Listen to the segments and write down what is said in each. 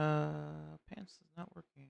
Pants is not working.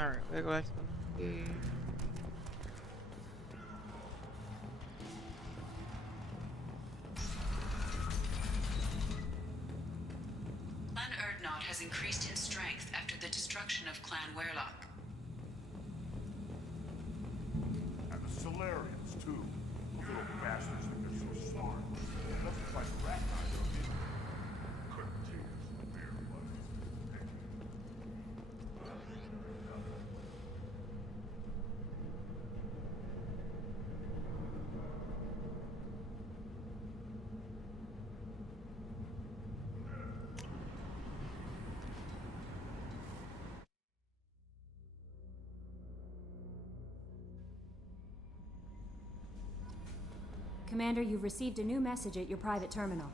Alright, we go back to the Clan Erdnot has increased in strength after the destruction of Clan Werlock. And the Solarians, too. Little bastards think they're so smart. Nothing like rat eyes on me. Couldn't take us to bear blood. Commander, you've received a new message at your private terminal.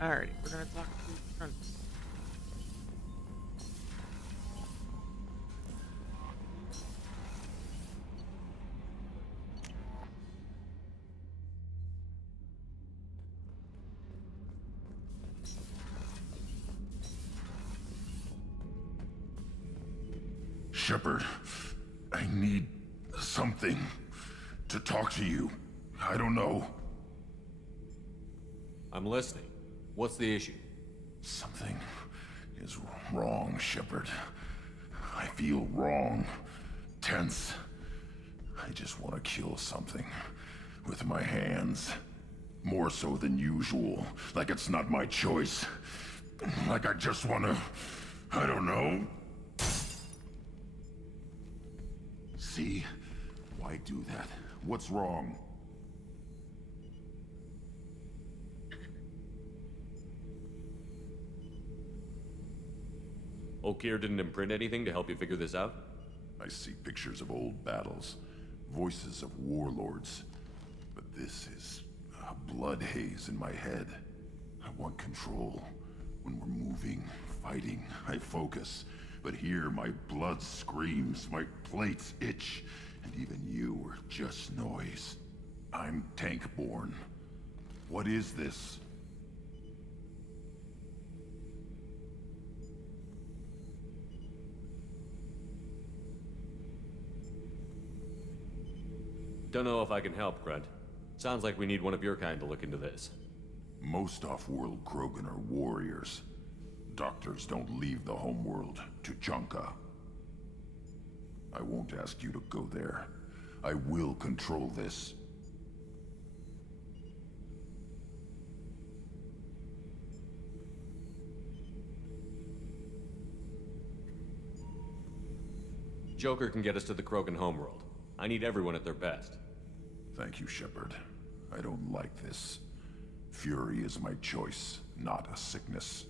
Alrighty, we're gonna talk to Prince. Shepard, I need something to talk to you. I don't know. I'm listening. What's the issue? Something is wrong, Shepard. I feel wrong. Tense. I just want to kill something. With my hands. More so than usual. Like it's not my choice. Like I just want to... I don't know. See? Why do that? What's wrong? Okeer didn't imprint anything to help you figure this out? I see pictures of old battles. Voices of warlords. But this is a blood haze in my head. I want control. When we're moving, fighting, I focus. But here, my blood screams, my plates itch, and even you are just noise. I'm tank-born. What is this? Don't know if I can help, Grunt. Sounds like we need one of your kind to look into this. Most off-world Krogan are warriors. Doctors don't leave the homeworld to Junka. I won't ask you to go there. I will control this. Joker can get us to the Krogan homeworld. I need everyone at their best. Thank you, Shepard. I don't like this. Fury is my choice, not a sickness.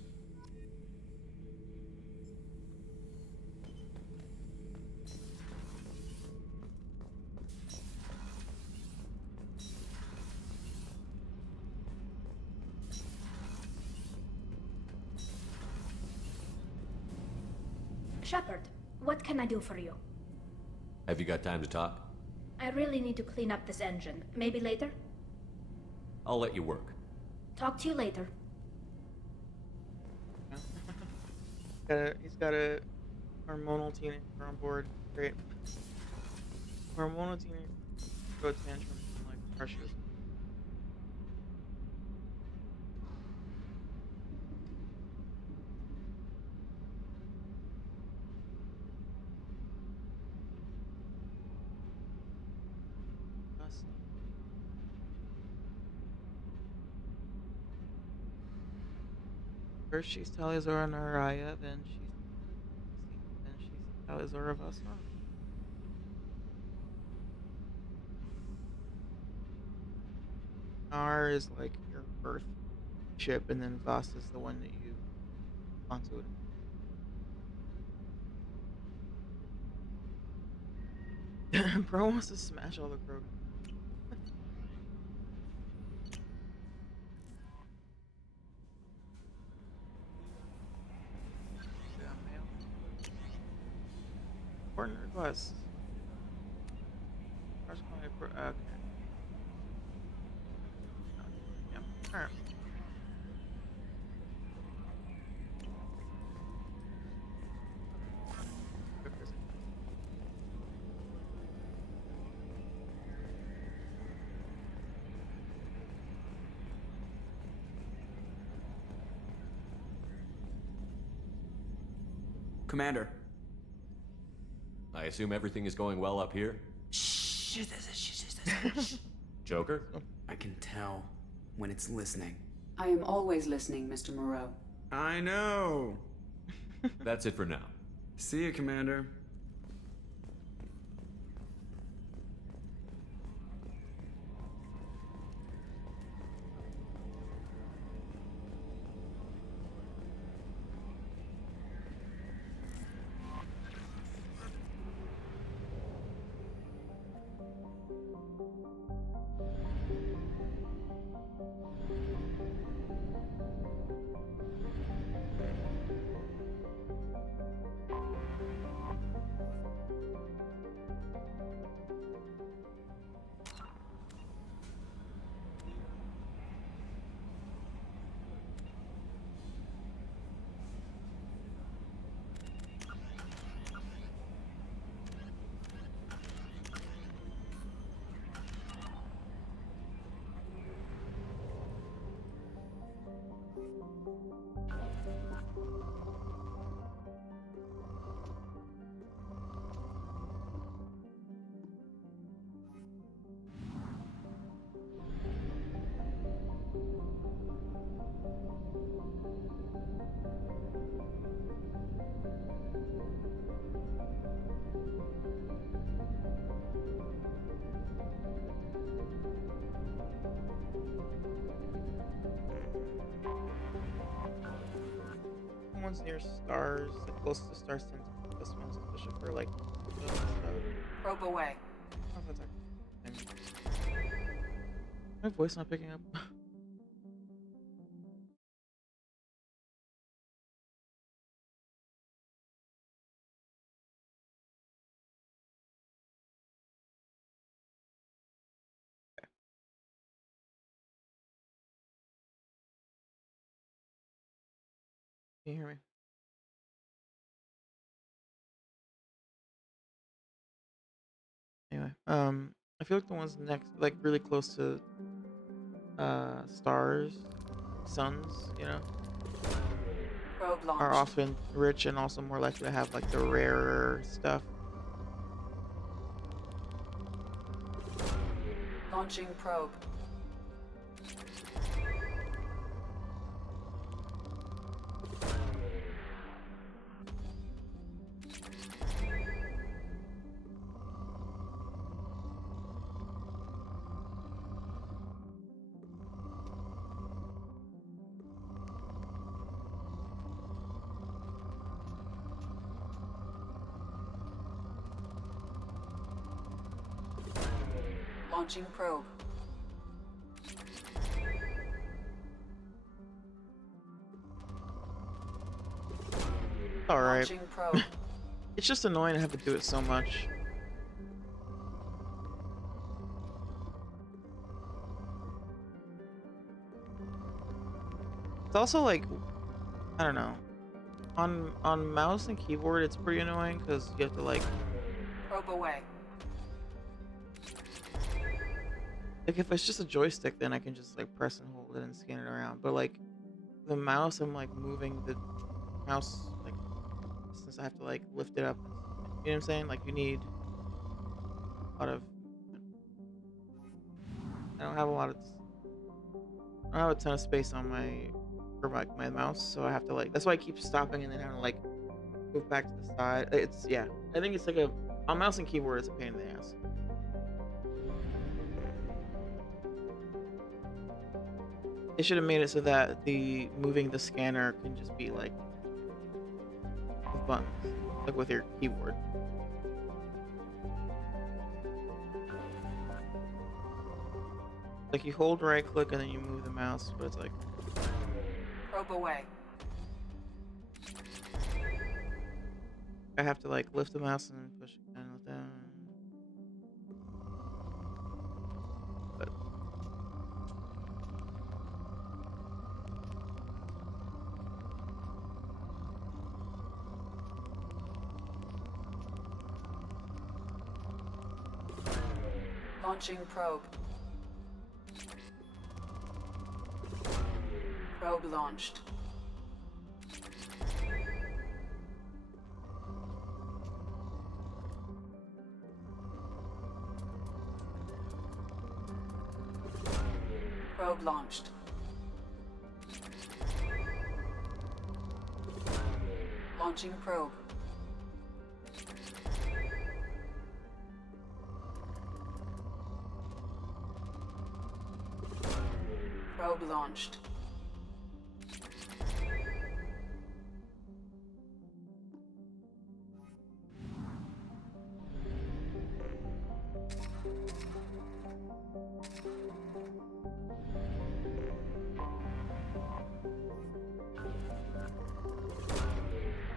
Shepard, what can I do for you? Have you got time to talk? I really need to clean up this engine. Maybe later? I'll let you work. Talk to you later. He's got a hormonal teenager on board. Great. Hormonal teenager go tantrums and like crushes. First she's Taliazora Naraya, then she's Taliazora Vasna. R is like your birth ship, and then Vas is the one that you onto it. Bro wants to smash all the Krogan. Important request. Okay. Yep. Alright. Commander. I assume everything is going well up here? Shh. Joker? I can tell when it's listening. I am always listening, Mr. Moreau. I know. That's it for now. See you, Commander. One's near stars, the closest to stars tend to this one's especially for like Probe away. oh, that's actually my voice not picking up. Can you hear me? Anyway, I feel like the ones next, like really close to stars, suns, you know, Probe are launched. often rich and also more likely to have like the rarer stuff. Launching probe. Launching probe. All right. Launching probe. It's just annoying to have to do it so much. It's also like, I don't know. On mouse and keyboard, it's pretty annoying because you have to like Probe away. if it's just a joystick, then I can just like press and hold it and scan it around. But like the mouse, I'm like moving the mouse like since I have to like lift it up. You know what I'm saying? Like you need a lot of. I don't have a lot of. I don't have a ton of space on my mouse, so I have to like. That's why I keep stopping and then having to like move back to the side. It's yeah. I think it's like a on mouse and keyboard. It's a pain in the ass. They should have made it so that the moving the scanner can just be like with buttons, like with your keyboard. Like you hold right click and then you move the mouse, but it's like Probe away. I have to like lift the mouse and then push it down with down. But Launching probe. Probe launched. Probe launched. Launching probe. Probe launched.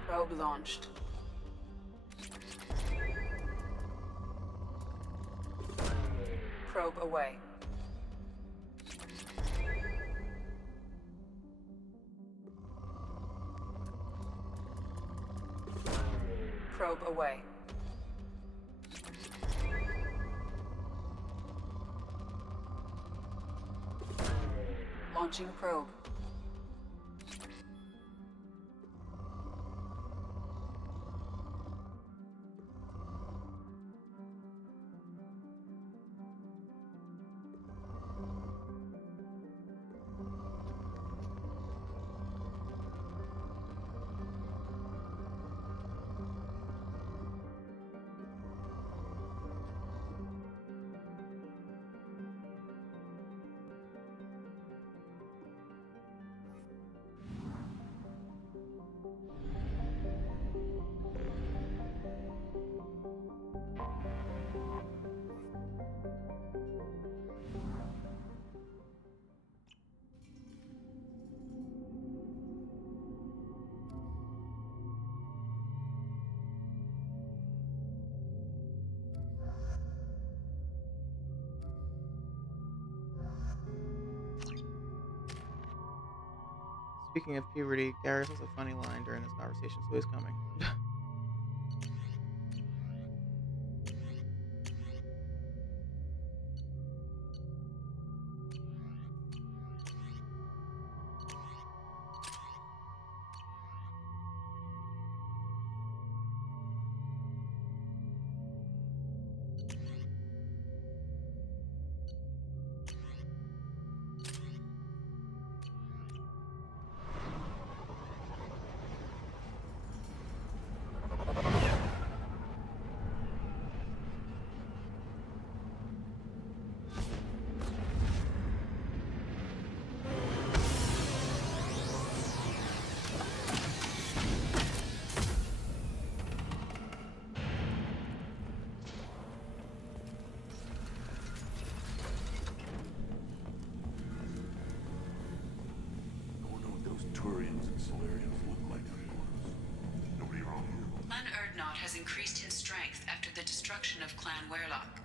Probe launched. Probe away. Probe away. Launching probe. speaking of puberty, Garrus has a funny line during this conversation, so he's coming. Clan Erdnot has increased in strength after the destruction of Clan Werlock.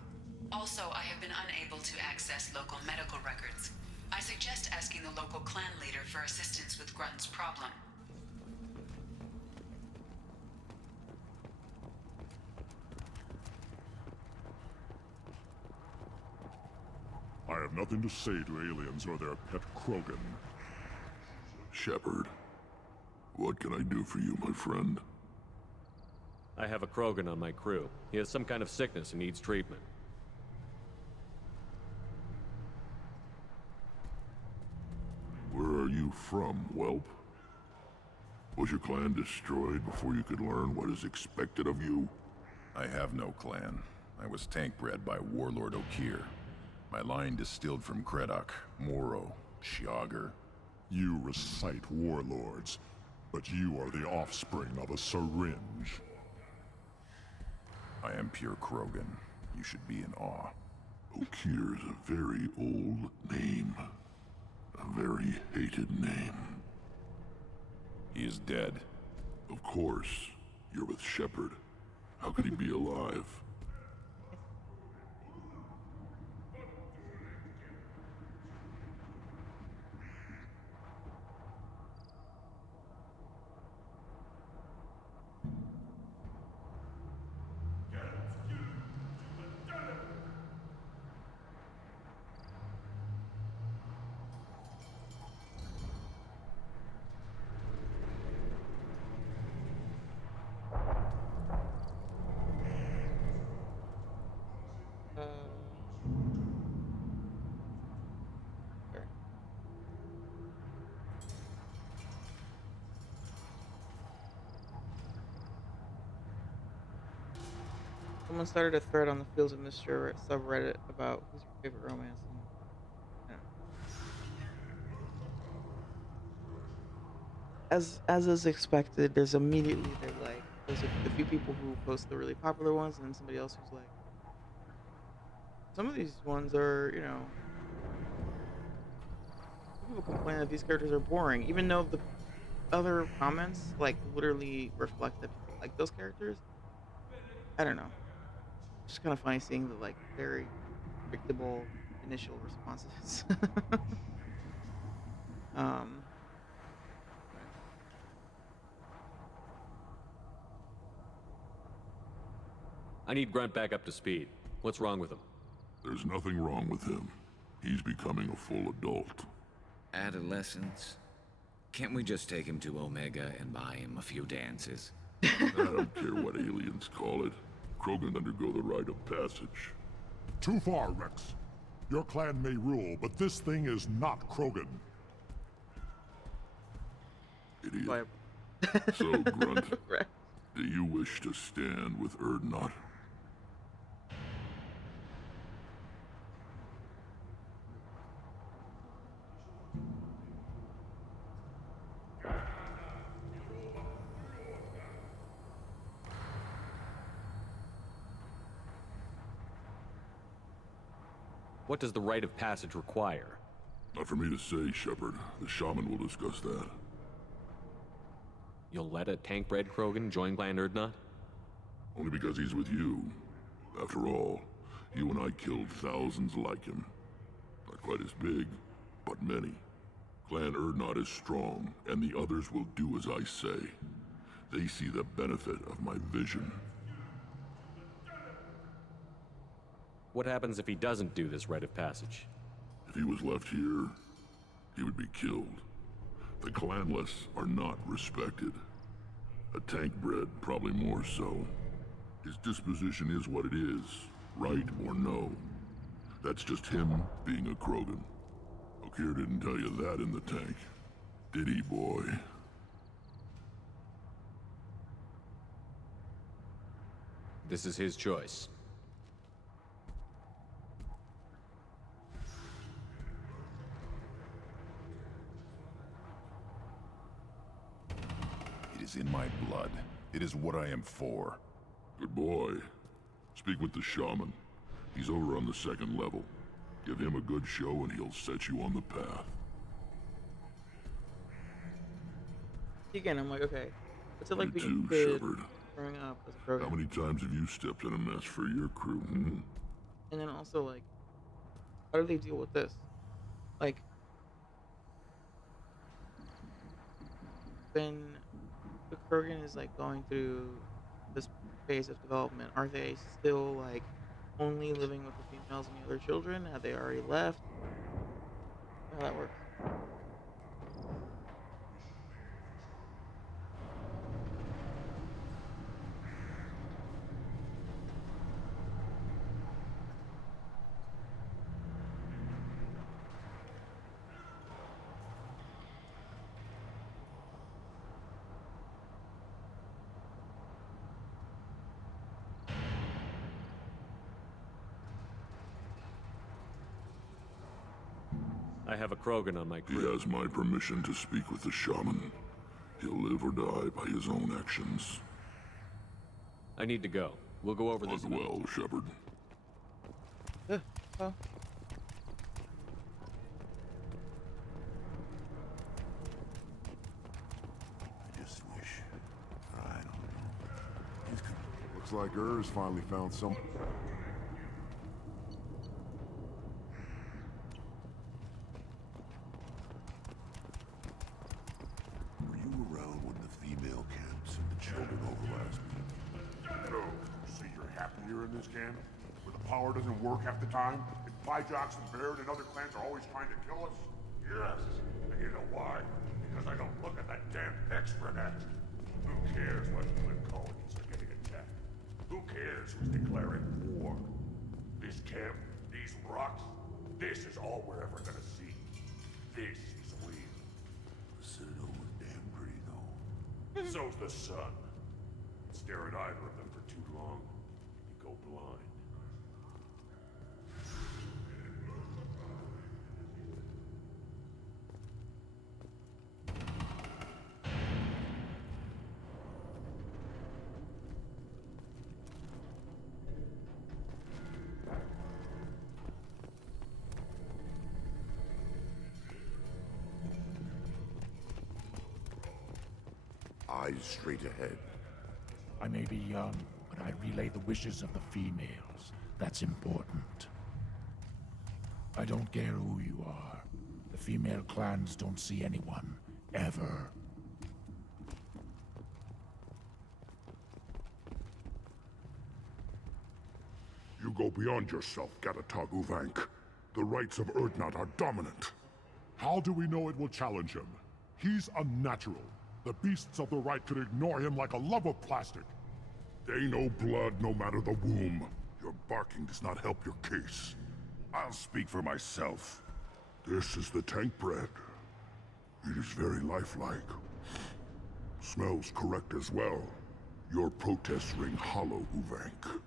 Also, I have been unable to access local medical records. I suggest asking the local clan leader for assistance with Grunt's problem. I have nothing to say to aliens or their pet Krogan. Shepard, what can I do for you, my friend? I have a Krogan on my crew. He has some kind of sickness and needs treatment. Where are you from, whelp? Was your clan destroyed before you could learn what is expected of you? I have no clan. I was tank bred by Warlord Okir. My line distilled from Kredok, Moro, Shiagar. You recite warlords, but you are the offspring of a syringe. I am pure Krogan. You should be in awe. Okir is a very old name. A very hated name. He is dead. Of course. You're with Shepard. How could he be alive? Sure. Someone started a thread on the Fields of Mr. subreddit about who's your favorite romance. And, as is expected, there's immediately there's a few people who post the really popular ones, and then somebody else who's like, some of these ones are, people complain that these characters are boring, even though the other comments like literally reflect that people like those characters. I don't know. It's just kind of funny seeing the like very predictable initial responses. um, I need Grunt back up to speed. What's wrong with him? There's nothing wrong with him. He's becoming a full adult. Adolescence? Can't we just take him to Omega and buy him a few dances? I don't care what aliens call it. Krogan undergo the rite of passage. Too far, Rex. Your clan may rule, but this thing is not Krogan. Idiot. Why- So, Grunt, Right. do you wish to stand with Erdnot? What does the rite of passage require? Not for me to say, Shepard. The shaman will discuss that. You'll let a tank-bred Krogan join Clan Erdnot? Only because he's with you. After all, you and I killed thousands like him. Not quite as big, but many. Clan Erdnot is strong, and the others will do as I say. They see the benefit of my vision. What happens if he doesn't do this rite of passage? If he was left here, he would be killed. The clanless are not respected. A tank bred, probably more so. His disposition is what it is, right or no. That's just him being a Krogan. Okir didn't tell you that in the tank, did he, boy? This is his choice. It is in my blood. It is what I am for. Good boy. Speak with the shaman. He's over on the second level. Give him a good show and he'll set you on the path. Again, I'm like, okay, what's it Me like being too, a kid Shepard. growing up as a How program? many times have you stepped in a mess for your crew, hmm? And then also like, how do they deal with this? Like when the Krogan is like going through this phase of development, are they still like only living with the females and the other children? Have they already left? How that works? I have a Krogan on my He crew. has my permission to speak with the shaman. He'll live or die by his own actions. I need to go. We'll go over this. Well, Shepard. Yeah. Well, I just wish. I don't know. Looks like Urs finally found some. Were you around when the female camp sent the children over last week? No. So you're happier in this camp? Where the power doesn't work half the time? And Pyjox and Baird and other clans are always trying to kill us? Yes. And you know why? Because I don't look at that damn extranet. Who cares what Cullen colonies are getting attacked? Who cares who's declaring war? This camp, these rocks, this is all we're ever gonna see. This is real. The Citadel was damn pretty, though. So's the sun. Stare at either of them for too long, you go blind. Eyes straight ahead. I may be young, but I relay the wishes of the females. That's important. I don't care who you are. The female clans don't see anyone, ever. You go beyond yourself, Gatatog Uvank. The rights of Urdnot are dominant. How do we know it will challenge him? He's unnatural. The beasts of the right could ignore him like a lump of plastic. They know blood no matter the womb. Your barking does not help your case. I'll speak for myself. This is the tank bread. It is very lifelike. Smells correct as well. Your protests ring hollow, Uvank.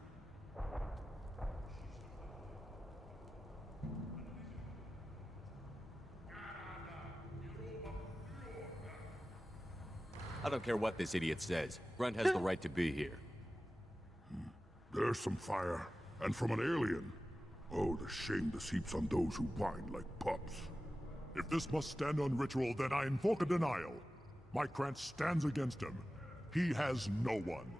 I don't care what this idiot says. Grunt has the right to be here. There's some fire, and from an alien. Oh, the shame this heaps on those who whine like pups. If this must stand on ritual, then I invoke a denial. My Krantz stands against him. He has no one.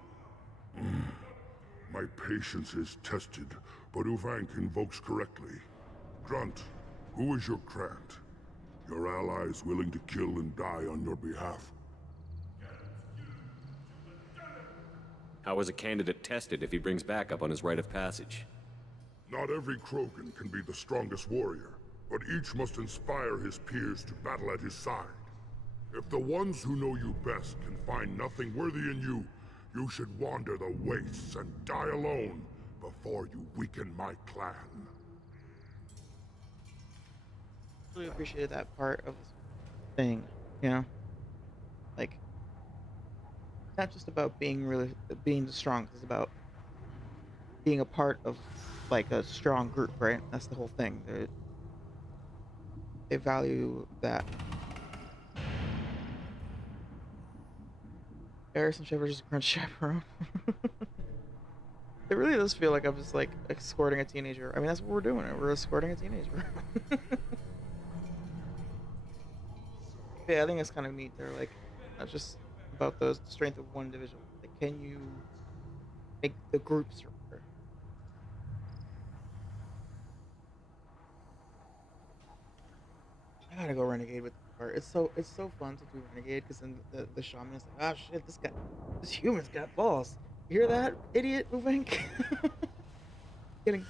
My patience is tested, but Uvank invokes correctly. Grunt, who is your Krant? Your allies willing to kill and die on your behalf? How is a candidate tested if he brings backup on his rite of passage? Not every Krogan can be the strongest warrior, but each must inspire his peers to battle at his side. If the ones who know you best can find nothing worthy in you, you should wander the wastes and die alone before you weaken my clan. Really appreciated that part of this thing, you know? Like, it's not just about being the strongest, it's about being a part of, like, a strong group, right? That's the whole thing. They value that. Harrison Shepard is a grunt chaperone. It really does feel like I'm just, like, escorting a teenager. I mean, that's what we're doing. We're escorting a teenager. Yeah, I think it's kind of neat. They're like, just about the strength of one individual. Like, can you make the group stronger? I gotta go renegade with the cart. It's so fun to do renegade because then the shaman is like, oh shit, this human's got balls. You hear that, idiot Uvenk? getting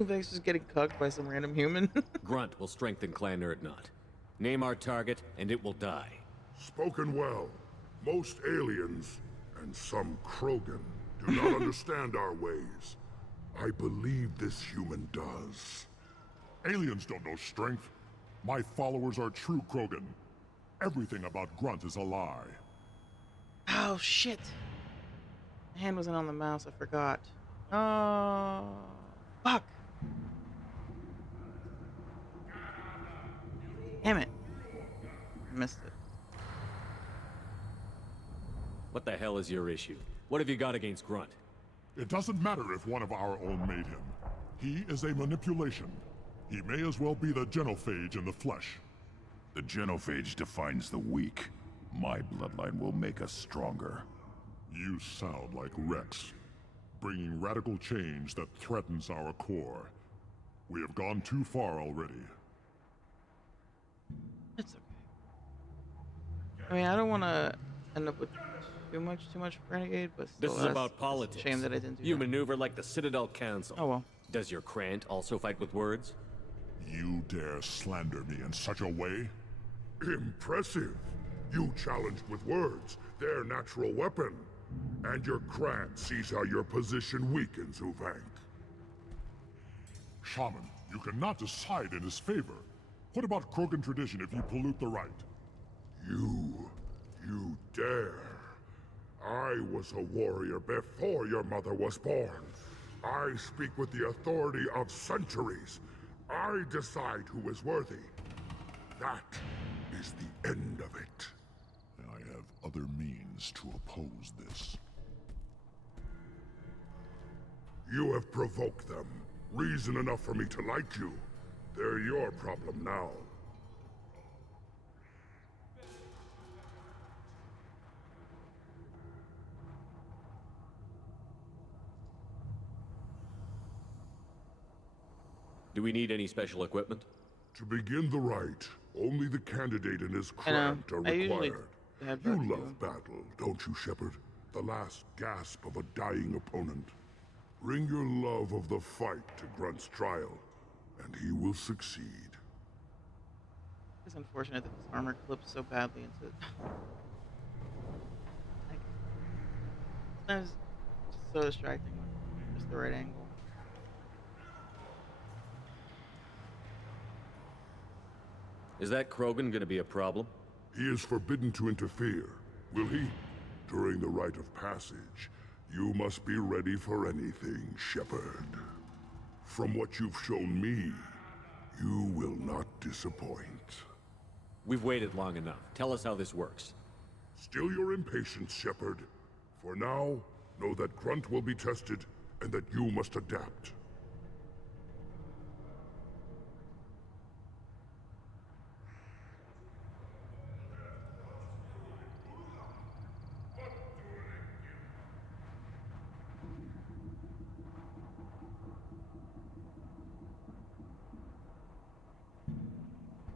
Uvenk's just getting cucked by some random human. Grunt will strengthen Clan Urdnot. Name our target, and it will die. Spoken well. Most aliens, and some Krogan, do not understand our ways. I believe this human does. Aliens don't know strength. My followers are true Krogan. Everything about Grunt is a lie. Oh shit! My hand wasn't on the mouse. I forgot. Oh, fuck! Damn it! I missed it. What the hell is your issue? What have you got against Grunt? It doesn't matter if one of our own made him. He is a manipulation. He may as well be the genophage in the flesh. The genophage defines the weak. My bloodline will make us stronger. You sound like Rex, bringing radical change that threatens our core. We have gone too far already. It's okay. I mean, I don't want to end up with too much renegade, but still, This is about politics. It's a shame that I didn't do You that. maneuver like the Citadel Council. Oh well. Does your Krant also fight with words? You dare slander me in such a way? Impressive. You challenged with words, their natural weapon. And your Krant sees how your position weakens, Uvank. Shaman, you cannot decide in his favor. What about Krogan tradition if you pollute the rite? You dare. I was a warrior before your mother was born. I speak with the authority of centuries. I decide who is worthy. That is the end of it. I have other means to oppose this. You have provoked them. Reason enough for me to like you. They're your problem now. Do we need any special equipment? To begin the rite, only the candidate and his I know. Krant are I usually required. have You that love too. battle, don't you, Shepard? The last gasp of a dying opponent. Bring your love of the fight to Grunt's trial, and he will succeed. It's unfortunate that this armor clips so badly into. Like, sometimes it's just so distracting. Just the right angle. Is that Krogan gonna be a problem? He is forbidden to interfere, will he? During the rite of passage, you must be ready for anything, Shepard. From what you've shown me, you will not disappoint. We've waited long enough. Tell us how this works. Still your impatience, Shepard. For now, know that Grunt will be tested, and that you must adapt.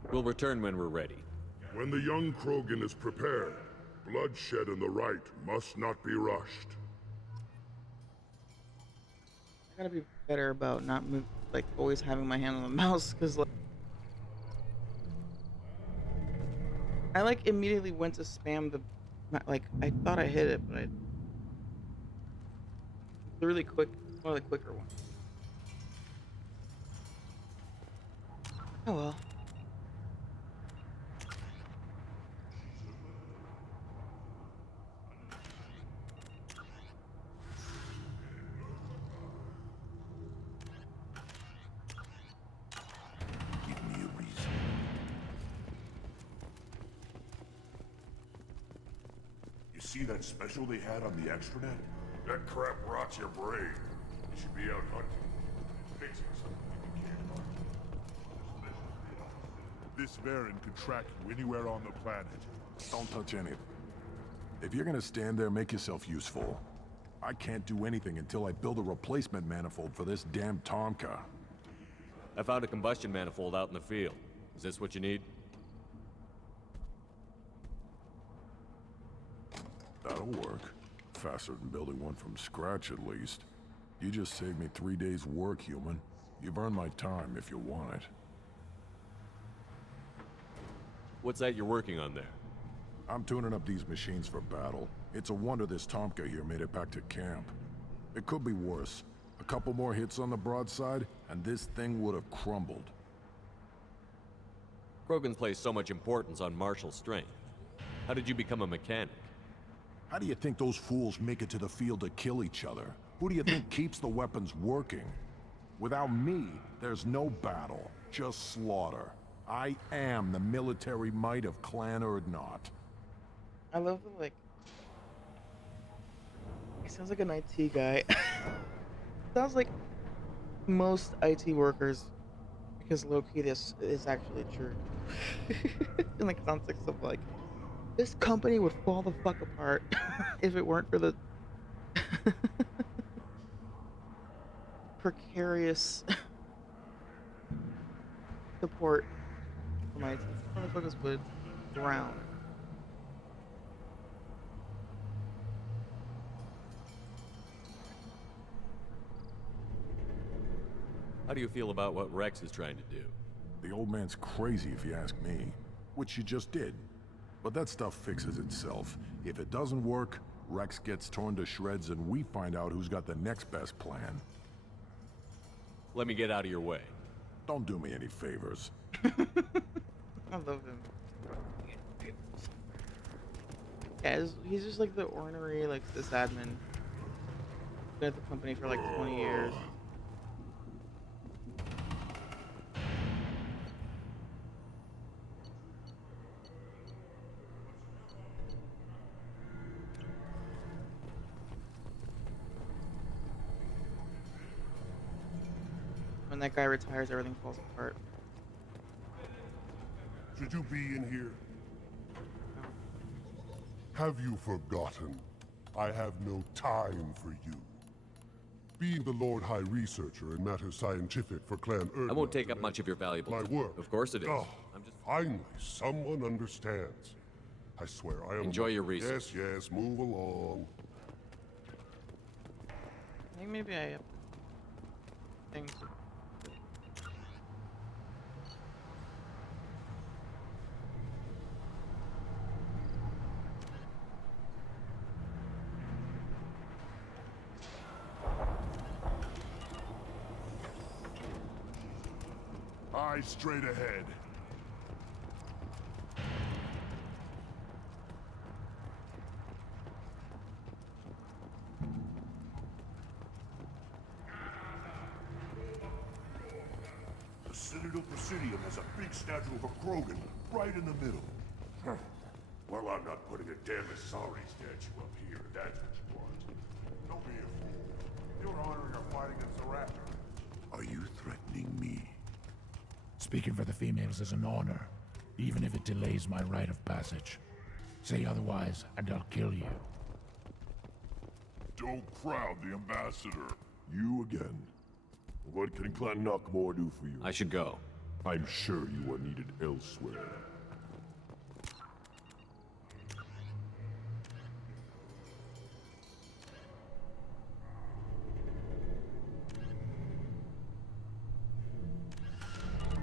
We'll return when we're ready. When the young Krogan is prepared, bloodshed in the rite must not be rushed. I gotta be better about not like always having my hand on the mouse, because like I like immediately went to spam the like I thought I hit it, but it's really quick. It's one of the quicker ones. Oh well. Give me a reason. You see that special they had on the extranet? That crap rots your brain. You should be out hunting. Fixing something you can't. This Varen could track you anywhere on the planet. Don't touch anything. If you're gonna stand there, make yourself useful. I can't do anything until I build a replacement manifold for this damn Tomka. I found a combustion manifold out in the field. Is this what you need? That'll work. Faster than building one from scratch, at least. You just saved me 3 days' work, human. You've earned my time if you want it. What's that you're working on there? I'm tuning up these machines for battle. It's a wonder this Tomka here made it back to camp. It could be worse. A couple more hits on the broadside, and this thing would have crumbled. Krogan's placed so much importance on martial strength. How did you become a mechanic? How do you think those fools make it to the field to kill each other? Who do you think keeps the weapons working? Without me, there's no battle, just slaughter. I am the military might of Clan Urdnot. I love the, like... He sounds like an IT guy. Sounds like most IT workers, because low-key this is actually true. In the context of, like, this company would fall the fuck apart if it weren't for the precarious support from IT. Motherfuckers would drown. How do you feel about what Rex is trying to do? The old man's crazy if you ask me, which you just did. But that stuff fixes itself. If it doesn't work, Rex gets torn to shreds and we find out who's got the next best plan. Let me get out of your way. Don't do me any favors. I love him. Yeah, he's just like the ornery, like, sysadmin. Been at the company for like 20 years. When that guy retires, everything falls apart. Should you be in here? Have you forgotten? I have no time for you. Being the Lord High Researcher in matters scientific for Clan Urdnot, I won't take up much of your valuable my time. work. Of course it is. Oh, I'm just... finally, someone understands. I swear I am... Enjoy your research. Yes, yes, move along. I think maybe I have things. Eyes straight ahead. The Citadel Presidium has a big statue of a Krogan right in the middle. Well, I'm not putting a damn sorry statue up here, if that's what you want. Don't be a fool. You're honoring our fight against the Raptor. Are you threatening me? Speaking for the females is an honor, even if it delays my rite of passage. Say otherwise, and I'll kill you. Don't crowd the ambassador. You again. What can Clan Knockmore do for you? I should go. I'm sure you are needed elsewhere.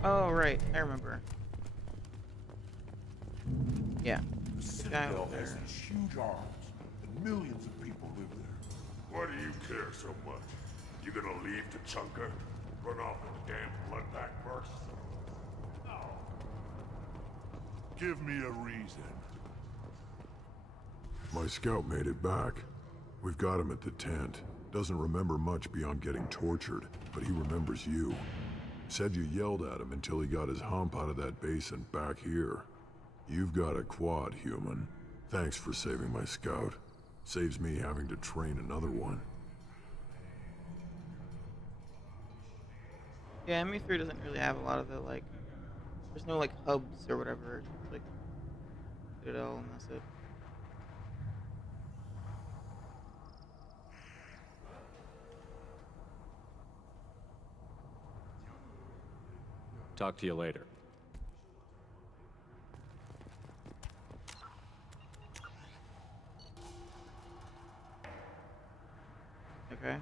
Oh, right. I remember. Yeah. The Citadel has these huge arms, and millions of people live there. Why do you care so much? You gonna leave Tachanka? Run off with the damn bloodback mercs? No. Give me a reason. My scout made it back. We've got him at the tent. Doesn't remember much beyond getting tortured, but he remembers you. Said you yelled at him until he got his hump out of that basin back here. You've got a quad, human. Thanks for saving my scout. Saves me having to train another one. Yeah, ME3 doesn't really have a lot of the, like, there's no, like, hubs or whatever. It's like, Citadel, and that's it. Talk to you later. Okay.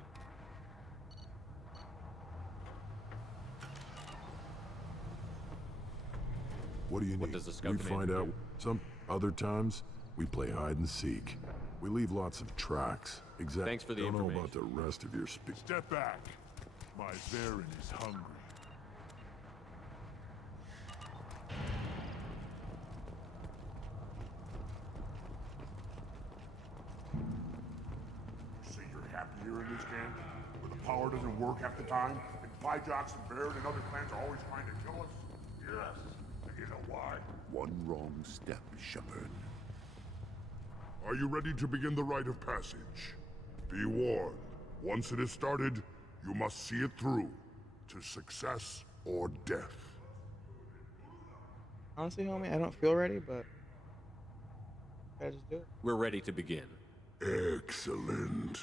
What do you need? does the We scouting find aid out. do? Some other times, we play hide and seek. We leave lots of tracks. Thanks for the Don't know about information. the rest of your speech. Step back. My Baron is hungry. You say you're happy here in this camp? Where the power doesn't work half the time? And Pyjox and Baron and other clans are always trying to kill us? Yes. And you know why? One wrong step, Shepard. Are you ready to begin the rite of passage? Be warned, once it is started, you must see it through, to success or death. Honestly, homie, I don't feel ready, but gotta just do it. We're ready to begin. Excellent.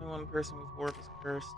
Only one person with warp is cursed.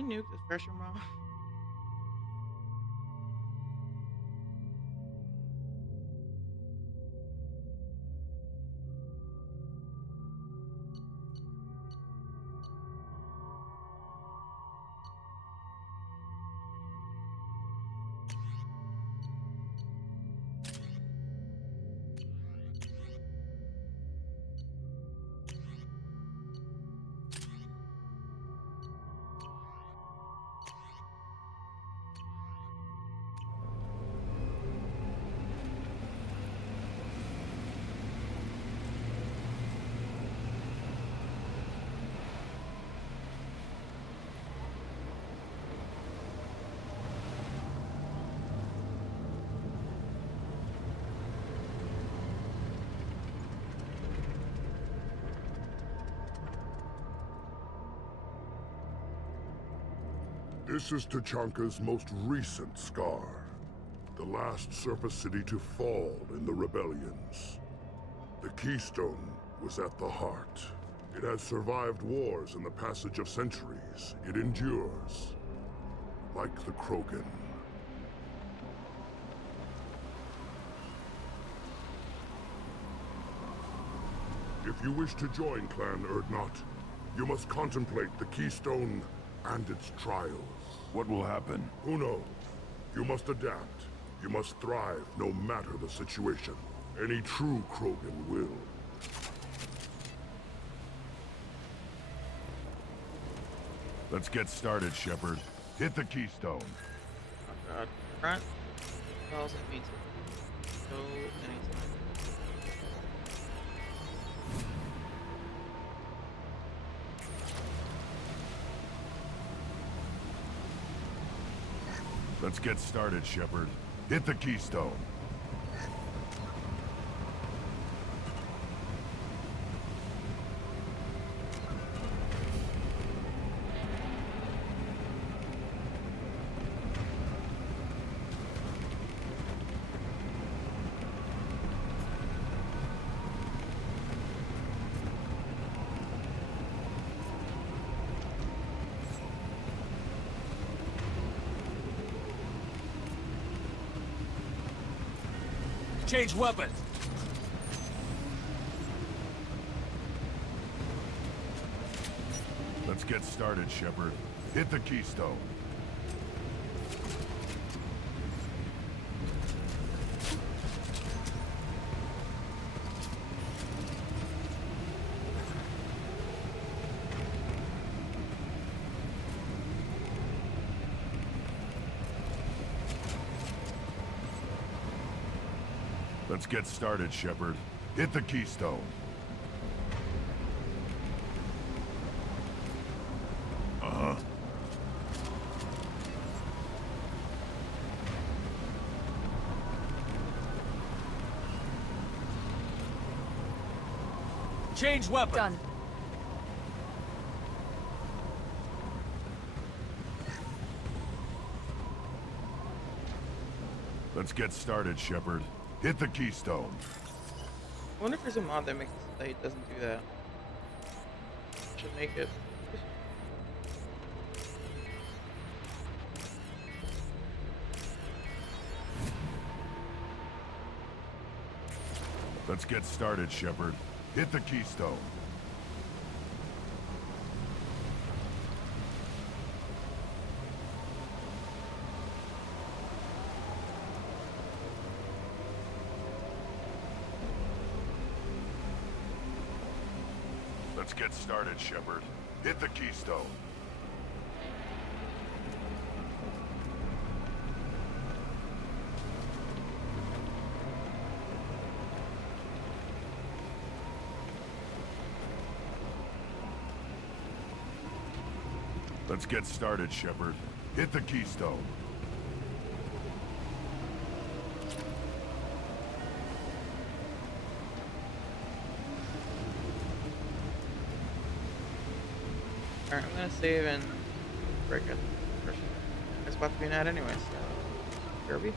I nuke the fresher mom? This is Tachanka's most recent scar. The last surface city to fall in the rebellions. The Keystone was at the heart. It has survived wars and the passage of centuries. It endures. Like the Krogan. If you wish to join Clan Urdnot, you must contemplate the Keystone and its trials. What will happen? Who knows? You must adapt. You must thrive no matter the situation. Any true Krogan will. Let's get started, Shepard. Hit the Keystone. Oh god. Front. Calls at me to go anytime. Let's get started, Shepard. Hit the Keystone. Change weapons! Let's get started, Shepard. Hit the Keystone. Let's get started, Shepard. Hit the Keystone. Uh-huh. Change weapons! Done. Let's get started, Shepard. Hit the Keystone. I wonder if there's a mod that makes it so it doesn't do that. Should make it. Let's get started, Shepard. Hit the Keystone. Let's get started, Shepard. Hit the Keystone. Let's get started, Shepard. Hit the Keystone. Alright, I'm gonna save and break it. It's about to be an ad anyway, so. Kirby?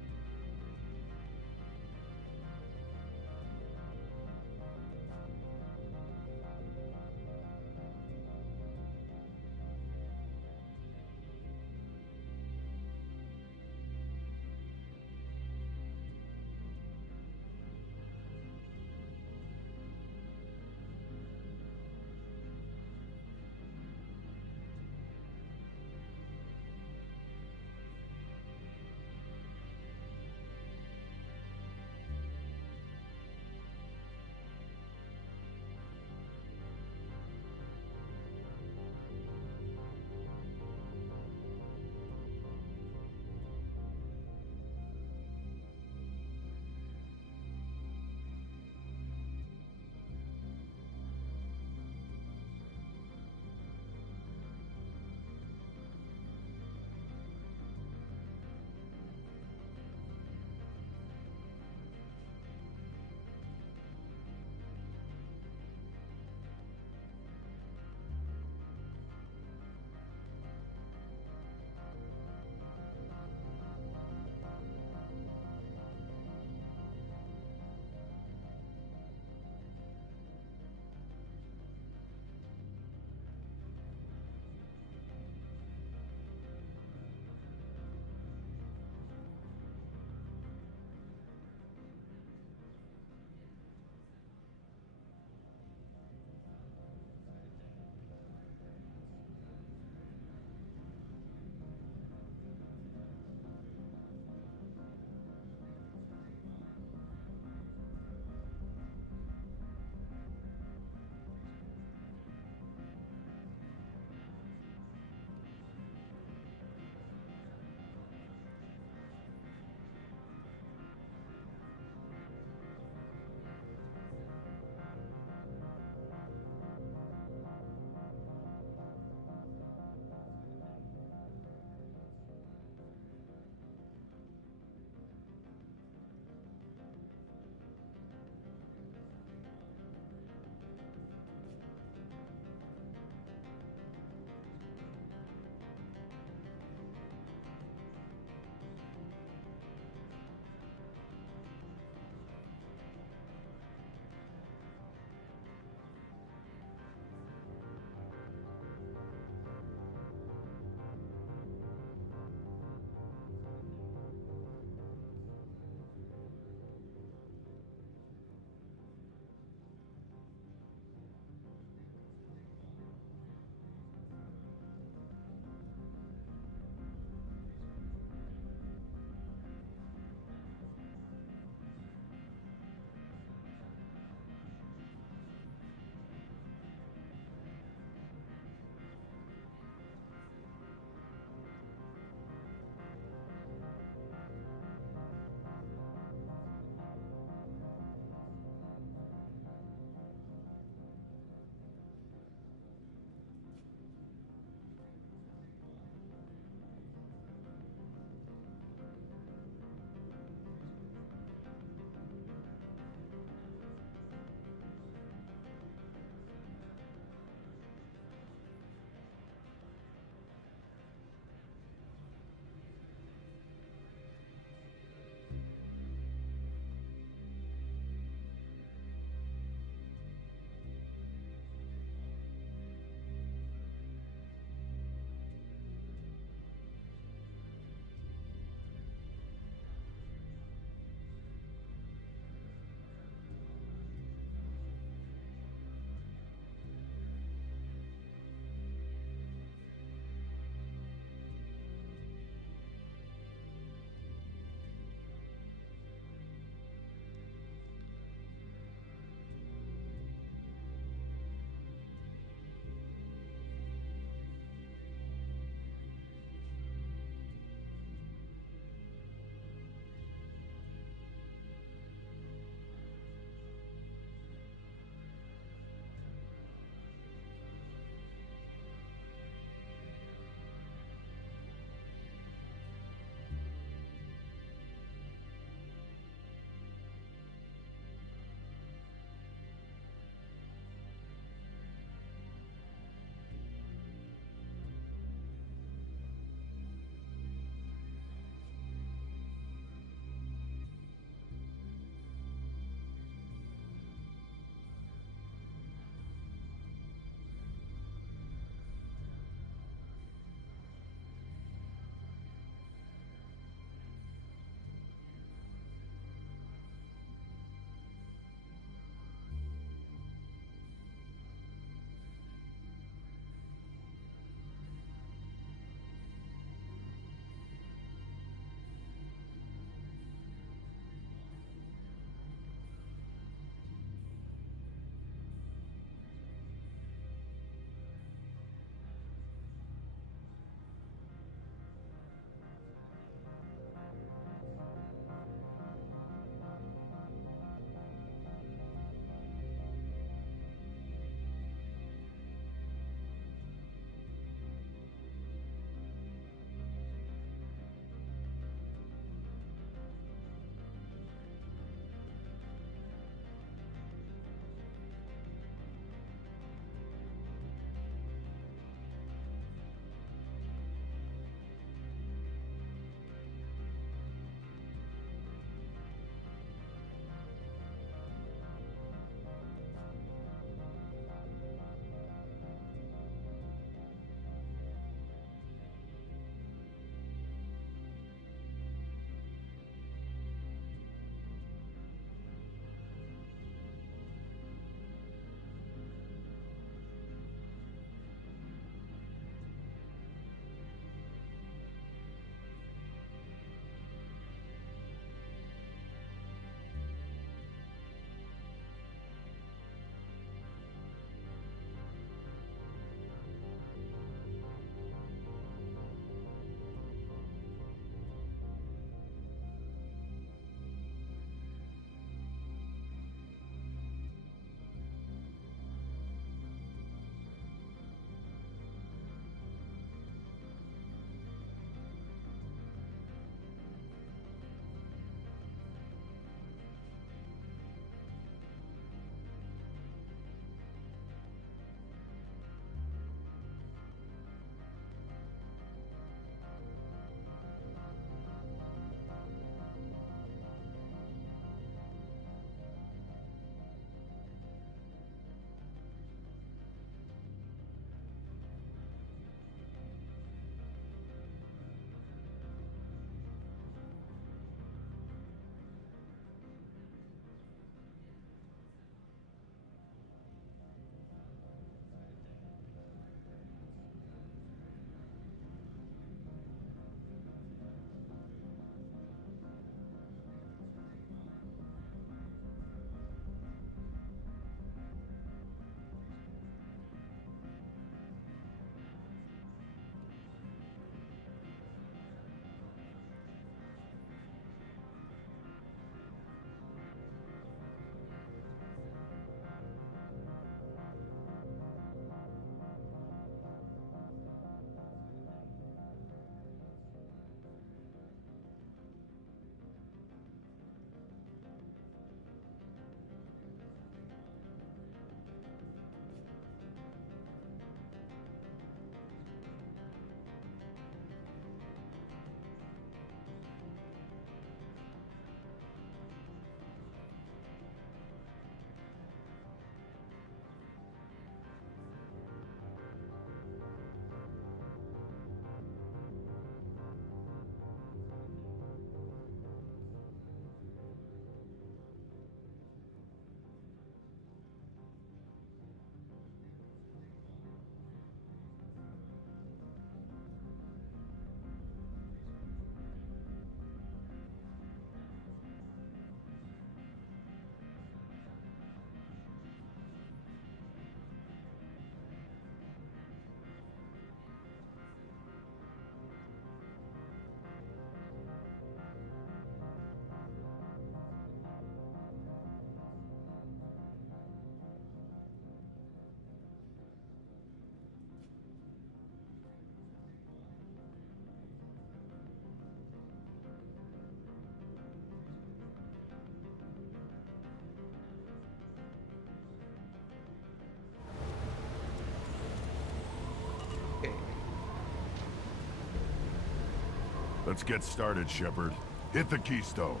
Let's get started, Shepard. Hit the keystone.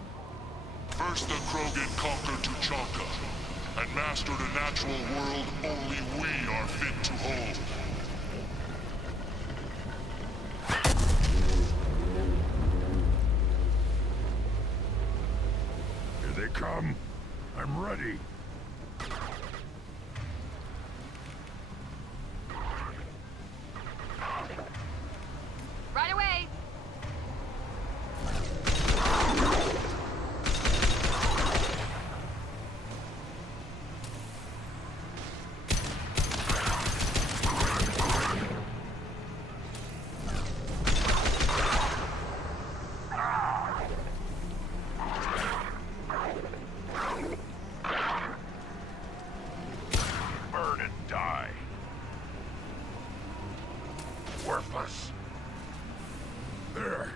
First the Krogan conquered Tuchanka, and mastered a natural world only we are fit to hold. Here they come. I'm ready. Right away! Burn and die. Worthless. There.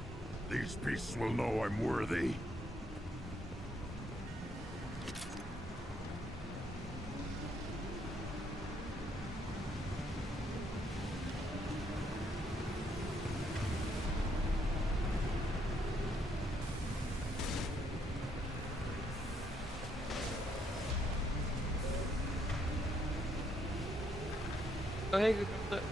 These beasts will know I'm worthy. Oh, hey, good comes up.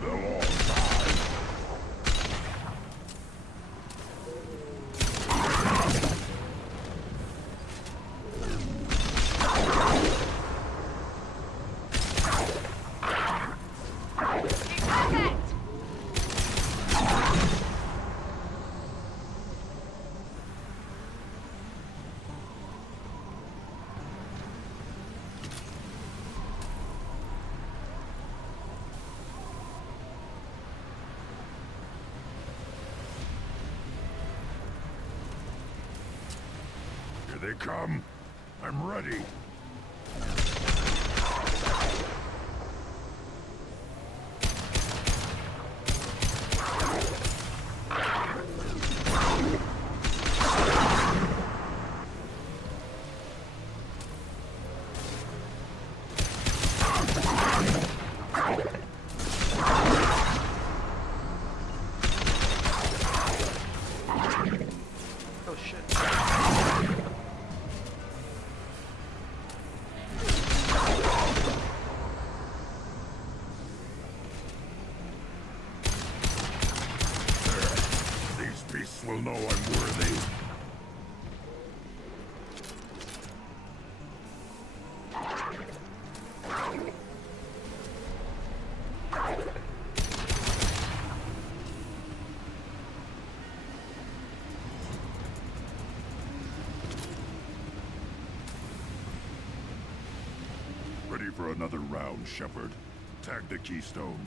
They'll all die. Here they come. I'm ready. Oh shit. These beasts will know I'm worthy. Ready for another round, Shepard. Tag the keystone.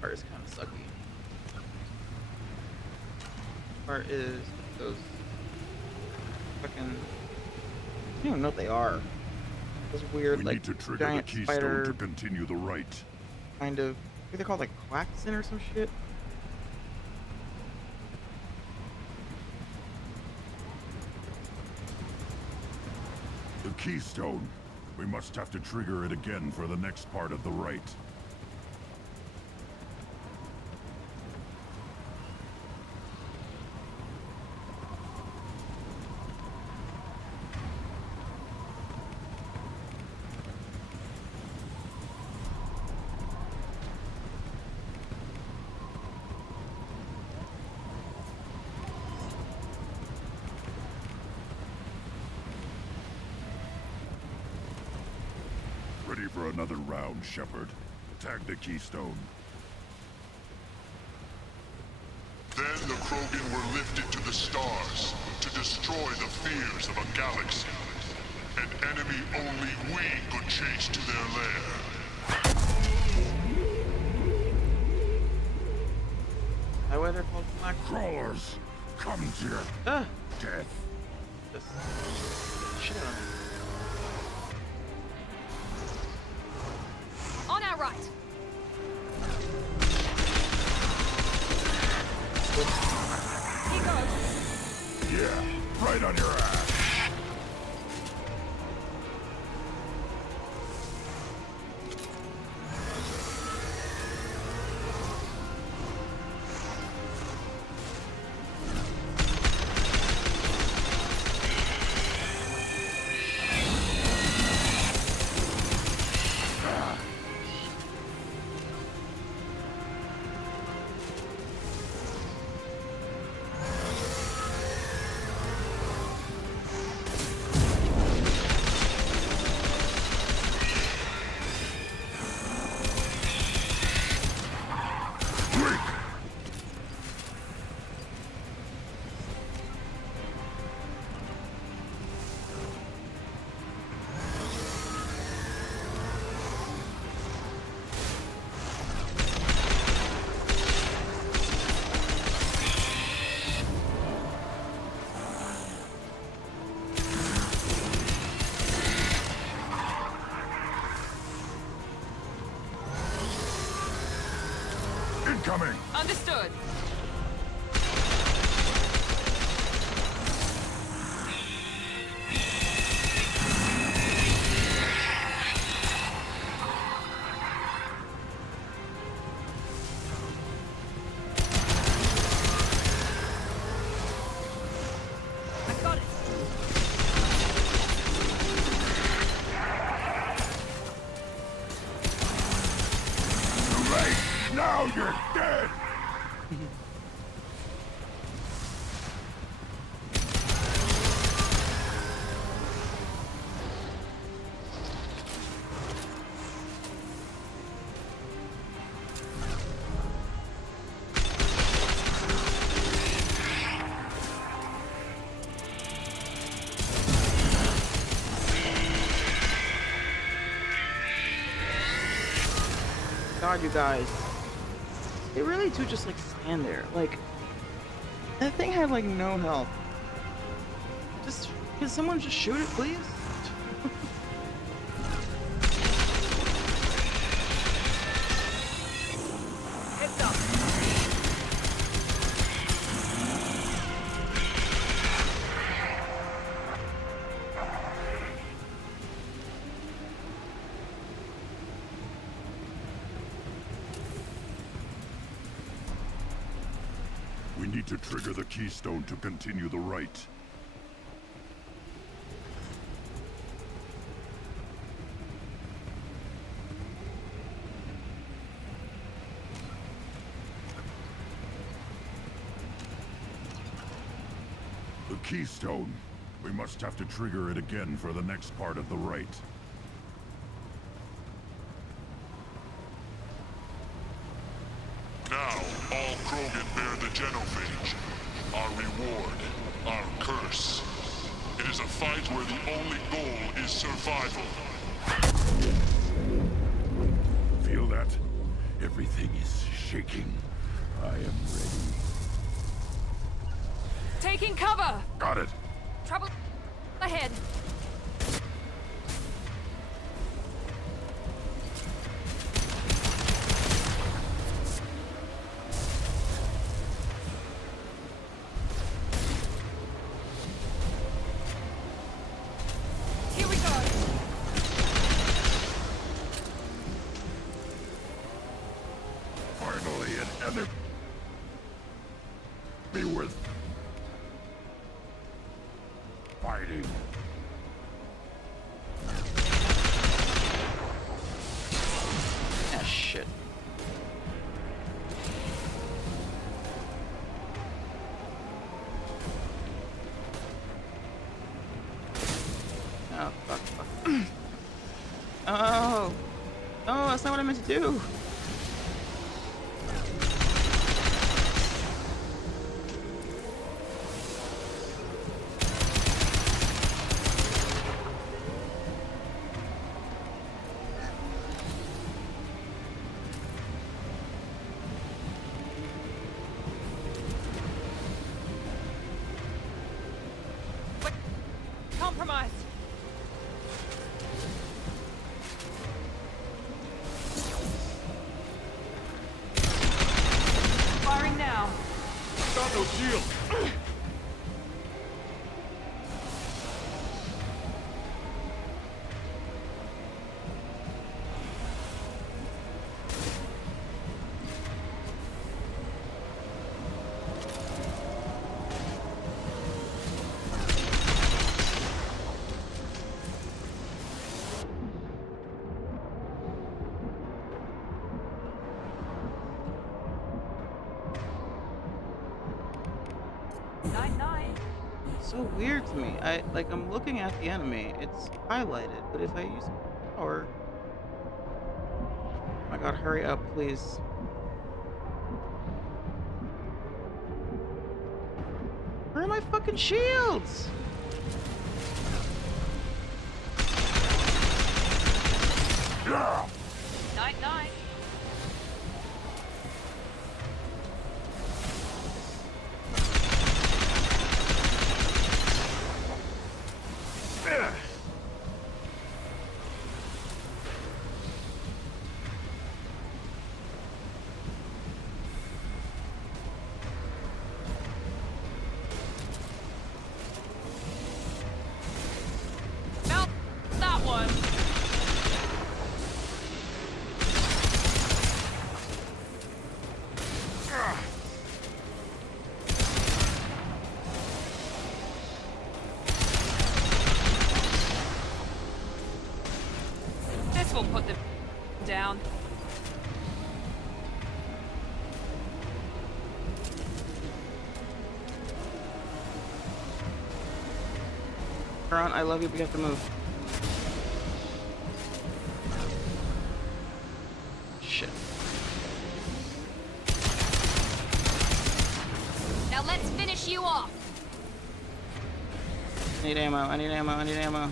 Part is kind of sucky. Part is those fucking. I don't even know what they are. Those weird, We like, need to trigger the giant keystone spider to continue the rite. kind of. What are they called? Like Quaxin or some shit? The keystone. We must have to trigger it again for the next part of the rite. Ready for another round, Shepard. Tag the keystone. Then the Krogan were lifted to the stars to destroy the fears of a galaxy. An enemy only we could chase to their lair. That why they're called black Crawlers, come to your Ah! death. Just shit on them. right. He goes. Yeah, right on your ass. Incoming! Understood. I got it. Too late! Now you're dead! God, you guys. They really do just like stand there. Like, that thing had like no health. Just, can someone just shoot it, please? Heads up. We need to trigger the keystone to continue the rite. The keystone. We must have to trigger it again for the next part of the rite. Now, all Krogan bear the genophage. Our reward, our curse. It is a fight where the only goal is survival. Feel that? Everything is shaking. I am ready. Taking cover. Got it. Trouble ahead. Here we go. Finally, an enemy worth fighting. Ah, shit. Oh, fuck, fuck. Oh! Oh, that's not what I meant to do! Compromised. so weird to me. I'm looking at the enemy, it's highlighted, but if I use power, oh my god, hurry up, please. Where are my fucking shields? Night night. Mount that one. This will put them down. Ron, I love you, but you have to move. Shit. Now let's finish you off. I need ammo, I need ammo, I need ammo.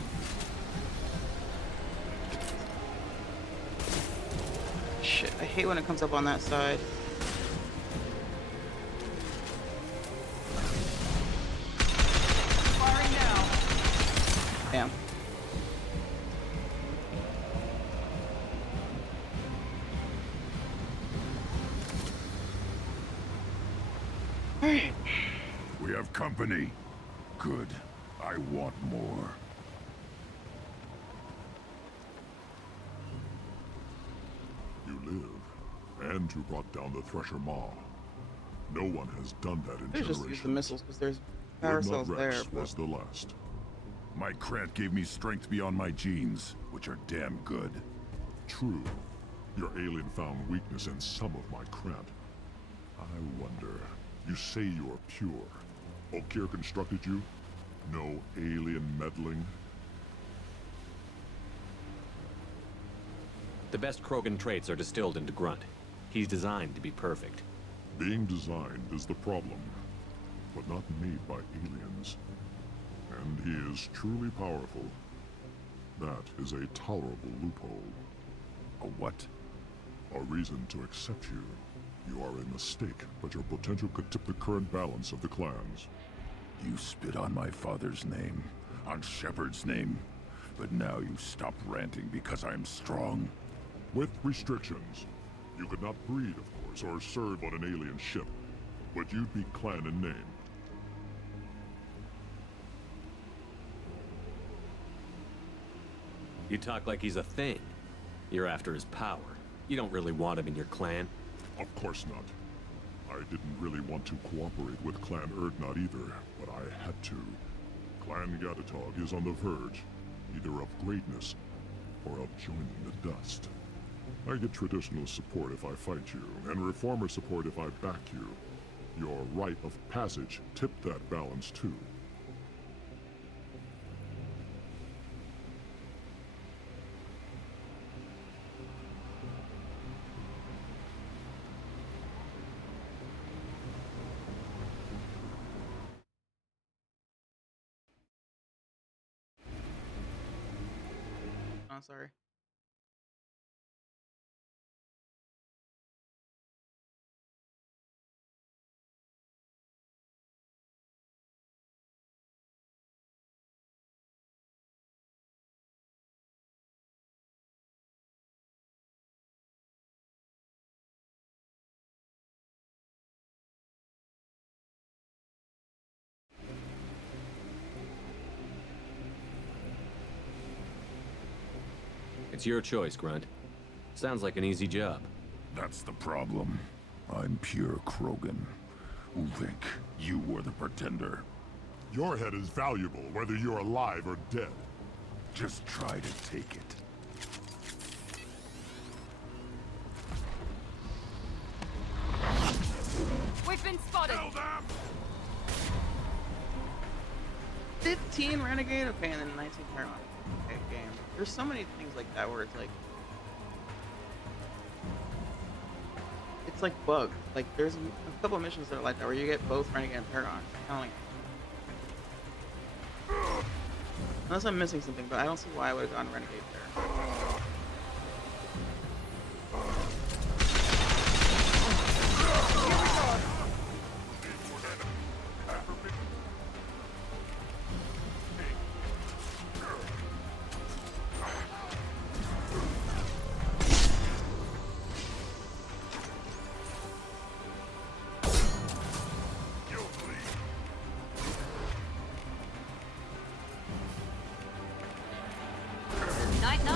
Shit, I hate when it comes up on that side. Firing now. Damn. Alright. We have company. Good. I want more. You live, and you brought down the Thresher Maw. No one has done that in They just use the generations. missiles because there's power Urdnot cells there. Rex But was the last. My Krant gave me strength beyond my genes, which are damn good. True. Your alien found weakness in some of my Krant. I wonder. You say you're pure. Okir constructed you? No alien meddling? The best Krogan traits are distilled into Grunt. He's designed to be perfect. Being designed is the problem, but not made by aliens. And he is truly powerful. That is a tolerable loophole. A what? A reason to accept you. You are a mistake, but your potential could tip the current balance of the clans. You spit on my father's name, on Shepard's name, but now you stop ranting because I'm strong. With restrictions. You could not breed, of course, or serve on an alien ship, but you'd be clan in name. You talk like he's a thing. You're after his power. You don't really want him in your clan. Of course not. I didn't really want to cooperate with Clan Urdnot either, but I had to. Clan Gatatog is on the verge, either of greatness or of joining the dust. I get traditional support if I fight you, and reformer support if I back you. Your rite of passage tipped that balance too. Oh, sorry. It's your choice, Grunt. Sounds like an easy job. That's the problem. I'm pure Krogan. Uvink, you were the pretender. Your head is valuable, whether you're alive or dead. Just try to take it. We've been spotted. Kill them! 15 Renegade? Okay, and then 19 Paragon. Okay, game. There's so many things like that where it's like bugged. Like there's a couple of missions that are like that where you get both Renegade and Paragon. Kind of like, unless I'm missing something, but I don't see why I would have gone Renegade there.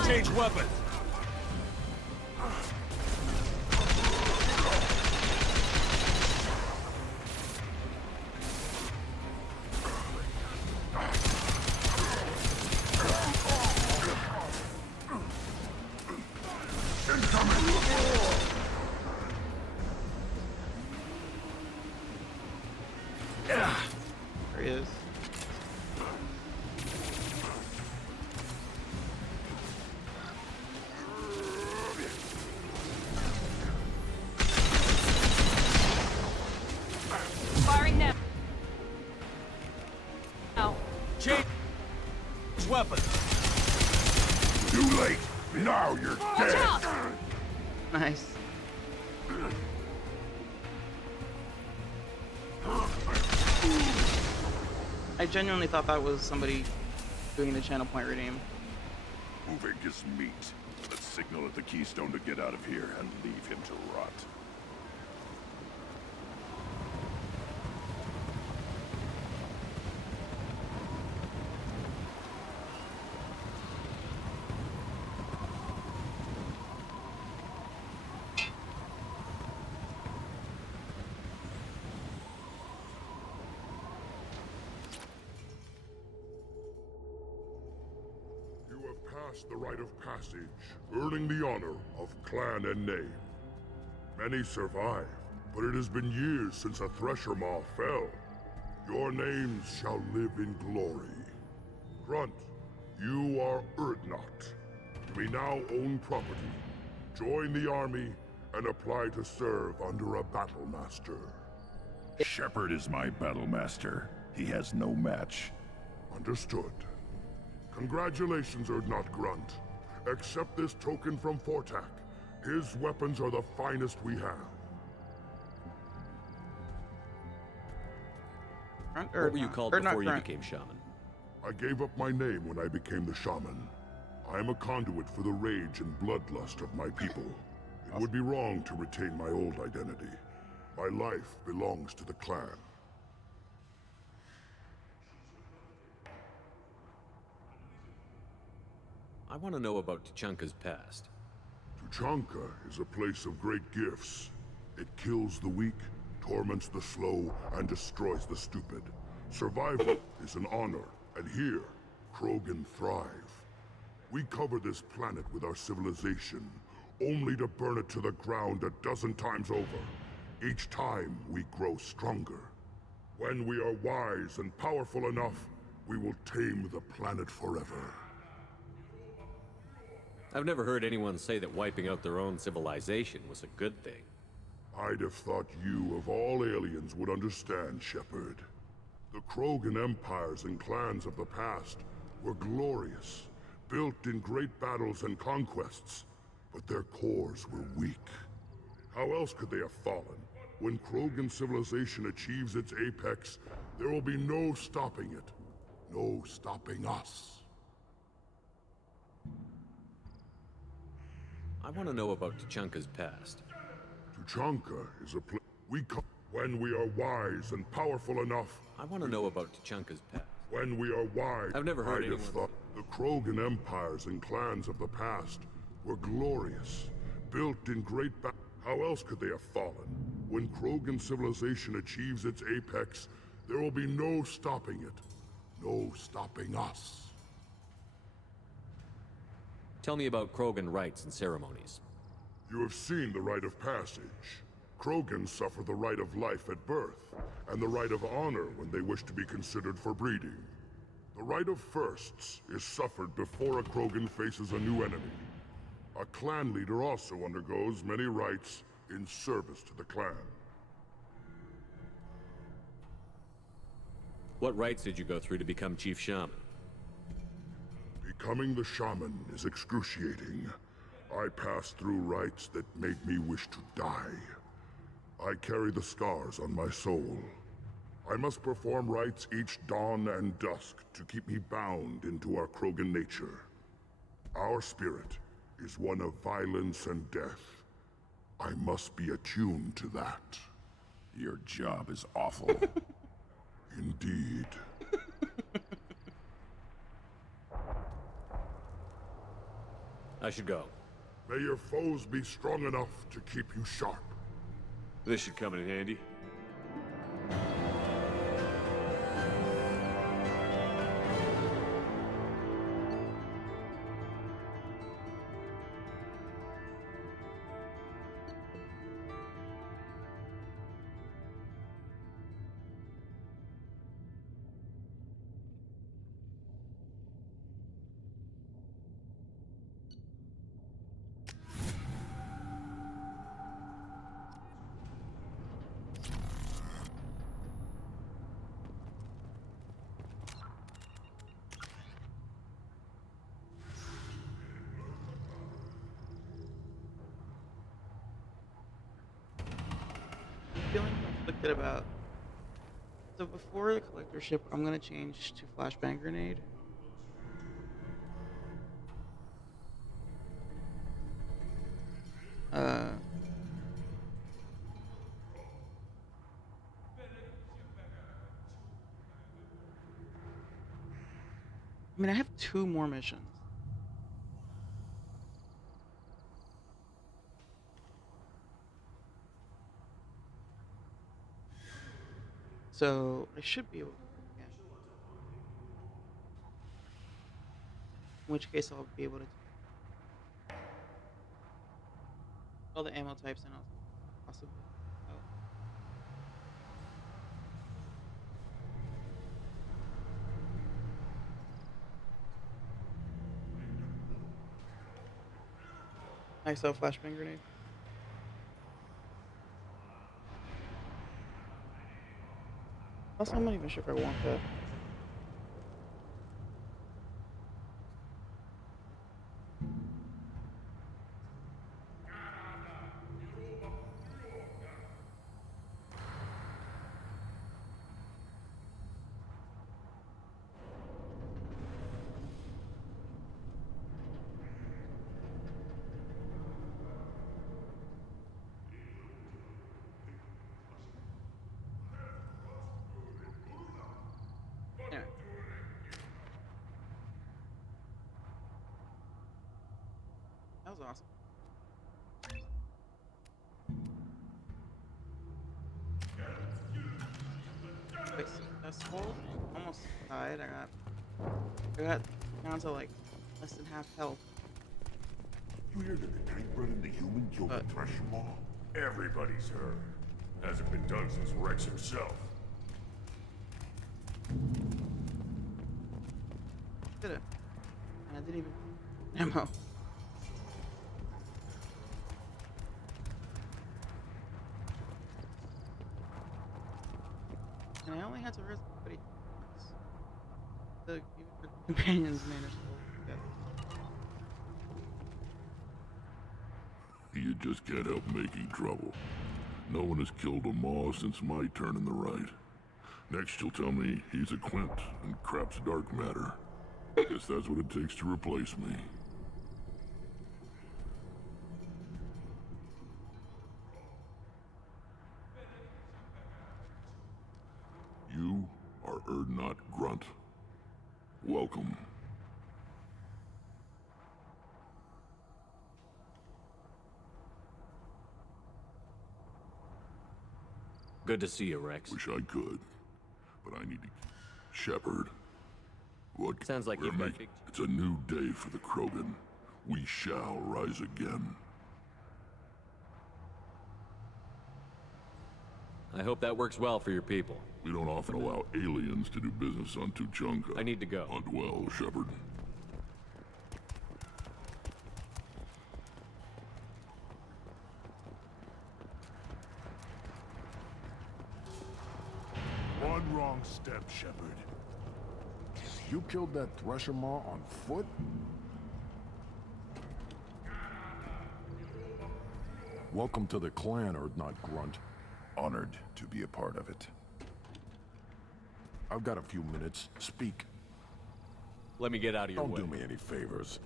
Change weapons! There he is. Firing now. Now. Change weapons! Too late! Now you're dead! Nice. I genuinely thought that was somebody doing the channel point redeem. Moving is meat. Let's signal at the Keystone to get out of here and leave him to rot. Passed the rite of passage, earning the honor of clan and name. Many survive, but it has been years since a Thresher Maw fell. Your names shall live in glory. Grunt, you are Urdnot. You may now own property. Join the army and apply to serve under a battle master. Shepard is my battle master. He has no match. Understood. Congratulations, Urdnot Grunt. Accept this token from Fortak. His weapons are the finest we have. What were you called before you became shaman? I gave up my name when I became the shaman. I am a conduit for the rage and bloodlust of my people. It would be wrong to retain my old identity. My life belongs to the clan. I want to know about Tuchanka's past. Tuchanka is a place of great gifts. It kills the weak, torments the slow, and destroys the stupid. Survival is an honor, and here, Krogan thrive. We cover this planet with our civilization, only to burn it to the ground a dozen times over. Each time, we grow stronger. When we are wise and powerful enough, we will tame the planet forever. I've never heard anyone say that wiping out their own civilization was a good thing. I'd have thought you, of all aliens, would understand, Shepard. The Krogan empires and clans of the past were glorious, built in great battles and conquests, but their cores were weak. How else could they have fallen? When Krogan civilization achieves its apex, there will be no stopping it. No stopping us. I want to know about Tuchanka's past. Tuchanka is a place when we are wise and powerful enough. I want to know about Tuchanka's past. When we are wise, I've never heard I'd have anyone. thought the Krogan empires and clans of the past were glorious, built in great How else could they have fallen? When Krogan civilization achieves its apex, there will be no stopping it. No stopping us. Tell me about Krogan rites and ceremonies. You have seen the rite of passage. Krogans suffer the rite of life at birth, and the rite of honor when they wish to be considered for breeding. The right of firsts is suffered before a Krogan faces a new enemy. A clan leader also undergoes many rites in service to the clan. What rites did you go through to become Chief Shaman? Becoming the shaman is excruciating. I passed through rites that made me wish to die. I carry the scars on my soul. I must perform rites each dawn and dusk to keep me bound into our Krogan nature. Our spirit is one of violence and death. I must be attuned to that. Your job is awful. Indeed. I should go. May your foes be strong enough to keep you sharp. This should come in handy. Feeling conflicted about. So before the collector ship, I'm gonna change to flashbang grenade. I mean, I have 2 more missions. So I should be able to. Yeah. In which case I'll be able to all the ammo types and also possibly. Oh. I saw a flashbang grenade. Also, I'm not even sure if I want that. Anyway. That was awesome. Wait, that's full? Almost died. I got down to like less than half health. You hear that the Nightblood and the human killed the Thresher Maw? Everybody's heard. Hasn't been done since Rex himself. Did it? And I didn't even ammo. And I only had to risk everybody. The companions managed to hold together. You just can't help making trouble. No one has killed a Maw since my turn in the right. Next you'll tell me he's a Quint and crap's dark matter. Guess that's what it takes to replace me. You are Urdnot Grunt. Welcome. Good to see you, Rex. Wish I could, but I need to... Shepard. What Sounds like you've got big... It's a new day for the Krogan. We shall rise again. I hope that works well for your people. We don't often allow aliens to do business on Tuchanka. I need to go. Hunt well, Shepard. One wrong step, Shepard. You killed that Thresher Maw on foot? Welcome to the clan, Urdnot Grunt. Honored to be a part of it. I've got a few minutes. Speak. Let me get out of your way. Don't do me any favors.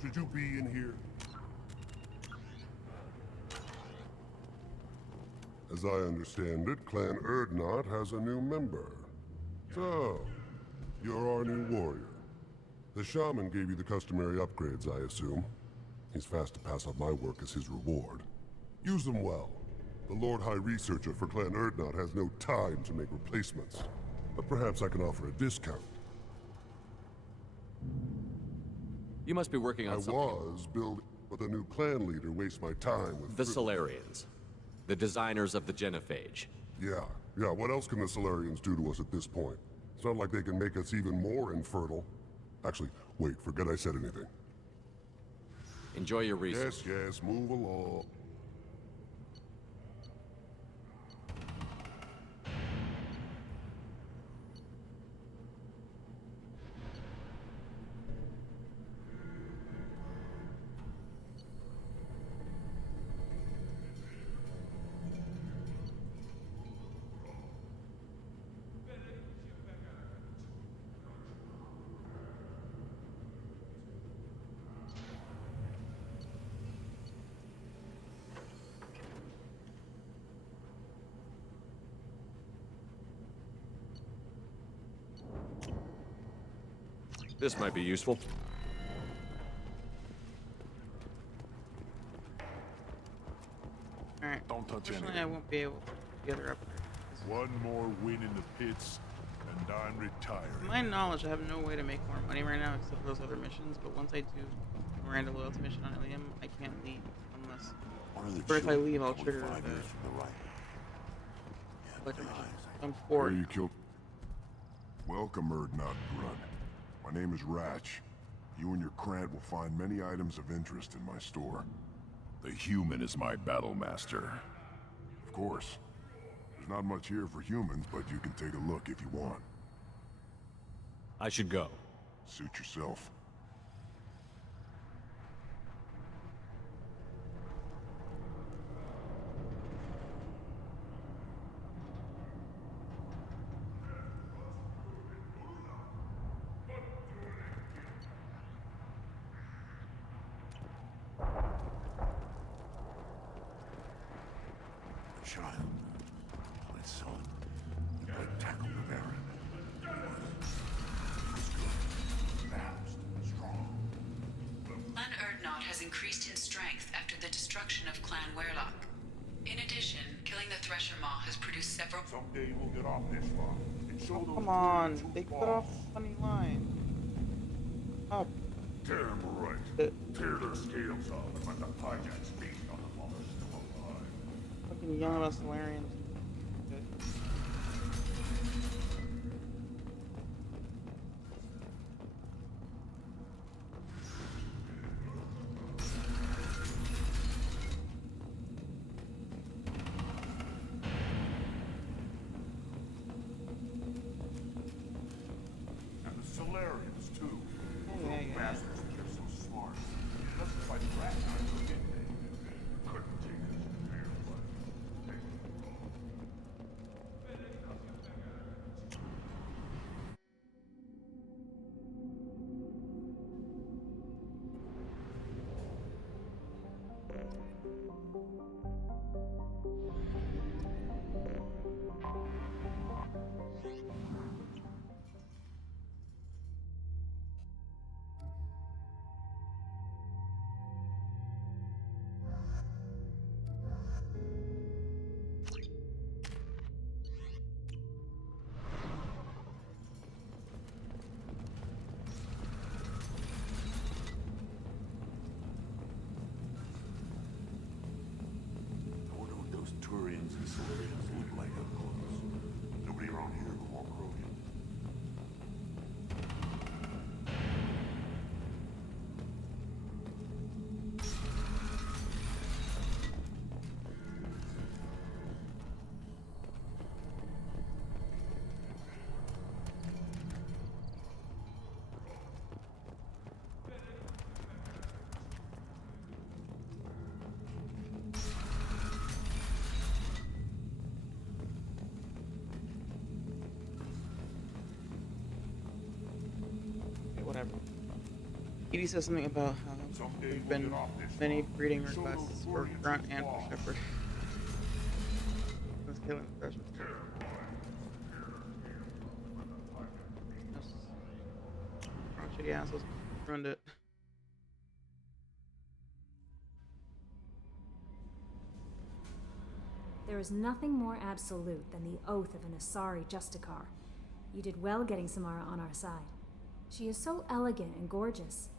Should you be in here? As I understand it, Clan Urdnot has a new member. So, you're our new warrior. The shaman gave you the customary upgrades, I assume. He's fast to pass up my work as his reward. Use them well. The Lord High Researcher for Clan Urdnot has no time to make replacements. But perhaps I can offer a discount. You must be working on something. I was building, but the new clan leader wastes my time with... The Solarians. The designers of the Genophage. Yeah. What else can the Solarians do to us at this point? It's not like they can make us even more infertile. Actually, wait, forget I said anything. Enjoy your research. Yes, move along. This might be useful. Alright. Don't touch Unfortunately, anything. I won't be able to put together upgrades. One more win in the pits, and I'm retired. To my knowledge, I have no way to make more money right now except for those other missions, but once I do a Miranda loyalty mission on Ilium, I can't leave unless... Or if I leave, I'll trigger the... I'm Where forward. you killed... Welcome, Urdnot Grunt. My name is Ratch. You and your Krant will find many items of interest in my store. The human is my battle master. Of course. There's not much here for humans, but you can take a look if you want. I should go. Suit yourself. Child, my son, you might tackle the Baron. Fast, strong. Clan Urdnot has increased in strength after the destruction of Clan Werlock. In addition, killing the Thresher Maw has produced several... Someday we'll get off this far and show those Come on, idiots they who's cut off boss. the funny line. Up. Damn right. Tear their scales off and let the Pyjaks feast on them while they're still alive. Fucking yelling about Solarians. Good. And the Solarians, too. Yeah. Bastards think they're so smart. That's why the rat didn't they? Couldn't take us to their blood. Edie says something about how there's been many breeding requests for Grunt and for Shepard. Since killing the freshman. Shitty assholes ruined it. There is nothing more absolute than the oath of an Asari Justicar. You did well getting Samara on our side. She is so elegant and gorgeous.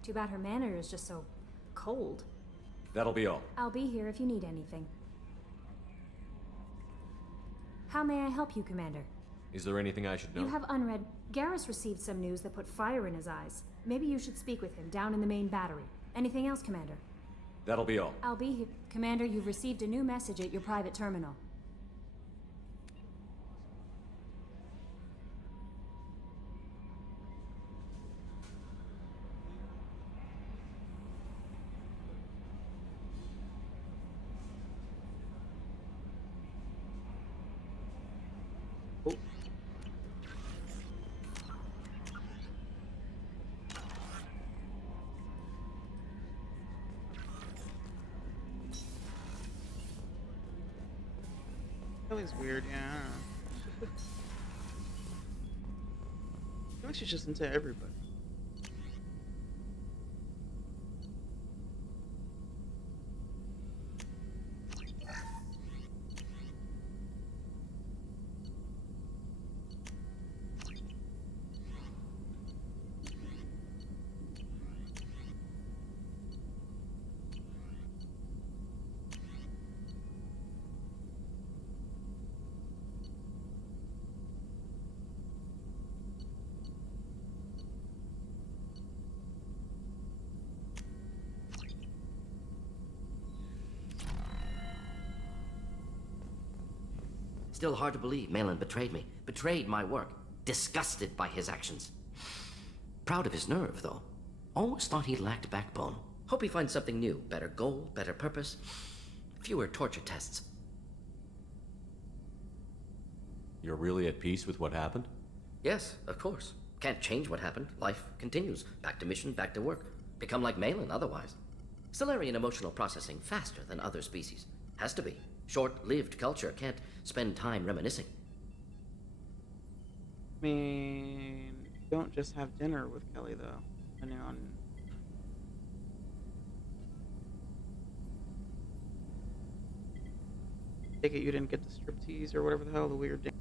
Too bad her manner is just so cold. That'll be all. I'll be here if you need anything. How may I help you, Commander? Is there anything I should know? You have unread. Garrus received some news that put fire in his eyes. Maybe you should speak with him down in the main battery. Anything else, Commander? That'll be all. I'll be here. Commander, you've received a new message at your private terminal. Kelly's weird, yeah. I feel like she's just into everybody. Still hard to believe Malin betrayed me. Betrayed my work. Disgusted by his actions. Proud of his nerve, though. Almost thought he lacked backbone. Hope he finds something new. Better goal, better purpose. Fewer torture tests. You're really at peace with what happened? Yes, of course. Can't change what happened. Life continues. Back to mission, back to work. Become like Malin otherwise. Solarian emotional processing faster than other species. Has to be. Short-lived culture can't spend time reminiscing. I mean, don't just have dinner with Kelly, though. Depending on... Take it you didn't get the striptease or whatever the hell, the weird thing.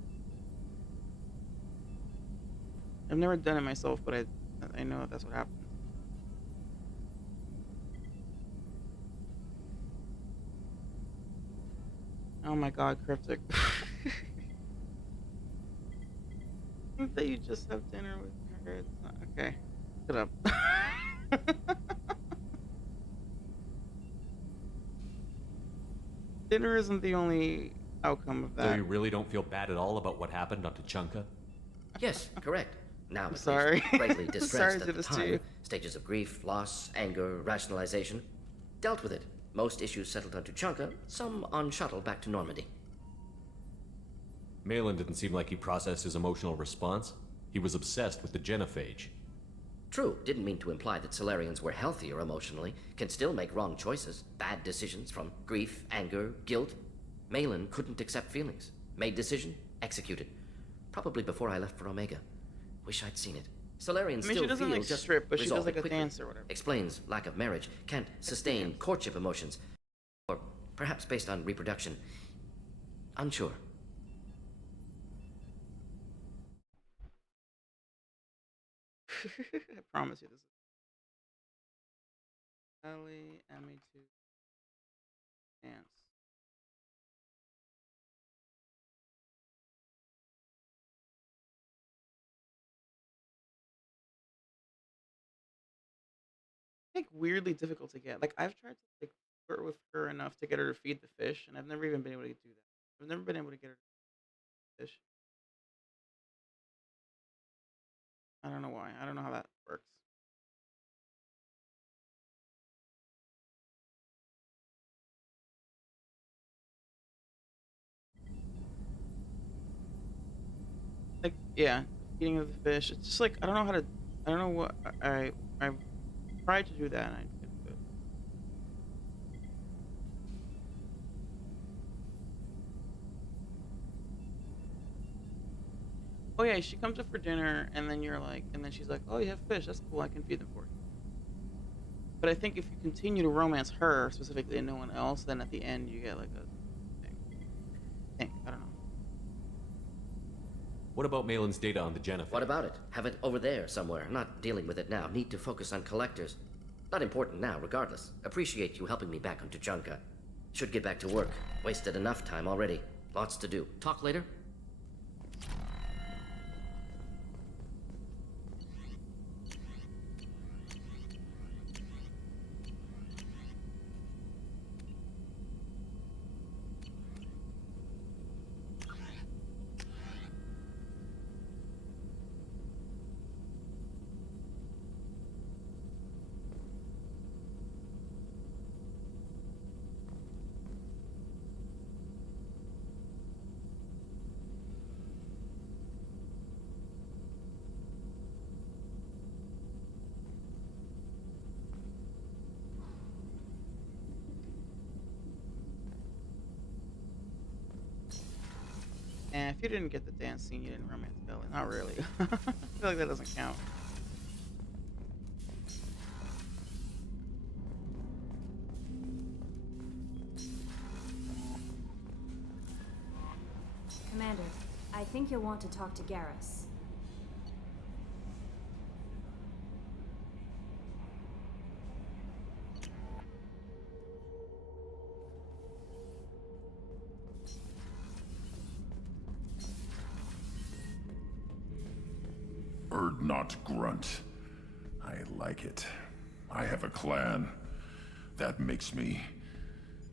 I've never done it myself, but I know that that's what happened. Oh my god, Cryptic. That you just have dinner with her. It's not okay. Shut up. Dinner isn't the only outcome of that. So you really don't feel bad at all about what happened on Tuchanka? Yes, correct. Now I'm at sorry. least greatly Sorry distressed to at the this to time. you. Stages of grief, loss, anger, rationalization. Dealt with it. Most issues settled on Tuchanka, some on shuttle back to Normandy. Malin didn't seem like he processed his emotional response. He was obsessed with the genophage. True, didn't mean to imply that Solarians were healthier emotionally, can still make wrong choices, bad decisions from grief, anger, guilt. Malin couldn't accept feelings. Made decision, executed. Probably before I left for Omega. Wish I'd seen it. Solarians I mean, still she doesn't feel like just strip, but she does resolve like it a quickly. dance or whatever. Explains lack of marriage, can't sustain courtship emotions. Or perhaps based on reproduction. Unsure. I promise you this is Ellie, Emmy to dance. I think weirdly difficult to get. Like I've tried to like flirt with her enough to get her to feed the fish, and I've never even been able to do that. I've never been able to get her to feed the fish. I don't know why. I don't know how that works. Like yeah, feeding of the fish. It's just like I don't know how to. I don't know what I tried to do that and I didn't do it. Oh yeah, she comes up for dinner and then you're like, and then she's like, "Oh, you have fish. That's cool. I can feed them for you." But I think if you continue to romance her specifically and no one else, then at the end you get like a thing. I don't know. What about Malin's data on the Jennifer? What about it? Have it over there somewhere. Not dealing with it now. Need to focus on collectors. Not important now, regardless. Appreciate you helping me back on Tuchanka. Should get back to work. Wasted enough time already. Lots to do. Talk later? And if you didn't get the dance scene, you didn't romance Kelly. Not really. I feel like that doesn't count. Commander, I think you'll want to talk to Garrus. Urdnot grunt. I like it. I have a clan. That makes me...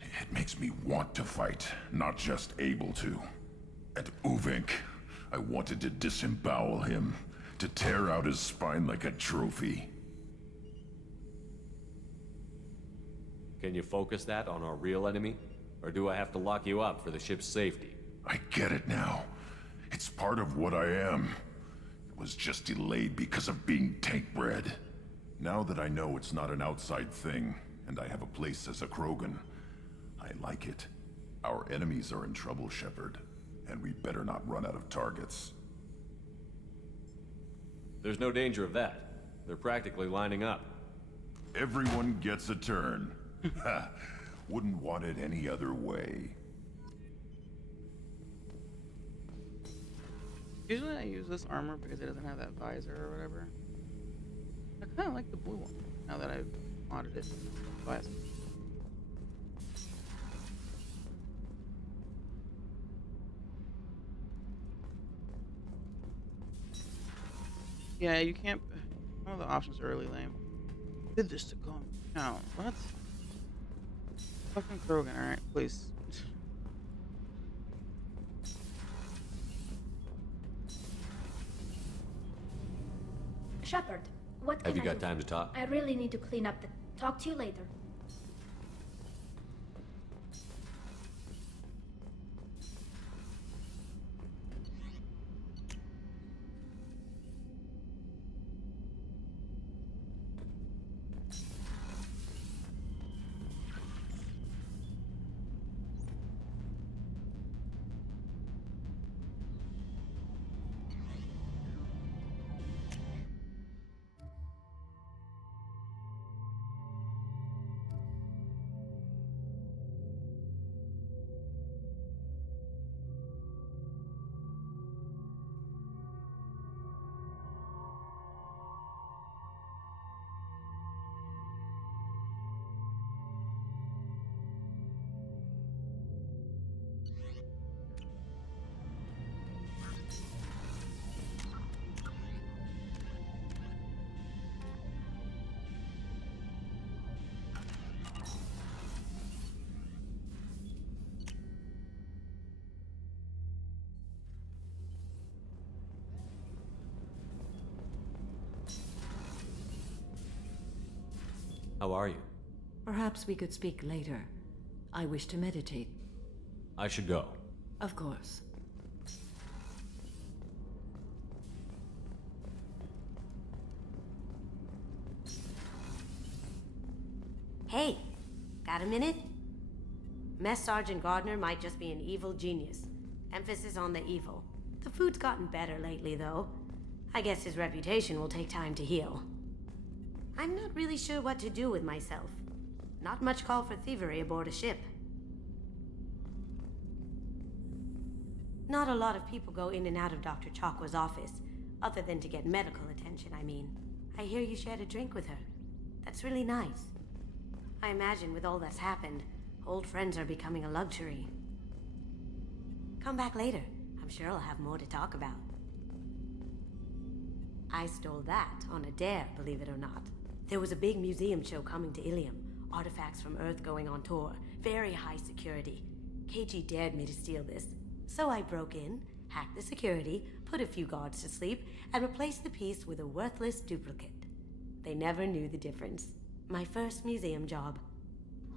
It makes me want to fight, not just able to. At Uvink, I wanted to disembowel him, to tear out his spine like a trophy. Can you focus that on our real enemy? Or do I have to lock you up for the ship's safety? I get it now. It's part of what I am. It was just delayed because of being tank-bred. Now that I know it's not an outside thing, and I have a place as a Krogan, I like it. Our enemies are in trouble, Shepard, and we better not run out of targets. There's no danger of that. They're practically lining up. Everyone gets a turn. Ha! Wouldn't want it any other way. Usually I use this armor because it doesn't have that visor or whatever. I kind of like the blue one now that I've modded it. Visor. Yeah, you can't. Some of the options are really lame. Did this to come out? What? Fucking Krogan, alright, please. Shepard, what can Have you I got do? time to talk? I really need to clean up the... Talk to you later. How are you? Perhaps we could speak later. I wish to meditate. I should go. Of course. Hey, got a minute? Mess Sergeant Gardner might just be an evil genius. Emphasis on the evil. The food's gotten better lately, though. I guess his reputation will take time to heal. I'm not really sure what to do with myself. Not much call for thievery aboard a ship. Not a lot of people go in and out of Dr. Chakwa's office, other than to get medical attention, I mean. I hear you shared a drink with her. That's really nice. I imagine with all that's happened, old friends are becoming a luxury. Come back later. I'm sure I'll have more to talk about. I stole that on a dare, believe it or not. There was a big museum show coming to Ilium. Artifacts from Earth going on tour. Very high security. KG dared me to steal this. So I broke in, hacked the security, put a few guards to sleep, and replaced the piece with a worthless duplicate. They never knew the difference. My first museum job.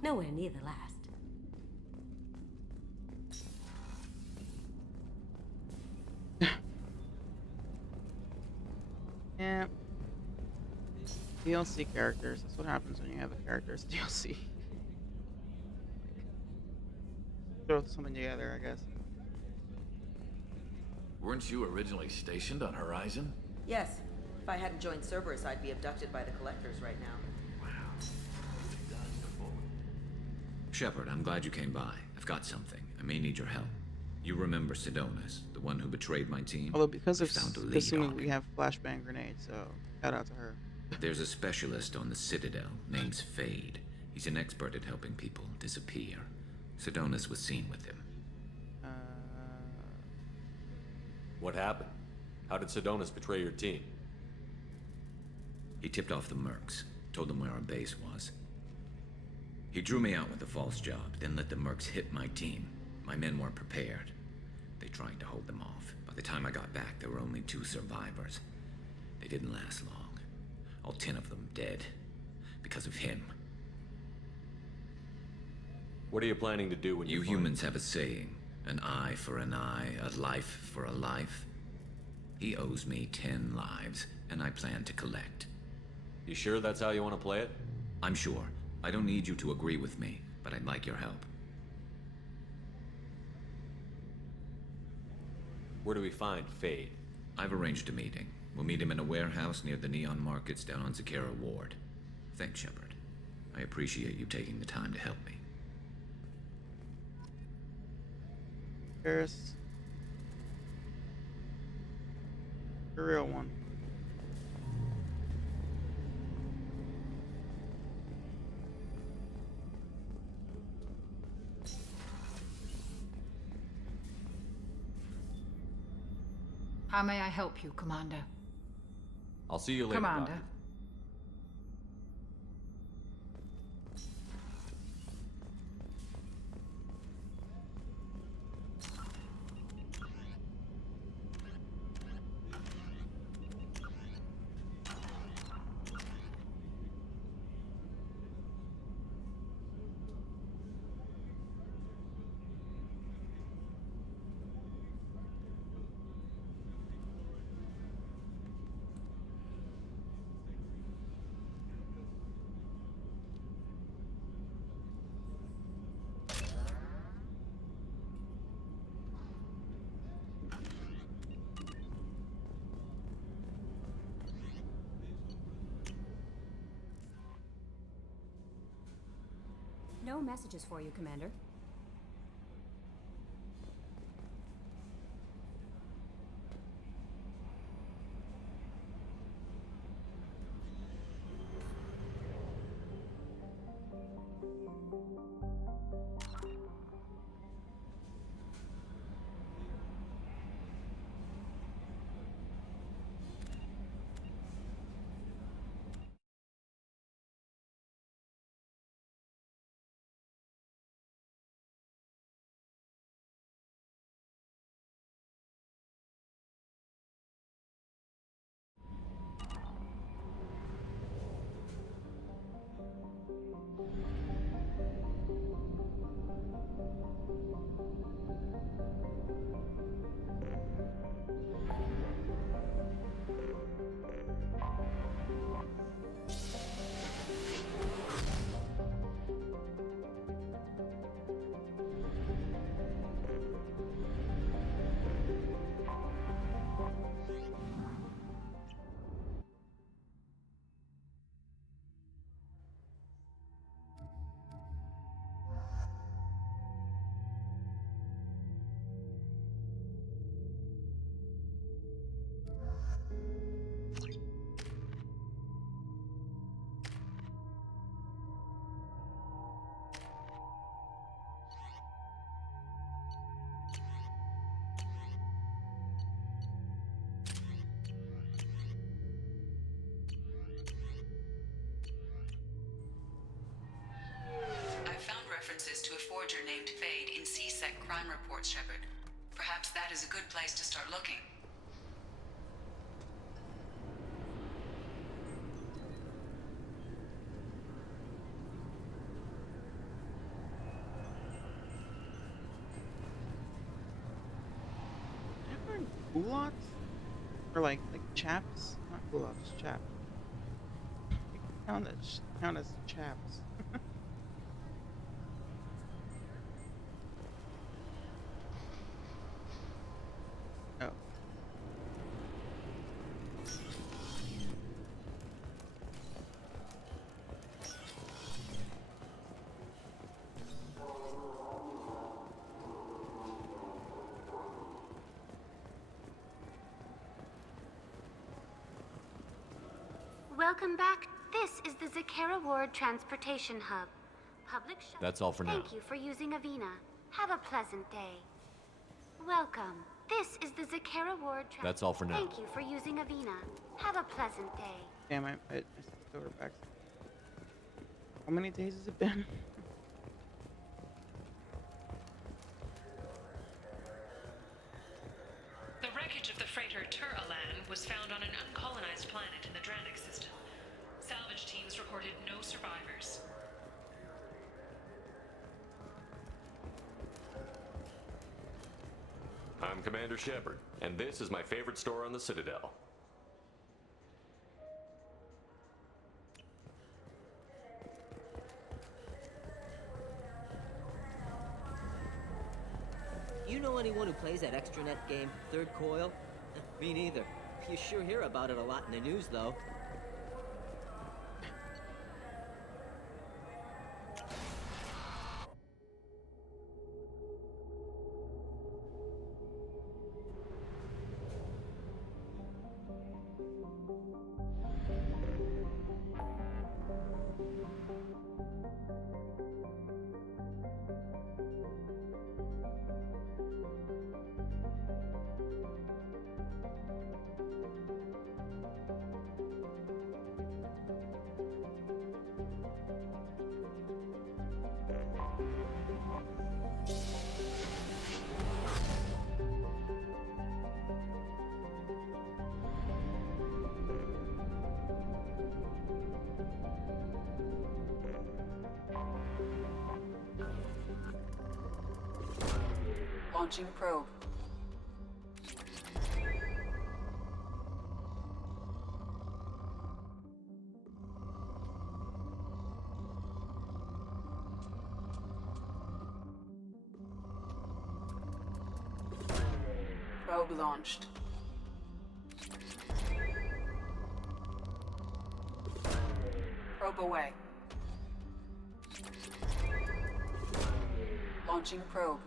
Nowhere near the last. Yeah. DLC characters. That's what happens when you have a character as DLC. Throw something together, I guess. Weren't you originally stationed on Horizon? Yes. If I hadn't joined Cerberus, I'd be abducted by the Collectors right now. Shepard, I'm glad you came by. I've got something. I may need your help. You remember Sidonis, the one who betrayed my team? Although because of found a lead assuming on we him. have flashbang grenades, so shout out to her. There's a specialist on the Citadel named Fade. He's an expert at helping people disappear. Sidonis was seen with him. What happened? How did Sidonis betray your team? He tipped off the mercs, told them where our base was. He drew me out with a false job, then let the mercs hit my team. My men weren't prepared. They tried to hold them off. By the time I got back, there were only 2 survivors. They didn't last long. All 10 of them dead. Because of him. What are you planning to do when you humans have a saying. An eye for an eye, a life for a life. He owes me 10 lives, and I plan to collect. You sure that's how you want to play it? I'm sure. I don't need you to agree with me, but I'd like your help. Where do we find Fade? I've arranged a meeting. We'll meet him in a warehouse near the Neon Markets down on Zakera Ward. Thanks, Shepard. I appreciate you taking the time to help me. Paris. The real one. How may I help you, Commander? I'll see you later, Commander. Doctor. No messages for you, Commander. forger named Fade in CSEC crime reports, Shepard. Perhaps that is a good place to start looking. Culottes? Or like chaps? Not culottes, chaps. You can count as chaps. Oh. Welcome back. This is the Zakera Ward Transportation Hub. Public shuttle. That's all for now. Thank you for using Avina. Have a pleasant day. Welcome. This is the Zakera Ward That's all for now. Thank you for using Avina. Have a pleasant day. Damn, I skipped over back. How many days has it been? The wreckage of the freighter Tur-Alan was found on an uncolonized planet in the Dranic system. Salvage teams reported no survivors. I'm Commander Shepard, and this is my favorite store on the Citadel. You know anyone who plays that extranet game, Third Coil? Me neither. You sure hear about it a lot in the news, though. Launching probe. Probe launched. Probe away. Launching probe.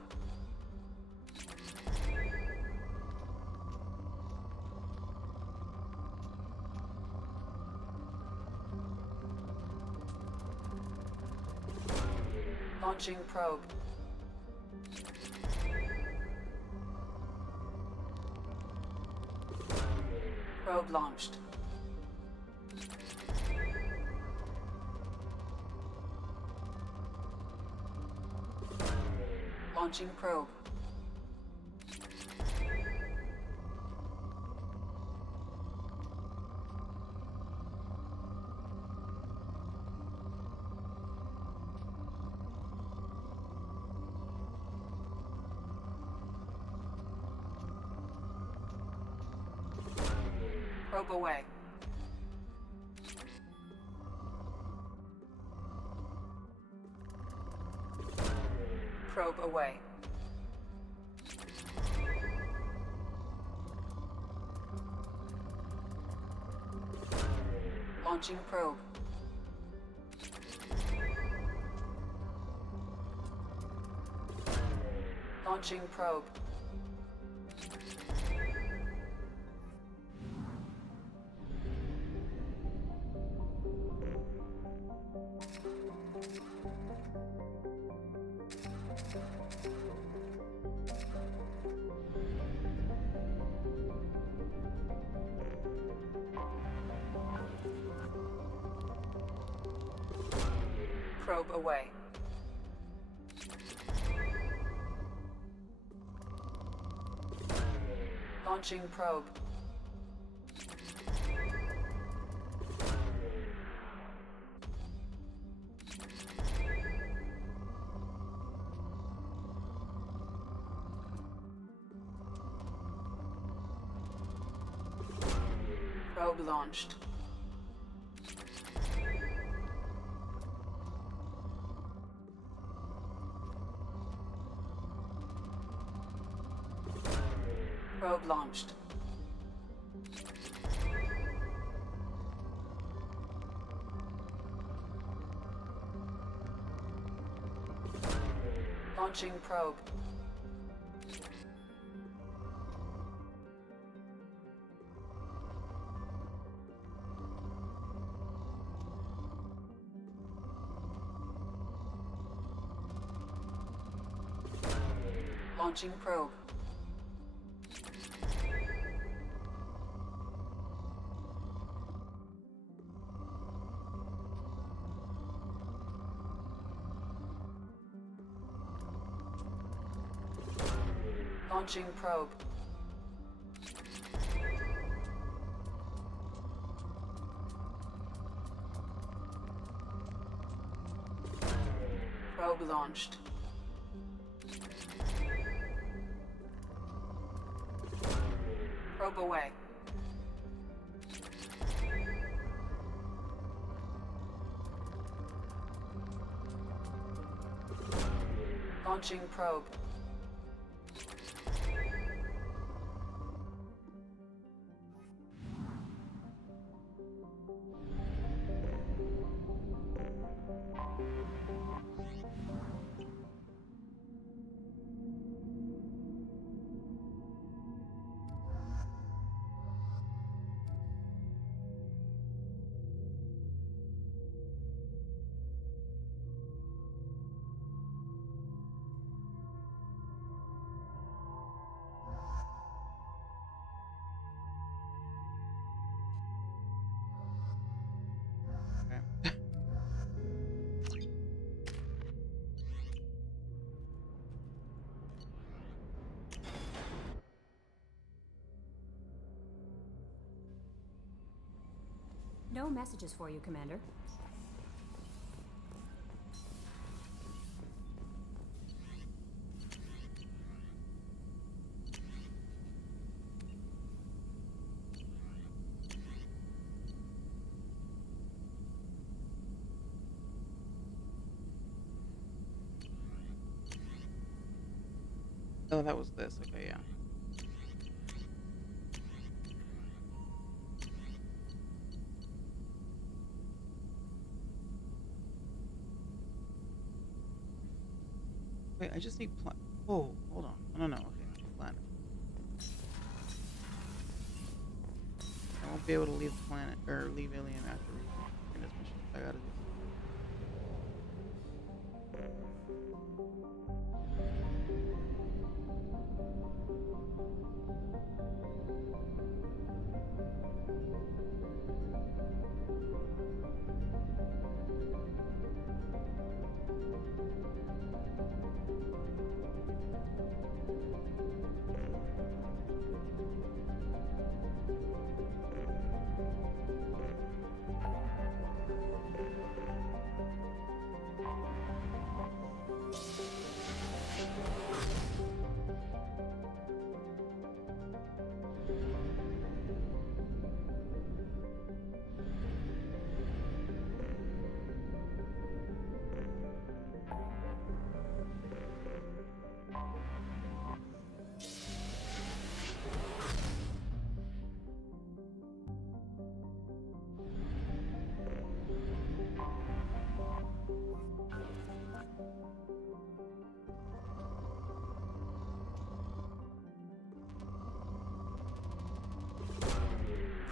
Launching probe. Probe launched. Launching probe. Probe away. Probe away. Launching probe. Launching probe. Probe away. Launching probe. Probe launched. Probe launched. Launching probe. Launching probe. Launching probe. Probe launched. Probe away. Launching probe. No messages for you, Commander. Oh, that was this. Okay, yeah. Wait, I just need oh, hold on. No, no, okay. Planet. I won't be able to leave the planet, or leave Ilium after in this mission. I gotta do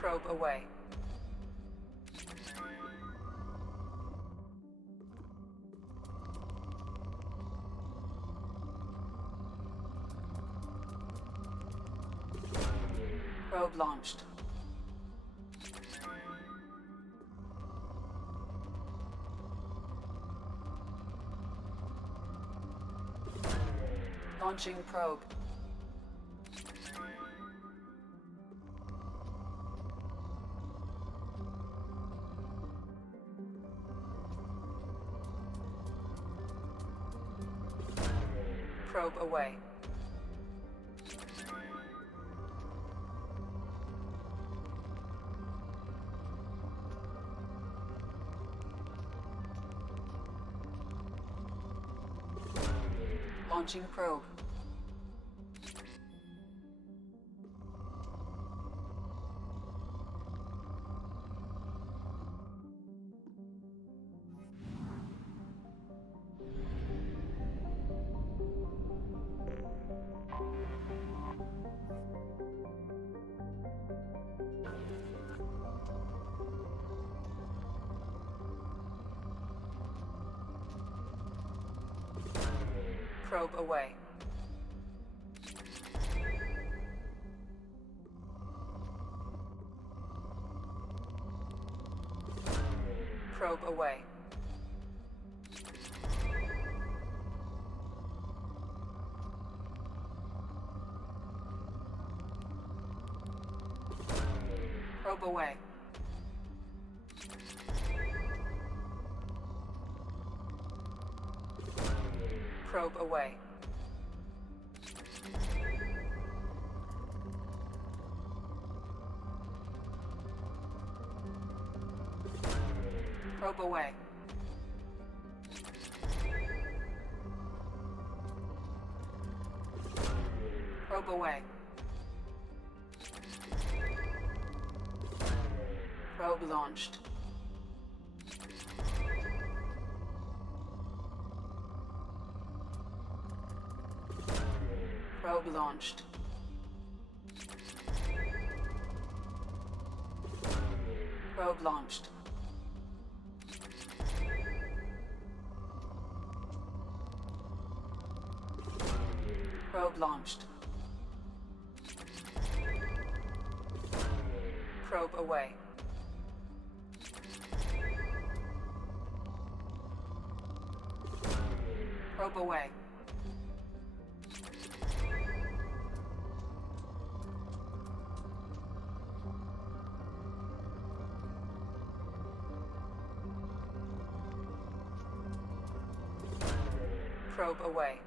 Probe away. Probe launched. Launching probe. Probe away. Launching probe. Probe away. Probe away. Probe away. Probe away. Probe away. Probe away. Probe launched. Probe launched. Probe launched. Probe launched. Probe away. Probe away. Probe away.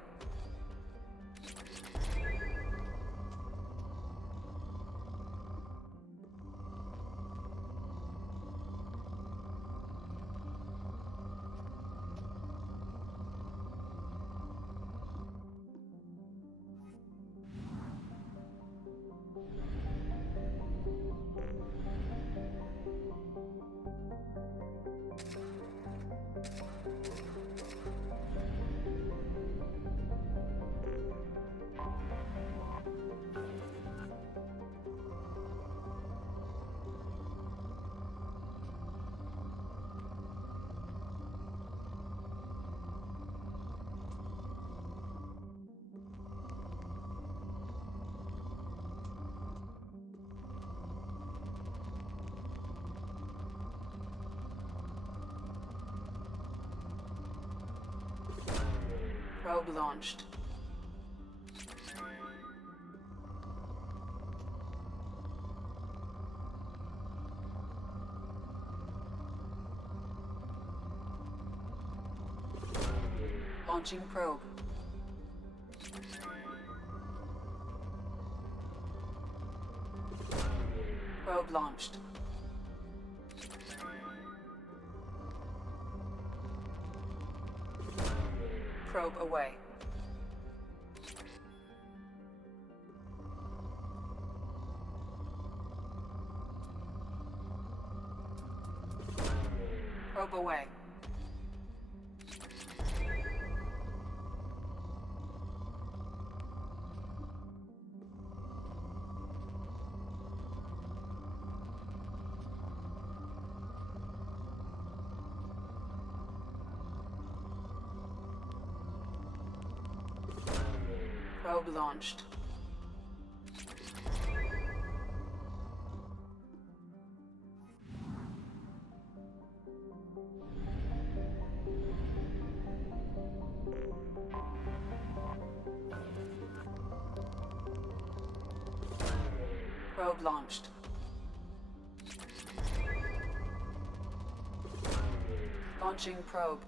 Probe launched. Launching probe. Probe launched. Probe away. Probe away. Probe launched. Probe launched. Launching probe.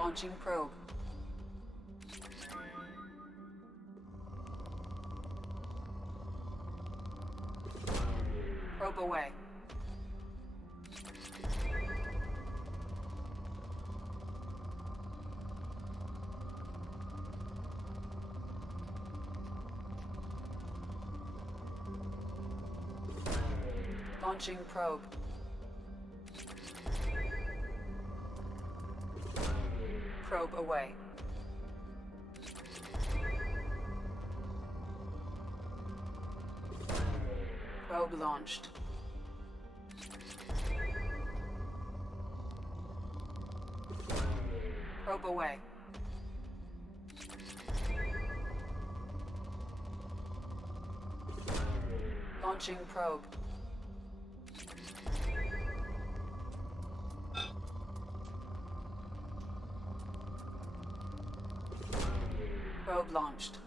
Launching probe. Probe away. Launching probe. Probe away. Probe launched. Probe away. Launching probe. Probe launched.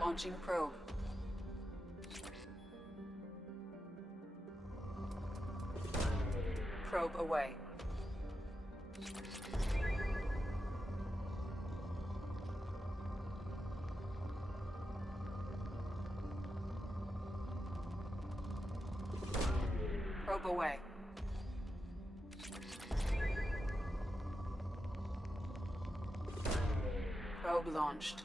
Launching probe. Probe away. Probe away. Probe launched.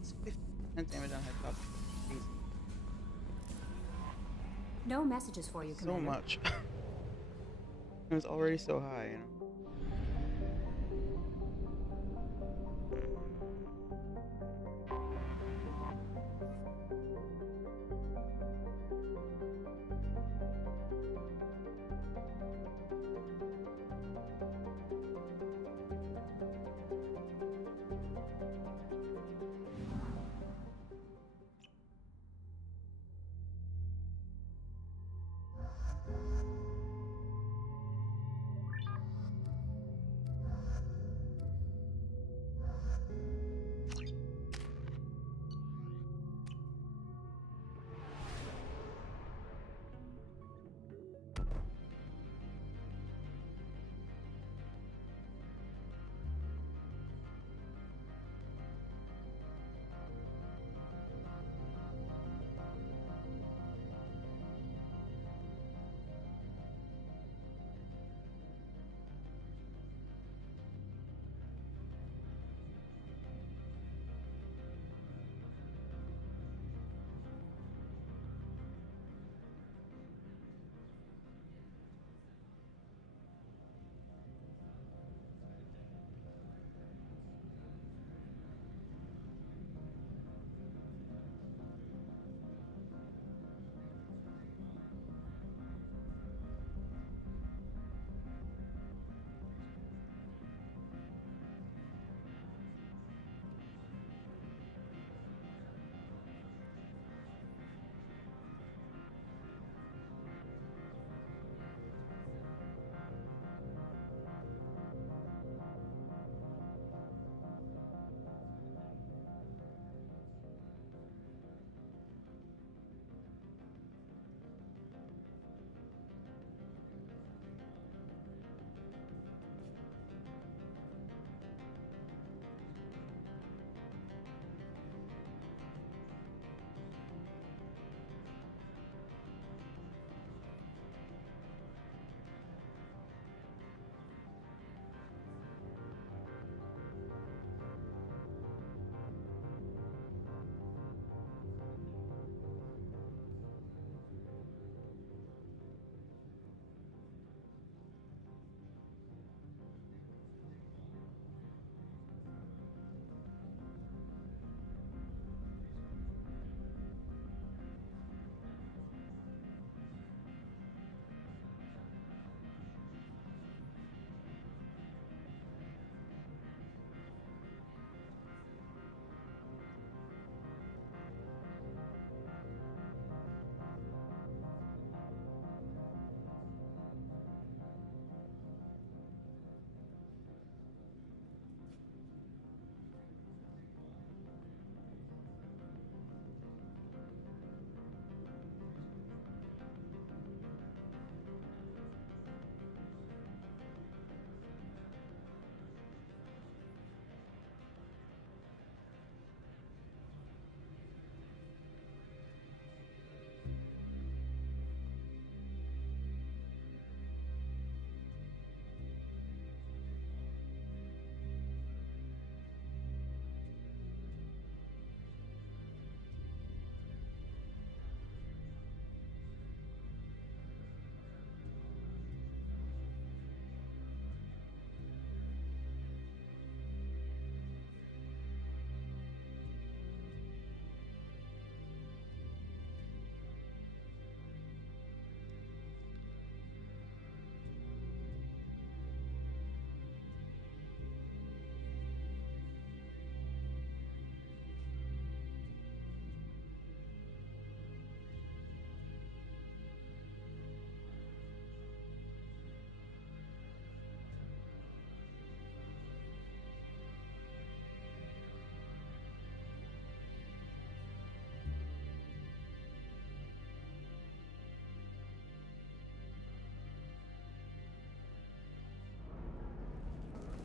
It's 50% damage on headshot. Jeez. No messages for you, So Commander. much. It was already so high, you know.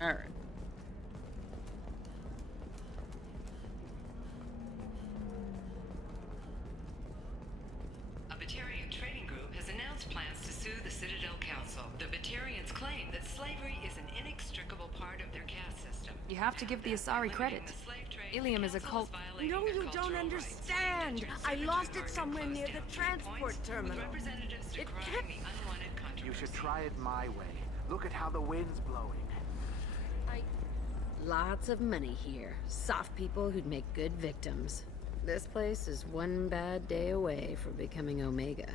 All right. A Batarian trading group has announced plans to sue the Citadel Council. The Batarians claim that slavery is an inextricable part of their caste system. You have to give the Asari credit. Ilium is a cult. No, you don't understand. I lost it somewhere near the transport terminal. It kept... You should try it my way. Look at how the wind's blowing. Lots of money here. Soft people who'd make good victims. This place is one bad day away from becoming Omega.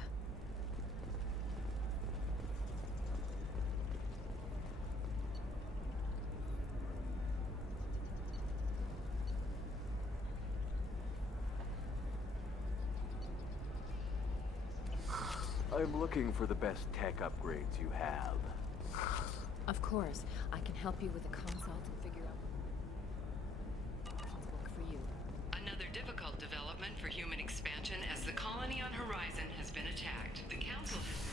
I'm looking for the best tech upgrades you have. Of course, I can help you with a consult and figure out what's work for you. Another difficult development for human expansion as the colony on Horizon has been attacked. The Council has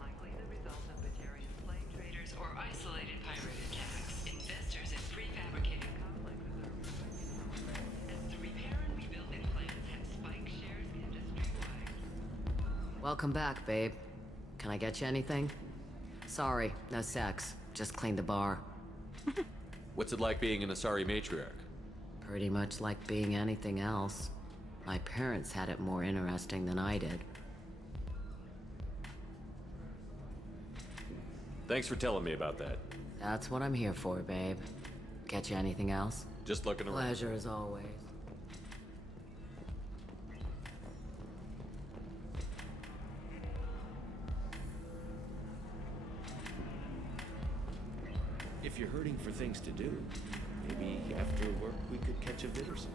likely the result of Batarian slave traders or isolated pirate attacks. Investors in prefabricated complexes are as the repair and rebuilding plans have spiked shares industry-wide. Welcome back, babe. Can I get you anything? Sorry, no sex. Just cleaned the bar. What's it like being an Asari matriarch? Pretty much like being anything else. My parents had it more interesting than I did. Thanks for telling me about that. That's what I'm here for, babe. Get you anything else? Just looking around. Pleasure as always. If you're hurting for things to do, maybe after work we could catch a vid or something.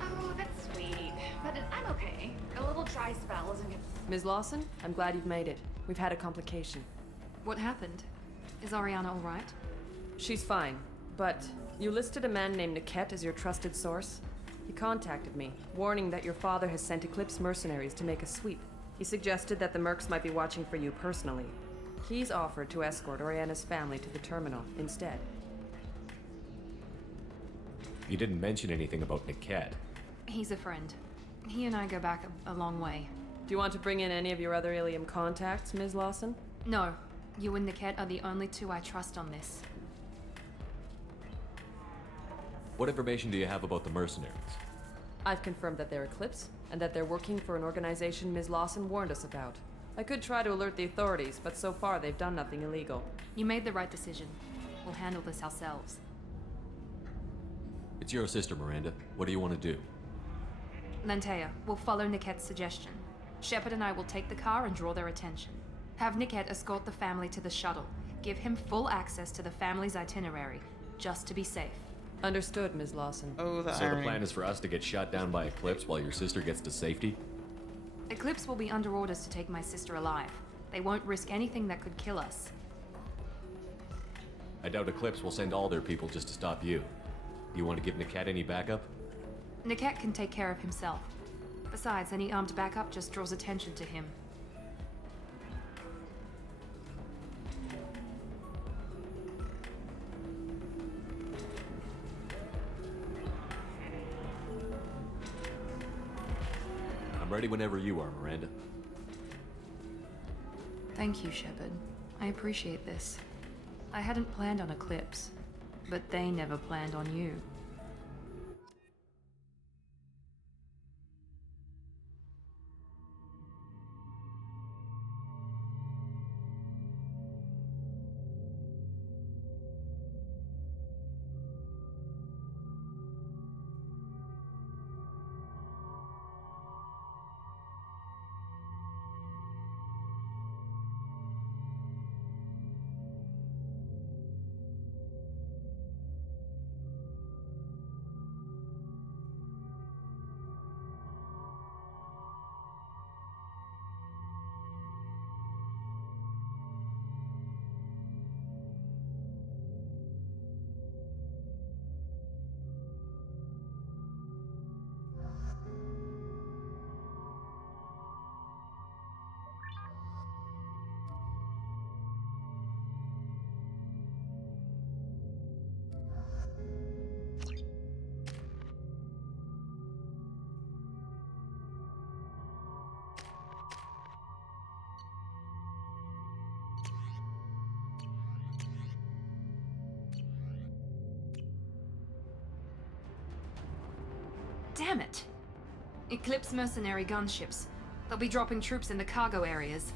Oh, that's sweet. But I'm okay. A little dry spell isn't good. Ms. Lawson, I'm glad you've made it. We've had a complication. What happened? Is Ariana all right? She's fine, but you listed a man named Niket as your trusted source. He contacted me, warning that your father has sent Eclipse mercenaries to make a sweep. He suggested that the Mercs might be watching for you personally. He's offered to escort Oriana's family to the terminal instead. You didn't mention anything about Niket. He's a friend. He and I go back a long way. Do you want to bring in any of your other Ilium contacts, Ms. Lawson? No. You and Niket are the only two I trust on this. What information do you have about the mercenaries? I've confirmed that they're Eclipse, and that they're working for an organization Ms. Lawson warned us about. I could try to alert the authorities, but so far they've done nothing illegal. You made the right decision. We'll handle this ourselves. It's your sister, Miranda. What do you want to do? Lantea, we'll follow Niket's suggestion. Shepard and I will take the car and draw their attention. Have Niket escort the family to the shuttle. Give him full access to the family's itinerary, just to be safe. Understood, Ms. Lawson. Oh, the So irony. the plan is for us to get shot down by Eclipse while your sister gets to safety? Eclipse will be under orders to take my sister alive. They won't risk anything that could kill us. I doubt Eclipse will send all their people just to stop you. You want to give Niket any backup? Niket can take care of himself. Besides, any armed backup just draws attention to him. I'm ready whenever you are, Miranda. Thank you, Shepard. I appreciate this. I hadn't planned on Eclipse, but they never planned on you. Damn it! Eclipse mercenary gunships. They'll be dropping troops in the cargo areas.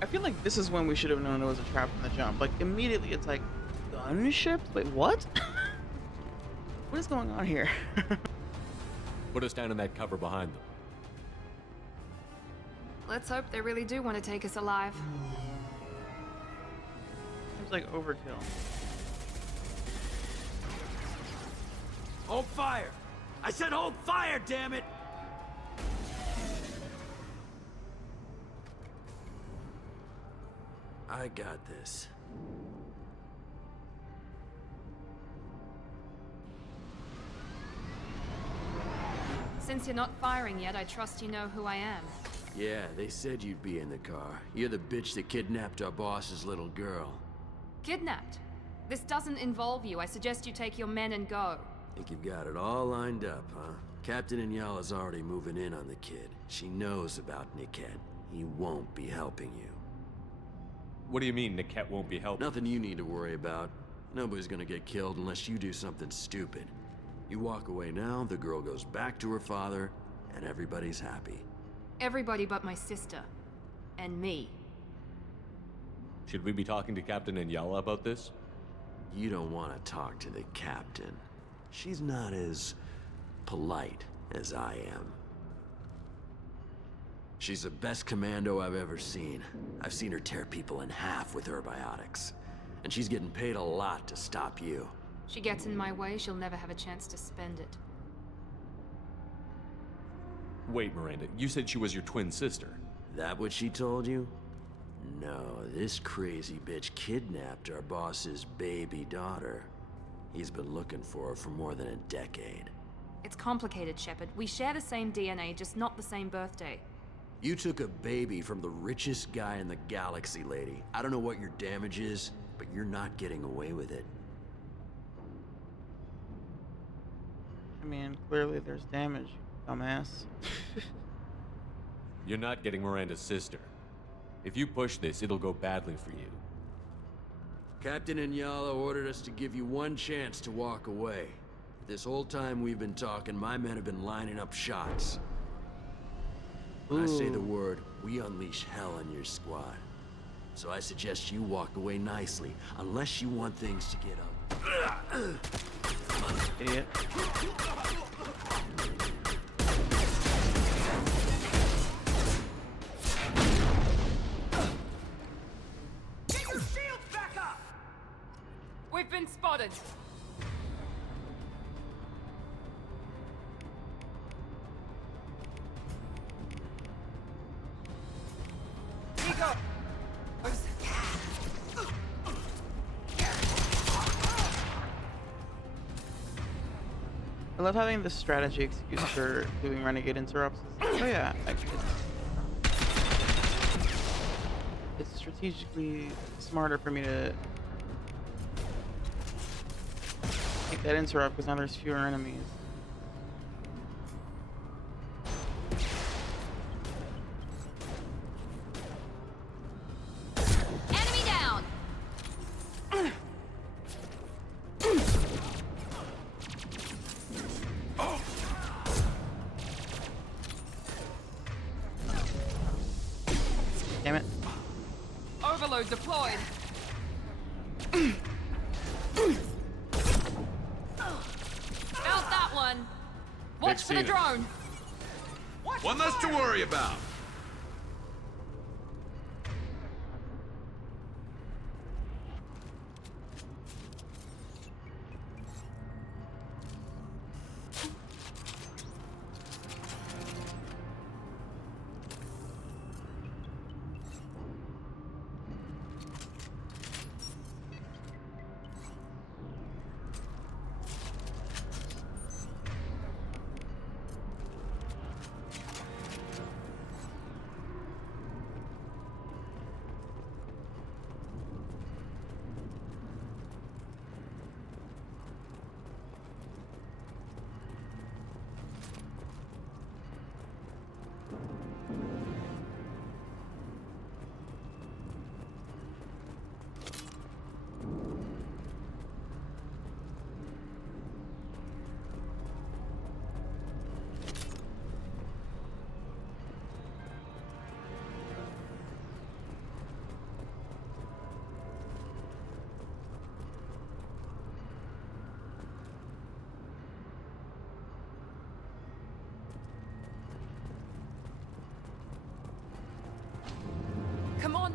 I feel like this is when we should have known it was a trap from the jump. Like, immediately it's like, gunships? Wait, what? What is going on here? Put us down in that cover behind them. Let's hope they really do want to take us alive. Seems like overkill. Hold fire! I said hold fire, damn it! I got this. Since you're not firing yet, I trust you know who I am. Yeah, they said you'd be in the car. You're the bitch that kidnapped our boss's little girl. Kidnapped? This doesn't involve you. I suggest you take your men and go. Think you've got it all lined up, huh? Captain Inyala's already moving in on the kid. She knows about Niket. He won't be helping you. What do you mean Niket won't be helping? Nothing you need to worry about. Nobody's gonna get killed unless you do something stupid. You walk away now, the girl goes back to her father, and everybody's happy. Everybody but my sister. And me. Should we be talking to Captain Inyala about this? You don't want to talk to the captain. She's not as polite as I am. She's the best commando I've ever seen. I've seen her tear people in half with her biotics. And she's getting paid a lot to stop you. She gets in my way, she'll never have a chance to spend it. Wait, Miranda, you said she was your twin sister. That what she told you? No, this crazy bitch kidnapped our boss's baby daughter. He's been looking for her for more than a decade. It's complicated, Shepard. We share the same DNA, just not the same birthday. You took a baby from the richest guy in the galaxy, lady. I don't know what your damage is, but you're not getting away with it. I mean, clearly there's damage, you dumbass. You're not getting Miranda's sister. If you push this, it'll go badly for you. Captain Inyala ordered us to give you one chance to walk away. This whole time we've been talking, my men have been lining up shots. When I say the word, we unleash hell on your squad. So I suggest you walk away nicely, unless you want things to get up. Idiot. Get your shields back up! We've been spotted. I love having this strategy excuse for doing renegade interrupts. Oh yeah, it's strategically smarter for me to make that interrupt because now there's fewer enemies. Enemy down! Damn it. Overload deployed. Felt that one. Watch for the drone. One less to worry about.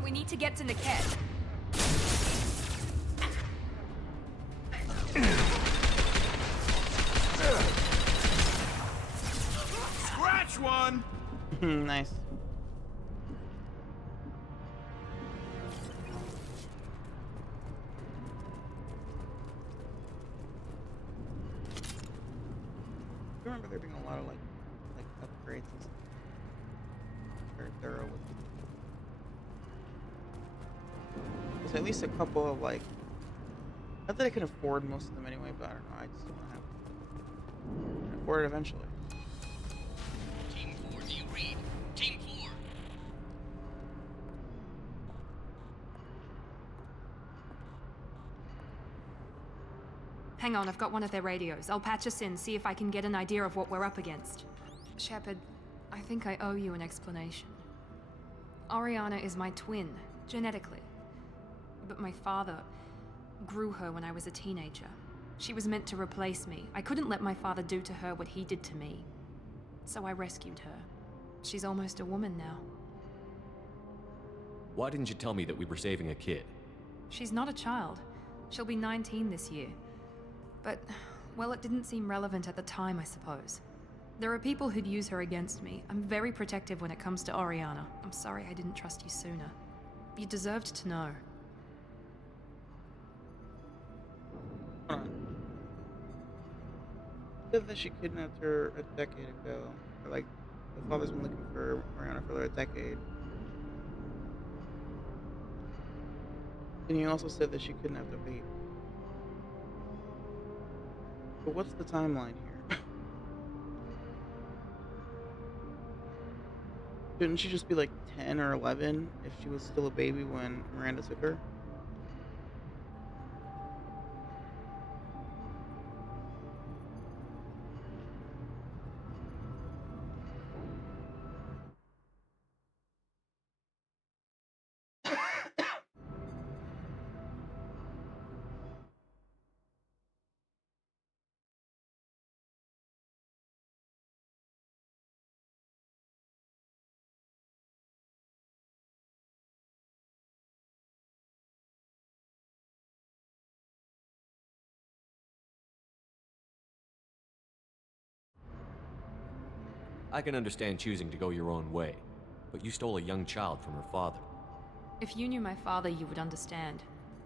We need to get to Niket. Scratch one! Nice. I remember there being a lot of like upgrades and stuff. Very thorough with them. There's at least a couple of like, not that I can afford most of them anyway, but I don't know, I just want to have afford it eventually. Team 4, do you read? Team 4. Hang on, I've got one of their radios. I'll patch us in, see if I can get an idea of what we're up against. Shepard, I think I owe you an explanation. Oriana is my twin, genetically. But my father grew her when I was a teenager. She was meant to replace me. I couldn't let my father do to her what he did to me. So I rescued her. She's almost a woman now. Why didn't you tell me that we were saving a kid? She's not a child. She'll be 19 this year. But, well, it didn't seem relevant at the time, I suppose. There are people who'd use her against me. I'm very protective when it comes to Oriana. I'm sorry I didn't trust you sooner. You deserved to know. Said that she kidnapped her a decade ago. Or like, the father's been looking for Oriana for like a decade. And you also said that she kidnapped a baby. But what's the timeline here? Shouldn't she just be like 10 or 11 if she was still a baby when Miranda took her? I can understand choosing to go your own way, but you stole a young child from her father. If you knew my father, you would understand.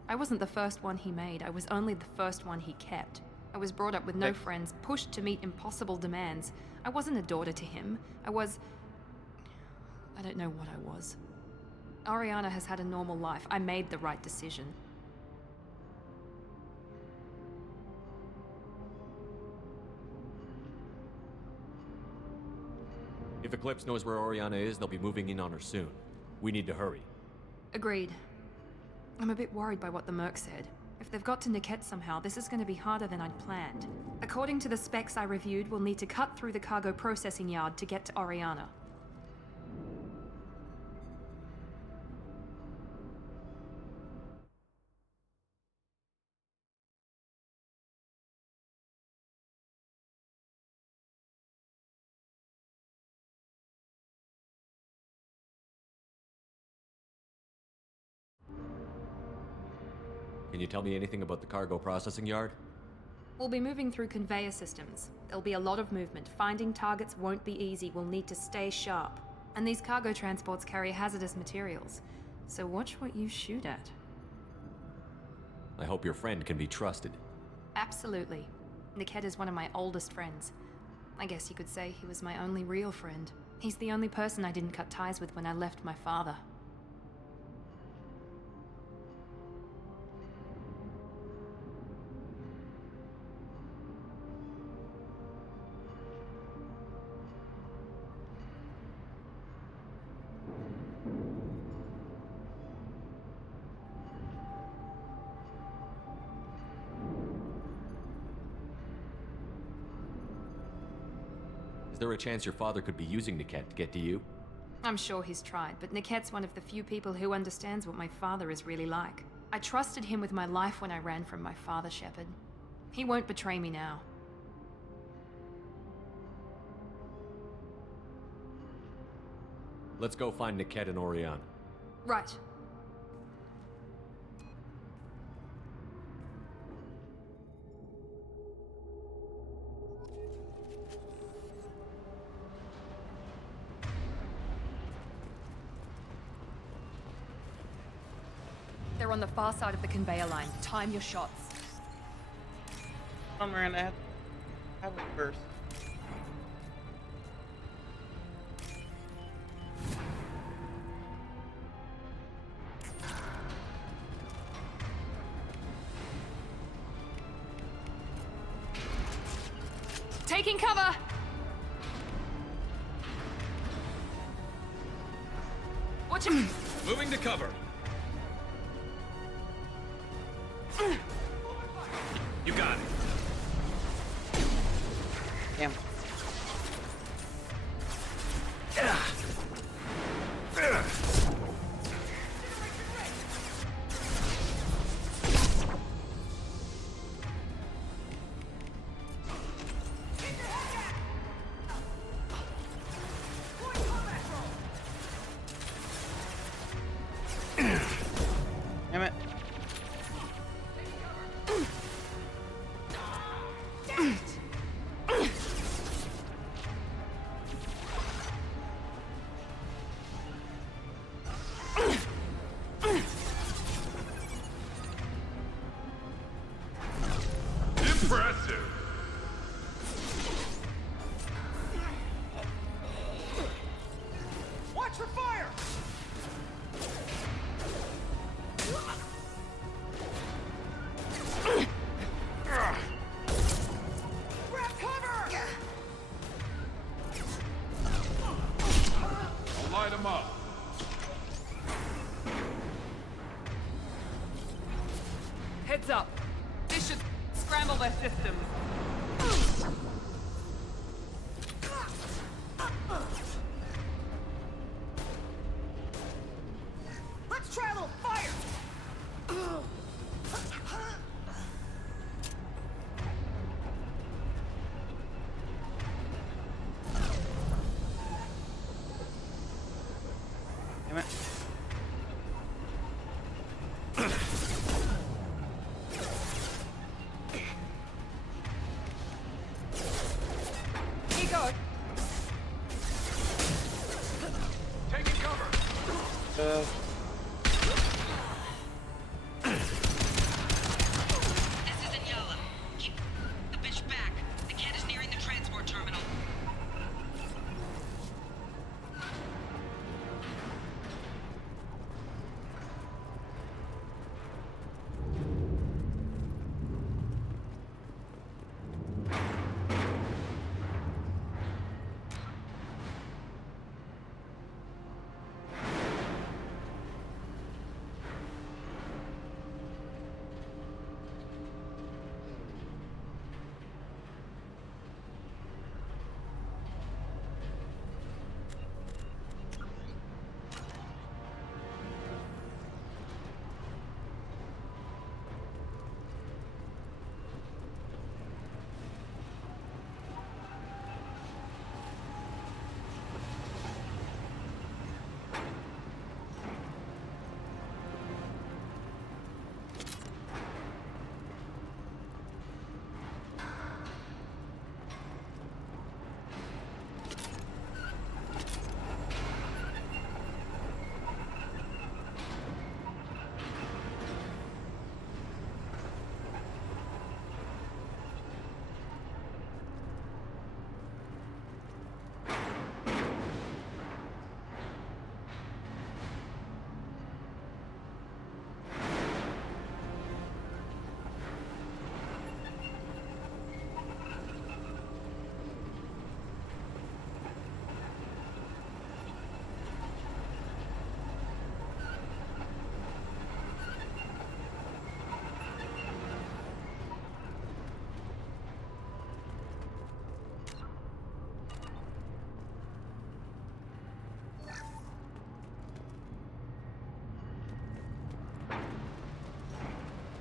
I wasn't the first one he made. I was only the first one he kept. I was brought up with no friends, pushed to meet impossible demands. I wasn't a daughter to him. I don't know what I was. Oriana has had a normal life. I made the right decision. If Eclipse knows where Oriana is, they'll be moving in on her soon. We need to hurry. Agreed. I'm a bit worried by what the Merc said. If they've got to Niket somehow, this is going to be harder than I'd planned. According to the specs I reviewed, we'll need to cut through the cargo processing yard to get to Oriana. Can you tell me anything about the cargo processing yard? We'll be moving through conveyor systems. There'll be a lot of movement. Finding targets won't be easy. We'll need to stay sharp. And these cargo transports carry hazardous materials. So watch what you shoot at. I hope your friend can be trusted. Absolutely. Niket is one of my oldest friends. I guess you could say he was my only real friend. He's the only person I didn't cut ties with when I left my father. Is there a chance your father could be using Niket to get to you? I'm sure he's tried, but Niket's one of the few people who understands what my father is really like. I trusted him with my life when I ran from my father, Shepard. He won't betray me now. Let's go find Niket and Oriana. Right. They're on the far side of the conveyor line. Time your shots. I'm around. I have it first. Taking cover! Watch it! Moving to cover. You got it. Damn. Damn it. Impressive. Watch for fire! Grab cover! I'll light him up. Heads up. This should scramble their systems. Let's try a little fire! Damn it. Here you go. Taking cover. This is Inyala. Keep the bitch back. The kid is nearing the transport terminal.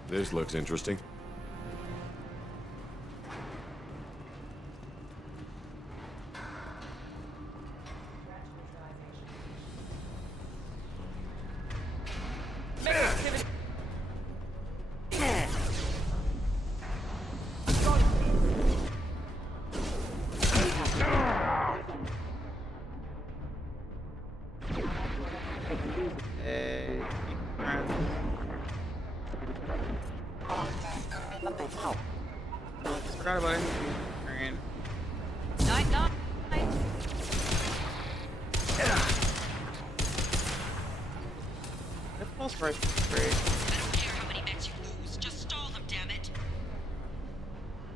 This looks interesting. Hey, keep around. Forgot about it. Alright. Night, night. That pulse rifle is great. I don't care how many mechs you lose. Just stall them, damn it.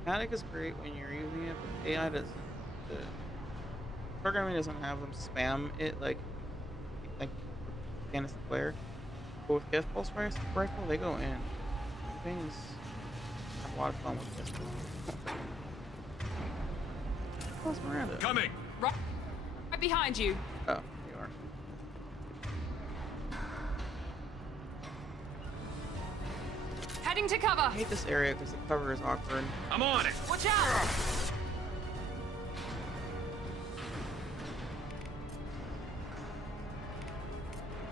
Panic is great when you're using it, but AI doesn't. The programming doesn't have them spam it like against the player. But with Gift Pulse Rifle, they go in. Things have a lot of fun with this. Where's Miranda? Coming! Right behind you. Oh, you are. Heading to cover. I hate this area because the cover is awkward. I'm on it! Watch out!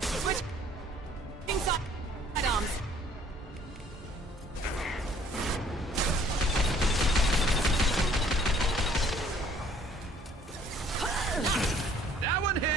Switching sidearms. That one hit!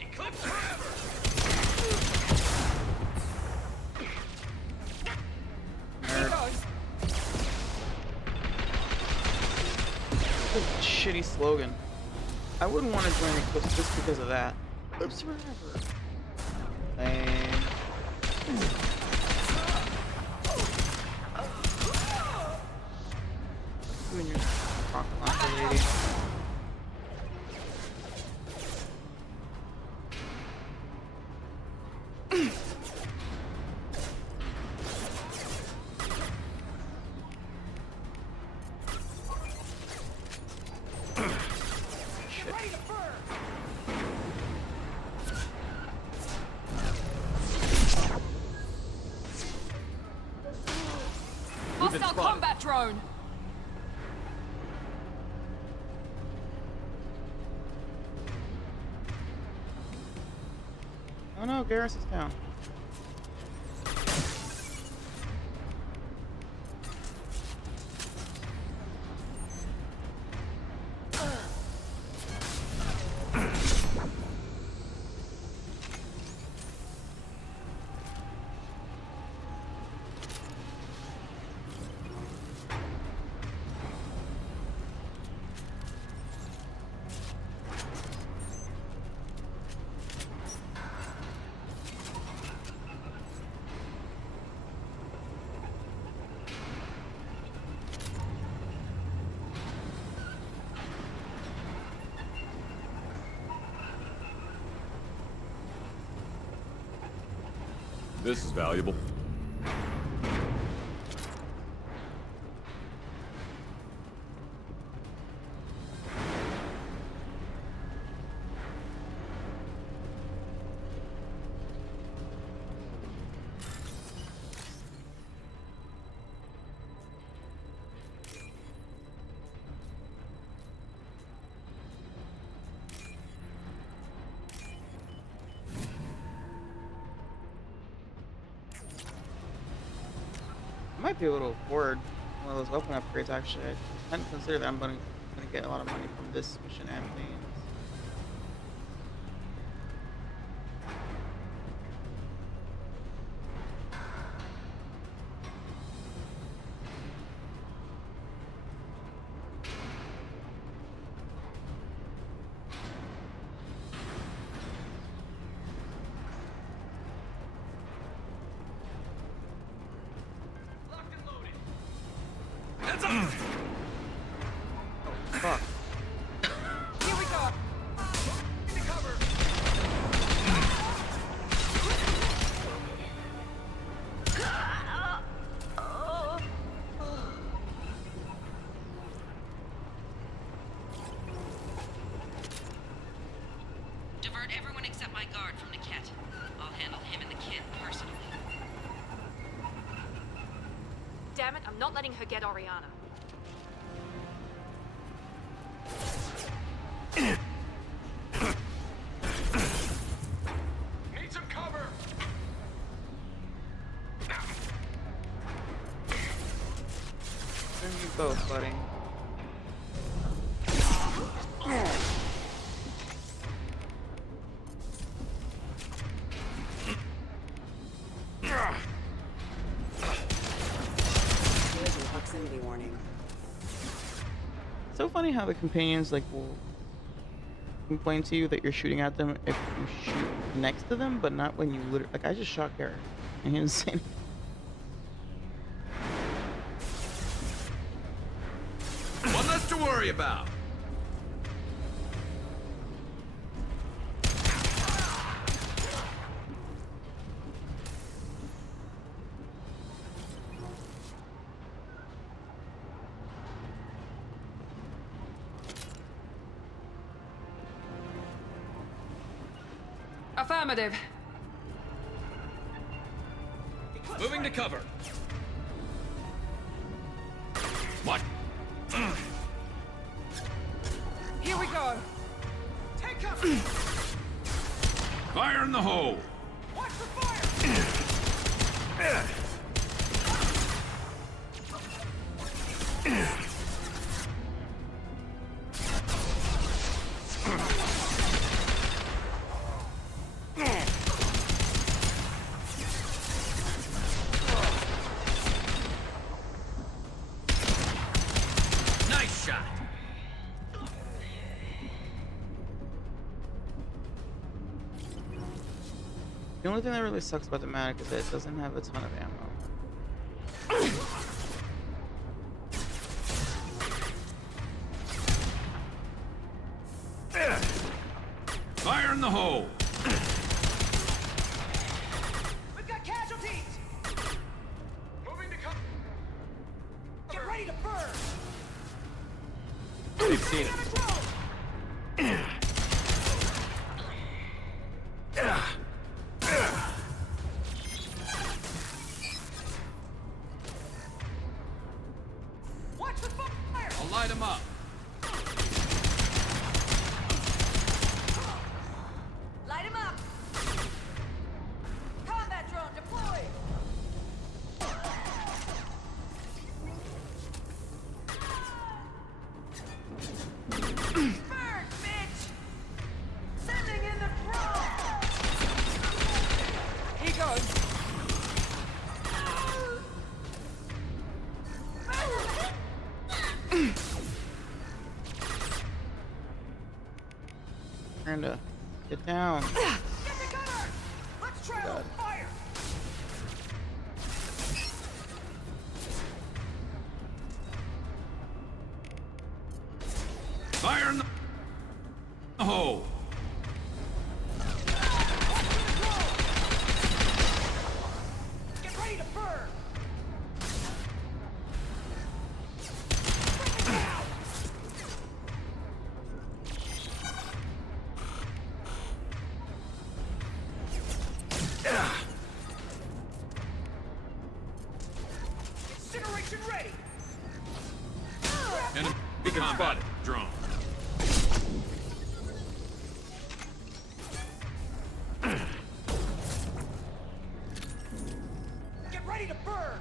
Eclipse forever! Shitty slogan. I wouldn't want to join Eclipse just because of that. Eclipse forever. Lame. You and your rocket launcher lady. Hostile combat drone. Oh no, Garrus is down. This is valuable. I might be able to afford one of those weapon upgrades actually. I hadn't considered that I'm gonna get a lot of money from this mission and things. Heads up! Fuck. Here we go. Into cover. Divert everyone except my guard from Niket. I'll handle him and the kid personally. Damn it, I'm not letting her get Oriana. Need some cover! Doing you both, buddy. Here's your proximity warning. So funny how the companions like will complain to you that you're shooting at them if you shoot next to them, but not when you literally like. I just shot Garrett and he didn't say anything. One less to worry about. Affirmative. Moving to cover. What? Here we go. Take cover. Fire in the hole. Watch for fire. Nice shot. The only thing that really sucks about the Matic is that it doesn't have a ton of ammo. Fire in the hole. We've got casualties. Moving to cover. Get ready to burn. They've seen it. Watch the fire. I'll light him up. Light him up. Combat drone deployed. Burn, bitch. Sending in the drone. He goes. Miranda, get down. Get the gunner. Let's try God. fire. Fire in the hole. Get ready to burn. Incineration ready. Enemy combat drone. Get ready to burn.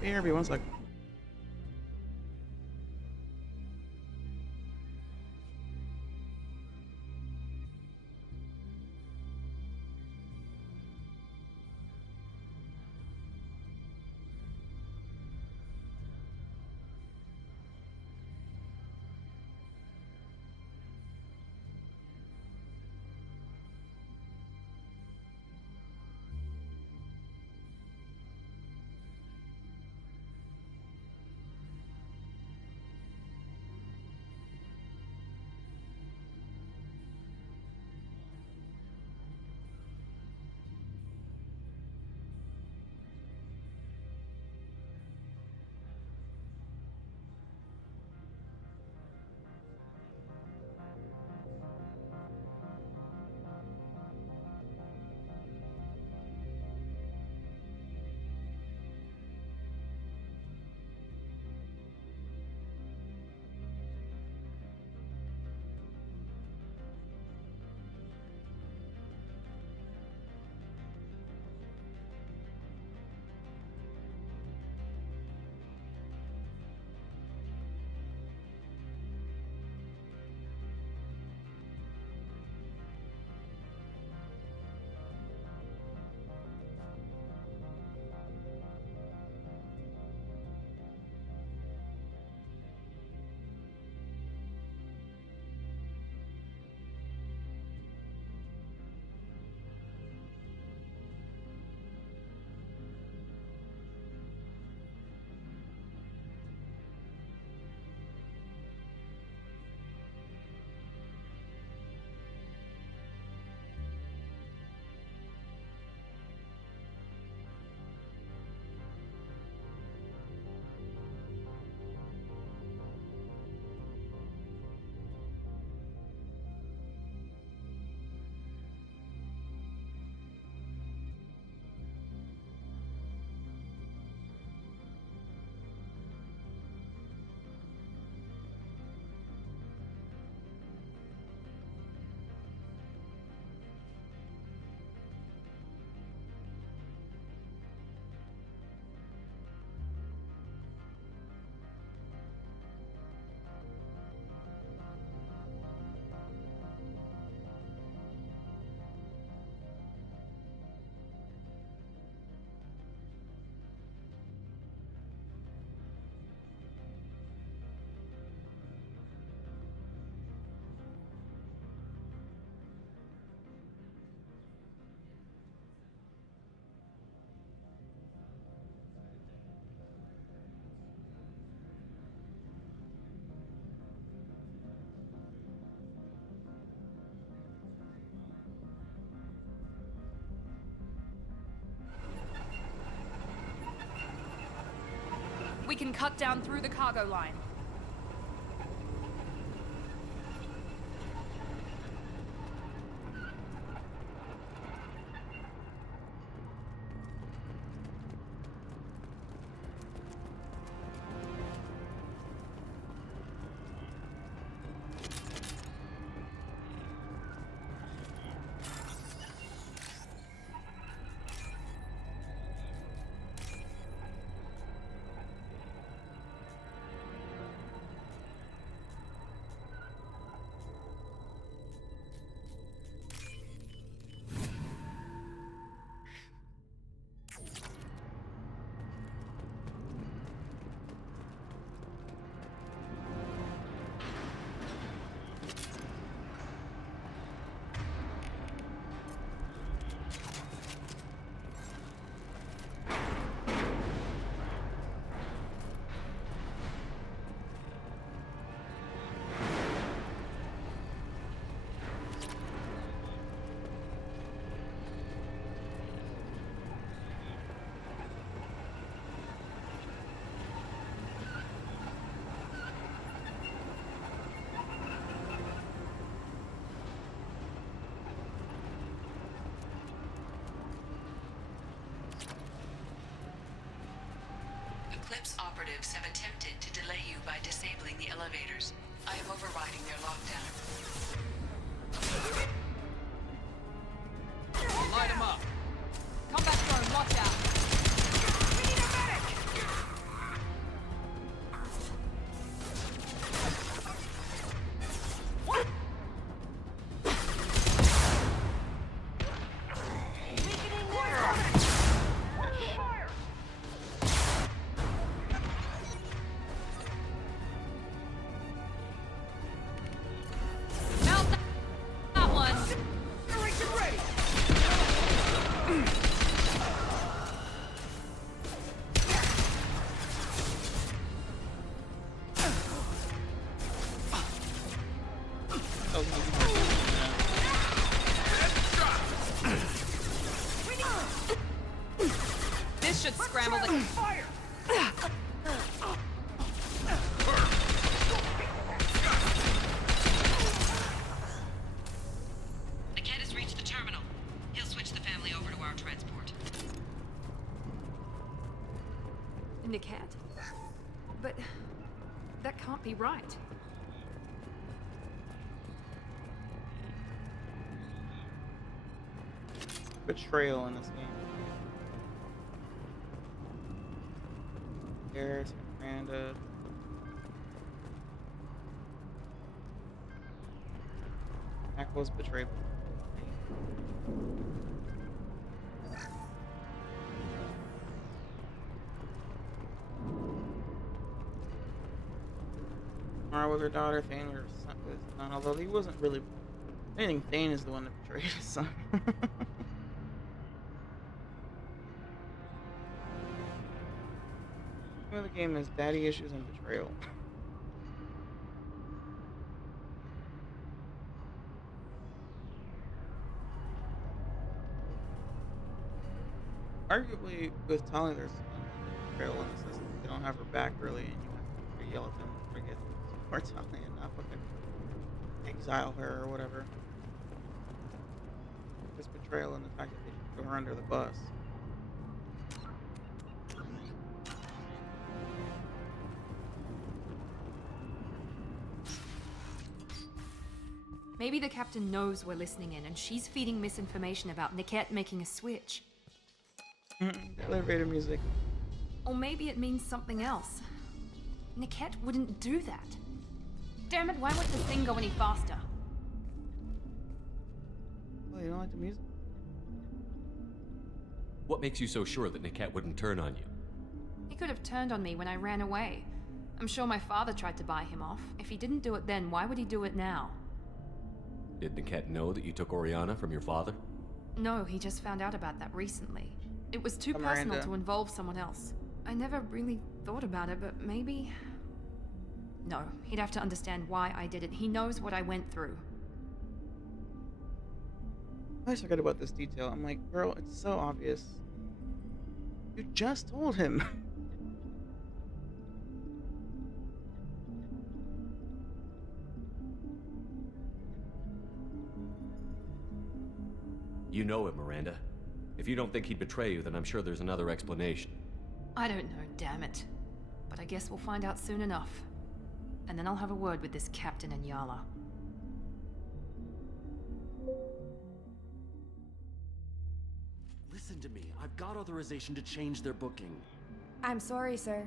Hey, everyone's like, can cut down through the cargo line. Eclipse operatives have attempted to delay you by disabling the elevators. I am overriding their lockdown. Light him up. Combat drone, watch out. We need a medic! What? Weakening there! Fire! Mount that one. Generation ready! That was gonna be This should scramble the... Fire! Niket has reached the terminal. He'll switch the family over to our transport. Niket? But... that can't be right. betrayal in this game. Garrett, Amanda. Mac was betrayed. Mara was her daughter, Thane was her son, although he wasn't really... I think Thane is the one that betrayed his son. The game is daddy issues and betrayal. Arguably, with Tali, there's betrayal in the system. They don't have her back really, and you have to yell at them to get support Tali and not fucking exile her or whatever. There's betrayal in the fact that they threw her under the bus. Maybe the captain knows we're listening in, and she's feeding misinformation about Niket making a switch. The elevator music. Or maybe it means something else. Niket wouldn't do that. Damn it, why won't the thing go any faster? Oh, you don't like the music? What makes you so sure that Niket wouldn't turn on you? He could have turned on me when I ran away. I'm sure my father tried to buy him off. If he didn't do it then, why would he do it now? Did Niket know that you took Oriana from your father? No, he just found out about that recently. It was too personal to involve someone else. I never really thought about it, but maybe... No, he'd have to understand why I did it. He knows what I went through. I always forget about this detail. I'm like, girl, it's so obvious. You just told him. You know him, Miranda. If you don't think he'd betray you, then I'm sure there's another explanation. I don't know, damn it. But I guess we'll find out soon enough. And then I'll have a word with this Captain and Yala. Listen to me. I've got authorization to change their booking. I'm sorry, sir.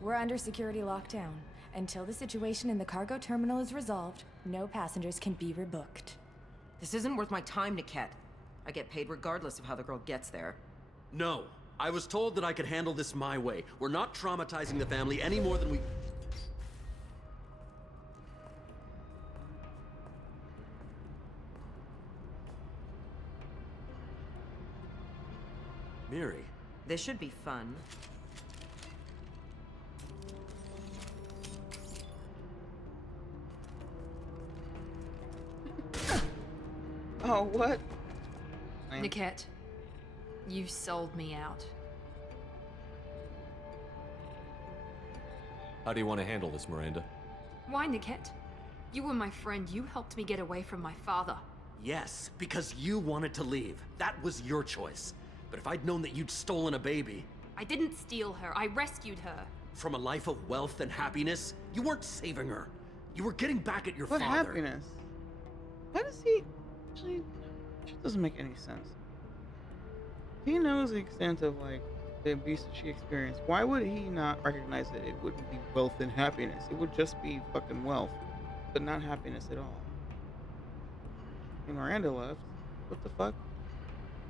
We're under security lockdown. Until the situation in the cargo terminal is resolved, no passengers can be rebooked. This isn't worth my time, Niket. I get paid regardless of how the girl gets there. No. I was told that I could handle this my way. We're not traumatizing the family any more than we... Miri. This should be fun. Oh, what? Niket, you sold me out. How do you want to handle this, Miranda? Why, Niket? You were my friend. You helped me get away from my father. Yes, because you wanted to leave. That was your choice. But if I'd known that you'd stolen a baby... I didn't steal her. I rescued her. From a life of wealth and happiness, you weren't saving her. You were getting back at your What father. happiness? How does he... Actually, it doesn't make any sense. He knows the extent of, like, the abuse that she experienced. Why would he not recognize that it wouldn't be wealth and happiness? It would just be fucking wealth, but not happiness at all. And Miranda left. What the fuck?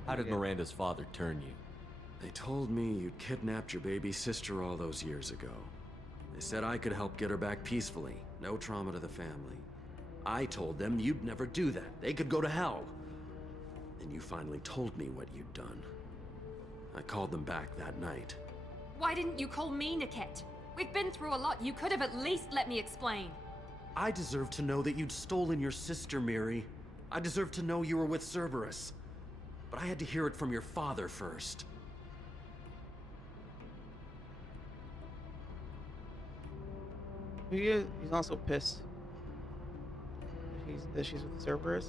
How did Miranda's father turn you? They told me you'd kidnapped your baby sister all those years ago. They said I could help get her back peacefully. No trauma to the family. I told them you'd never do that. They could go to hell. And you finally told me what you'd done. I called them back that night. Why didn't you call me, Niket? We've been through a lot. You could have at least let me explain. I deserve to know that you'd stolen your sister, Miri. I deserve to know you were with Cerberus. But I had to hear it from your father first. He's also pissed that she's with Cerberus.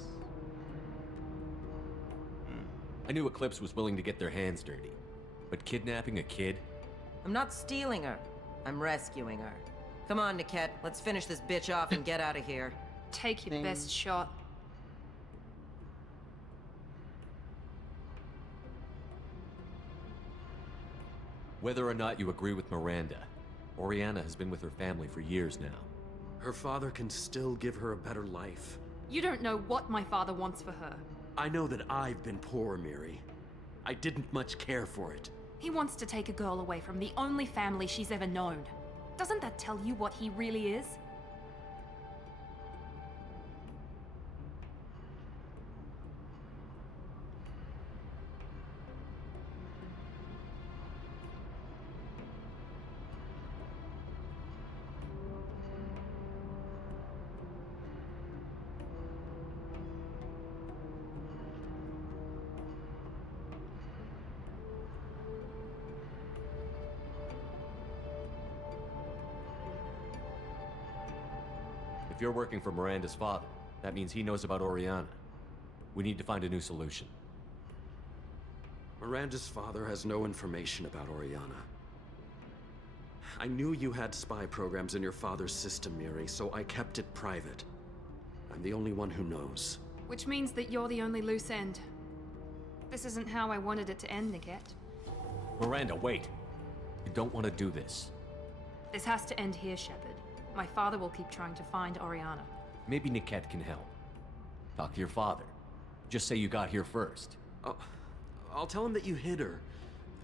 I knew Eclipse was willing to get their hands dirty. But kidnapping a kid? I'm not stealing her. I'm rescuing her. Come on, Niket. Let's finish this bitch off and get out of here. Take your best shot. Whether or not you agree with Miranda, Oriana has been with her family for years now. Her father can still give her a better life. You don't know what my father wants for her. I know that I've been poor, Miri. I didn't much care for it. He wants to take a girl away from the only family she's ever known. Doesn't that tell you what he really is? If you're working for Miranda's father, that means he knows about Oriana. We need to find a new solution. Miranda's father has no information about Oriana. I knew you had spy programs in your father's system, Miri, so I kept it private. I'm the only one who knows. Which means that you're the only loose end. This isn't how I wanted it to end, Niket. Miranda, wait! You don't want to do this. This has to end here, Shepard. My father will keep trying to find Oriana. Maybe Niket can help. Talk to your father. Just say you got here first. I'll tell him that you hid her.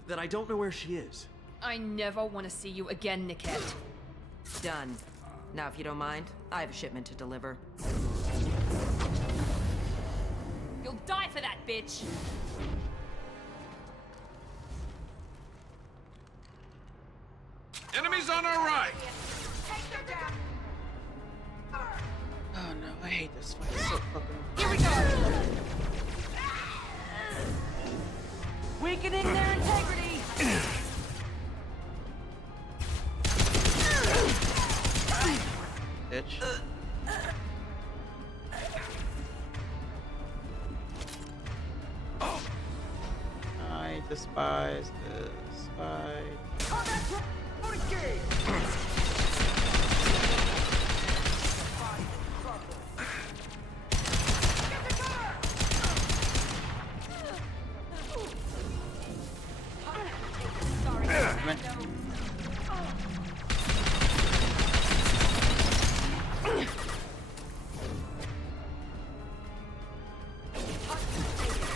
That I don't know where she is. I never want to see you again, Niket. Done. Now, if you don't mind, I have a shipment to deliver. You'll die for that, bitch! Enemies on our right! Oh no, I hate this fight. It's so fucking... Here we go! Weakening their integrity! Bitch. spies the spy. Combat drone engaged!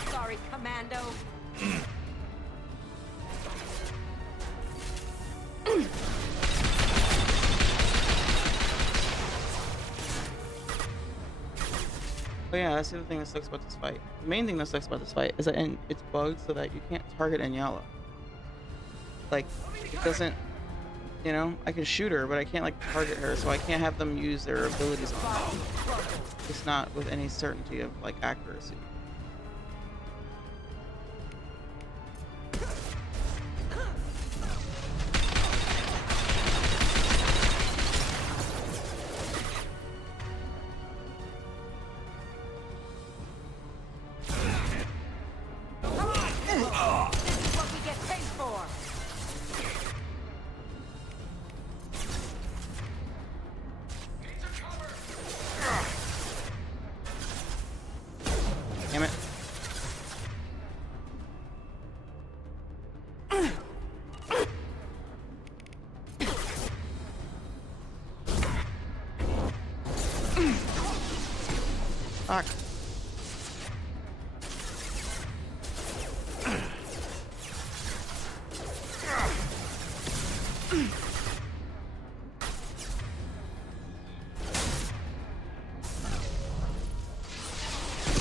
Sorry, Commando. But yeah, that's the other thing that sucks about this fight. The main thing that sucks about this fight is that it's bugged so that you can't target Anyala. Like, it doesn't, you know, I can shoot her, but I can't like target her, so I can't have them use their abilities on her. It's not with any certainty of like accuracy. Damn it. Fuck.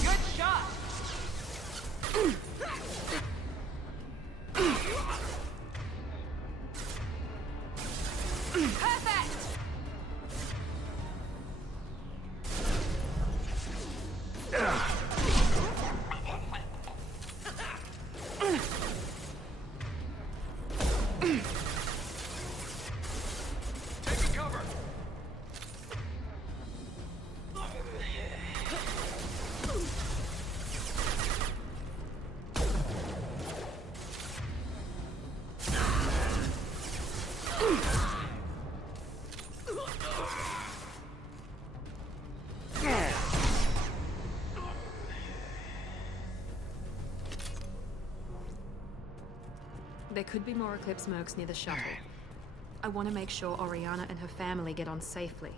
Good shot! Perfect! Taking cover! There could be more Eclipse mercs near the shuttle. I want to make sure Oriana and her family get on safely.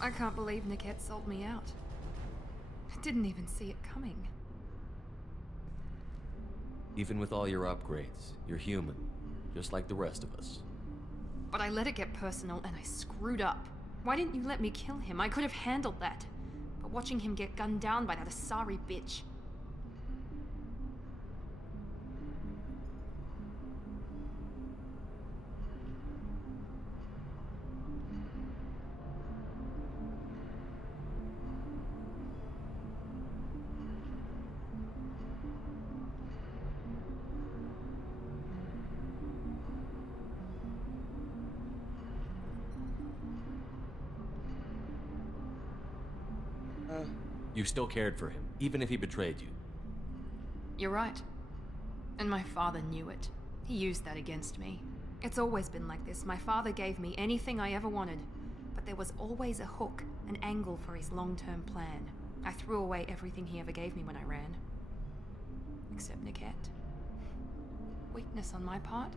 I can't believe Niket sold me out. I didn't even see it coming. Even with all your upgrades, you're human, just like the rest of us. But I let it get personal and I screwed up. Why didn't you let me kill him? I could have handled that. But watching him get gunned down by that Asari bitch. Uh, You still cared for him, even if he betrayed you. You're right. And my father knew it. He used that against me. It's always been like this. My father gave me anything I ever wanted, but there was always a hook, an angle for his long-term plan. I threw away everything he ever gave me when I ran. Except Niket. Weakness on my part?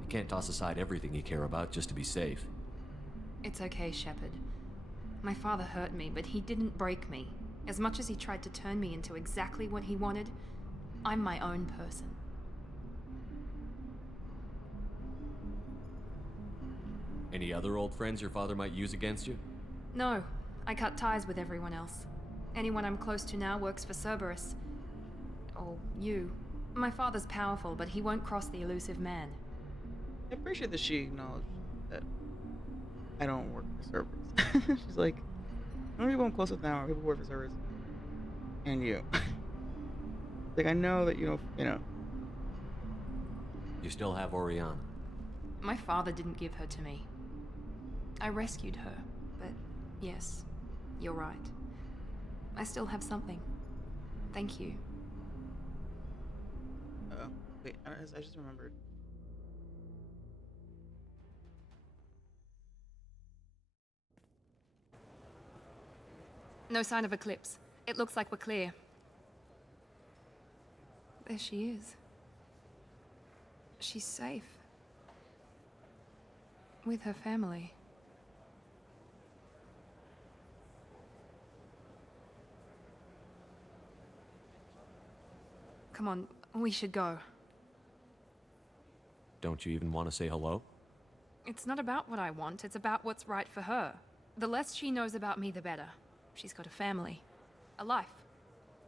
You can't toss aside everything you care about just to be safe. It's okay, Shepard. My father hurt me, but he didn't break me. As much as he tried to turn me into exactly what he wanted, I'm my own person. Any other old friends your father might use against you? No, I cut ties with everyone else. Anyone I'm close to now works for Cerberus. Or you. My father's powerful, but he won't cross the elusive man. I appreciate that she acknowledged that I don't work for Cerberus. She's like, the only people I'm close with now are people who work for Cerberus. And you. Like, I know that you know. You still have Oriana. My father didn't give her to me. I rescued her, but yes, you're right. I still have something. Thank you. Wait, I just remembered. No sign of Eclipse. It looks like we're clear. There she is. She's safe. With her family. Come on, we should go. Don't you even want to say hello? It's not about what I want, it's about what's right for her. The less she knows about me, the better. She's got a family. A life.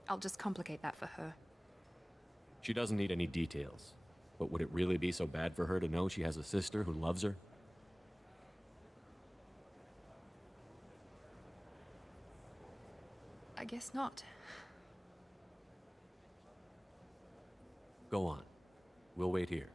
I'll just complicate that for her. She doesn't need any details. But would it really be so bad for her to know she has a sister who loves her? I guess not. Go on. We'll wait here.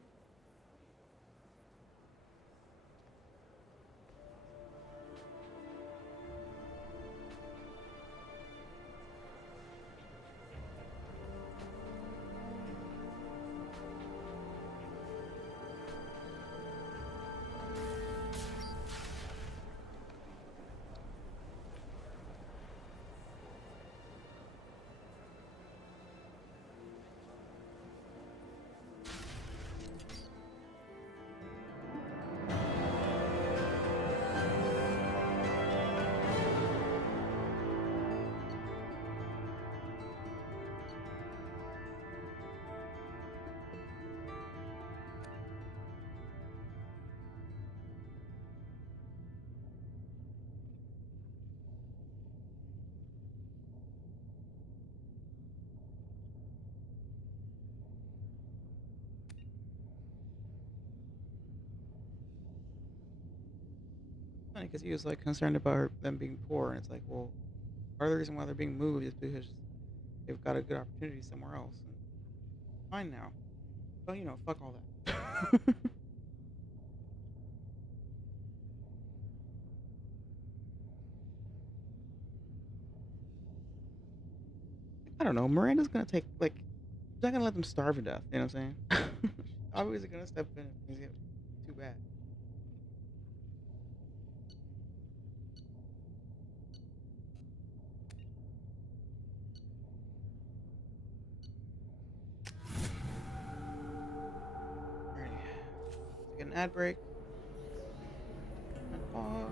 Funny because he was like concerned about them being poor, and it's like, well, part of the reason why they're being moved is because they've got a good opportunity somewhere else. And fine now, but fuck all that. I don't know. Miranda's gonna take she's not gonna let them starve to death. You know what I'm saying? Obviously gonna step in if things get too bad. Alrighty, take an ad break. And pause.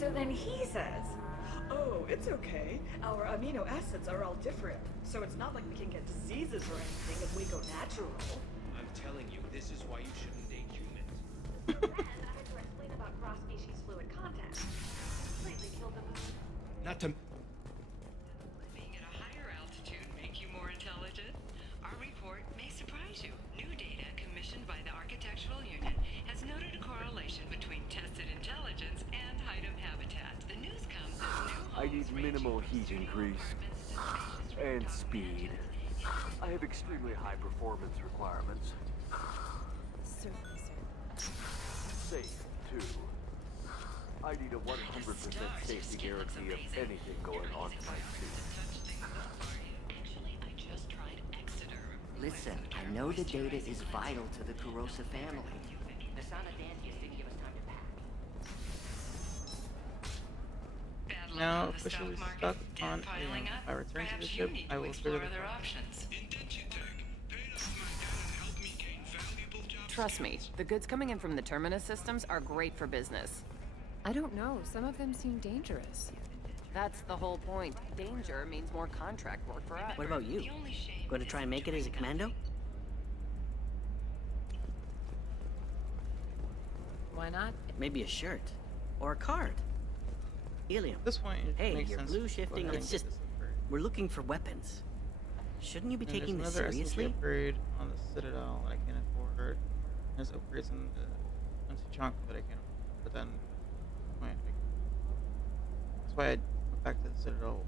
So then he says, oh, it's okay. Our amino acids are all different. So it's not like we can get diseases or anything if we go natural. I'm telling you, this is why you shouldn't date humans. Then I had to explain about cross-species fluid contact. Completely killed the mood. Not to... Being at a higher altitude make you more intelligent? Our report may surprise you. New data commissioned by the Architectural Union has noted a correlation between tested intelligence and item habitat. The news comes as new I need minimal heat increase. And speed. I have extremely high performance requirements. Certainly, sir. Safe, too. I need a 100% safety guarantee of anything going on in my suit. Listen, I know the data is vital to the Kurosa family. The Sanadantius didn't give us time to pack. Now officially stuck on Alien. If I return to the ship, I will figure the other options. Trust me, the goods coming in from the Terminus systems are great for business. I don't know. Some of them seem dangerous. That's the whole point. Danger means more contract work for us. What about you? Going to try and make it as a commando? Why not? Maybe a shirt. Or a card. Ilium. At this point, it Hey, makes you're sense blue to go shifting. ahead and It's get just... this upgrade. We're looking for weapons. Shouldn't you be And taking there's this another SSG seriously? upgrade on the Citadel that I can't afford. There's upgrades in the anti-chunk that I can't afford. But then, that's why I went back to the Citadel.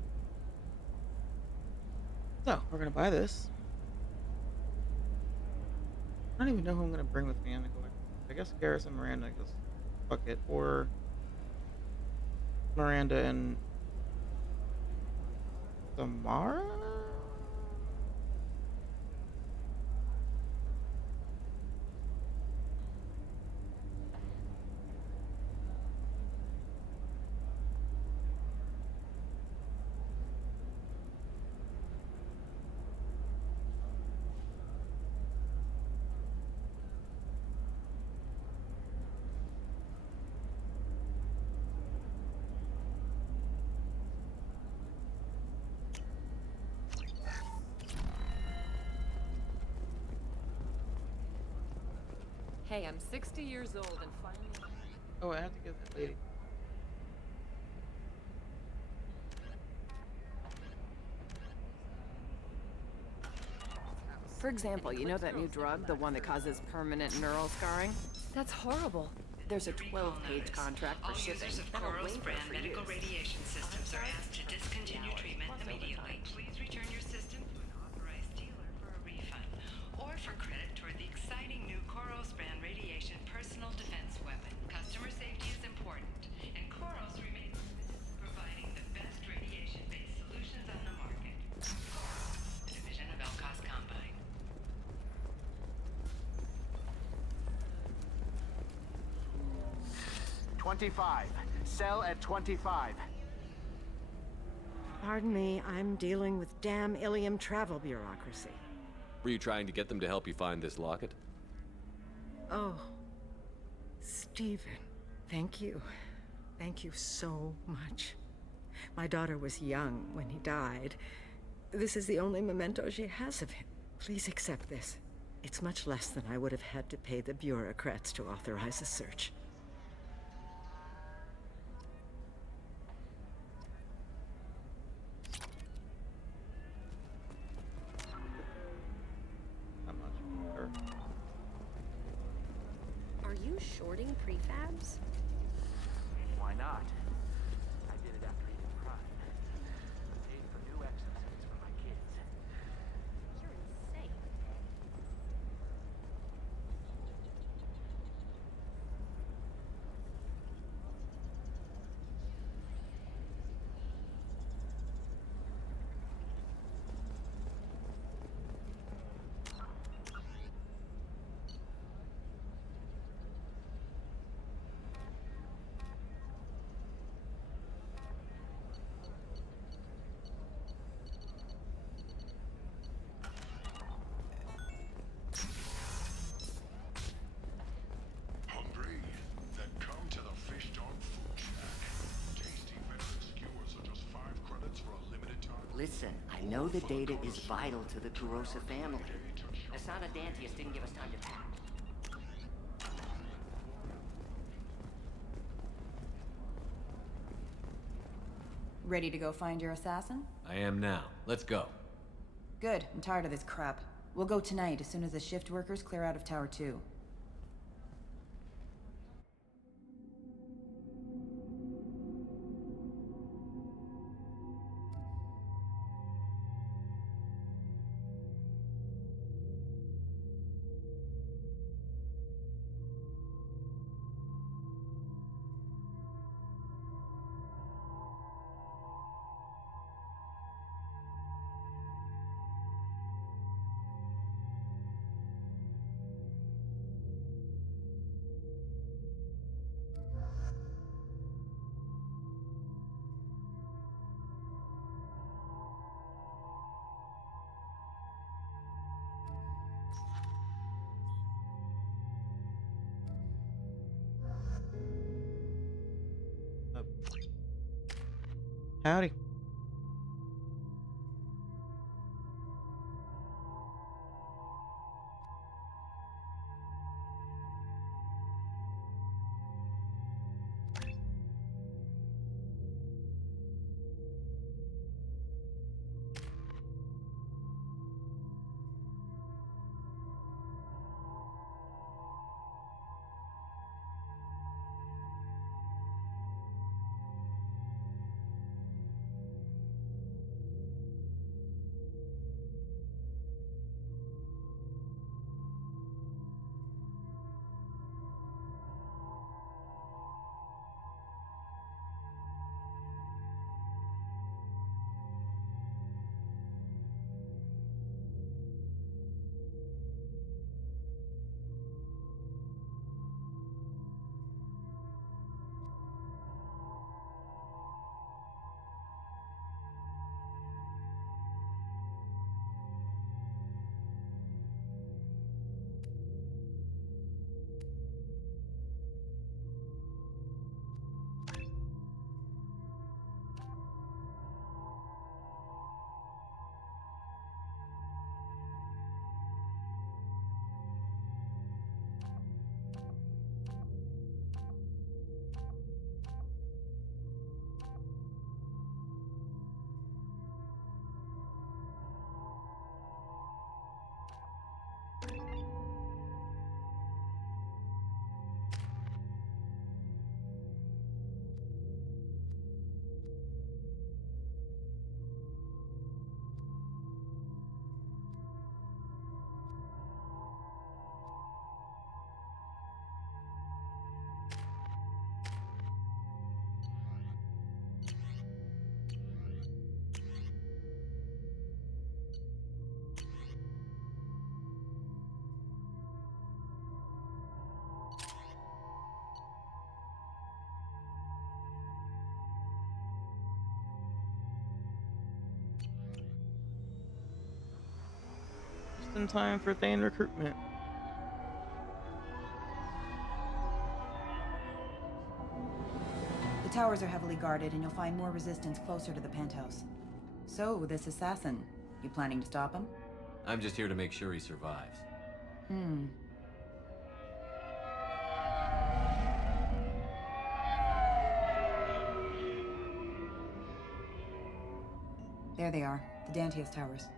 So, we're gonna buy this. I don't even know who I'm gonna bring with me. I'm gonna go back. I guess Garrus and Miranda, because fuck it. Or Miranda and Samara? Hey, I'm 60 years old and finally... Oh, I have to give that lady. For example, you know that new drug, the one that causes permanent neural scarring? That's horrible. There's a 12-page contract for All shipping. users of Then a Coral's waiver brand for medical use. radiation systems are asked to discontinue treatment immediately. Please return your system to an authorized dealer for a refund or for credit toward the exciting new Coral's brand radiation personal defense weapon. Customer safety is important, and Coral's remains committed to providing the best radiation-based solutions on the market. A division of Elcos Combine. 25. Sell at 25. Pardon me, I'm dealing with damn Ilium travel bureaucracy. Were you trying to get them to help you find this locket? Oh, Stephen, thank you. Thank you so much. My daughter was young when he died. This is the only memento she has of him. Please accept this. It's much less than I would have had to pay the bureaucrats to authorize a search. Not much. Or Are you shorting prefabs? Why not? I did it after eating crime. Paid for new exosets for my kids. You're insane. Listen, I know the data is vital to the Kurosa family. Asana Dantius didn't give us time to pack. Ready to go find your assassin? I am now. Let's go. Good. I'm tired of this crap. We'll go tonight as soon as the shift workers clear out of Tower 2. Howdy. Just in time for Thane recruitment. The towers are heavily guarded, and you'll find more resistance closer to the penthouse. So, this assassin, you planning to stop him? I'm just here to make sure he survives. There they are, the Dantius towers.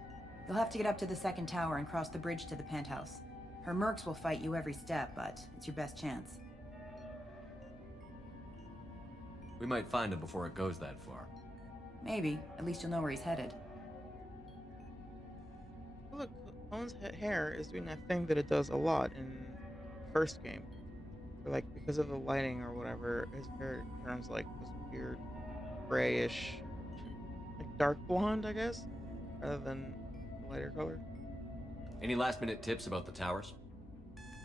You'll have to get up to the second tower and cross the bridge to the penthouse. Her mercs will fight you every step, but it's your best chance. We might find him before it goes that far. Maybe. At least you'll know where he's headed. Look, Cullen's hair is doing that thing that it does a lot in the first game. Or like, because of the lighting or whatever, his hair turns like this weird grayish, like dark blonde, I guess, rather than the lighter color. Any last-minute tips about the towers?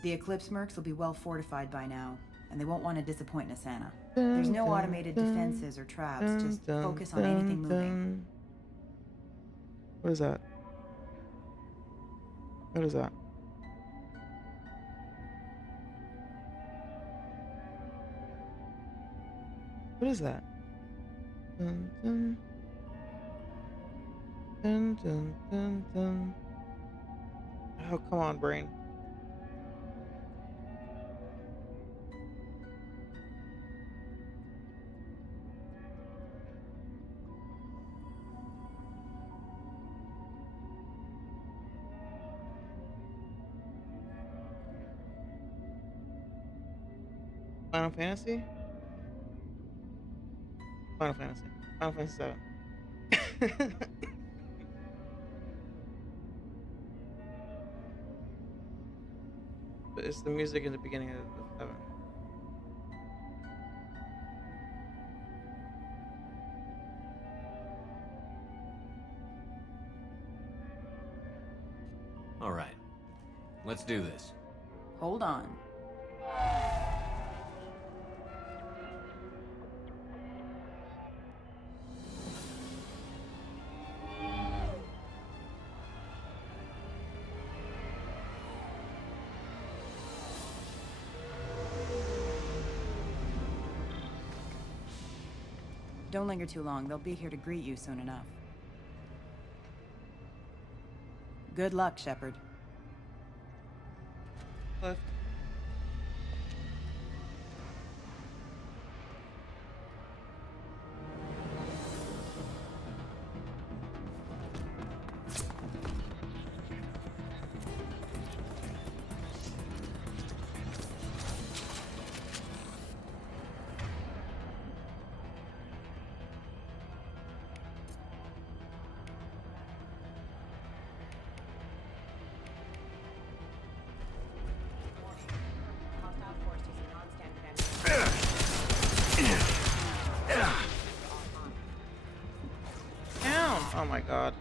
The Eclipse mercs will be well fortified by now, and they won't want to disappoint Nasana. There's no automated defenses or traps, just focus on anything moving. What is that? What is that? What is that? Dun, dun, dun, dun. Oh, come on, brain. Final Fantasy? Final Fantasy. Final Fantasy 7. But it's the music in the beginning of 7. All right. Let's do this. Hold on. Don't linger too long. They'll be here to greet you soon enough. Good luck, Shepard. Left. Down! Oh my god.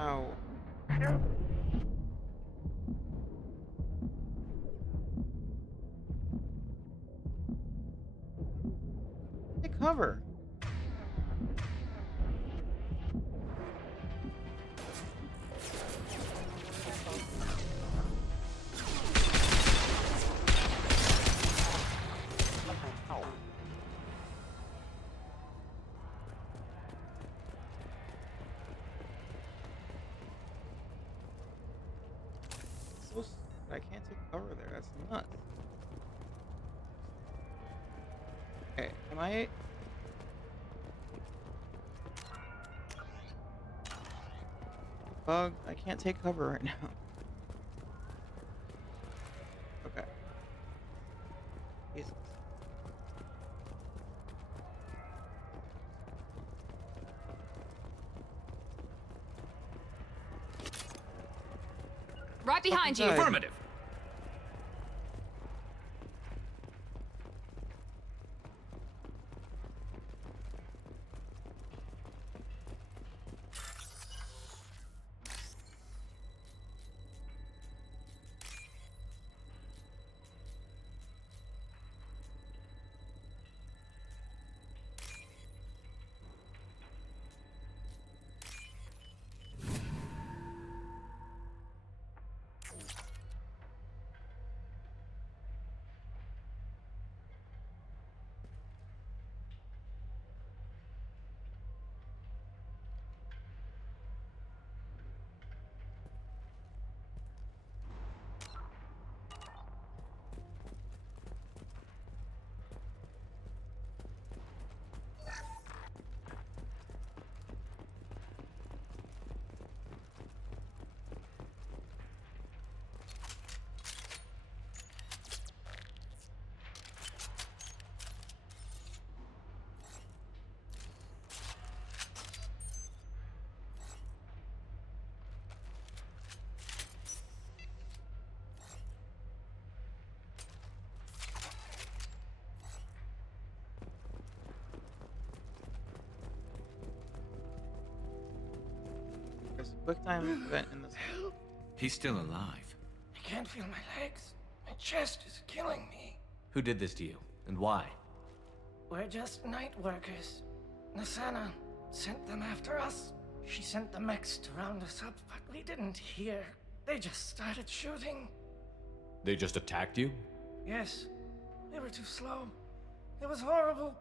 Ow. Take cover. So I can't take cover there. That's nuts. Okay, am I? Bug, I can't take cover right now. Okay. Jesus. Right behind you. Fucking died. Affirmative. There's a quick time event in this. He's still alive. I can't feel my legs. My chest is killing me. Who did this to you, and why? We're just night workers. Nasana sent them after us. She sent the mechs to round us up, but we didn't hear. They just started shooting. They just attacked you? Yes, they were too slow. It was horrible.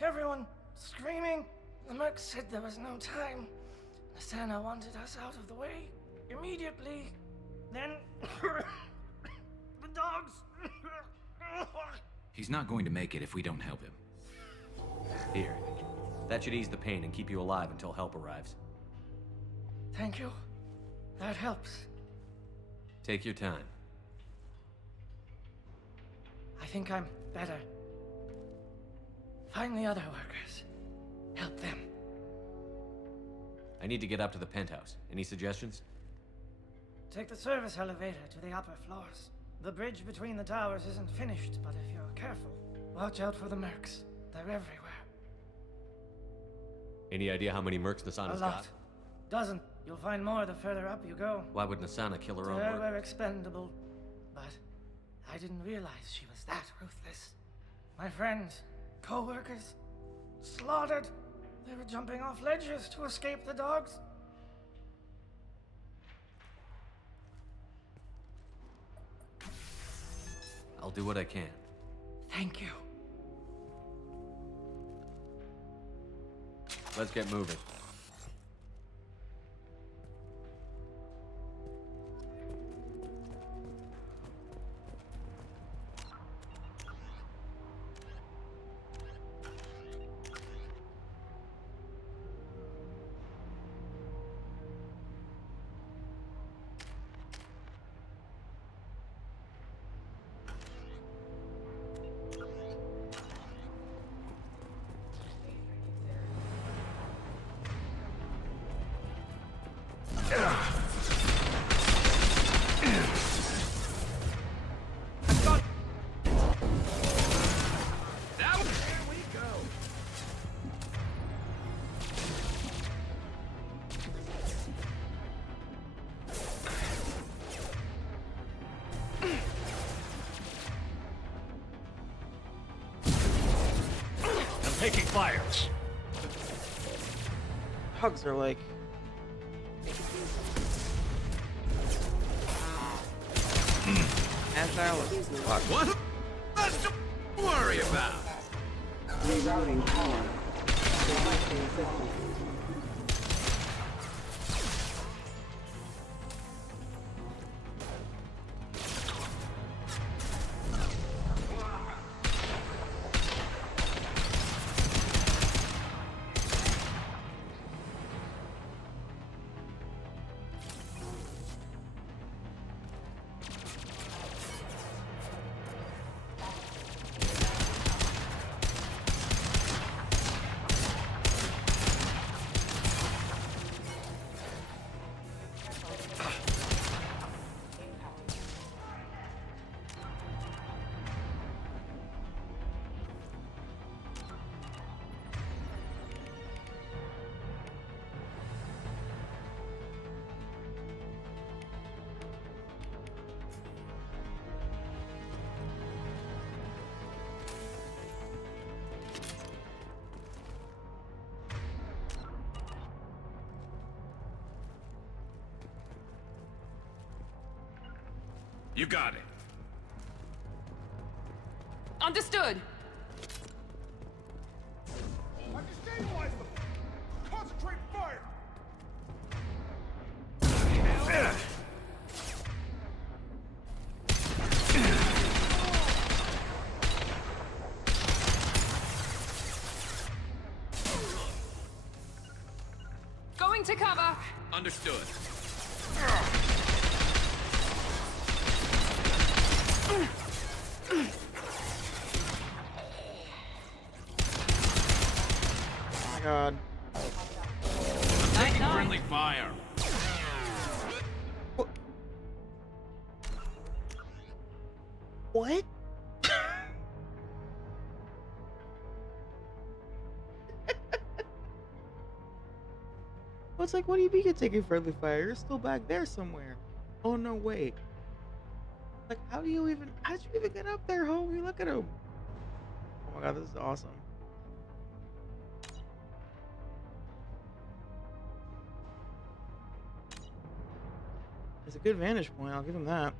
Everyone screaming. The merc said there was no time. Nasana wanted us out of the way immediately. Then the dogs. He's not going to make it if we don't help him. Here. That should ease the pain and keep you alive until help arrives. Thank you. That helps. Take your time. I think I'm better. Find the other workers. Help them. I need to get up to the penthouse. Any suggestions? Take the service elevator to the upper floors. The bridge between the towers isn't finished, but if you're careful, watch out for the mercs. They're everywhere. Any idea how many mercs Nasana's A lot. got? Dozen. You'll find more the further up you go. Why would Nasana kill her To own her, workers? we're expendable. But I didn't realize she was that ruthless. My friends, co-workers, slaughtered. They were jumping off ledges to escape the dogs. I'll do what I can. Thank you. Let's get moving. Taking fire. Hugs are like. Agile as fuck. What? That's to worry about. Rerouting power. Selecting system. You got it. Understood. I can stabilize them. Concentrate fire. Going to cover. Understood. Oh my god. Taking friendly fire. What? Well, it's like, what do you mean you're taking friendly fire? You're still back there somewhere. Oh no, wait. Like, how'd you even get up there, homie? Look at him. Oh my god, this is awesome. It's a good vantage point, I'll give him that.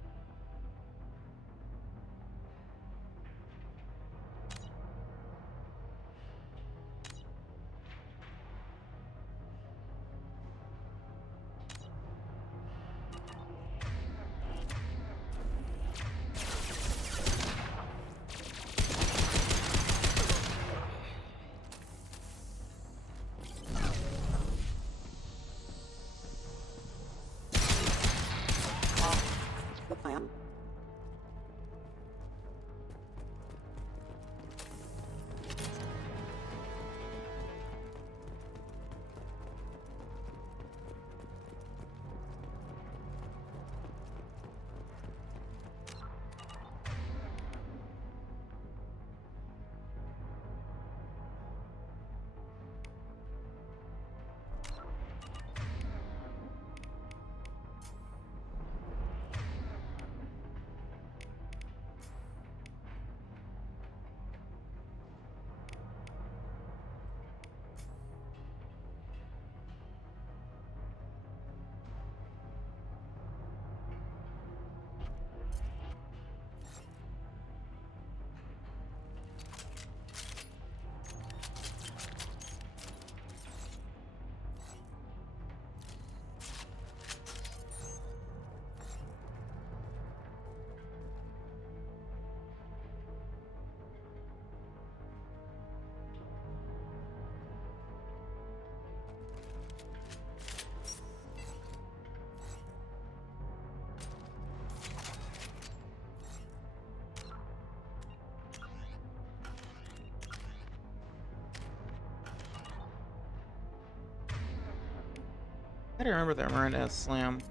I don't remember that Miranda has slam.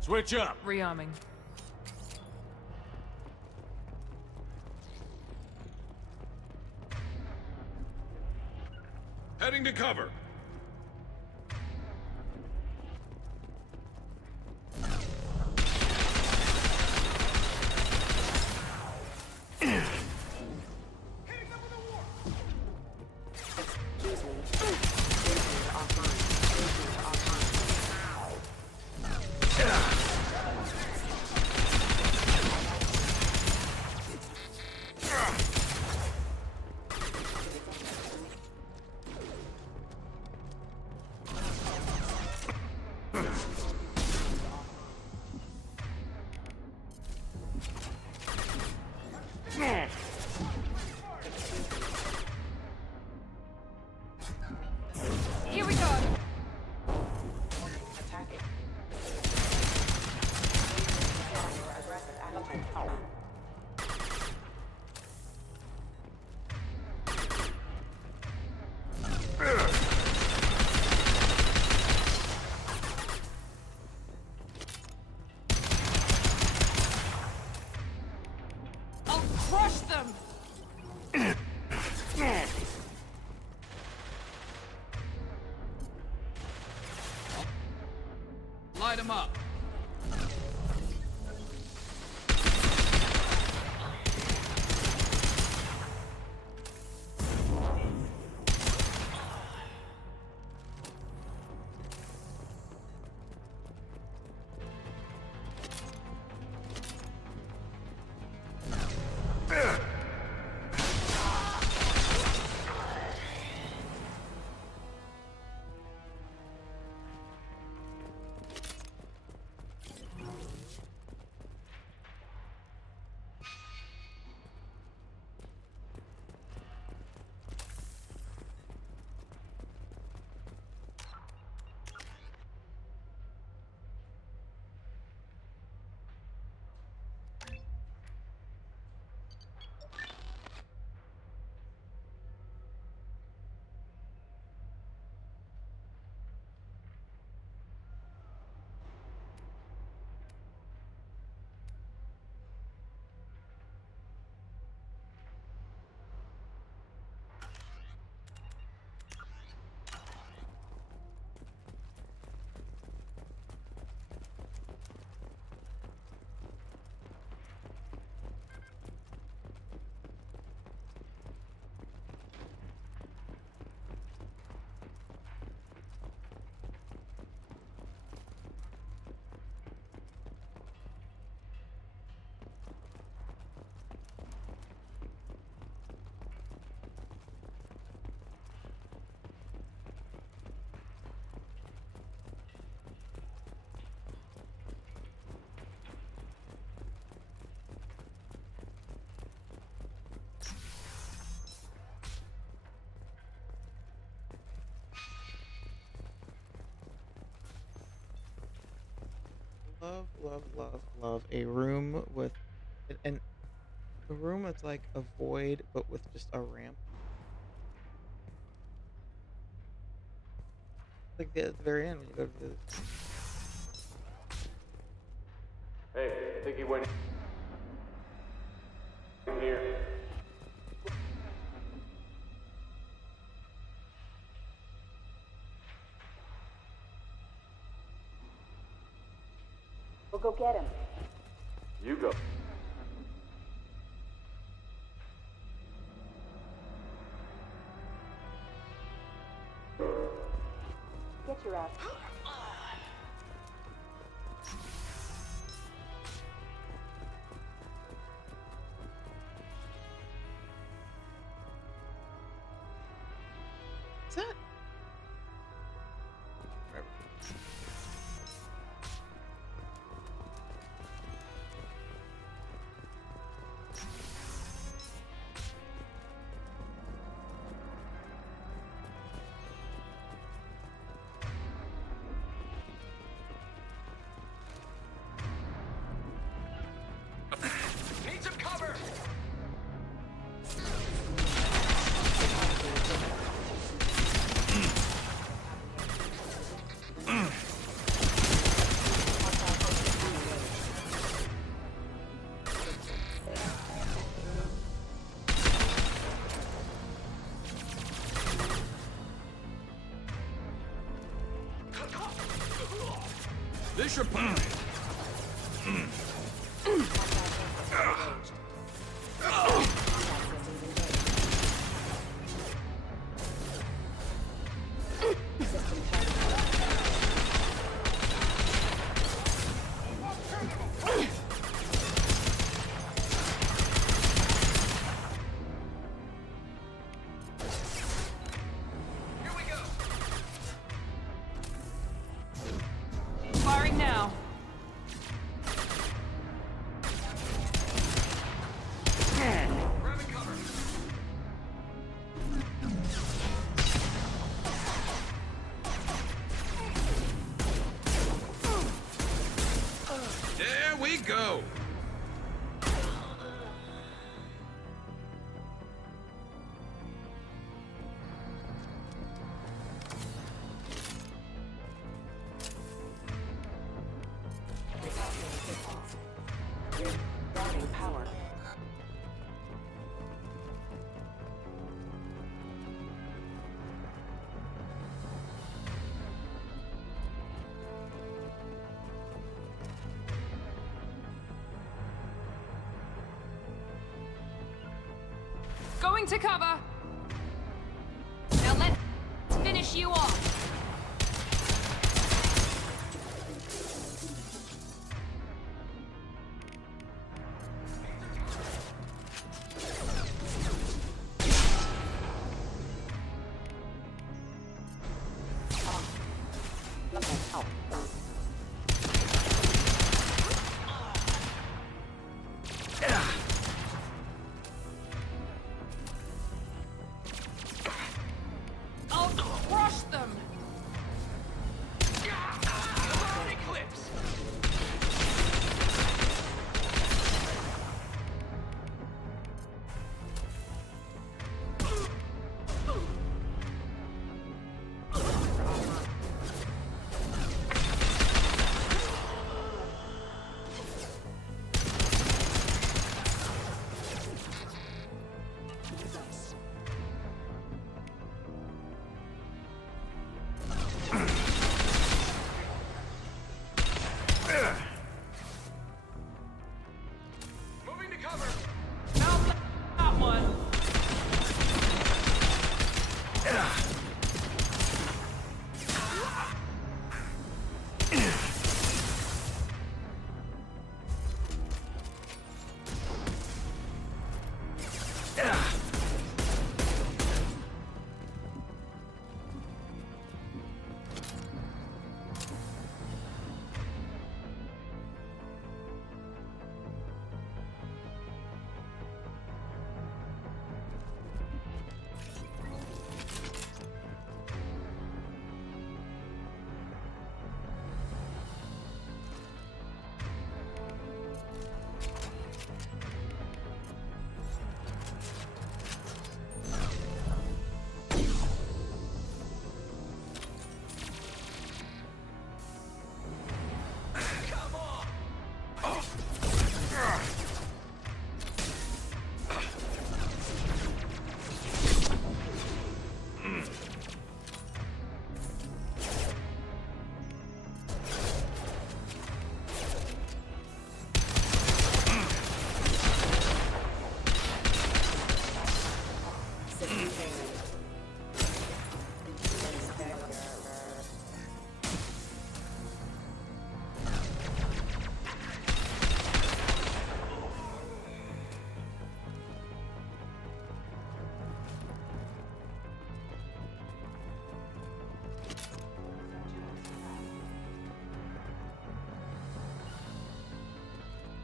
Switch up. Rearming. Heading to cover. Here we go. I'll crush them. Light him up. Love, love, love, love a room with a room that's like a void but with just a ramp. Like at the very end when you go to the Hey, I think he went in here. We'll go get him. You go. Get your ass. What's that? Whatever. This your plan. Firing now. Grabbing cover. There we go. Routing power. Going to cover. Now let's finish you off. I'll crush them. Eclipse. Moving to cover. Now that one.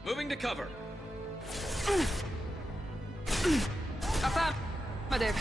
Moving to cover. Affirmative.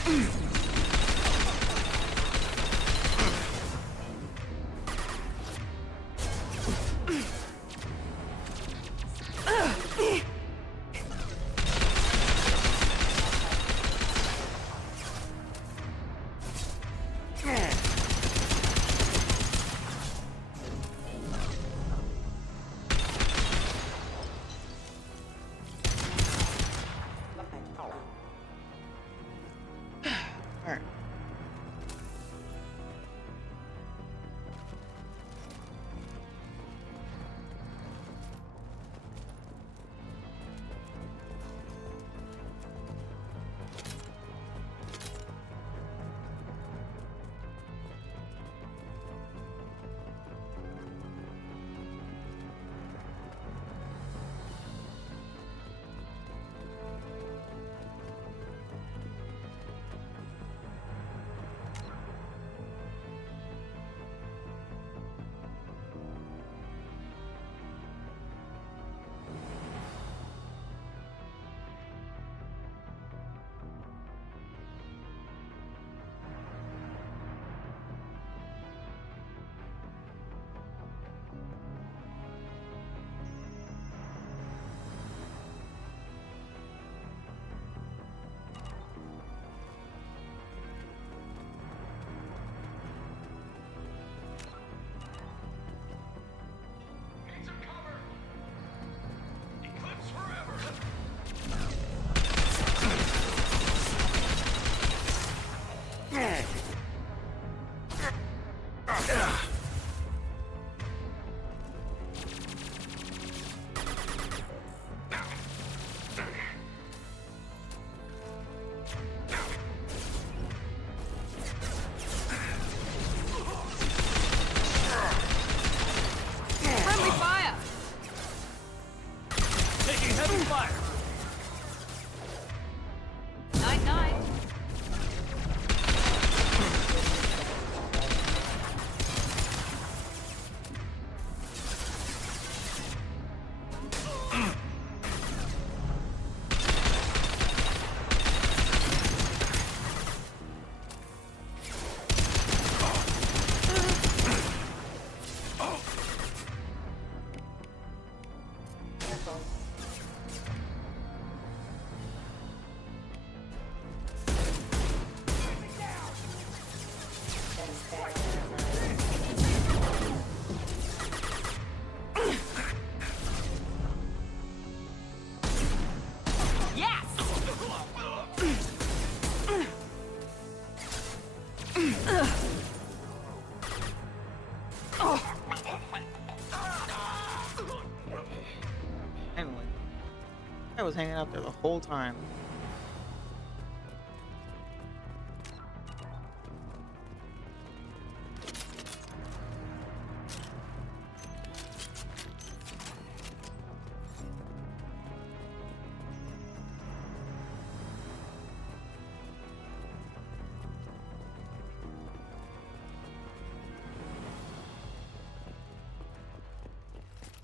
I was hanging out there the whole time.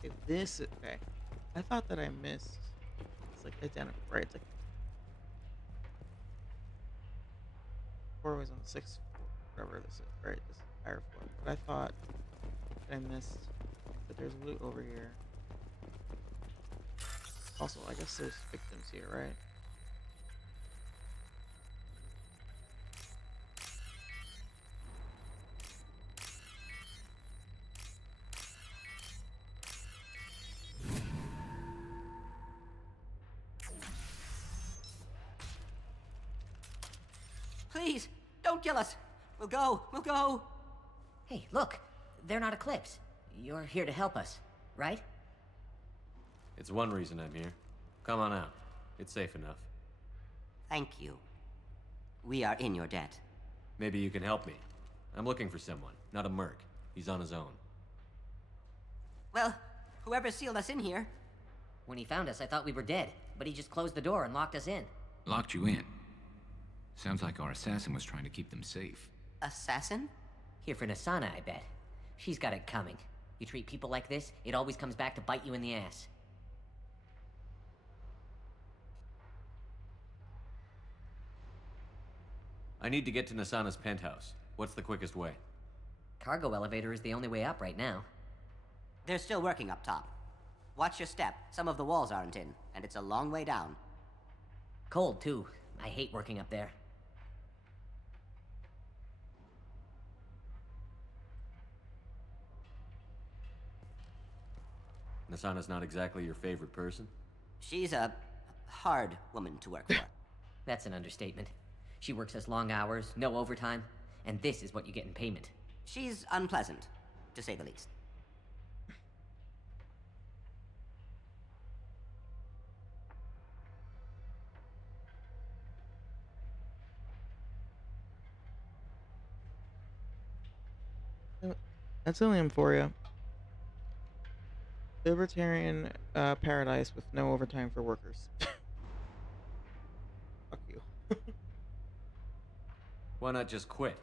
Okay, this is okay. I thought that I missed. It's like identical, right? It's like four was on the sixth floor, whatever this is, right? This higher floor. But I thought that I missed that there's loot over here. Also, I guess there's victims here, right? Please, don't kill us. We'll go. We'll go. Hey, look. They're not Eclipse. You're here to help us, right? It's one reason I'm here. Come on out. It's safe enough. Thank you. We are in your debt. Maybe you can help me. I'm looking for someone, not a merc. He's on his own. Well, whoever sealed us in here. When he found us, I thought we were dead, but he just closed the door and locked us in. Locked you in? Sounds like our assassin was trying to keep them safe. Assassin? Here for Nasana, I bet. She's got it coming. You treat people like this, it always comes back to bite you in the ass. I need to get to Nasana's penthouse. What's the quickest way? Cargo elevator is the only way up right now. They're still working up top. Watch your step. Some of the walls aren't in, and it's a long way down. Cold, too. I hate working up there. Nasana's not exactly your favorite person? She's a hard woman to work for. That's an understatement. She works us long hours, no overtime, and this is what you get in payment. She's unpleasant, to say the least. That's Ilium for you. Libertarian paradise with no overtime for workers. Fuck you. Why not just quit?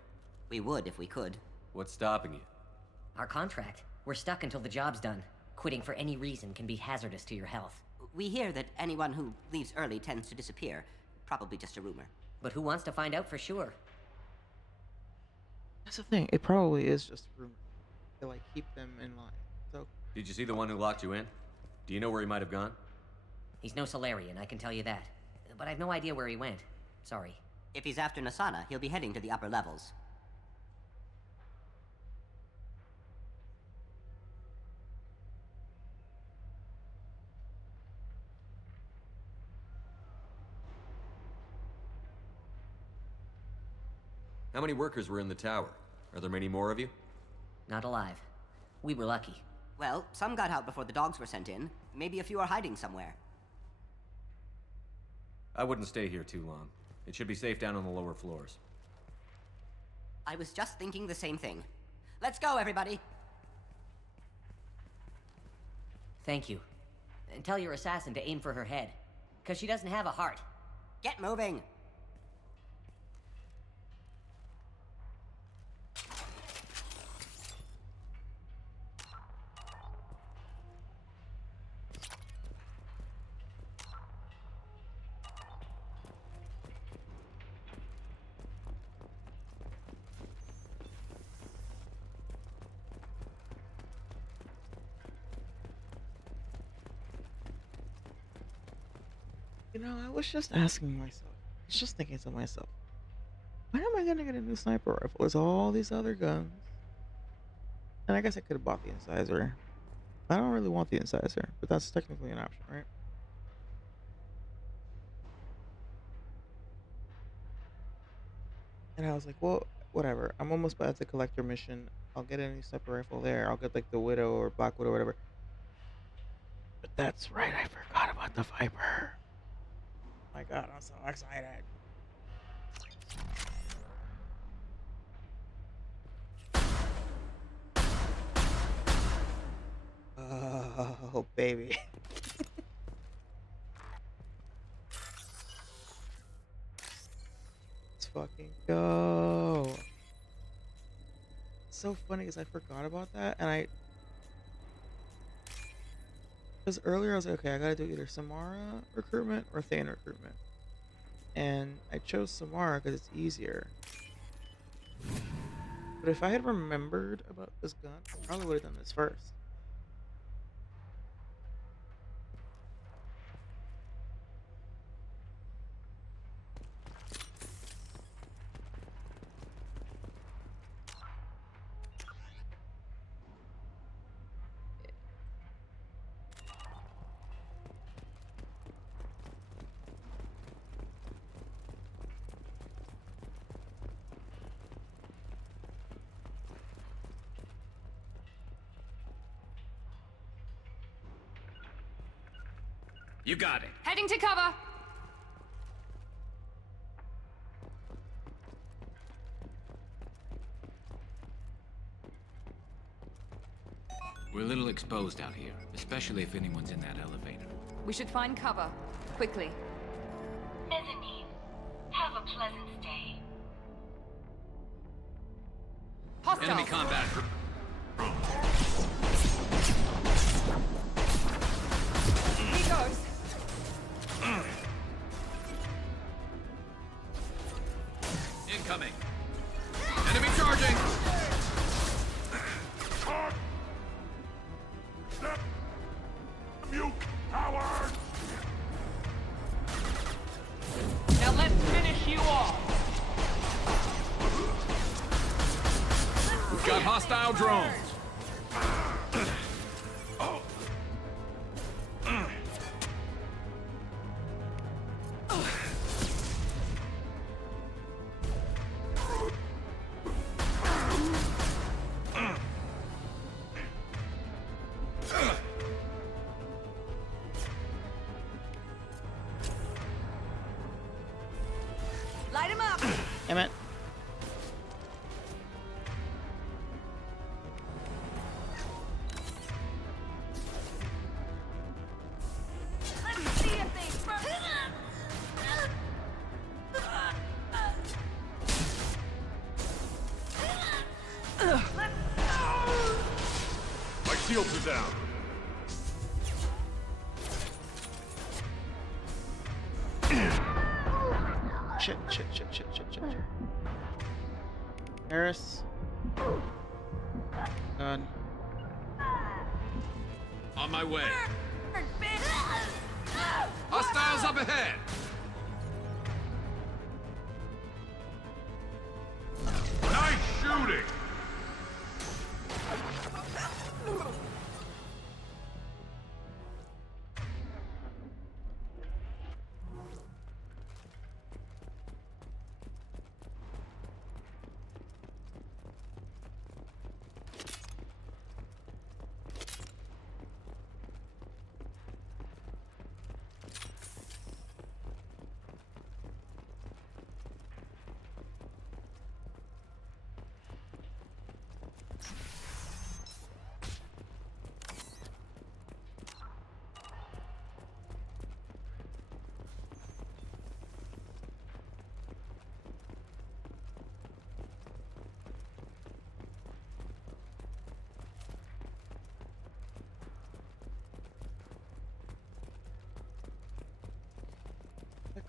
We would if we could. What's stopping you? Our contract. We're stuck until the job's done. Quitting for any reason can be hazardous to your health. We hear that anyone who leaves early tends to disappear. Probably just a rumor. But who wants to find out for sure? That's the thing. It probably is just a rumor. To like keep them in line. So. Did you see the one who locked you in? Do you know where he might have gone? He's no Solarian, I can tell you that. But I've no idea where he went. Sorry. If he's after Nasana, he'll be heading to the upper levels. How many workers were in the tower? Are there many more of you? Not alive. We were lucky. Well, some got out before the dogs were sent in. Maybe a few are hiding somewhere. I wouldn't stay here too long. It should be safe down on the lower floors. I was just thinking the same thing. Let's go, everybody! Thank you. And tell your assassin to aim for her head. Because she doesn't have a heart. Get moving! You know, I was just asking myself. I was just thinking to myself, when am I gonna get a new sniper rifle? There's all these other guns. And I guess I could have bought the incisor. I don't really want the incisor, but that's technically an option, right? And I was like, well, whatever. I'm almost about to collect your mission. I'll get a new sniper rifle there. I'll get like the Widow or Black Widow or whatever. But that's right, I forgot about the Viper. My God, I'm so excited. Oh, baby. Let's fucking go. It's so funny because I forgot about that, and because earlier I was like, okay, I gotta do either Samara recruitment or Thane recruitment. And I chose Samara because it's easier. But if I had remembered about this gun, I probably would have done this first. You got it. Heading to cover! We're a little exposed out here, especially if anyone's in that elevator. We should find cover. Quickly. Mezzanine. Have a pleasant stay. Hostile! Enemy combat. He goes! Incoming. Enemy charging. You coward! Now let's finish you off. We've got hostile drones. Light him up! Damn it. Let's see if they My shields are down. Shit. Harris. God. On my way. Hostiles up ahead. Nice shooting!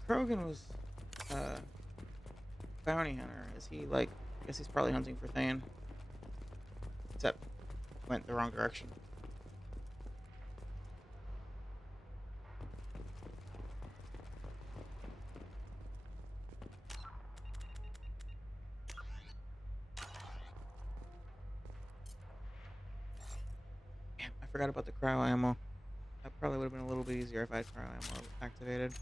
Krogan was bounty hunter. Is he like? I guess he's probably hunting for Thane. Except went the wrong direction. Damn, I forgot about the cryo ammo. That probably would have been a little bit easier if I had cryo ammo activated.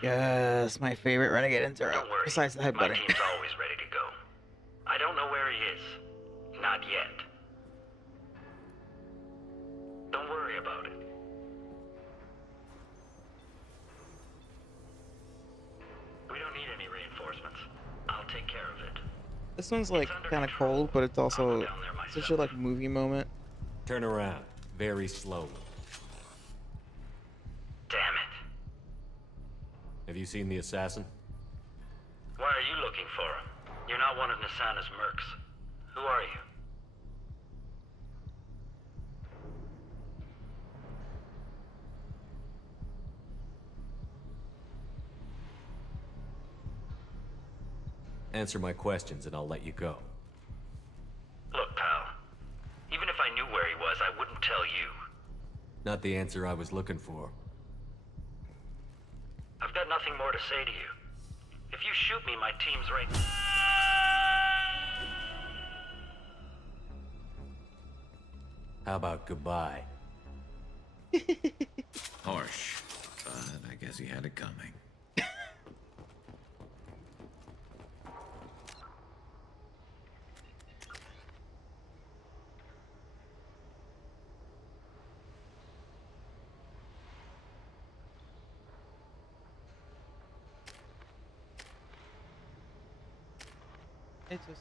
Yes, my favorite renegade intro. Don't worry. Besides the hype My button. team's always ready to go. I don't know where he is. Not yet. Don't worry about it. We don't need any reinforcements. I'll take care of it. This one's like kind of cold, but it's also such a like movie moment. Turn around, very slowly. Damn it. Have you seen the assassin? Why are you looking for him? You're not one of Nisana's mercs. Who are you? Answer my questions and I'll let you go. Look, pal. Even if I knew where he was, I wouldn't tell you. Not the answer I was looking for. I've got nothing more to say to you. If you shoot me, my team's right. How about goodbye? Harsh, but I guess he had it coming. It's just.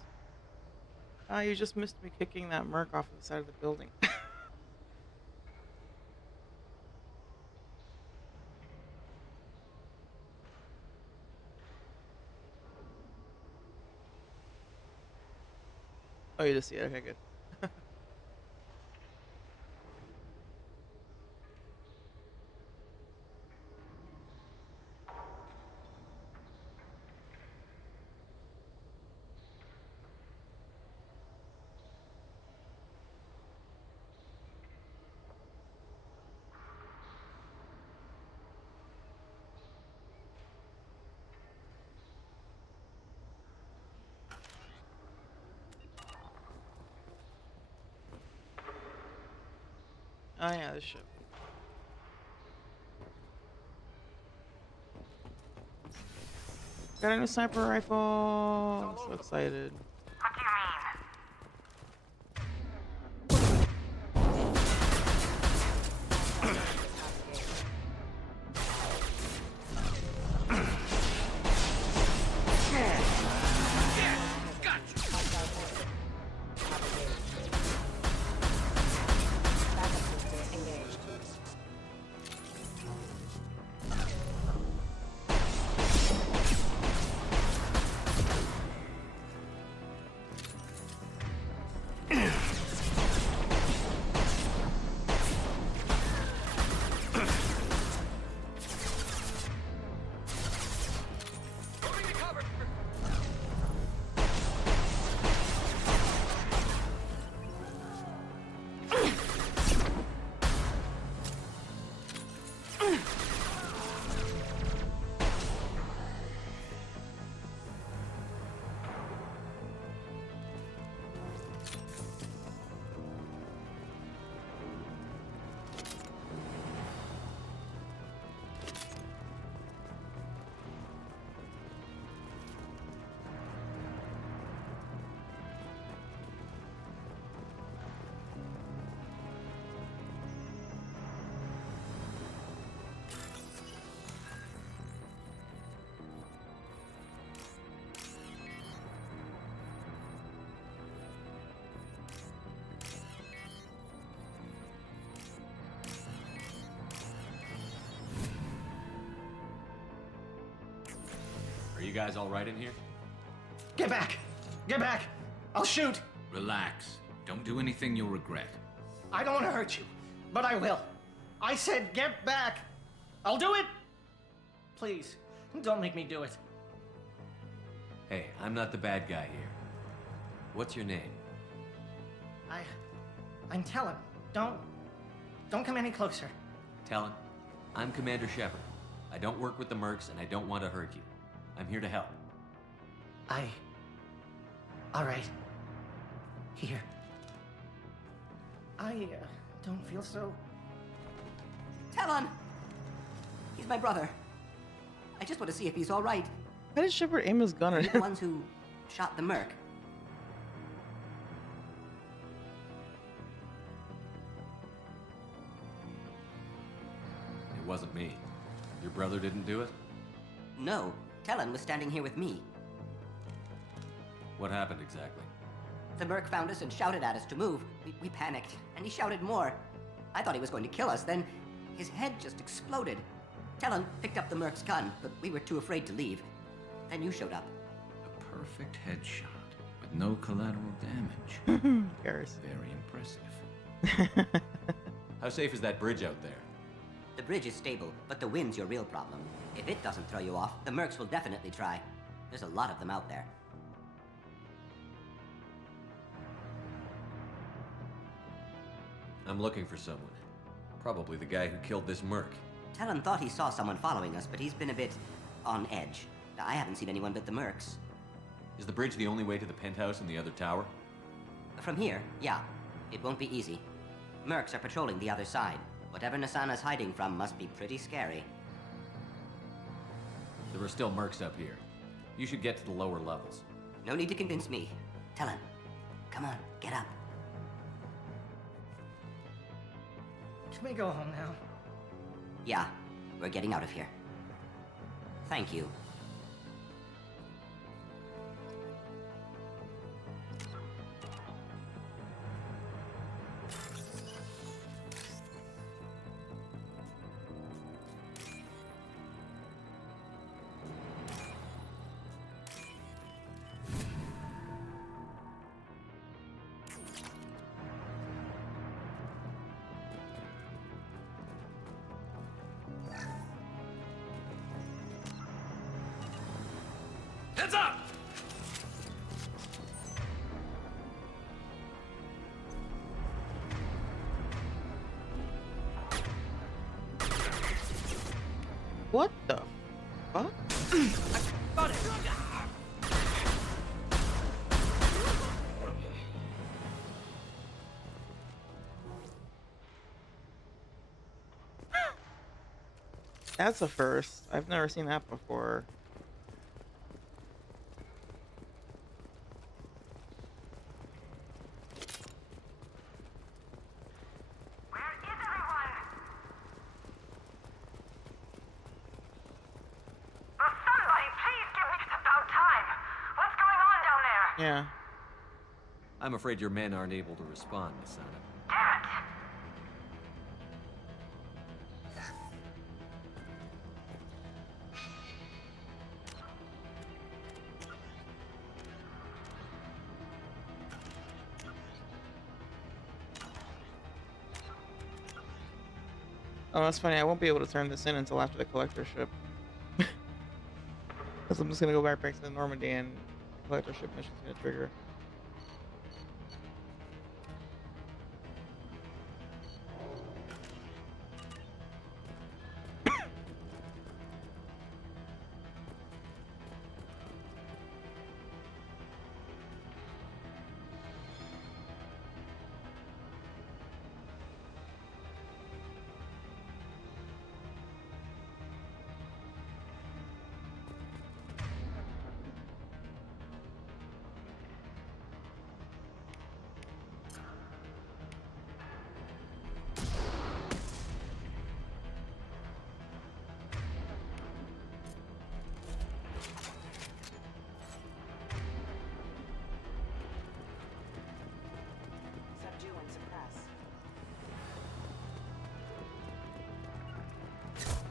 You just missed me kicking that merc off the side of the building. Oh, you just see it? Okay, good. Oh yeah, this ship. Got a new sniper rifle. I'm so excited. Are you guys all right in here? Get back! Get back! I'll shoot! Relax. Don't do anything you'll regret. I don't want to hurt you, but I will. I said get back! I'll do it! Please, don't make me do it. Hey, I'm not the bad guy here. What's your name? I'm Cullen. Don't come any closer. Talon. I'm Commander Shepard. I don't work with the mercs and I don't want to hurt you. I'm here to help. All right. Here. I don't feel so... Talon! He's my brother. I just want to see if he's all right. How did Shepard aim his gun at The him? ones who shot the merc. It wasn't me. Your brother didn't do it? No, Cullen was standing here with me. What happened exactly? The merc found us and shouted at us to move. We panicked, and he shouted more. I thought he was going to kill us, then his head just exploded. Cullen picked up the merc's gun, but we were too afraid to leave. Then you showed up. A perfect headshot with no collateral damage. Garrus. Very impressive. How safe is that bridge out there? The bridge is stable, but the wind's your real problem. If it doesn't throw you off, the mercs will definitely try. There's a lot of them out there. I'm looking for someone. Probably the guy who killed this merc. Cullen thought he saw someone following us, but he's been a bit on edge. I haven't seen anyone but the mercs. Is the bridge the only way to the penthouse and the other tower? From here, yeah. It won't be easy. Mercs are patrolling the other side. Whatever Nasana's hiding from must be pretty scary. There are still mercs up here. You should get to the lower levels. No need to convince me. Cullen, come on, get up. Can we go home now? Yeah, we're getting out of here. Thank you. Heads up! What the fuck? Got it! That's a first. I've never seen that before. Yeah. I'm afraid your men aren't able to respond, Nasana. Oh, that's funny. I won't be able to turn this in until after the collector ship. Because I'm just going to go back to the Normandy and the collector ship mission's going to trigger.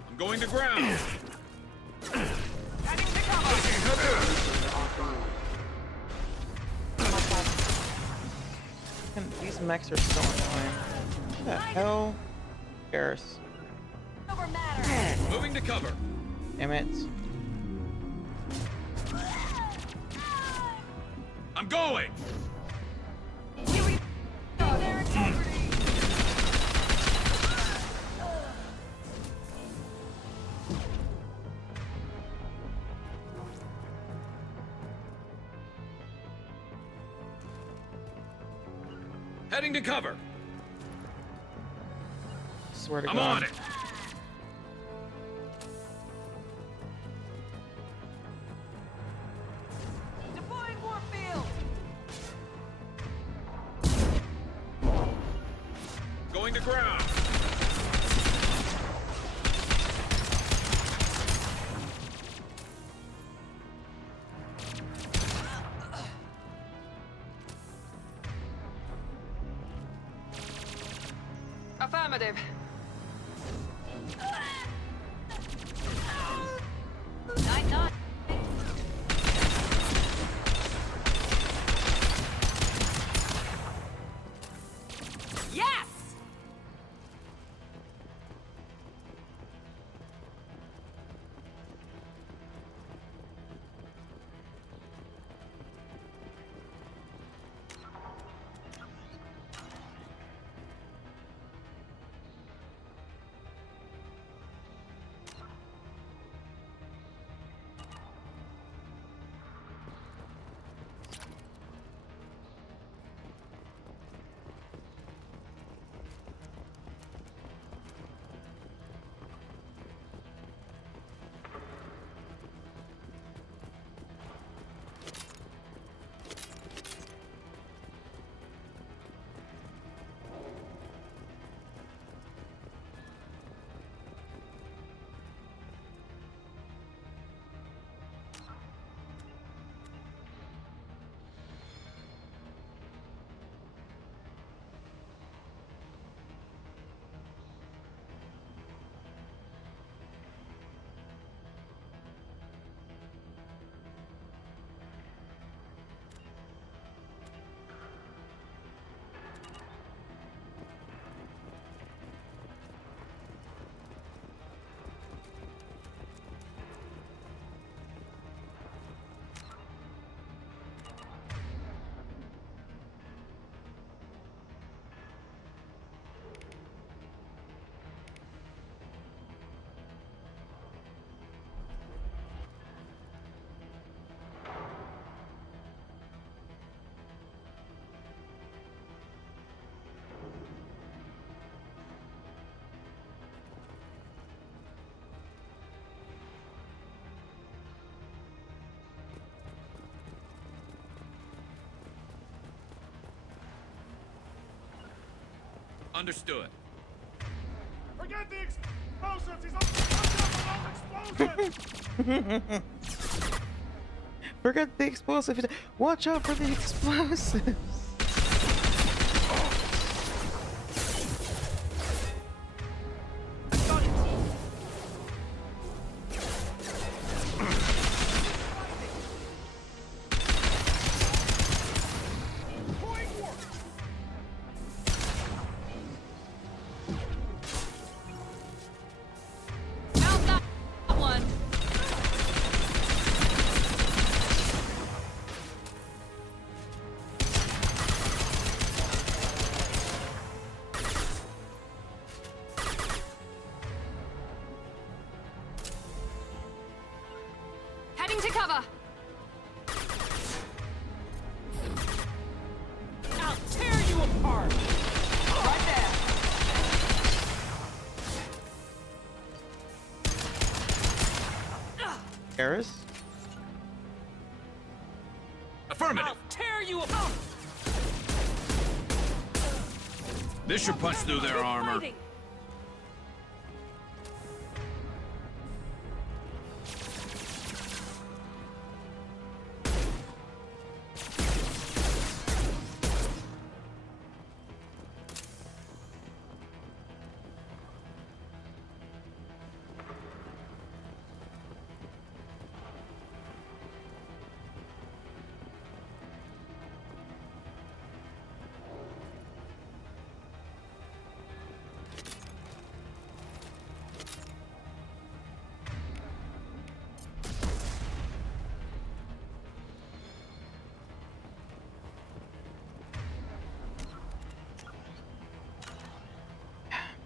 I'm going to ground. These mechs are so annoying. What the hell? Garrus. Moving to cover. Damn it. I'm going. Heading to cover. Swear to I'm God. on it. Affirmative. Night, night. Yes! Understood. Forget the explosives! He's on explosives! Forget the explosives. Watch out for the explosives. Heading to cover. I'll tear you apart! Right there! Eris? Affirmative. I'll tear you apart! This should punch through their armor. Fighting.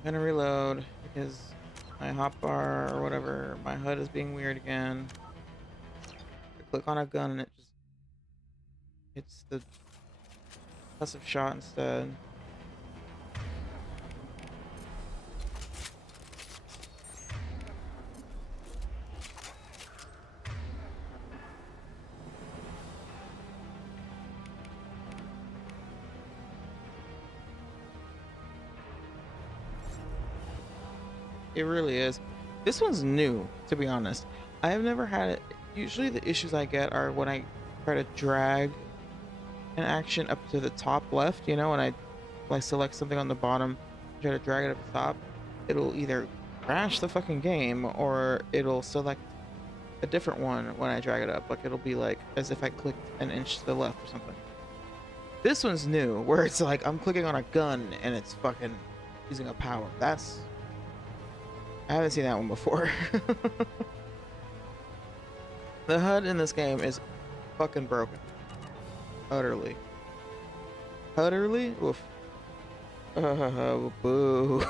I'm gonna reload because my hotbar or whatever, my HUD is being weird again. I click on a gun and it just hits the passive shot instead. It really is. This one's new, to be honest. I have never had it. Usually the issues I get are when I try to drag an action up to the top left, you know, and I select something on the bottom try to drag it up the top, it'll either crash the fucking game or it'll select a different one when I drag it up. Like it'll be like as if I clicked an inch to the left or something. This one's new, where it's like I'm clicking on a gun and it's fucking using a power. I haven't seen that one before. The HUD in this game is fucking broken. Utterly. Utterly? Oof. Boo.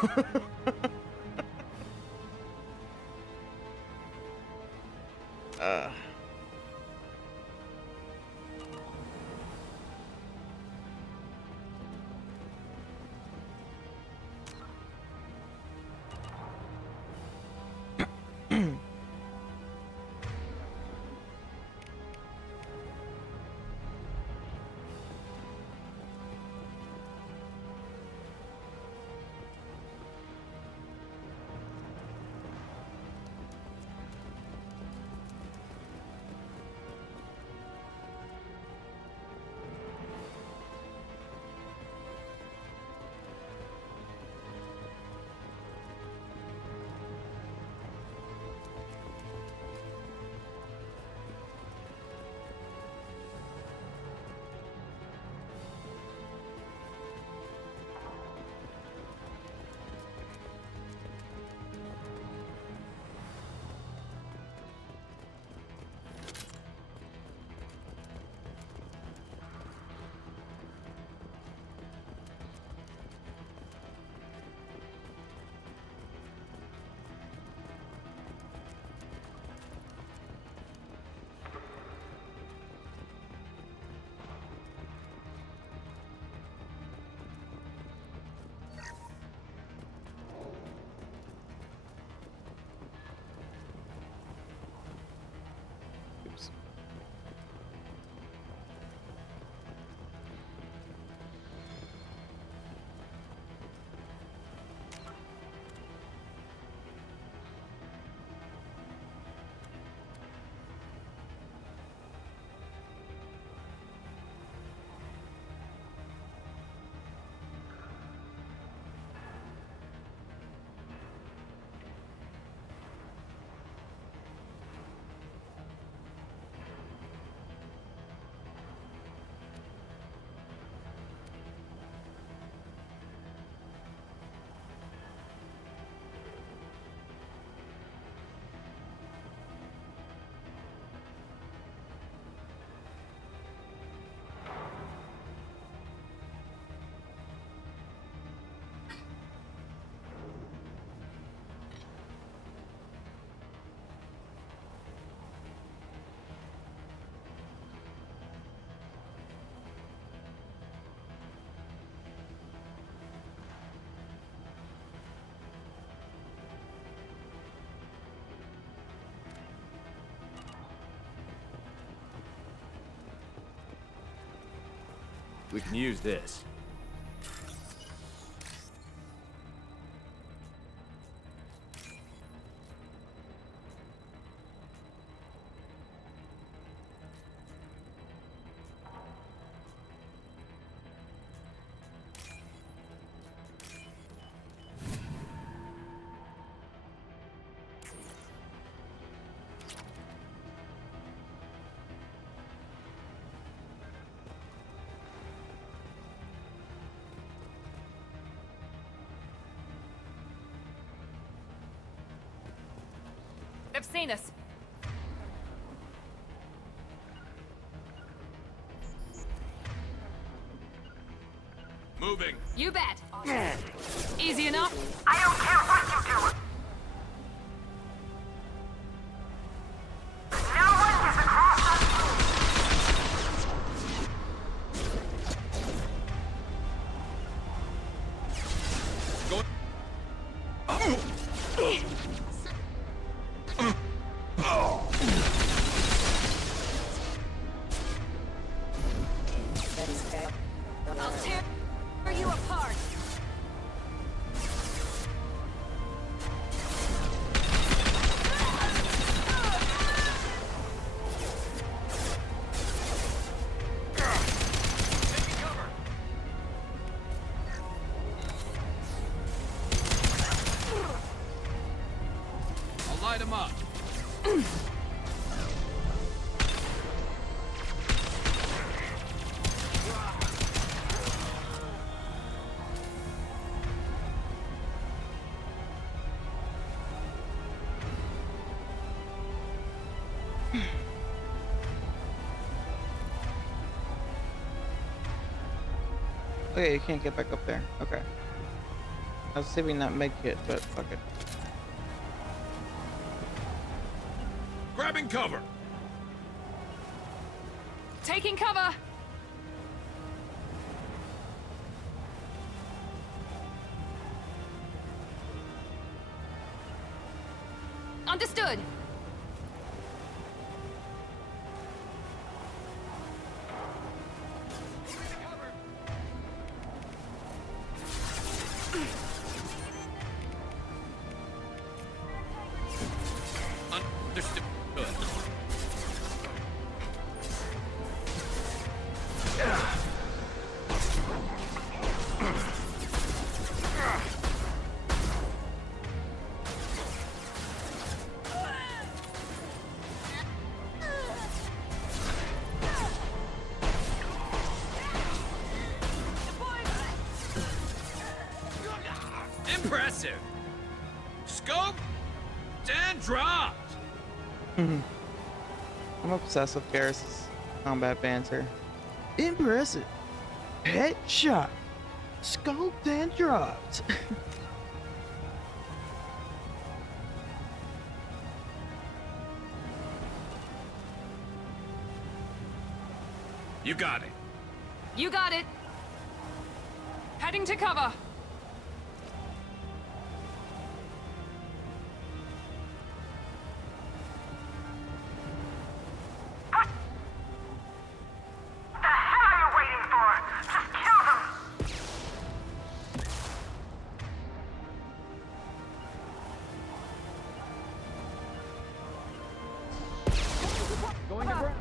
We can use this. They've seen us. Moving. You bet. Easy enough. I don't care what you do. No one gets across I'll tear you apart. Light him up. Okay, you can't get back up there. Okay. I was saving that med kit, but fuck it. Grabbing cover. Taking cover! Understood! Understood. Impressive. Scope and dropped. I'm obsessed with Garrus's combat banter. Impressive. Headshot. Scoped and dropped. You got it. You got it! Heading to cover! Going to ground.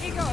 He goes.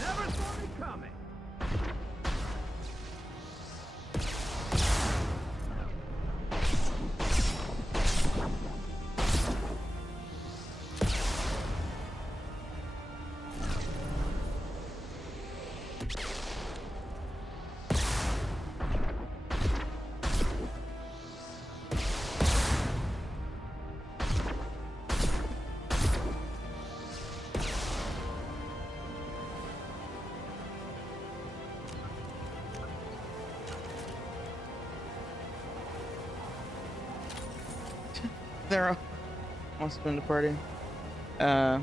Never saw me coming. There wants to join the party. When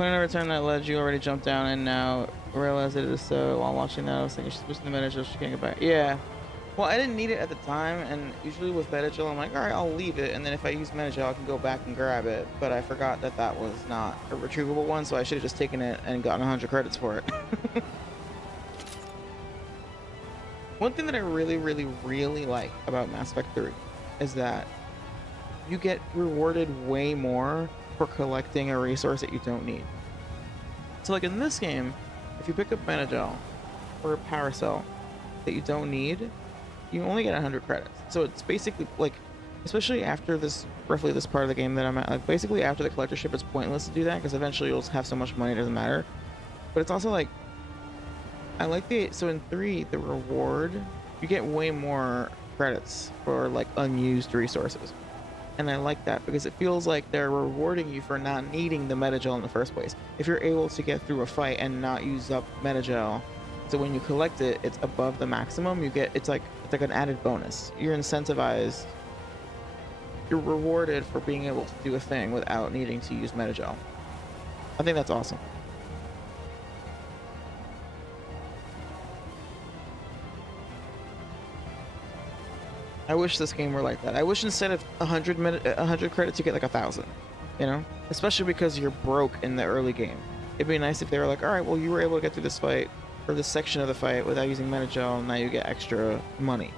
I return that ledge, you already jumped down and now realize it is so. While watching that, I was thinking she's pushing the manager, she can't get back. Yeah. Well, I didn't need it at the time, and usually with Metagel, I'm like, alright, I'll leave it, and then if I use Metagel, I can go back and grab it. But I forgot that that was not a retrievable one, so I should have just taken it and gotten 100 credits for it. One thing that I really, really, really like about Mass Effect 3 is that you get rewarded way more for collecting a resource that you don't need. So like in this game, if you pick up Metagel or a power cell that you don't need, you only get 100 credits. So it's basically like, especially after this, roughly this part of the game that I'm at, like basically after the collectorship, it's pointless to do that because eventually you'll have so much money, it doesn't matter. But it's also like, I like so in 3, the reward, you get way more credits for like unused resources. And I like that because it feels like they're rewarding you for not needing the Metagel in the first place. If you're able to get through a fight and not use up Metagel, so when you collect it, it's above the maximum, you get, it's like an added bonus. You're incentivized you're rewarded for being able to do a thing without needing to use Metagel. I think that's awesome. I wish this game were like that. I wish instead of 100 credits, you get like 1,000. You know, especially because you're broke in the early game. It'd be nice if they were like, all right, well, you were able to get through this fight or this section of the fight without using Metagel, and now you get extra money.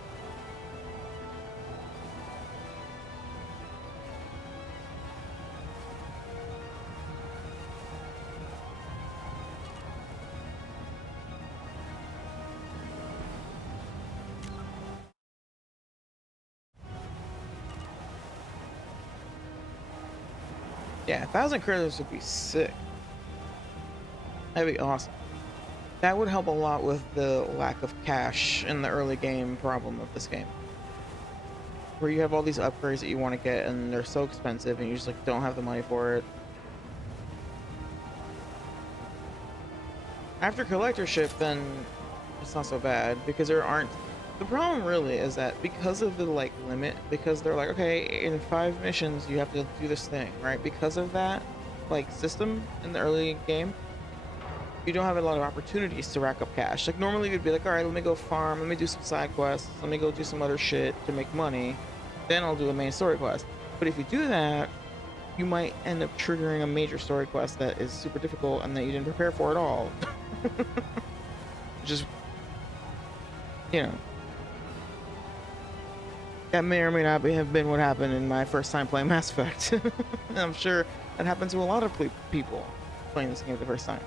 Yeah, 1,000 credits would be sick. That'd be awesome. That would help a lot with the lack of cash in the early game problem of this game. Where you have all these upgrades that you want to get and they're so expensive and you just like don't have the money for it. After collectorship, then it's not so bad because there aren't. The problem really is that because of the like limit, because they're like, okay, in 5 missions you have to do this thing, right? Because of that like system in the early game, you don't have a lot of opportunities to rack up cash. Like normally you'd be like, all right, let me go farm, let me do some side quests, let me go do some other shit to make money, then I'll do a main story quest. But if you do that, you might end up triggering a major story quest that is super difficult and that you didn't prepare for at all. Just, you know, that may or may not have been what happened in my first time playing Mass Effect. And I'm sure that happens to a lot of people playing this game for the first time.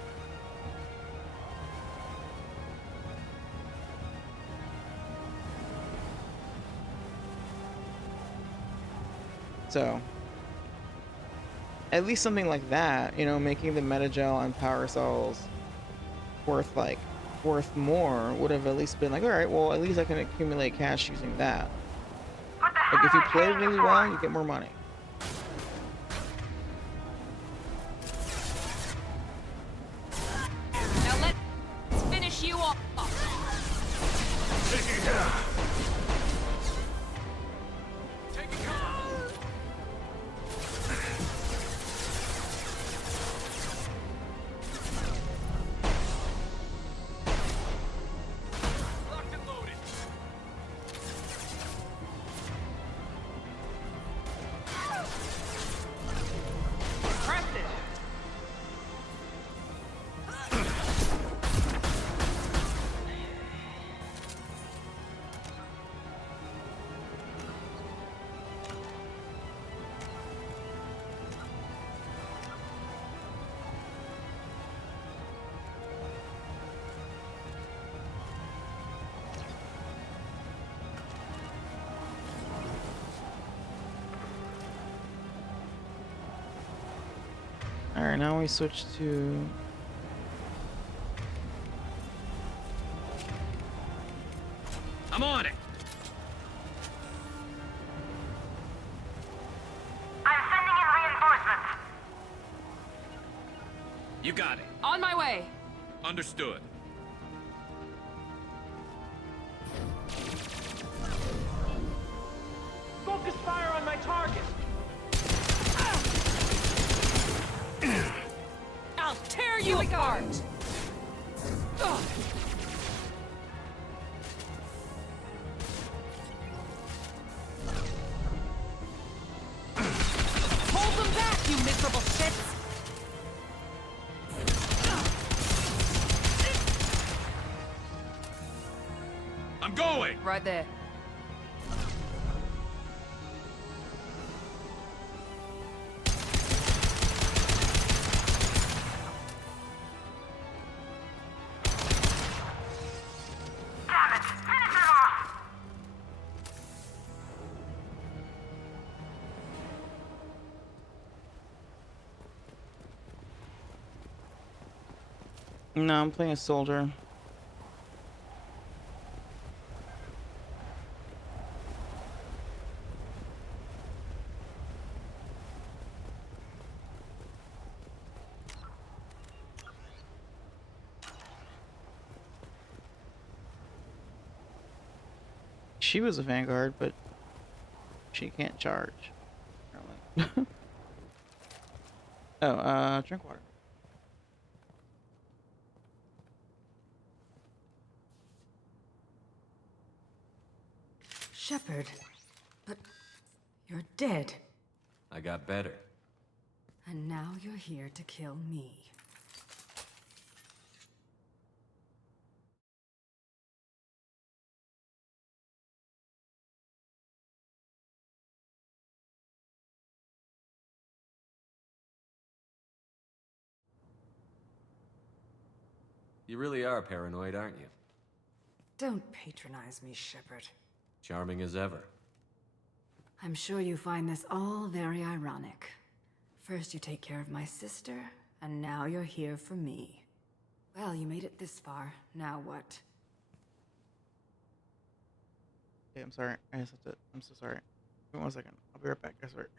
So, at least something like that, you know, making the Metagel and power cells worth more would have at least been like, all right, well, at least I can accumulate cash using that. Like if you play it really well, you get more money. Now let's finish you off. Alright, now we switch to... I'm on it. I'm sending in reinforcements. You got it. On my way. Understood. Focus fire on my target. I'll tear you apart. Hold them back, you miserable shits. I'm going. Right there. No, I'm playing a soldier. She was a Vanguard, but she can't charge. apparently. Oh, drink water. Shepard, but you're dead. I got better. And now you're here to kill me. You really are paranoid, aren't you? Don't patronize me, Shepard. Charming as ever. I'm sure you find this all very ironic. First you take care of my sister, and now you're here for me. Well, you made it this far. Now what? Hey, I'm sorry. I just have to. I'm so sorry. Give me 1 second. I'll be right back. I swear.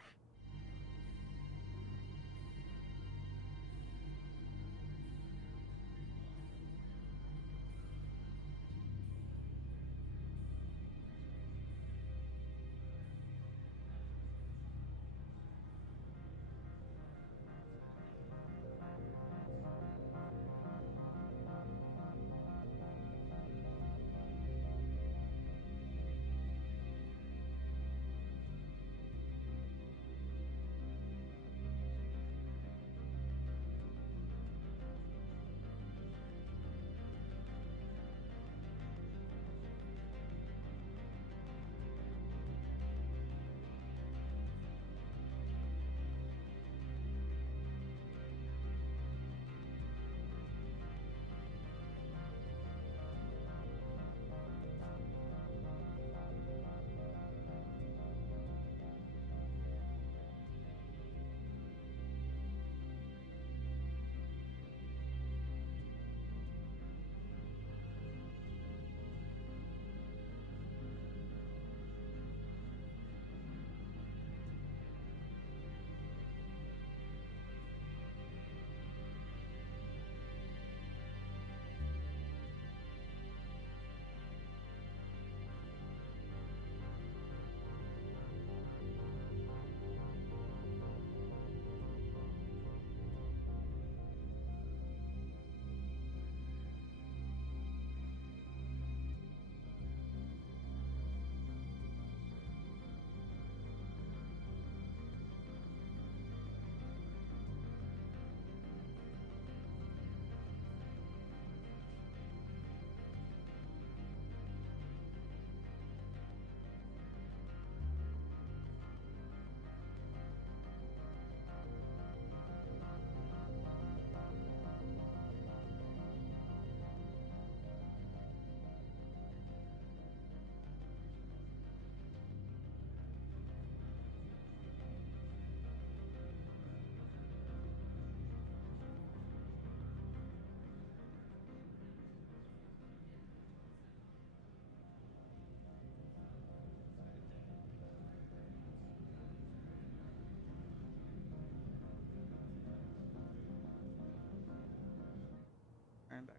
Alright, I'm back.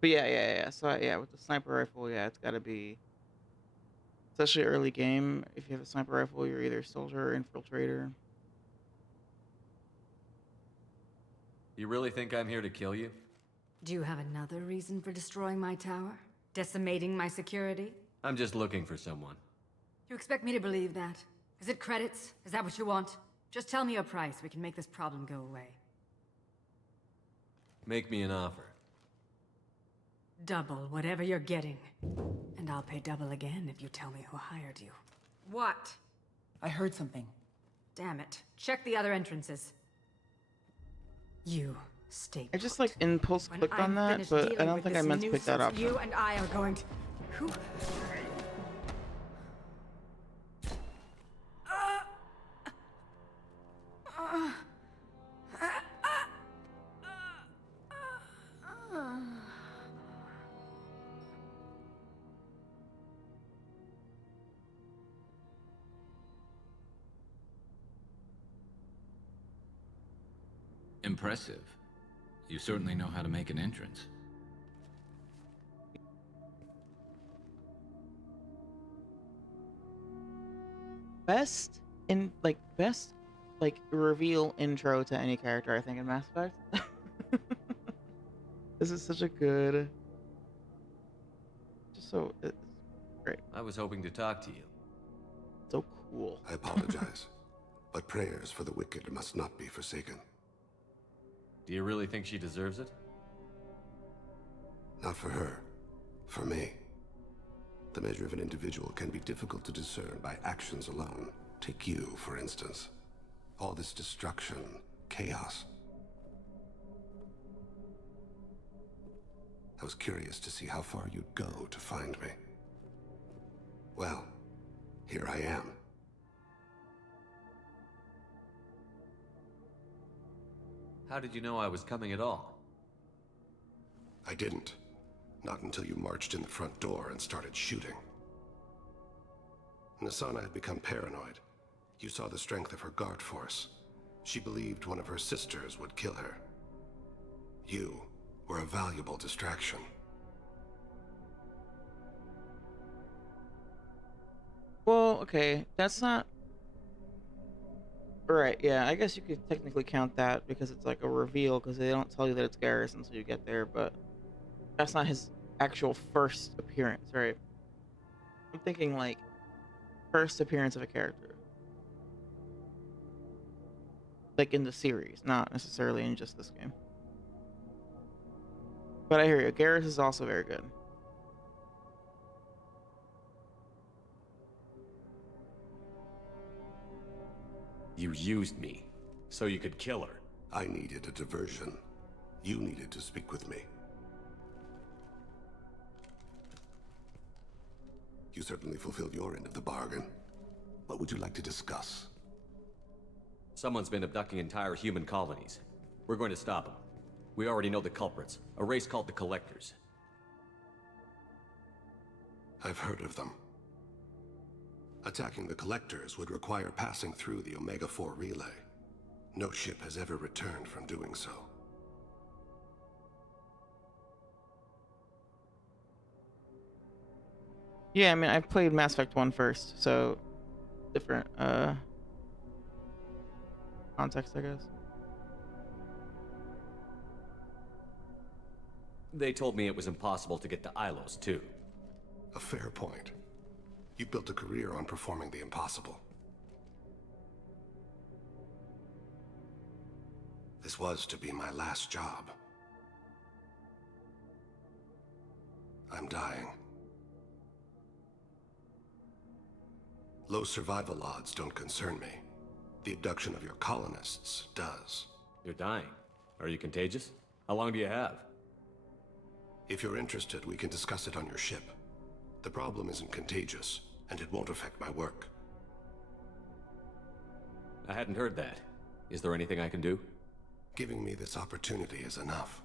But yeah. So yeah, with the sniper rifle, yeah, it's got to be, especially early game. If you have a sniper rifle, you're either soldier or infiltrator. You really think I'm here to kill you? Do you have another reason for destroying my tower? Decimating my security? I'm just looking for someone. You expect me to believe that? Is it credits? Is that what you want? Just tell me a price. We can make this problem go away. Make me an offer. Double whatever you're getting. And I'll pay double again if you tell me who hired you. What? I heard something. Damn it. Check the other entrances. You stay I just like impulse When clicked I'm on that, finished but I dealing don't with think I this meant to pick that nuisance, up. You and I are going to... Who? Impressive. You certainly know how to make an entrance. best reveal intro to any character, I think, in Mass Effect. This is such a good, just so it's great. I was hoping to talk to you. So cool. I apologize, but prayers for the wicked must not be forsaken. Do you really think she deserves it? Not for her, for me. The measure of an individual can be difficult to discern by actions alone. Take you, for instance. All this destruction, chaos. I was curious to see how far you'd go to find me. Well, here I am. How did you know I was coming at all? I didn't. Not until you marched in the front door and started shooting. Nasana had become paranoid. You saw the strength of her guard force. She believed one of her sisters would kill her. You were a valuable distraction. Well, okay, that's not... Right, yeah, I guess you could technically count that because it's like a reveal, because they don't tell you that it's Garrus until you get there, but that's not his actual first appearance, right? I'm thinking like first appearance of a character. Like in the series, not necessarily in just this game. But I hear you, Garrus is also very good. You used me, so you could kill her. I needed a diversion. You needed to speak with me. You certainly fulfilled your end of the bargain. What would you like to discuss? Someone's been abducting entire human colonies. We're going to stop them. We already know the culprits, a race called the Collectors. I've heard of them. Attacking the Collectors would require passing through the Omega-4 relay. No ship has ever returned from doing so. Yeah, I mean, I've played Mass Effect 1 first, so different context, I guess. They told me it was impossible to get to Ilos, too. A fair point. You built a career on performing the impossible. This was to be my last job. I'm dying. Low survival odds don't concern me. The abduction of your colonists does. You're dying. Are you contagious? How long do you have? If you're interested, we can discuss it on your ship. The problem isn't contagious, and it won't affect my work. I hadn't heard that. Is there anything I can do? Giving me this opportunity is enough.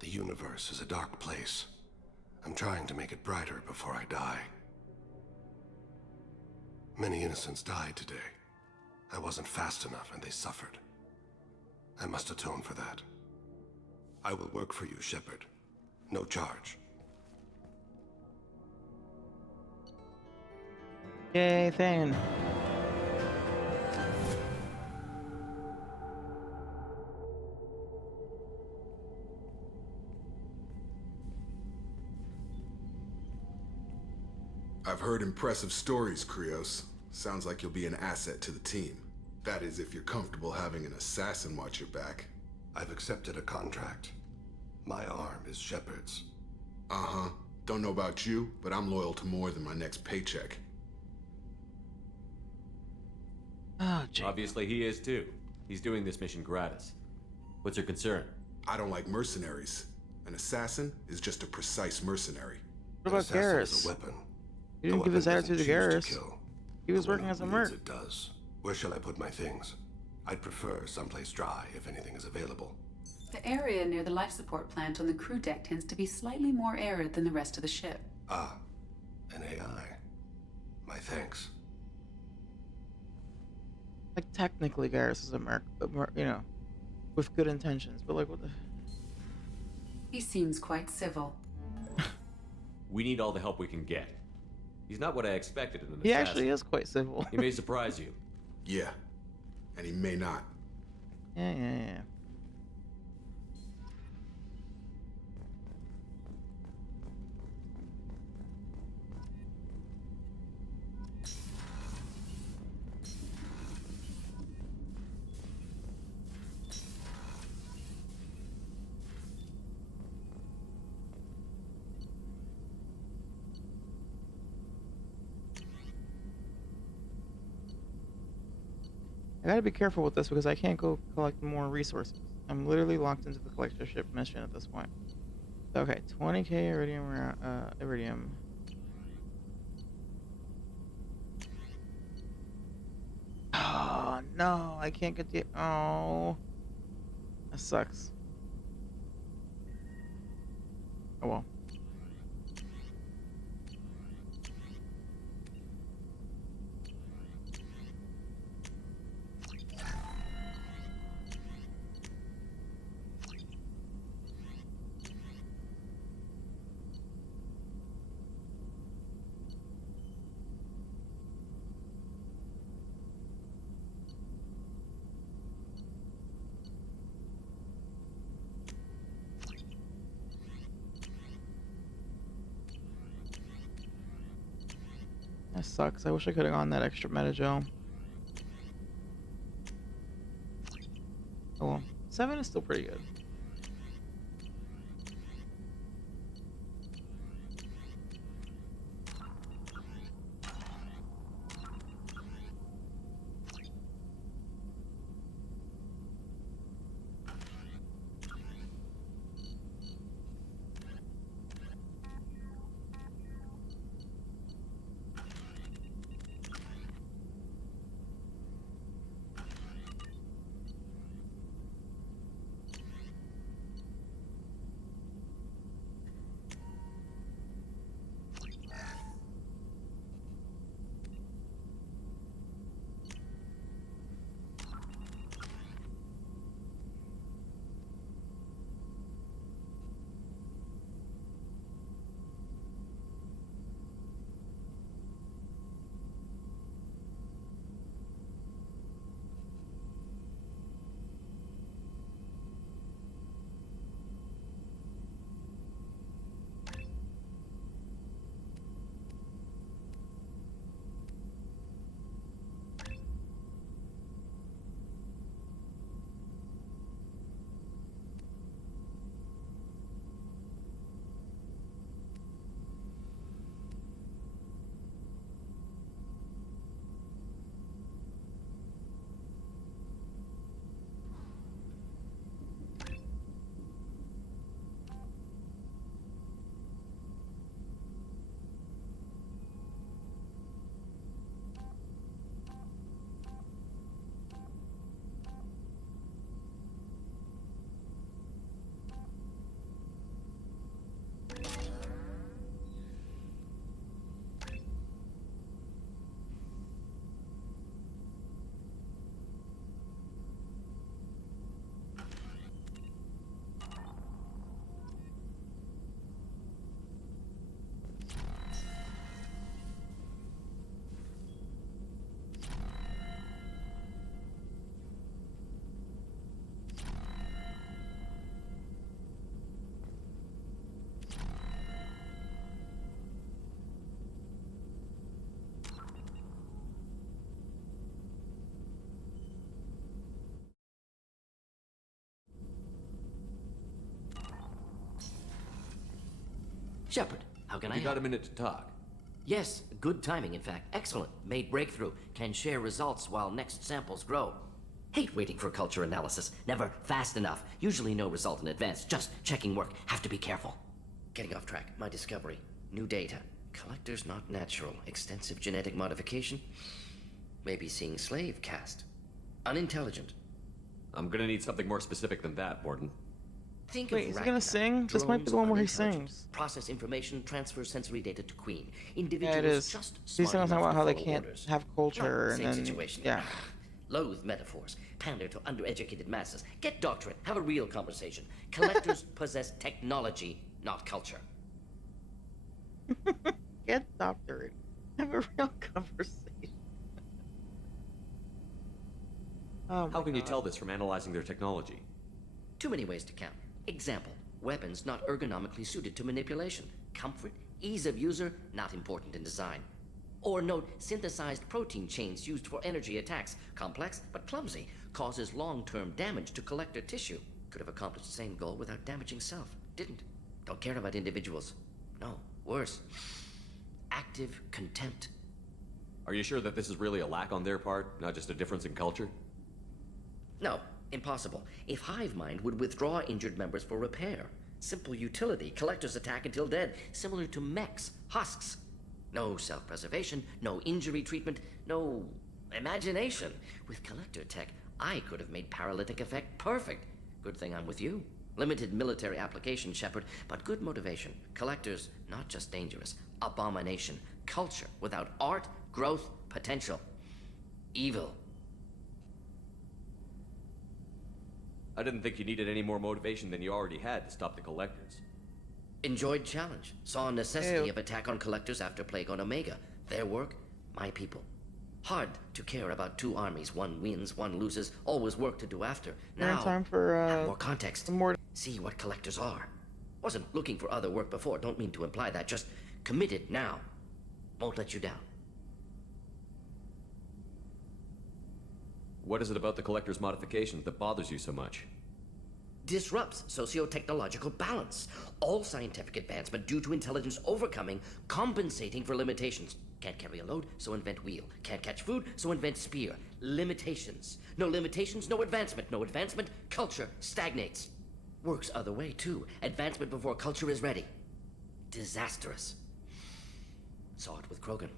The universe is a dark place. I'm trying to make it brighter before I die. Many innocents died today. I wasn't fast enough and they suffered. I must atone for that. I will work for you, Shepard. No charge. Yay, Thane. I've heard impressive stories, Krios. Sounds like you'll be an asset to the team. That is, if you're comfortable having an assassin watch your back. I've accepted a contract. My arm is Shepard's. Uh-huh. Don't know about you, but I'm loyal to more than my next paycheck. Oh, obviously he is too. He's doing this mission gratis. What's your concern? I don't like mercenaries. An assassin is just a precise mercenary. What about Garrus? A weapon. He didn't give his attitude to Garrus. He was working as a merc. It does. Where shall I put my things? I'd prefer someplace dry if anything is available. The area near the life support plant on the crew deck tends to be slightly more arid than the rest of the ship. Ah, an AI. My thanks. Like, technically Garrus is a merc, but you know, with good intentions, but like, what the... He seems quite civil. We need all the help we can get. He's not what I expected in an He assassin. actually is quite civil. He may surprise you. Yeah, and he may not. Yeah. I gotta be careful with this because I can't go collect more resources. I'm literally locked into the collectorship mission at this point. Okay, 20k iridium. Iridium. Oh no, I can't get the. Oh, that sucks. Oh well. That sucks. I wish I could have gotten that extra metagel. Oh well. 7 is still pretty good. Shepard, how can I You got help? a minute to talk? Yes, good timing, in fact. Excellent. Made breakthrough. Can share results while next samples grow. Hate waiting for culture analysis. Never fast enough. Usually no result in advance. Just checking work. Have to be careful. Getting off track. My discovery. New data. Collectors not natural. Extensive genetic modification. Maybe seeing slave caste. Unintelligent. I'm gonna need something more specific than that, Warden. Think Wait, of is he gonna Ragnar. sing? This might be the Drones, one where he unintelligent. sings. Process information, transfer sensory data to Queen. Yeah, Individuals it is. just He's smart gonna talk enough about to how they follow can't orders. have culture Not and same then situation. yeah. Loathe metaphors. Pander to undereducated masses. Get doctorate. Have a real conversation. Collectors possess technology, not culture. Get doctorate. Have a real conversation. Oh How my can you God. tell this from analyzing their technology? Too many ways to count. Example, weapons not ergonomically suited to manipulation. Comfort, ease of user, not important in design. Or note, synthesized protein chains used for energy attacks. Complex, but clumsy. Causes long-term damage to collector tissue. Could have accomplished the same goal without damaging self. Didn't. Don't care about individuals. No, worse. Active contempt. Are you sure that this is really a lack on their part, not just a difference in culture? No, impossible. If Hive Mind would withdraw injured members for repair. Simple utility, collectors attack until dead, similar to mechs, husks. No self-preservation, no injury treatment, no imagination. With collector tech, I could have made paralytic effect perfect. Good thing I'm with you. Limited military application, Shepard, but good motivation. Collectors, not just dangerous. Abomination. Culture without art, growth, potential. Evil. I didn't think you needed any more motivation than you already had to stop the collectors. Enjoyed challenge. Saw necessity Ew. of attack on collectors after Plague on Omega. Their work, my people. Hard to care about two armies. One wins, one loses. Always work to do after. We're in Now, time for have more context. some more. See what collectors are. Wasn't looking for other work before. Don't mean to imply that. Just committed now. Won't let you down. What is it about the collector's modifications that bothers you so much? Disrupts socio-technological balance. All scientific advancement due to intelligence overcoming, compensating for limitations. Can't carry a load, so invent wheel. Can't catch food, so invent spear. Limitations. No limitations, no advancement. No advancement, culture stagnates. Works other way, too. Advancement before culture is ready. Disastrous. Saw it with Krogan.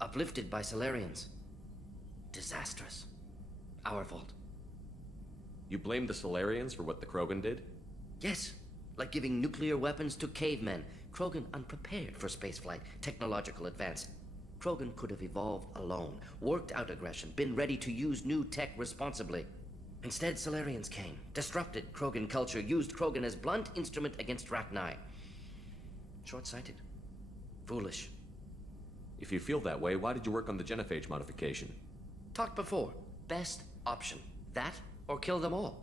Uplifted by Solarians. Disastrous. Our fault. You blame the Solarians for what the Krogan did? Yes, like giving nuclear weapons to cavemen. Krogan unprepared for spaceflight, technological advance. Krogan could have evolved alone, worked out aggression, been ready to use new tech responsibly. Instead, Solarians came, disrupted Krogan culture, used Krogan as blunt instrument against Rachni. Short-sighted. Foolish. If you feel that way, why did you work on the genophage modification? Talked before. Best option. That or kill them all.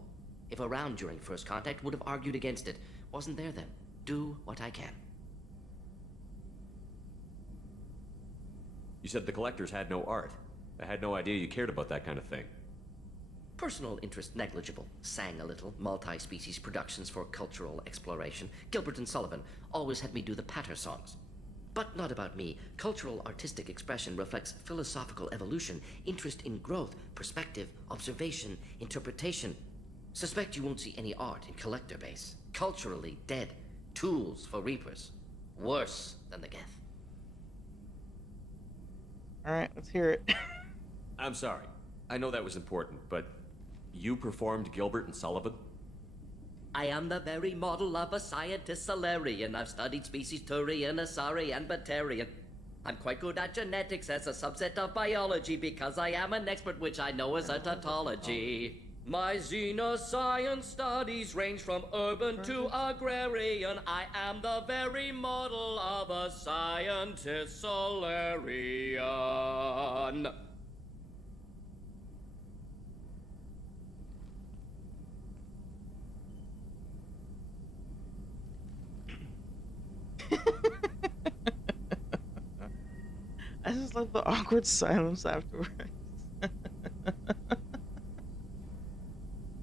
If around during first contact, would have argued against it. Wasn't there then. Do what I can. You said the collectors had no art. I had no idea you cared about that kind of thing. Personal interest negligible. Sang a little. Multi-species productions for cultural exploration. Gilbert and Sullivan always had me do the patter songs. But not about me. Cultural artistic expression reflects philosophical evolution, interest in growth, perspective, observation, interpretation. Suspect you won't see any art in collector base. Culturally dead. Tools for reapers. Worse than the Geth. Alright, let's hear it. I'm sorry. I know that was important, but you performed Gilbert and Sullivan? I am the very model of a scientist Solarian. I've studied species Turian, Asari, and Batarian. I'm quite good at genetics as a subset of biology because I am an expert, which I know is a tautology. My xenoscience studies range from urban to agrarian. I am the very model of a scientist Solarian. I just love the awkward silence afterwards.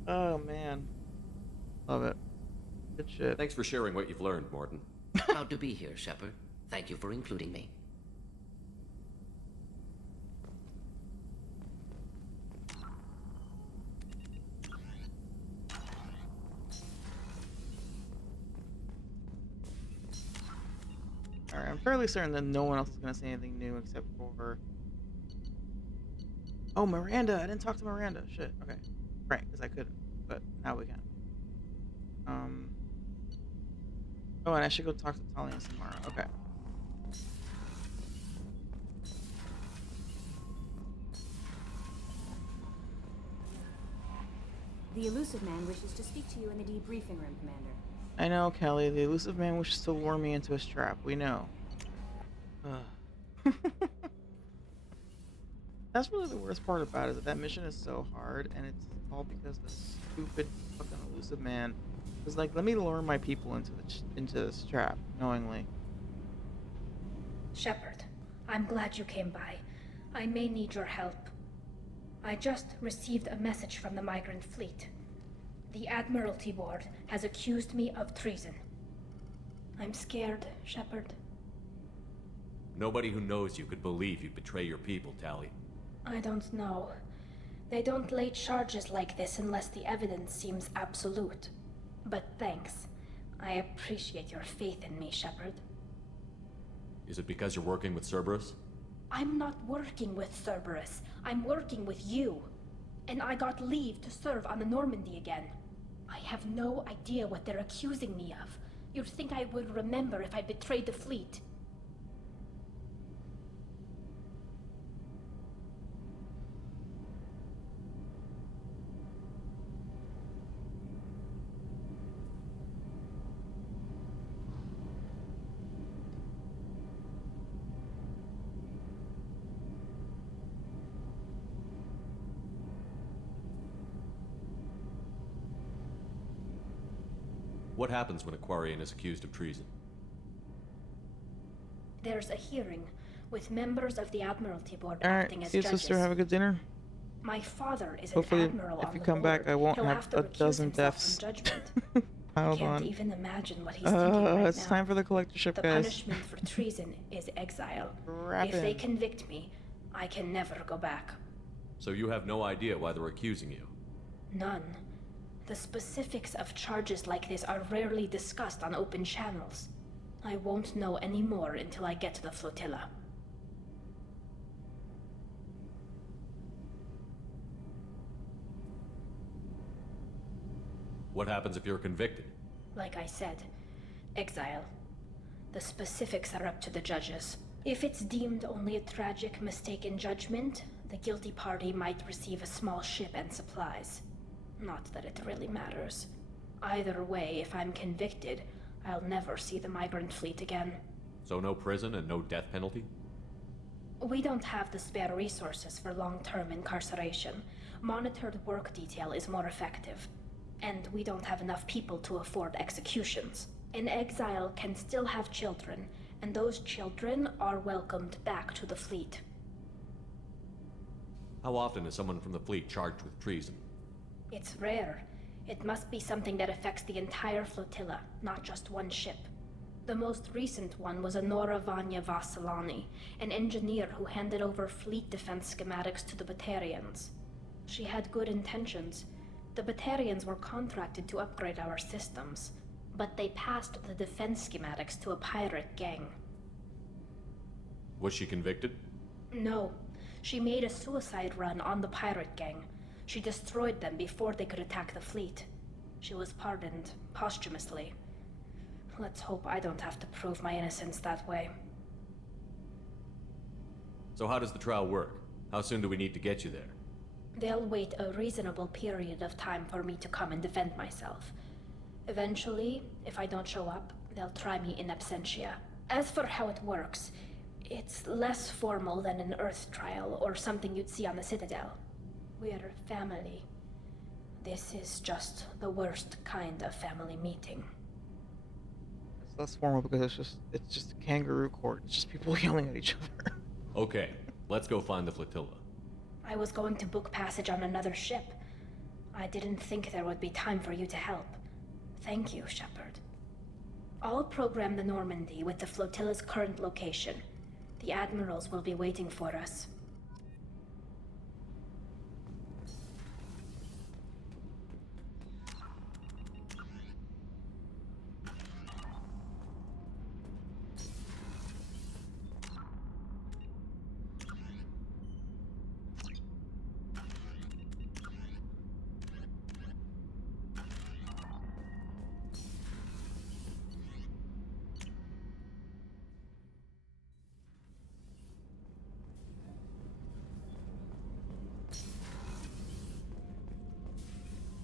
Oh man. Love it. Good shit. Thanks for sharing what you've learned, Morton. Proud to be here, Shepard. Thank you for including me. Alright, I'm fairly certain that no one else is gonna say anything new except for... Oh, Miranda! I didn't talk to Miranda. Shit. Okay. Right, because I couldn't. But now we can. Oh, and I should go talk to Talia and Samara. Okay. The elusive man wishes to speak to you in the debriefing room, Commander. I know, Kelly. The elusive man wishes to lure me into his trap. We know. Ugh. That's really the worst part about it. That mission is so hard, and it's all because the stupid fucking elusive man was like, "Let me lure my people into this trap knowingly." Shepard, I'm glad you came by. I may need your help. I just received a message from the migrant fleet. The Admiralty Board has accused me of treason. I'm scared, Shepard. Nobody who knows you could believe you betray your people, Tally. I don't know. They don't lay charges like this unless the evidence seems absolute. But thanks. I appreciate your faith in me, Shepard. Is it because you're working with Cerberus? I'm not working with Cerberus. I'm working with you. And I got leave to serve on the Normandy again. I have no idea what they're accusing me of. You'd think I would remember if I betrayed the fleet. What happens when a Quarian is accused of treason? There's a hearing with members of the Admiralty Board All acting right, as see you, judges. sister. Have a good dinner. My father is Hopefully, an admiral if on you the come back, board. I won't He'll have to a recuse dozen himself deaths from judgment. piled Can't on. even imagine what he's thinking right It's now. time for the collectorship, The guys. punishment for treason is exile. Rapping. If they convict me, I can never go back. So you have no idea why they're accusing you? None. The specifics of charges like this are rarely discussed on open channels. I won't know any more until I get to the flotilla. What happens if you're convicted? Like I said, exile. The specifics are up to the judges. If it's deemed only a tragic mistake in judgment, the guilty party might receive a small ship and supplies. Not that it really matters. Either way, if I'm convicted, I'll never see the migrant fleet again. So no prison and no death penalty? We don't have the spare resources for long-term incarceration. Monitored work detail is more effective. And we don't have enough people to afford executions. An exile can still have children, and those children are welcomed back to the fleet. How often is someone from the fleet charged with treason? It's rare. It must be something that affects the entire flotilla, not just one ship. The most recent one was Honora Vanya Vassilani, an engineer who handed over fleet defense schematics to the Batarians. She had good intentions. The Batarians were contracted to upgrade our systems, but they passed the defense schematics to a pirate gang. Was she convicted? No. She made a suicide run on the pirate gang. She destroyed them before they could attack the fleet. She was pardoned posthumously. Let's hope I don't have to prove my innocence that way. So how does the trial work? How soon do we need to get you there? They'll wait a reasonable period of time for me to come and defend myself. Eventually, if I don't show up, they'll try me in absentia. As for how it works, it's less formal than an Earth trial or something you'd see on the Citadel. We're family. This is just the worst kind of family meeting. It's less formal because it's just a kangaroo court. It's just people yelling at each other. Okay, let's go find the flotilla. I was going to book passage on another ship. I didn't think there would be time for you to help. Thank you, Shepard. I'll program the Normandy with the flotilla's current location. The admirals will be waiting for us.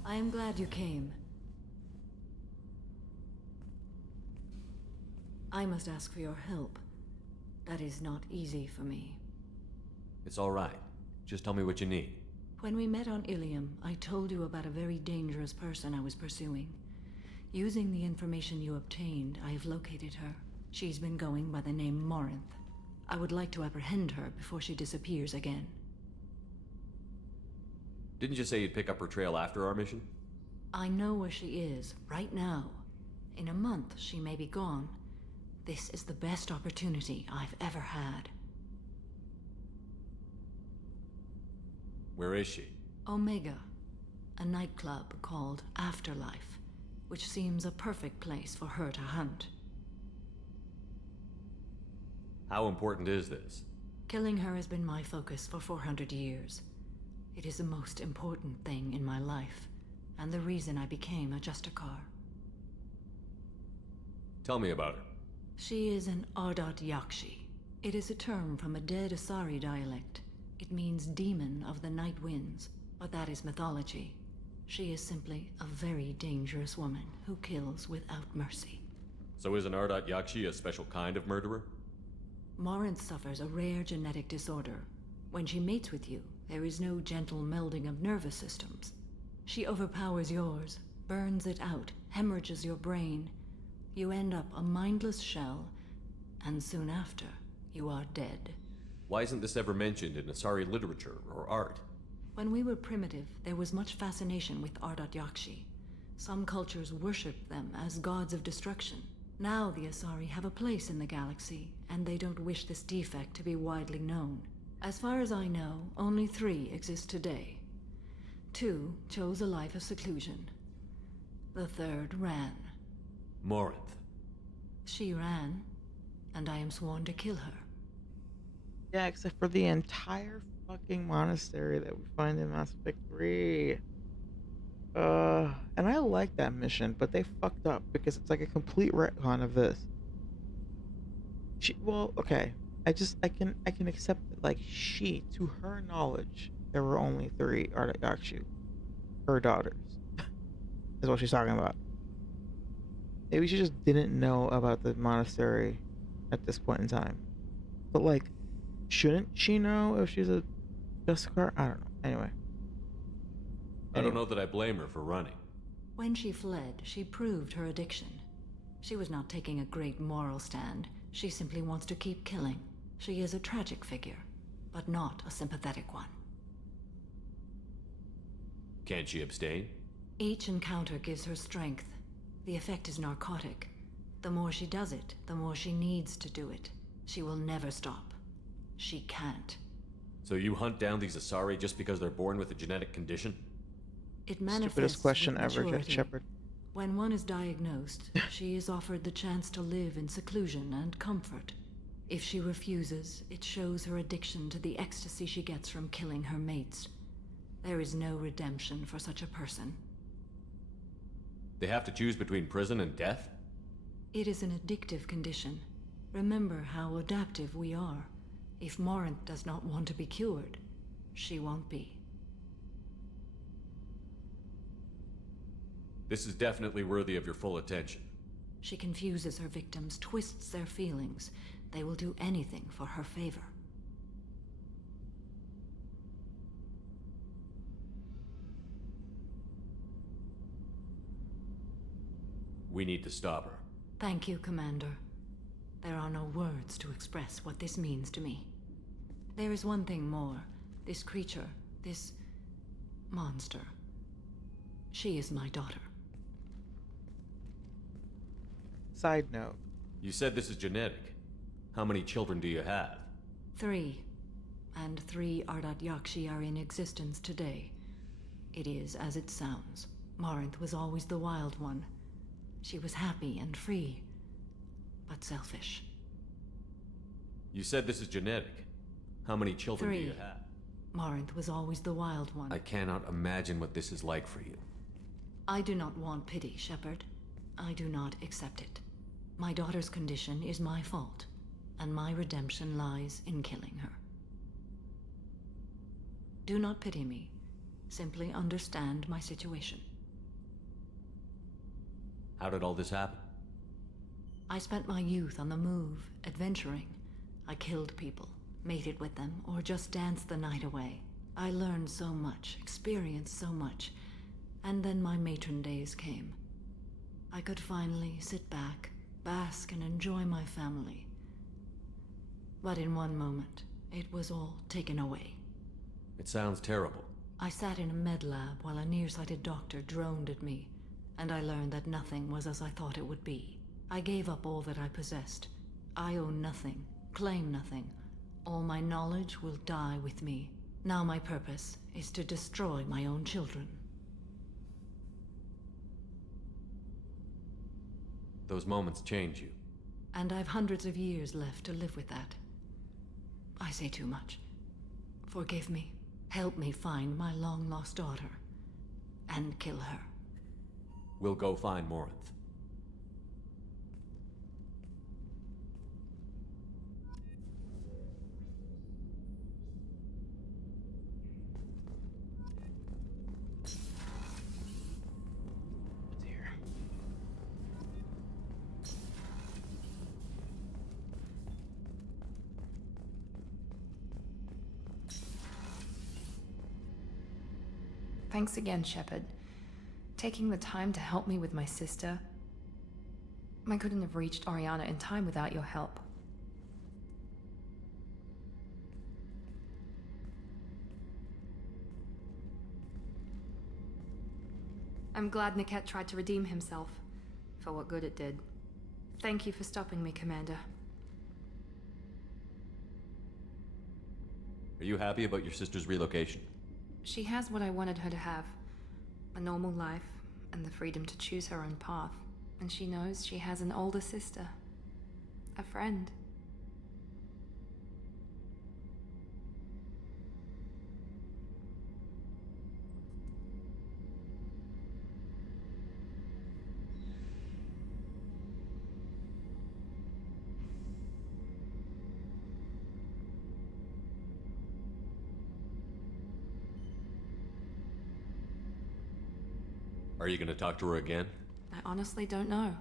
I am glad you came. I must ask for your help. That is not easy for me. It's all right. Just tell me what you need. When we met on Ilium, I told you about a very dangerous person I was pursuing. Using the information you obtained, I have located her. She's been going by the name Morinth. I would like to apprehend her before she disappears again. Didn't you say you'd pick up her trail after our mission? I know where she is, right now. In a month, she may be gone. This is the best opportunity I've ever had. Where is she? Omega, a nightclub called Afterlife, which seems a perfect place for her to hunt. How important is this? Killing her has been my focus for 400 years. It is the most important thing in my life, and the reason I became a Justicar. Tell me about her. She is an Ardat Yakshi. It is a term from a dead Asari dialect. It means demon of the night winds, but that is mythology. She is simply a very dangerous woman who kills without mercy. So is an Ardat Yakshi a special kind of murderer? Morinth suffers a rare genetic disorder. When she mates with you, there is no gentle melding of nervous systems. She overpowers yours, burns it out, hemorrhages your brain. You end up a mindless shell, and soon after, you are dead. Why isn't this ever mentioned in Asari literature or art? When we were primitive, there was much fascination with Ardat Yakshi. Some cultures worshipped them as gods of destruction. Now the Asari have a place in the galaxy, and they don't wish this defect to be widely known. As far as I know, only 3 exist today. 2 chose a life of seclusion. The 3rd ran. Morinth. She ran, and I am sworn to kill her. Yeah, except for the entire fucking monastery that we find in Mass Effect 3. And I like that mission, but they fucked up because it's like a complete retcon of this. Well, okay. I can accept that, like, to her knowledge, there were only 3 Ardat Yakshi. Her daughters. Is what she's talking about. Maybe she just didn't know about the monastery at this point in time. But, like, shouldn't she know if she's a Justicar? I don't know. Anyway. I don't know that I blame her for running. When she fled, she proved her addiction. She was not taking a great moral stand. She simply wants to keep killing. She is a tragic figure, but not a sympathetic one. Can't she abstain? Each encounter gives her strength. The effect is narcotic. The more she does it, the more she needs to do it. She will never stop. She can't. So you hunt down these Asari just because they're born with a genetic condition? It manifests Stupidest question with ever, maturity. Shepard. When one is diagnosed, she is offered the chance to live in seclusion and comfort. If she refuses, it shows her addiction to the ecstasy she gets from killing her mates. There is no redemption for such a person. They have to choose between prison and death? It is an addictive condition. Remember how adaptive we are. If Morinth does not want to be cured, she won't be. This is definitely worthy of your full attention. She confuses her victims, twists their feelings. They will do anything for her favor. We need to stop her. Thank you, Commander. There are no words to express what this means to me. There is one thing more. This creature, this monster. She is my daughter. Side note. You said this is genetic. How many children do you have? 3. And 3 Ardat Yakshi are in existence today. It is as it sounds. Morinth was always the wild one. She was happy and free, but selfish. You said this is genetic. How many children do 3. you have? Morinth was always the wild one. I cannot imagine what this is like for you. I do not want pity, Shepard. I do not accept it. My daughter's condition is my fault, and my redemption lies in killing her. Do not pity me. Simply understand my situation. How did all this happen? I spent my youth on the move, adventuring. I killed people, mated with them, or just danced the night away. I learned so much, experienced so much, and then my matron days came. I could finally sit back, bask, and enjoy my family. But in one moment, it was all taken away. It sounds terrible. I sat in a med lab while a nearsighted doctor droned at me, and I learned that nothing was as I thought it would be. I gave up all that I possessed. I own nothing, claim nothing. All my knowledge will die with me. Now my purpose is to destroy my own children. Those moments change you. And I've hundreds of years left to live with that. I say too much. Forgive me. Help me find my long-lost daughter. And kill her. We'll go find Morinth. Thanks again, Shepard. Taking the time to help me with my sister. I couldn't have reached Oriana in time without your help. I'm glad Niket tried to redeem himself, for what good it did. Thank you for stopping me, Commander. Are you happy about your sister's relocation? She has what I wanted her to have. A normal life, and the freedom to choose her own path. And she knows she has an older sister. A friend. Are you gonna talk to her again? I honestly don't know.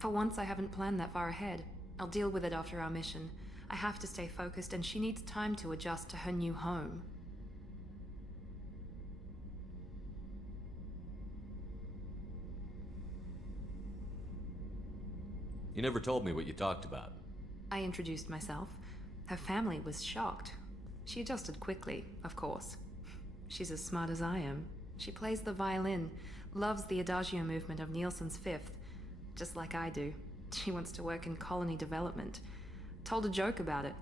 For once, I haven't planned that far ahead. I'll deal with it after our mission. I have to stay focused, and she needs time to adjust to her new home. You never told me what you talked about. I introduced myself. Her family was shocked. She adjusted quickly, of course. She's as smart as I am. She plays the violin, loves the adagio movement of Nielsen's Fifth, just like I do. She wants to work in colony development. Told a joke about it.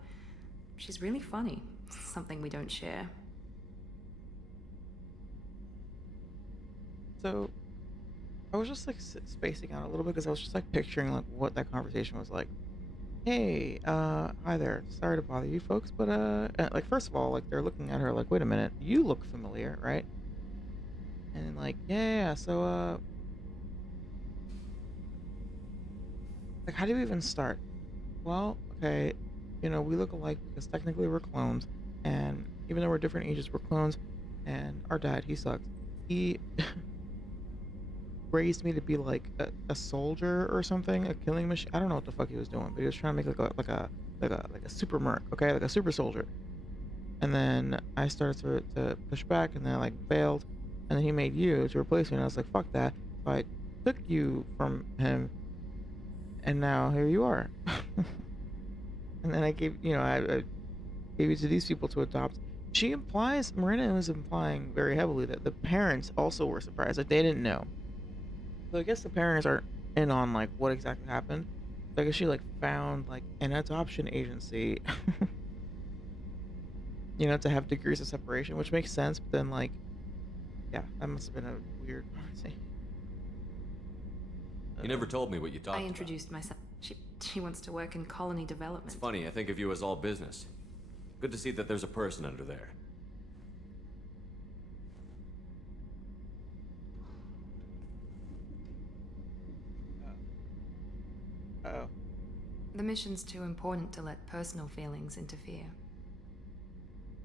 She's really funny, something we don't share. So, I was just like spacing out a little bit because I was just like picturing like what that conversation was like. Hey, hi there. Sorry to bother you folks, but like first of all, like they're looking at her like, wait a minute, you look familiar, right? And like, yeah, so like how do we even start? Well, okay, you know, we look alike because technically we're clones, and even though we're different ages, we're clones, and our dad, he sucks. He raised me to be like a soldier or something, a killing machine. I don't know what the fuck he was doing, but he was trying to make like a super merc, okay, like a super soldier. And then I started to push back, and then I like failed, and then he made you to replace me, and I was like, fuck that. So I took you from him, and now here you are. And then I gave, you know, I gave you to these people to adopt. Marina is implying very heavily that the parents also were surprised, like they didn't know. So I guess the parents aren't in on like what exactly happened. So I guess she like found like an adoption agency, you know, to have degrees of separation, which makes sense. But then like, yeah, that must have been a weird conversation. You never told me what you talked I about. introduced myself. She wants to work in colony development. It's funny, I think of you as all business. Good to see that there's a person under there. Uh-oh. The mission's too important to let personal feelings interfere.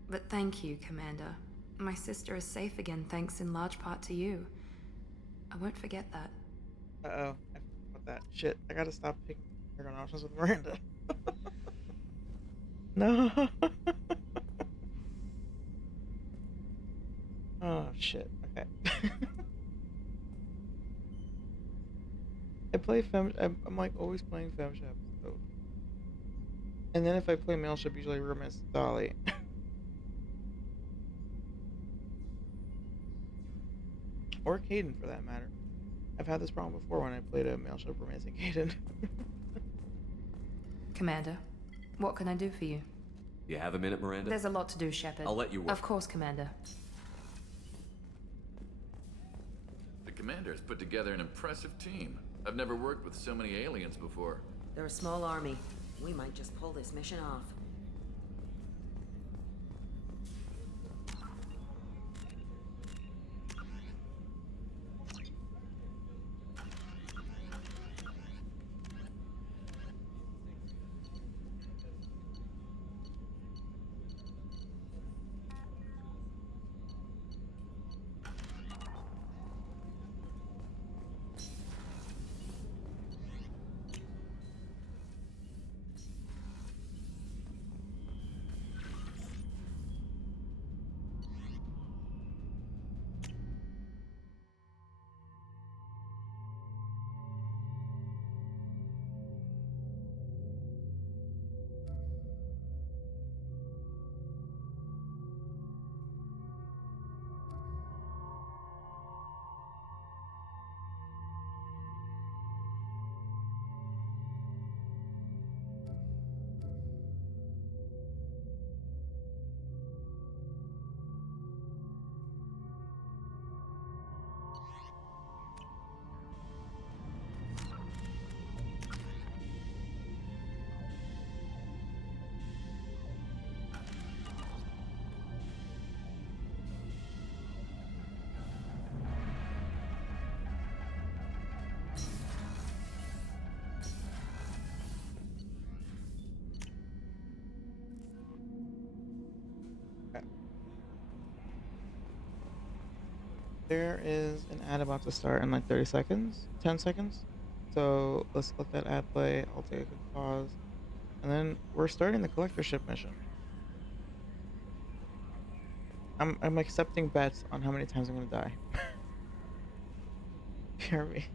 But thank you, Commander. My sister is safe again thanks in large part to you. I won't forget that. Uh-oh. I forgot that. Shit, I gotta stop taking options with Miranda. No. Oh shit. Okay. I play fem. I'm like always playing femshep. So. And then if I play male ship, usually romance Dolly. Or Caden for that matter. I've had this problem before when I played a male ship romancing Caden. Commander, what can I do for you? You have a minute, Miranda? There's a lot to do, Shepard. I'll let you work. Of course, Commander. The commander has put together an impressive team. I've never worked with so many aliens before. They're a small army. We might just pull this mission off. There is an ad about to start in like 30 seconds, 10 seconds. So let's let that ad play. I'll take a quick pause. And then we're starting the collectorship mission. I'm accepting bets on how many times I'm gonna die. Hear me.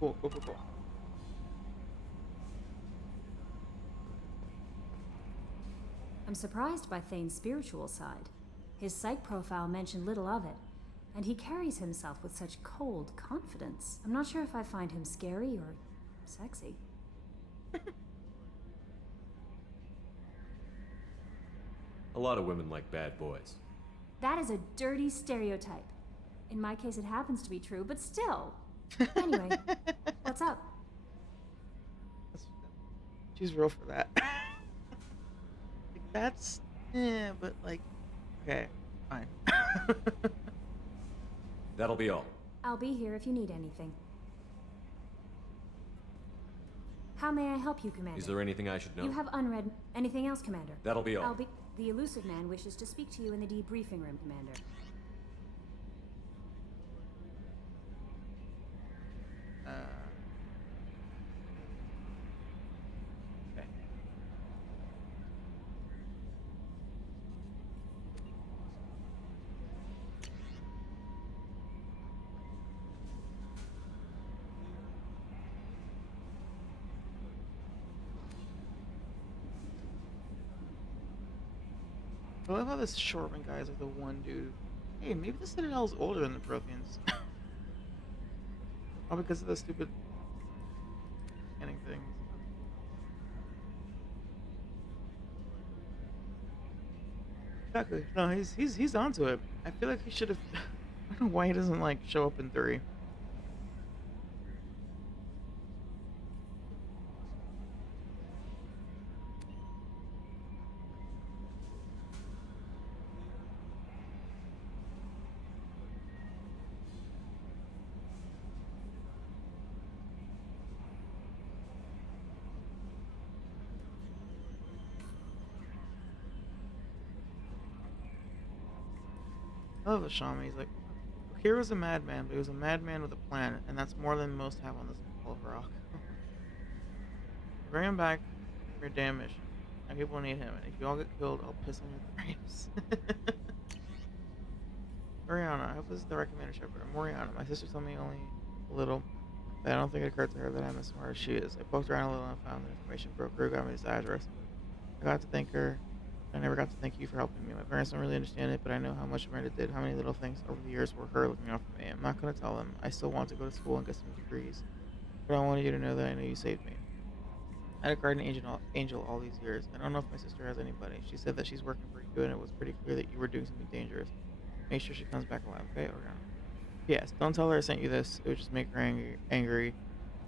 Cool, cool, cool, cool. I'm surprised by Thane's spiritual side. His psych profile mentioned little of it, and he carries himself with such cold confidence. I'm not sure if I find him scary or sexy. A lot of women like bad boys. That is a dirty stereotype. In my case, it happens to be true, but still. Anyway, what's up? She's real for that. Like, that's but like, okay, fine. That'll be all. I'll be here if you need anything. How may I help you, Commander? Is there anything I should know? You have unread... Anything else, Commander? That'll be all. The elusive man wishes to speak to you in the debriefing room, Commander. Okay. I love how this Shortman guy is like the one dude. Hey, maybe the Citadel is older than the Protheans. All because of the stupid scanning things. Exactly. No, he's onto it. I feel like he should have. I don't know why he doesn't like show up in 3. I love the shaman. He's like, Hero's a madman, but he was a madman with a plan, and that's more than most have on this whole rock. Bring him back for your damn mission. And people need him, and if you all get killed, I'll piss on your graves. Moriana, I hope this is the right Commander Shepard. Moriana, my sister told me only a little, but I don't think it occurred to her that I'm as smart as she is. I poked around a little and found the information broker who got me this address. I got to thank her. I never got to thank you for helping me. My parents don't really understand it, but I know how much Miranda did, how many little things over the years were her looking out for me. I'm not going to tell them. I still want to go to school and get some degrees. But I wanted you to know that I know you saved me. I had a guardian angel all these years. I don't know if my sister has anybody. She said that she's working for you, and it was pretty clear that you were doing something dangerous. Make sure she comes back alive, okay? Or no? Yes, don't tell her I sent you this. It would just make her angry.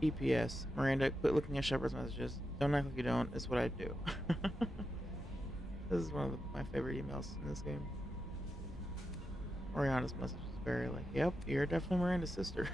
EPS. Miranda, quit looking at Shepard's messages. Don't act like you don't. It's what I do. This is one of my favorite emails in this game. Oriana's message is very like, yep, you're definitely Miranda's sister.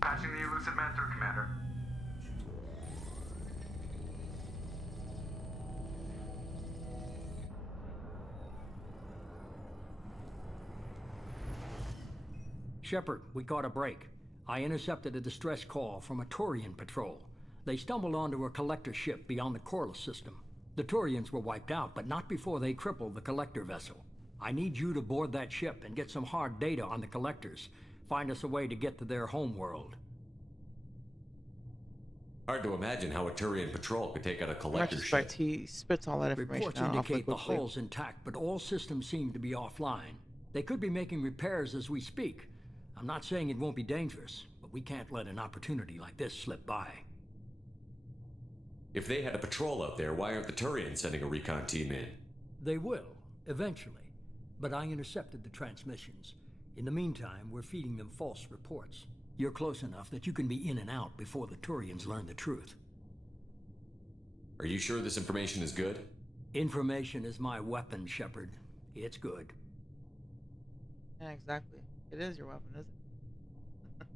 Patching the elusive man through, Commander. Shepard, we caught a break. I intercepted a distress call from a Turian patrol. They stumbled onto a collector ship beyond the Corliss system. The Turians were wiped out, but not before they crippled the collector vessel. I need you to board that ship and get some hard data on the collectors. Find us a way to get to their homeworld. Hard to imagine how a Turian patrol could take out a collector ship. In retrospect, he spits all that information Reports out indicate the quickly. hull's intact, but all systems seem to be offline. They could be making repairs as we speak. I'm not saying it won't be dangerous, but we can't let an opportunity like this slip by. If they had a patrol out there, why aren't the Turians sending a recon team in? They will, eventually. But I intercepted the transmissions. In the meantime, we're feeding them false reports. You're close enough that you can be in and out before the Turians learn the truth. Are you sure this information is good? Information is my weapon, Shepard. It's good. Yeah, exactly. It is your weapon, isn't it?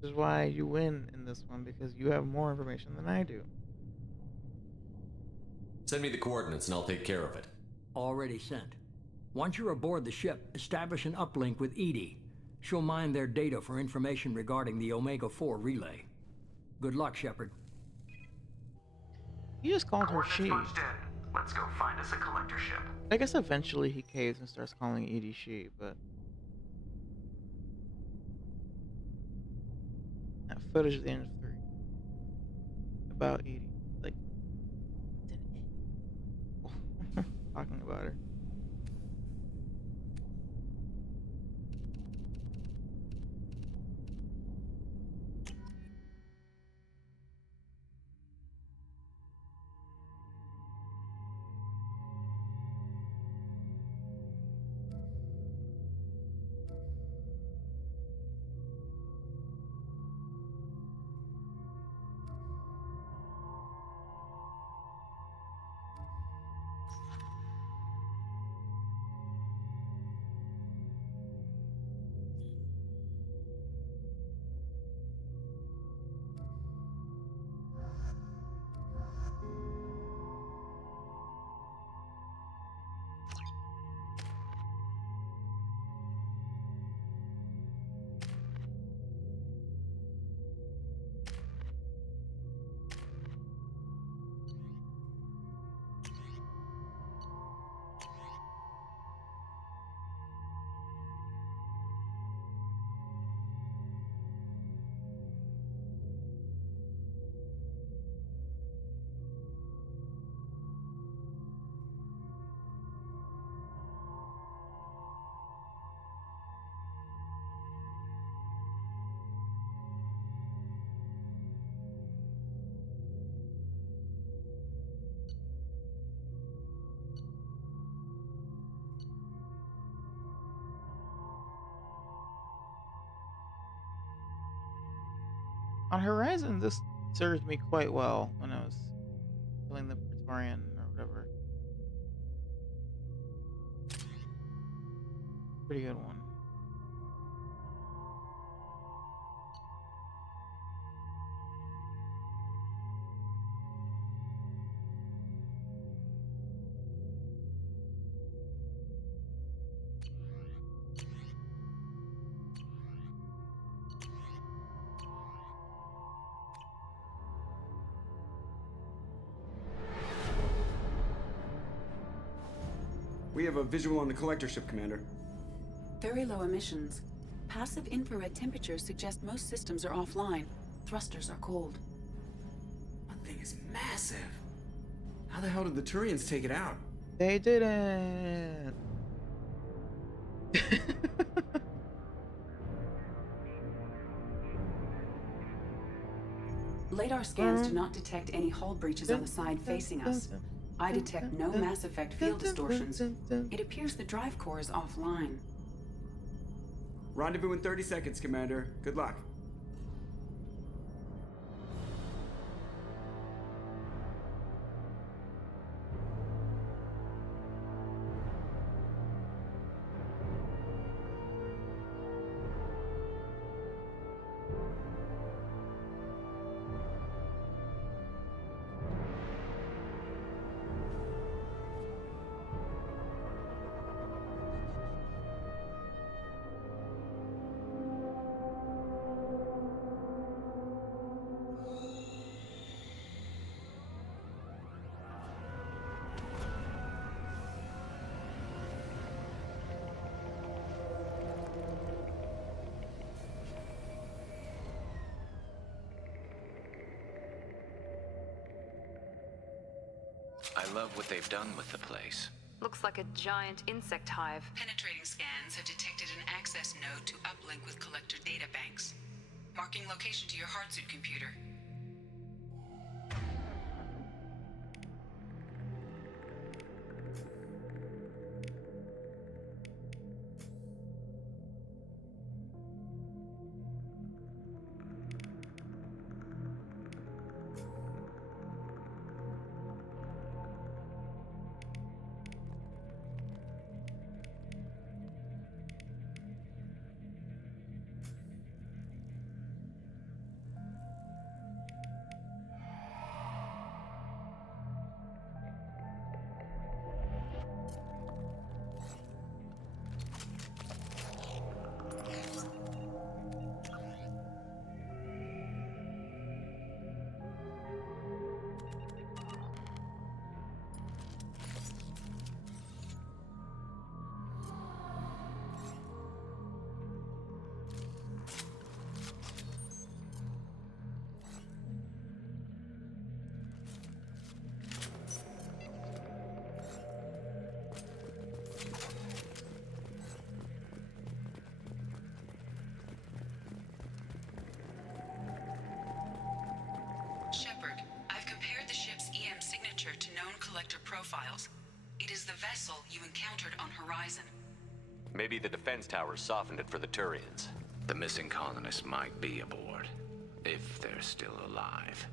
Which is why you win in this one, because you have more information than I do. Send me the coordinates and I'll take care of it. Already sent. Once you're aboard the ship, establish an uplink with Edie. She'll mine their data for information regarding the Omega-4 relay. Good luck, Shepard. You just called her she. Punched in. Let's go find us a collector ship. I guess eventually he caves and starts calling Edie she, but that footage at the end of 3 about Edie, like, talking about her. On Horizon, this served me quite well when I was killing the Praetorian or whatever. Pretty good one. We have a visual on the collector ship, Commander. Very low emissions. Passive infrared temperatures suggest most systems are offline. Thrusters are cold. That thing is massive. How the hell did the Turians take it out? They didn't. Radar scans do not detect any hull breaches on the side facing us. I detect no Mass Effect field distortions. It appears the drive core is offline. Rendezvous in 30 seconds, Commander. Good luck. I love what they've done with the place. Looks like a giant insect hive. Penetrating scans have detected an access node to uplink with collector data banks. Marking location to your hardsuit computer. collector profiles. It is the vessel you encountered on Horizon. Maybe the defense towers softened it for the Turians. The missing colonists might be aboard, if they're still alive.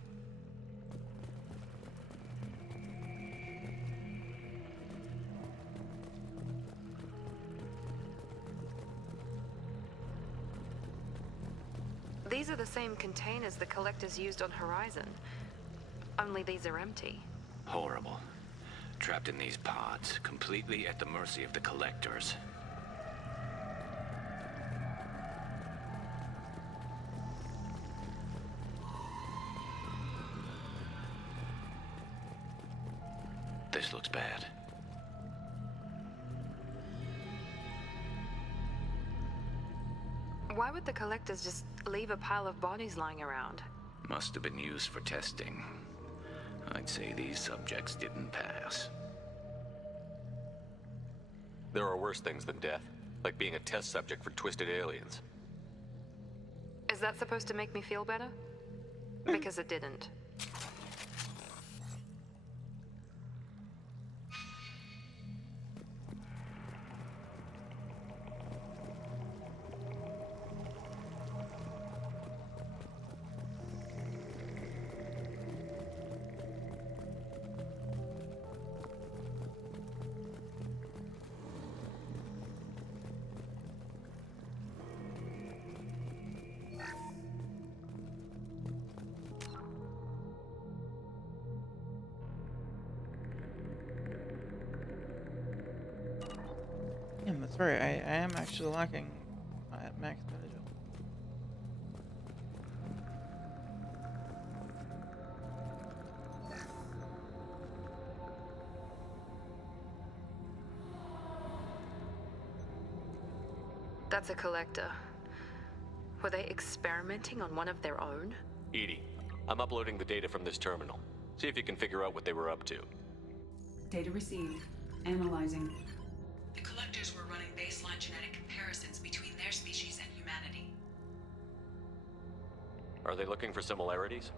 These are the same containers the collectors used on Horizon. Only these are empty. Horrible. Trapped in these pods, completely at the mercy of the collectors. This looks bad. Why would the collectors just leave a pile of bodies lying around? Must have been used for testing. I'd say these subjects didn't pass. There are worse things than death, like being a test subject for twisted aliens. Is that supposed to make me feel better? Because it didn't. Damn, that's right. I am actually lacking at max metagen. That's a collector. Were they experimenting on one of their own? Edie, I'm uploading the data from this terminal. See if you can figure out what they were up to. Data received. Analyzing. The collectors were running baseline genetic comparisons between their species and humanity. Are they looking for similarities?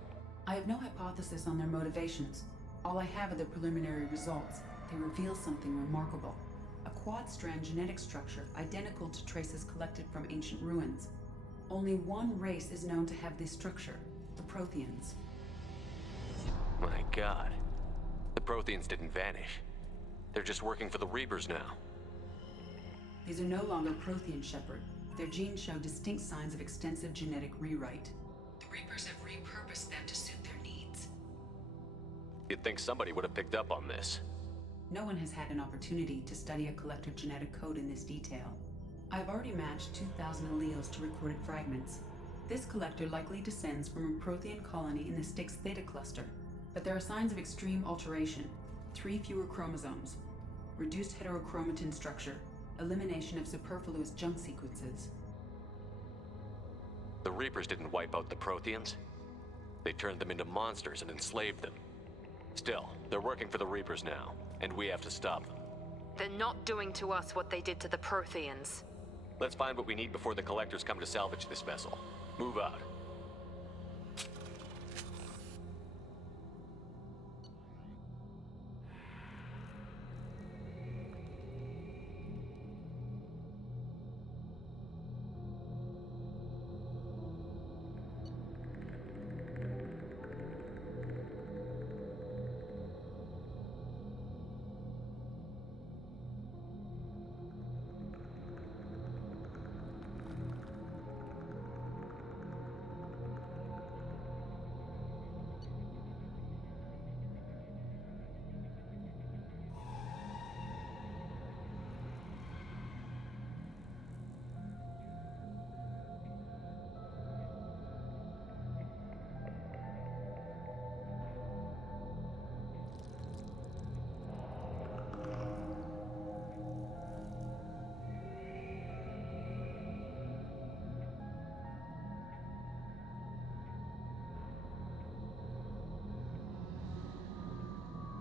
I have no hypothesis on their motivations. All I have are the preliminary results. They reveal something remarkable. A quad-strand genetic structure identical to traces collected from ancient ruins. Only one race is known to have this structure, the Protheans. My god. The Protheans didn't vanish. They're just working for the Reapers now. These are no longer Prothean, Shepard. Their genes show distinct signs of extensive genetic rewrite. The Reapers have repurposed them to suit their needs. You'd think somebody would have picked up on this. No one has had an opportunity to study a collective genetic code in this detail. I've already matched 2,000 alleles to recorded fragments. This collector likely descends from a Prothean colony in the Styx Theta cluster, but there are signs of extreme alteration. 3 fewer chromosomes, reduced heterochromatin structure, elimination of superfluous junk sequences. The Reapers didn't wipe out the Protheans. They turned them into monsters and enslaved them. Still, they're working for the Reapers now, and we have to stop them. They're not doing to us what they did to the Protheans. Let's find what we need before the collectors come to salvage this vessel. Move out.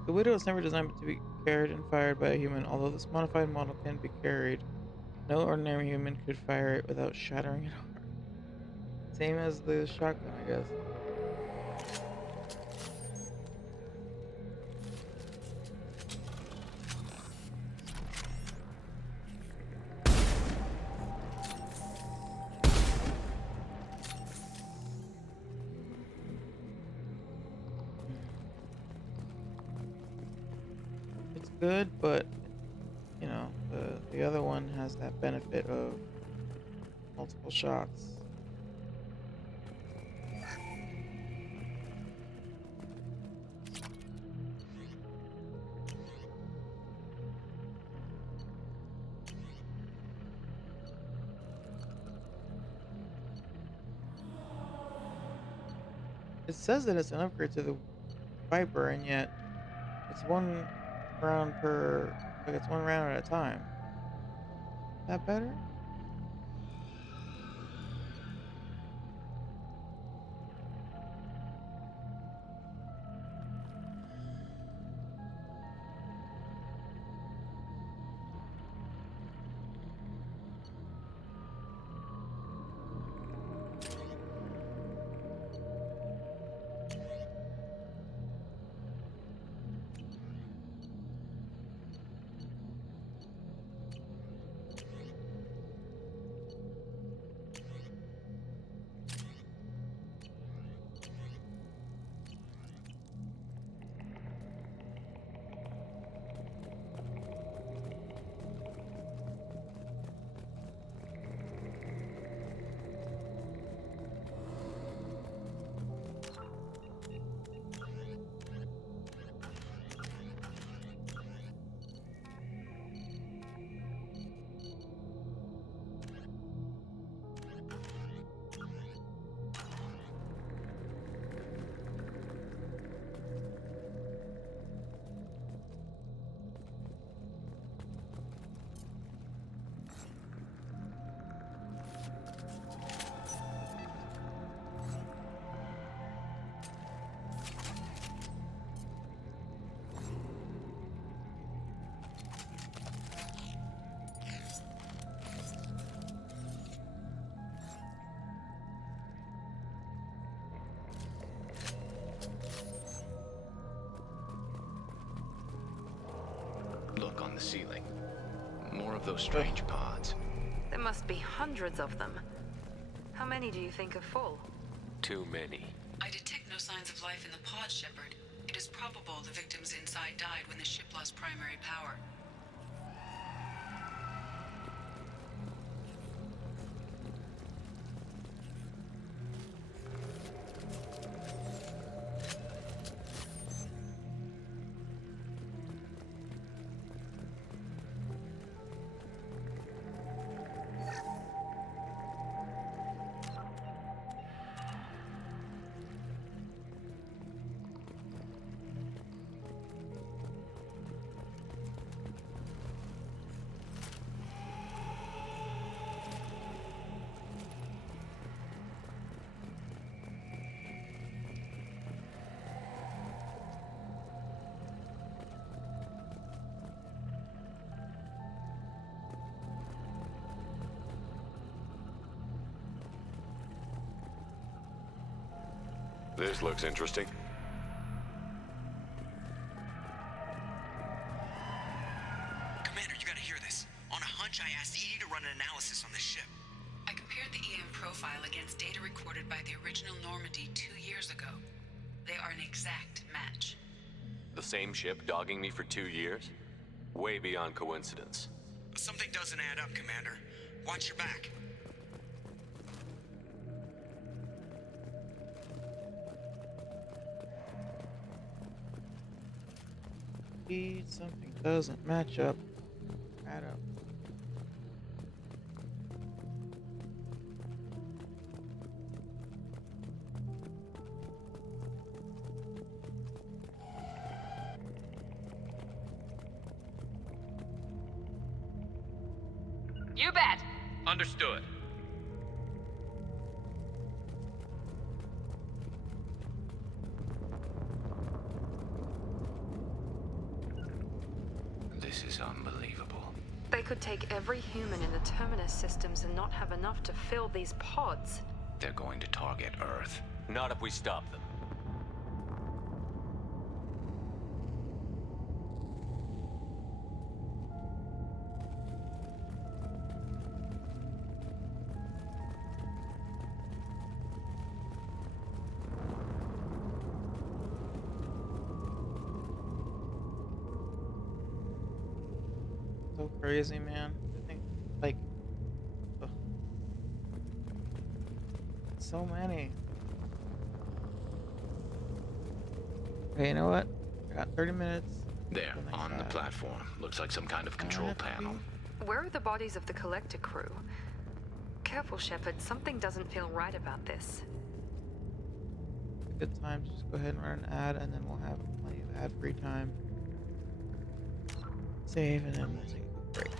The Widow was never designed to be carried and fired by a human, although this modified model can be carried. No ordinary human could fire it without shattering it apart. Same as the shotgun, I guess. good, but you know, the other one has that benefit of multiple shots. It says that it's an upgrade to the Viper, and yet it's one round per, like it's one round at a time. Is that better? Look on the ceiling. More of those strange pods. There must be hundreds of them. How many do you think are full? Too many. I detect no signs of life in the pod, Shepard. It is probable the victims inside died when the ship lost primary power. This looks interesting. Commander, you gotta hear this. On a hunch, I asked EDI to run an analysis on this ship. I compared the EM profile against data recorded by the original Normandy 2 years ago. They are an exact match. The same ship dogging me for 2 years? Way beyond coincidence. Something doesn't add up, Commander. Watch your back. Something doesn't match up. Add up. You bet. Understood. This is unbelievable. They could take every human in the Terminus systems and not have enough to fill these pods. They're going to target Earth. Not if we stop them. So crazy, man. I think, like, ugh, so many. Okay, you know what? I got 30 minutes. There, The next on the ad. platform. Looks like some kind of control panel. Where are the bodies of the collector crew? Careful, Shepard. Something doesn't feel right about this. A good time to just go ahead and run an ad, and then we'll have plenty of ad-free time. Save, and then we'll take a quick break.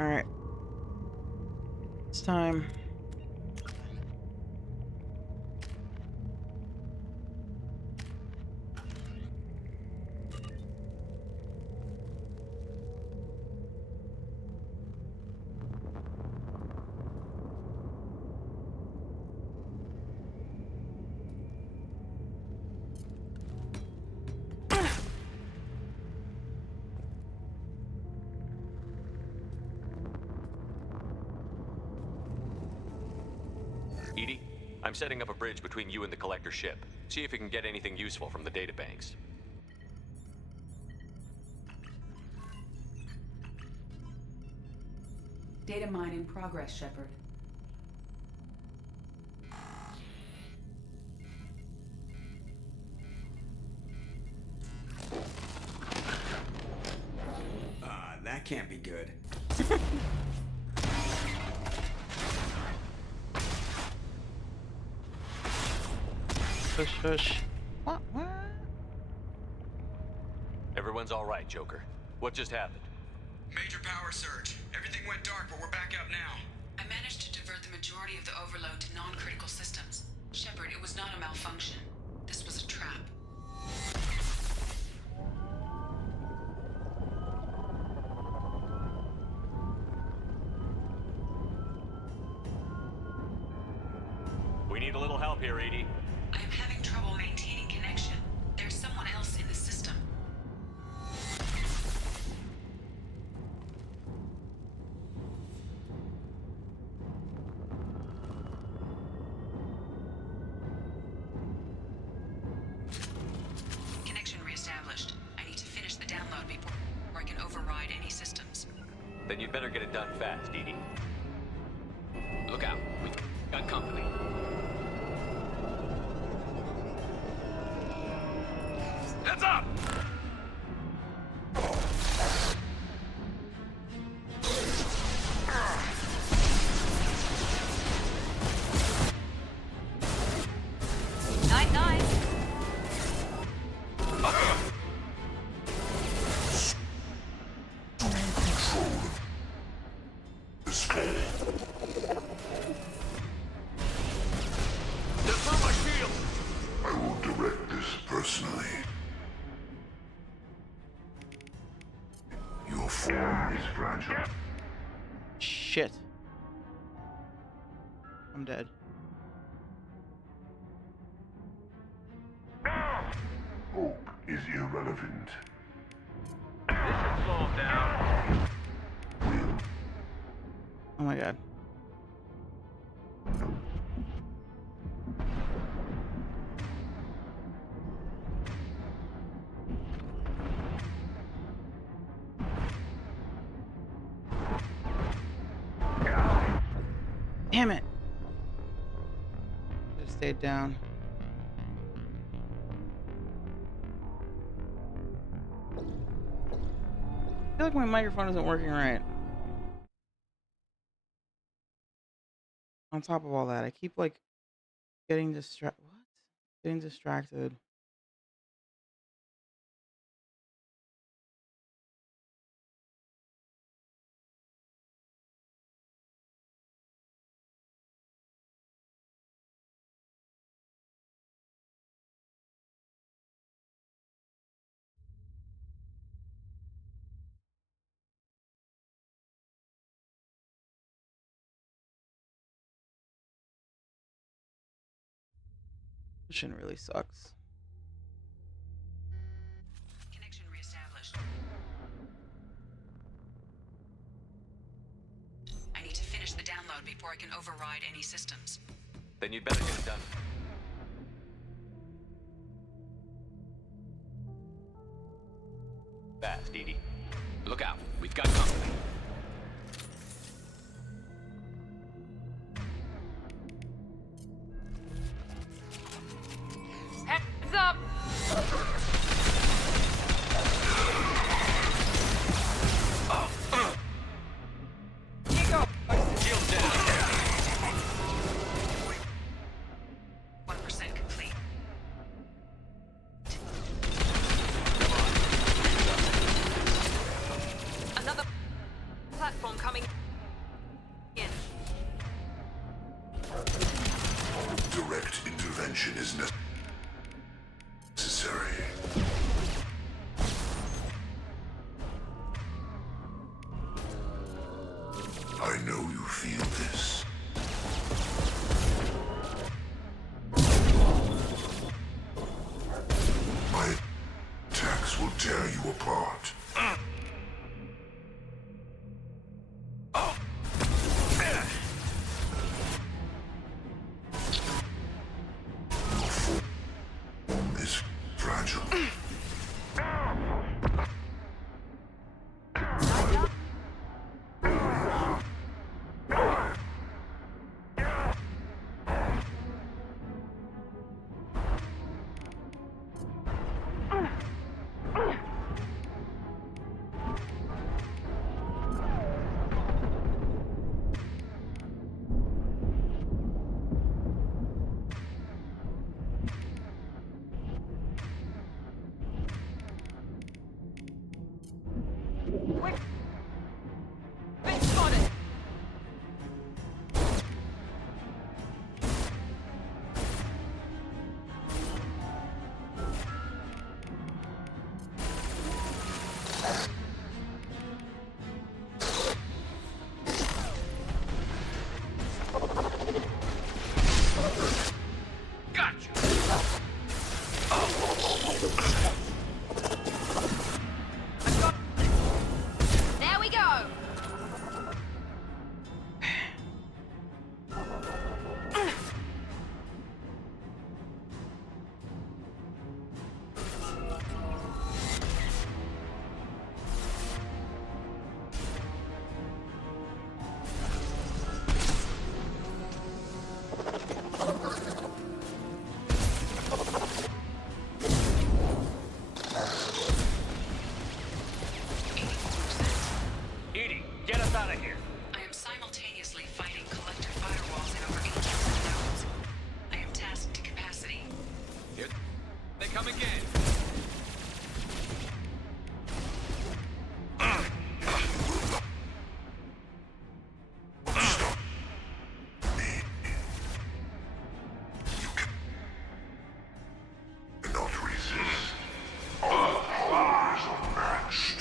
Alright. It's time. Edie, I'm setting up a bridge between you and the collector ship. See if you can get anything useful from the databanks. Data mine in progress, Shepard. That can't be good. Shush, shush. What? Everyone's all right, Joker. What just happened? Major power surge. Everything went dark, but we're back up now. I managed to divert the majority of the overload to non-critical systems. Shepard, it was not a malfunction. This was a trap. We need a little help here, Edie. I am having trouble maintaining connection. There's someone else in the system. Connection reestablished. I need to finish the download before I can override any systems. Then you'd better get it done fast, Edie. Look out. We've got company. Heads up! Night-night. I will direct this personally. Your form is fragile. Shit. I'm dead. Hope is irrelevant. This should slow him down. Oh my god. Damn it! Just stayed down. I feel like my microphone isn't working right. On top of all that, I keep like getting distracted. What? Getting distracted. Mission really sucks. Connection reestablished. I need to finish the download before I can override any systems. Then you'd better get it done. Fast, Edie. Look out. We've got company. Heads up! Nico! Shield down. 1% complete. Another will tear you apart. Is fragile. There we go. Edie, get us out of here. I am simultaneously fighting collector firewalls in over 8,000 nodes. I am tasked to capacity. Here they come again. Cannot resist. Our powers are matched.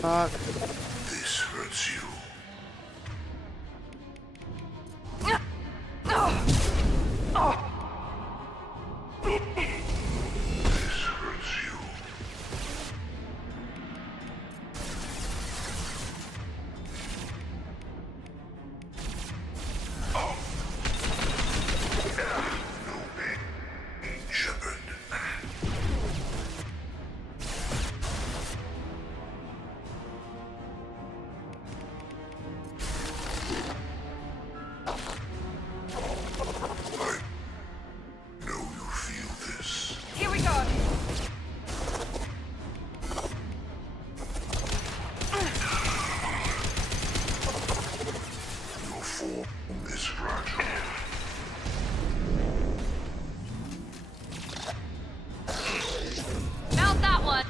Fuck. This hurts you. This hurts you. No pain, Shepard. I know you feel this. Here we go. Your form is fragile. Found that one.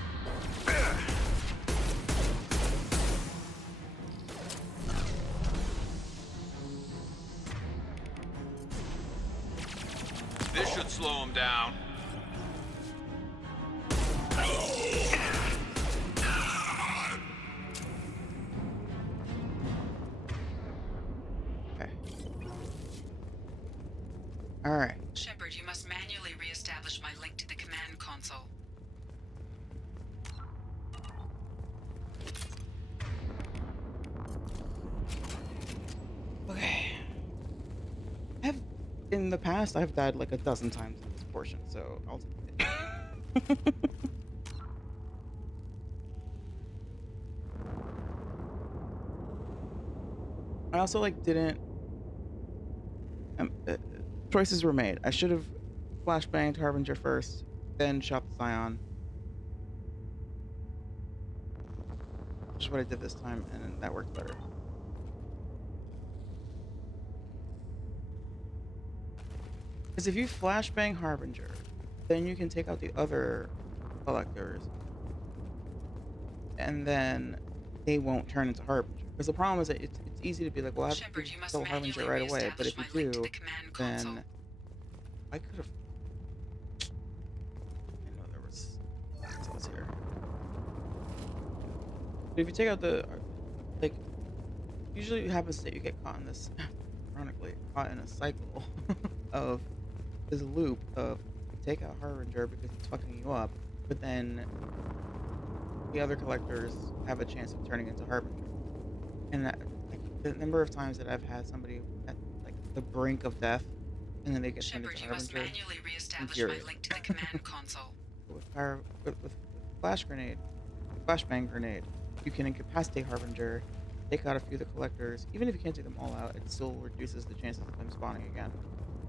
This should slow him down. Okay. All right. Shepard, you must manually re-establish my link to the command console. Okay. In the past, I've died like a dozen times in this portion, so I'll take it. I also like didn't. Choices were made. I should have flashbanged Harbinger first, then shot the Scion. Which is what I did this time, and that worked better. Because if you flashbang Harbinger, then you can take out the other collectors, and then they won't turn into Harbinger. Because the problem is that it's easy to be like, well, I have Shepard, to you must kill Harbinger manually right away, but if you re-establish my link to do, the command console. then I could have. I know there was details here. But if you take out the, like, usually it happens that you get caught in this, ironically, caught in a cycle of this loop of take out Harbinger because it's fucking you up, but then the other collectors have a chance of turning into Harbinger. And that, like, the number of times that I've had somebody at like the brink of death, and then they get turned Shepard, into you must Harbinger. manually re-establish my Infuriating. link to the command console. With flash grenade, flashbang grenade, you can incapacitate Harbinger, take out a few of the collectors. Even if you can't take them all out, it still reduces the chances of him spawning again.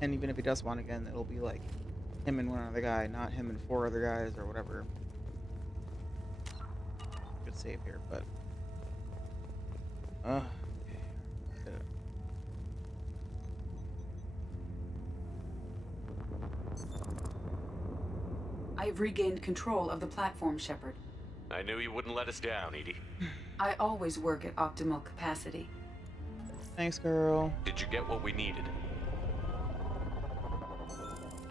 And even if he does spawn again, it'll be like him and one other guy, not him and 4 other guys or whatever. Good save here, but okay. Did it. I've regained control of the platform, Shepard. I knew you wouldn't let us down, Edie. I always work at optimal capacity. Thanks, girl. Did you get what we needed?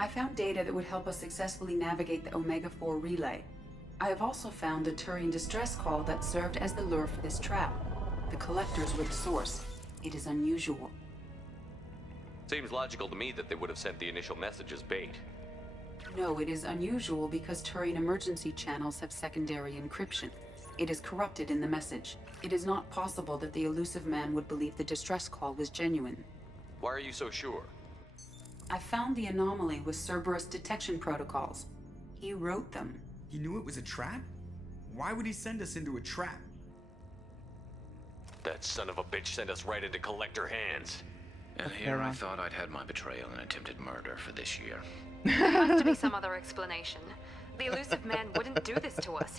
I found data that would help us successfully navigate the Omega-4 relay. I have also found a Turian distress call that served as the lure for this trap. The collectors were the source. It is unusual. Seems logical to me that they would have sent the initial message as bait. No, it is unusual because Turian emergency channels have secondary encryption. It is corrupted in the message. It is not possible that the elusive man would believe the distress call was genuine. Why are you so sure? I found the anomaly with Cerberus detection protocols. He wrote them. He knew it was a trap? Why would he send us into a trap? That son of a bitch sent us right into collector hands. And here I thought I'd had my betrayal and attempted murder for this year. There has to be some other explanation. The elusive man wouldn't do this to us.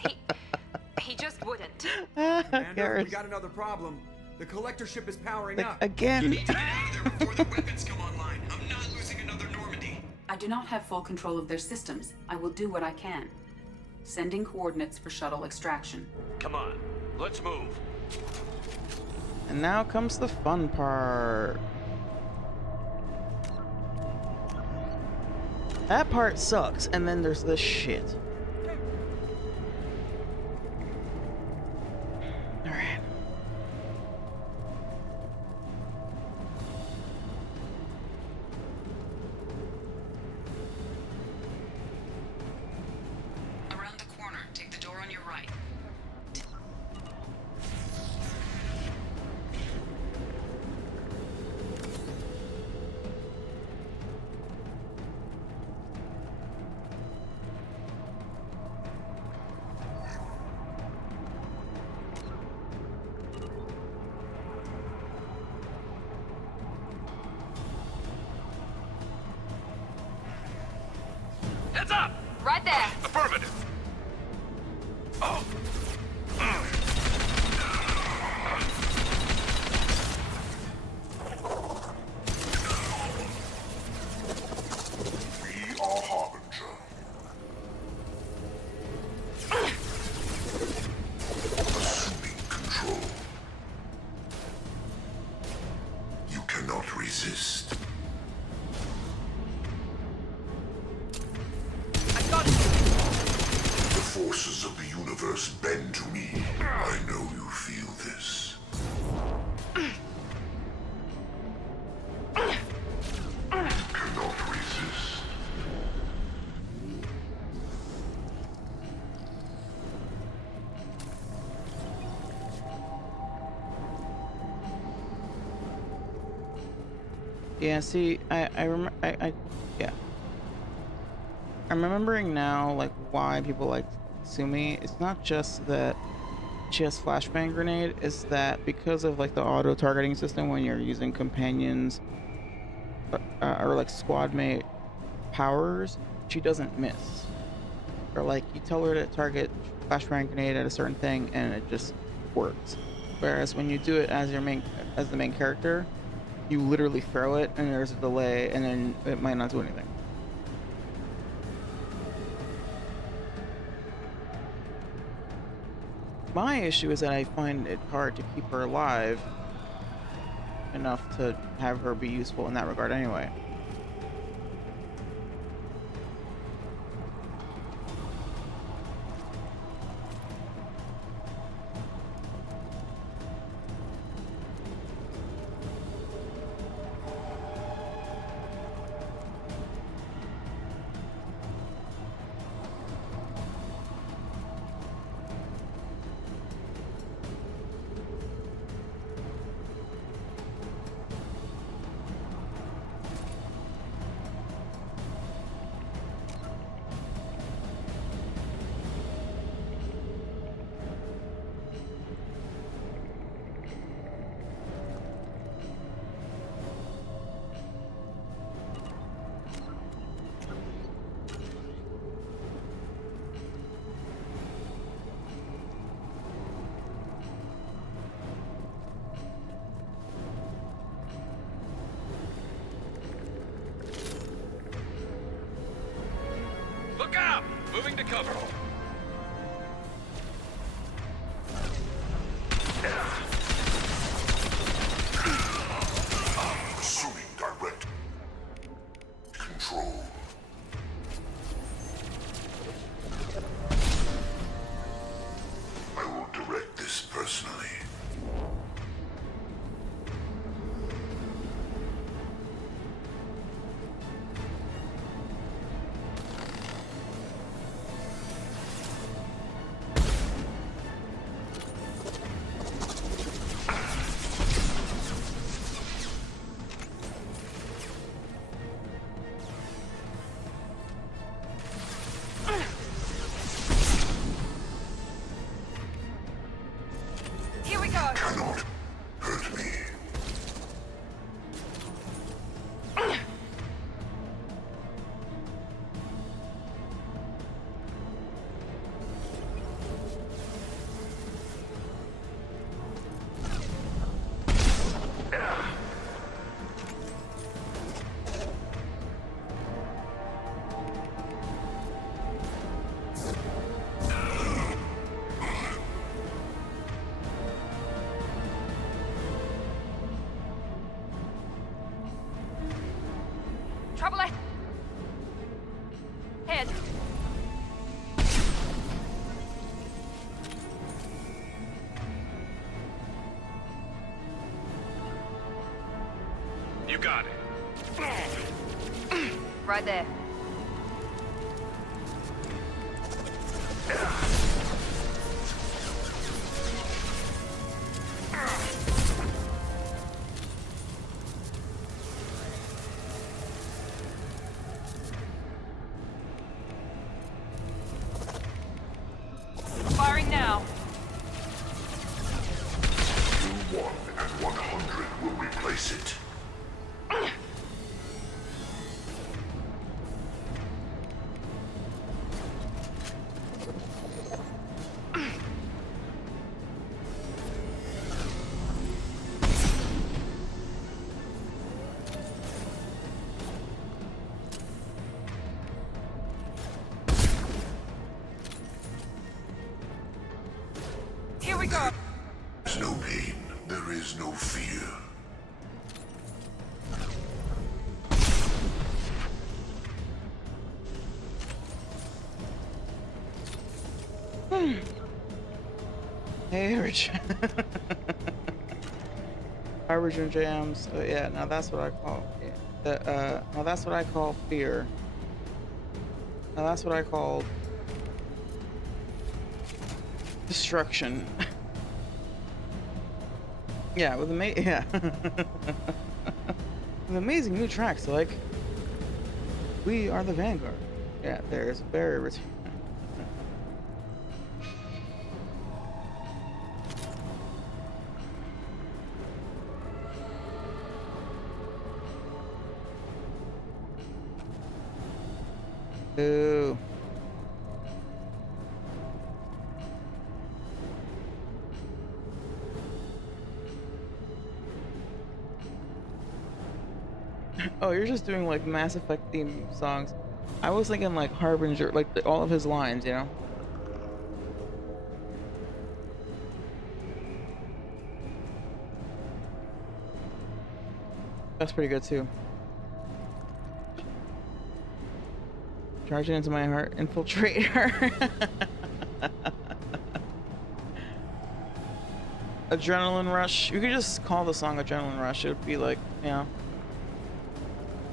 He just wouldn't. Commander, we got another problem. The collector ship is powering up. Again. You need to Before the weapons come online, I'm not losing another Normandy. I do not have full control of their systems. I will do what I can. Sending coordinates for shuttle extraction. Come on, let's move. And now comes the fun part. That part sucks, and then there's this shit. Alright. Around the corner, take the door on your right. Heads up! Right there! Affirmative! Oh! We are Harbinger. Assuming control. You cannot resist. The forces of the universe bend to me. I know you feel this. You cannot resist. Yeah, see, yeah. I'm remembering now, like, why people like Sumi. It's not just that she has flashbang grenade, it's that because of, like, the auto-targeting system when you're using companions or like, squad mate powers, she doesn't miss. Or, like, you tell her to target flashbang grenade at a certain thing, and it just works. Whereas when you do it as the main character, you literally throw it, and there's a delay, and then it might not do anything. My issue is that I find it hard to keep her alive enough to have her be useful in that regard anyway. Moving to cover. Assuming direct control. I will direct this personally. Here we go. Cannot hurt me. Trouble ahead. You got it. Right there. Firing now. You 1 and 100 will replace it. Here we go. There's no pain. There is no fear. Hey, Rich. Origin jams. Yeah, now that's what I call. Yeah. Now that's what I call fear. Now that's what I call destruction. Yeah, with with amazing new tracks like "We Are the Vanguard." Yeah, there's a barrier between. Ooh. Oh, you're just doing like Mass Effect theme songs. I was thinking like Harbinger, like all of his lines, you know? That's pretty good too. Charging into my heart, infiltrator. Adrenaline Rush. You could just call the song Adrenaline Rush. It would be like, you know.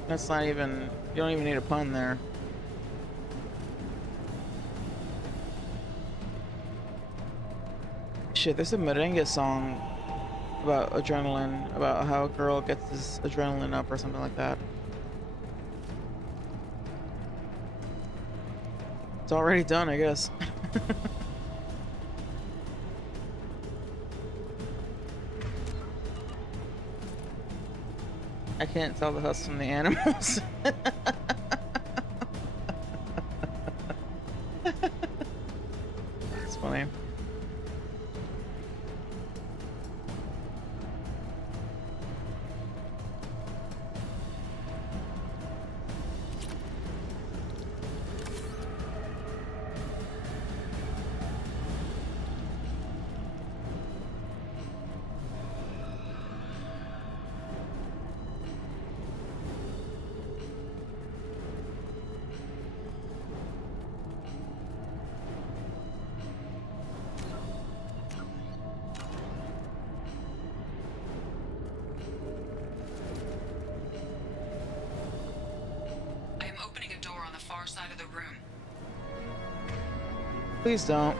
That's not even, you don't even need a pun there. Shit, there's a merengue song about adrenaline, about how a girl gets this adrenaline up or something like that. It's already done, I guess. I can't tell the husks from the animals. It's funny. Please don't.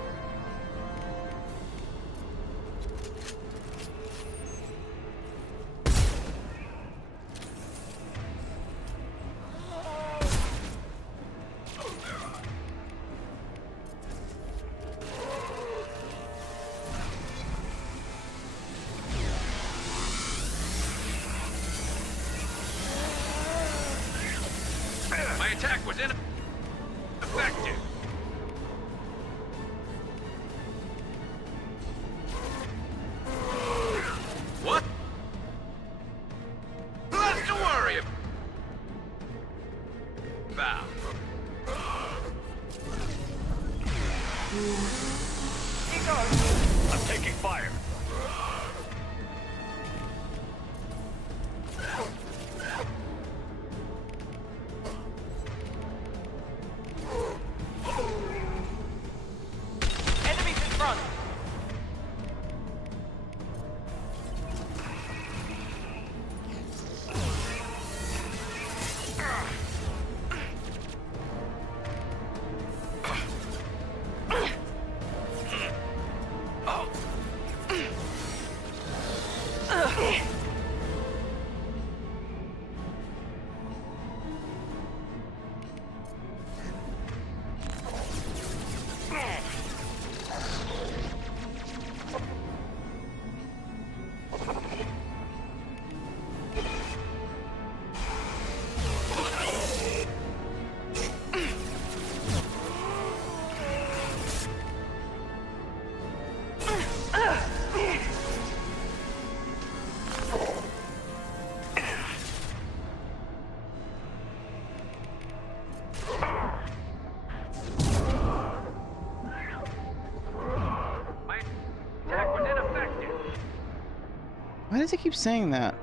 My attack was ineffective. What? Less to worry about. I'm taking fire. Enemies in front. Why does he keep saying that?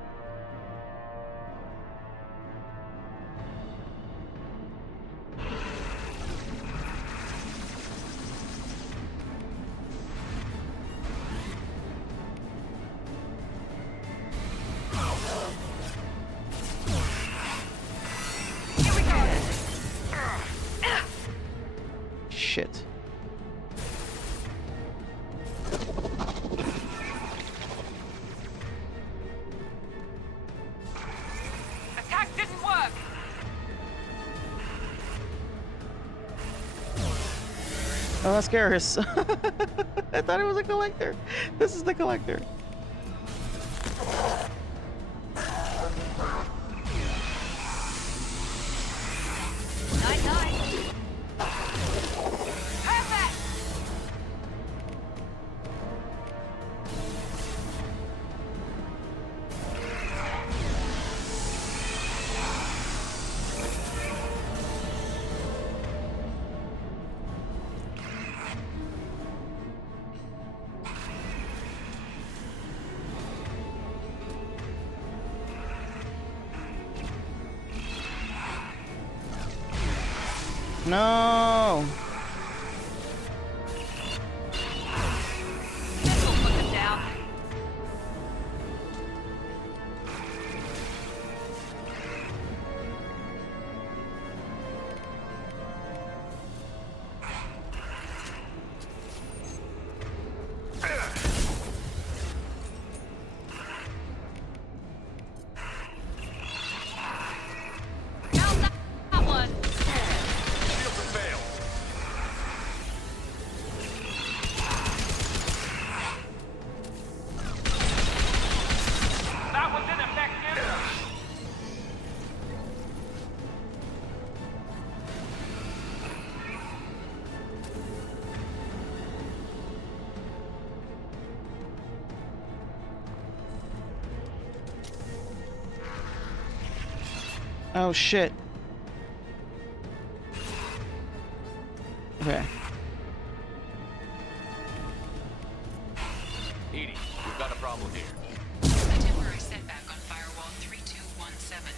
Shit. Attack didn't work. Oh, that's Garrus. I thought it was a collector. This is the collector. No. Oh shit. Okay. Edie, we've got a problem here. A temporary setback on firewall 3217.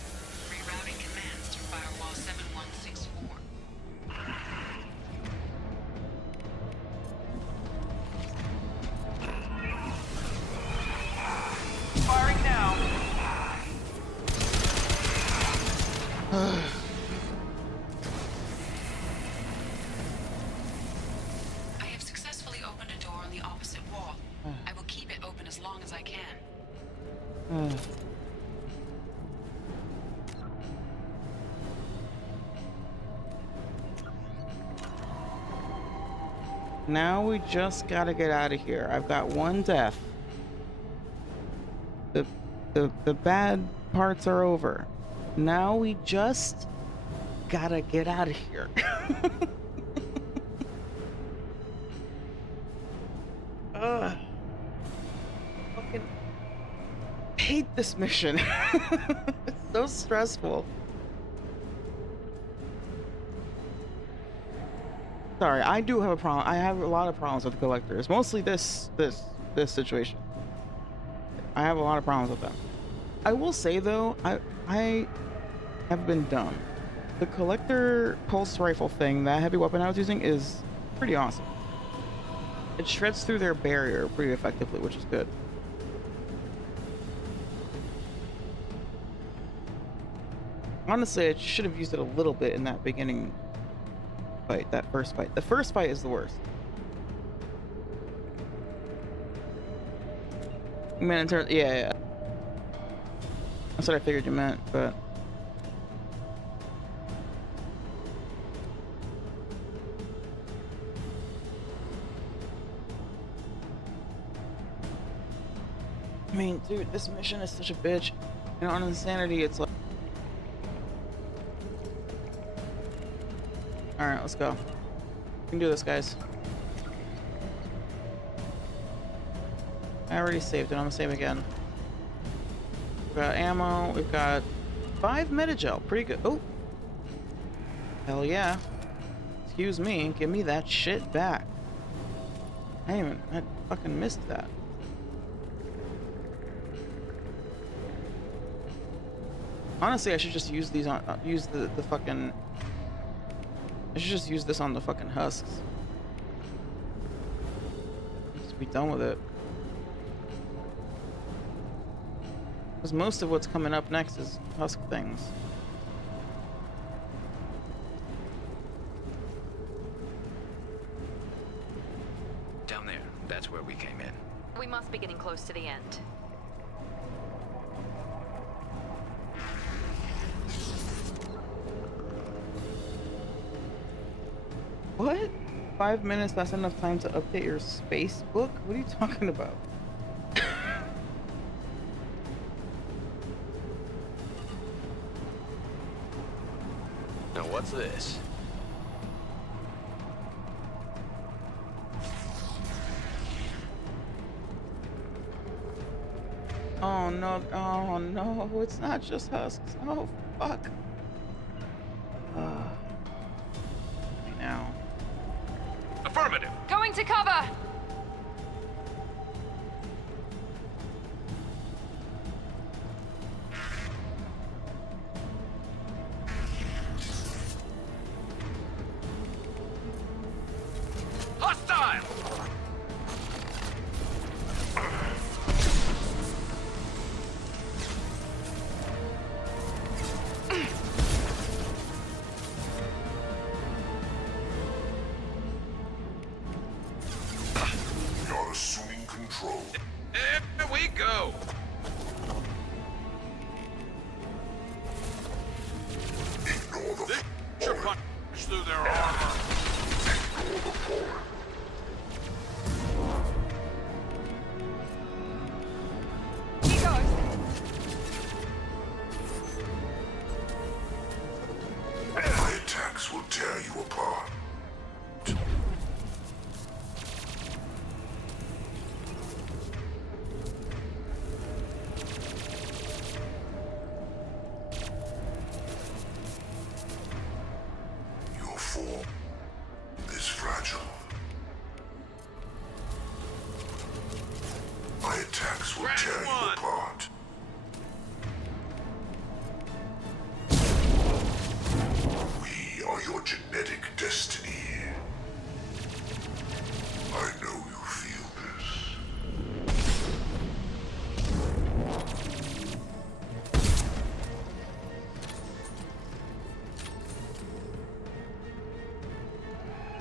Rerouting commands to firewall 7164. Firing now. long as I can. Now we just gotta get out of here. I've got one death. The bad parts are over. Now we just gotta get out of here. Fucking hate this mission. It's so stressful. Sorry, I do have a problem. I have a lot of problems with collectors. Mostly this situation. I have a lot of problems with them. I will say though, I have been dumb. The collector pulse rifle thing, that heavy weapon I was using, is pretty awesome. It shreds through their barrier pretty effectively, which is good. Honestly, I should have used it a little bit in that beginning fight, that first fight. The first fight is the worst. I mean, in terms, yeah. That's what I figured you meant, but. I mean, dude, this mission is such a bitch. And on Insanity, it's like. Alright, let's go. We can do this, guys. I already saved it. I'm gonna save again. We've got ammo. We've got 5 metagel. Pretty good. Oh! Hell yeah. Excuse me. Give me that shit back. I fucking missed that. Honestly, I should just use these on use the fucking. I should just use this on the fucking husks. Just be done with it. Because most of what's coming up next is husk things. Down there. That's where we came in. We must be getting close to the end. What? 5 minutes, that's enough time to update your space book? What are you talking about? Now what's this? Oh no, it's not just husks. Oh fuck. Now. Affirmative. Going to cover! Hostile! You're assuming control. Here we go. Ignore the Should punch through their armor. Ignore the fallen. He goes. My attacks will tear you apart. Your form is fragile. My attacks will tear you apart. We are your genetic destiny. I know you feel this.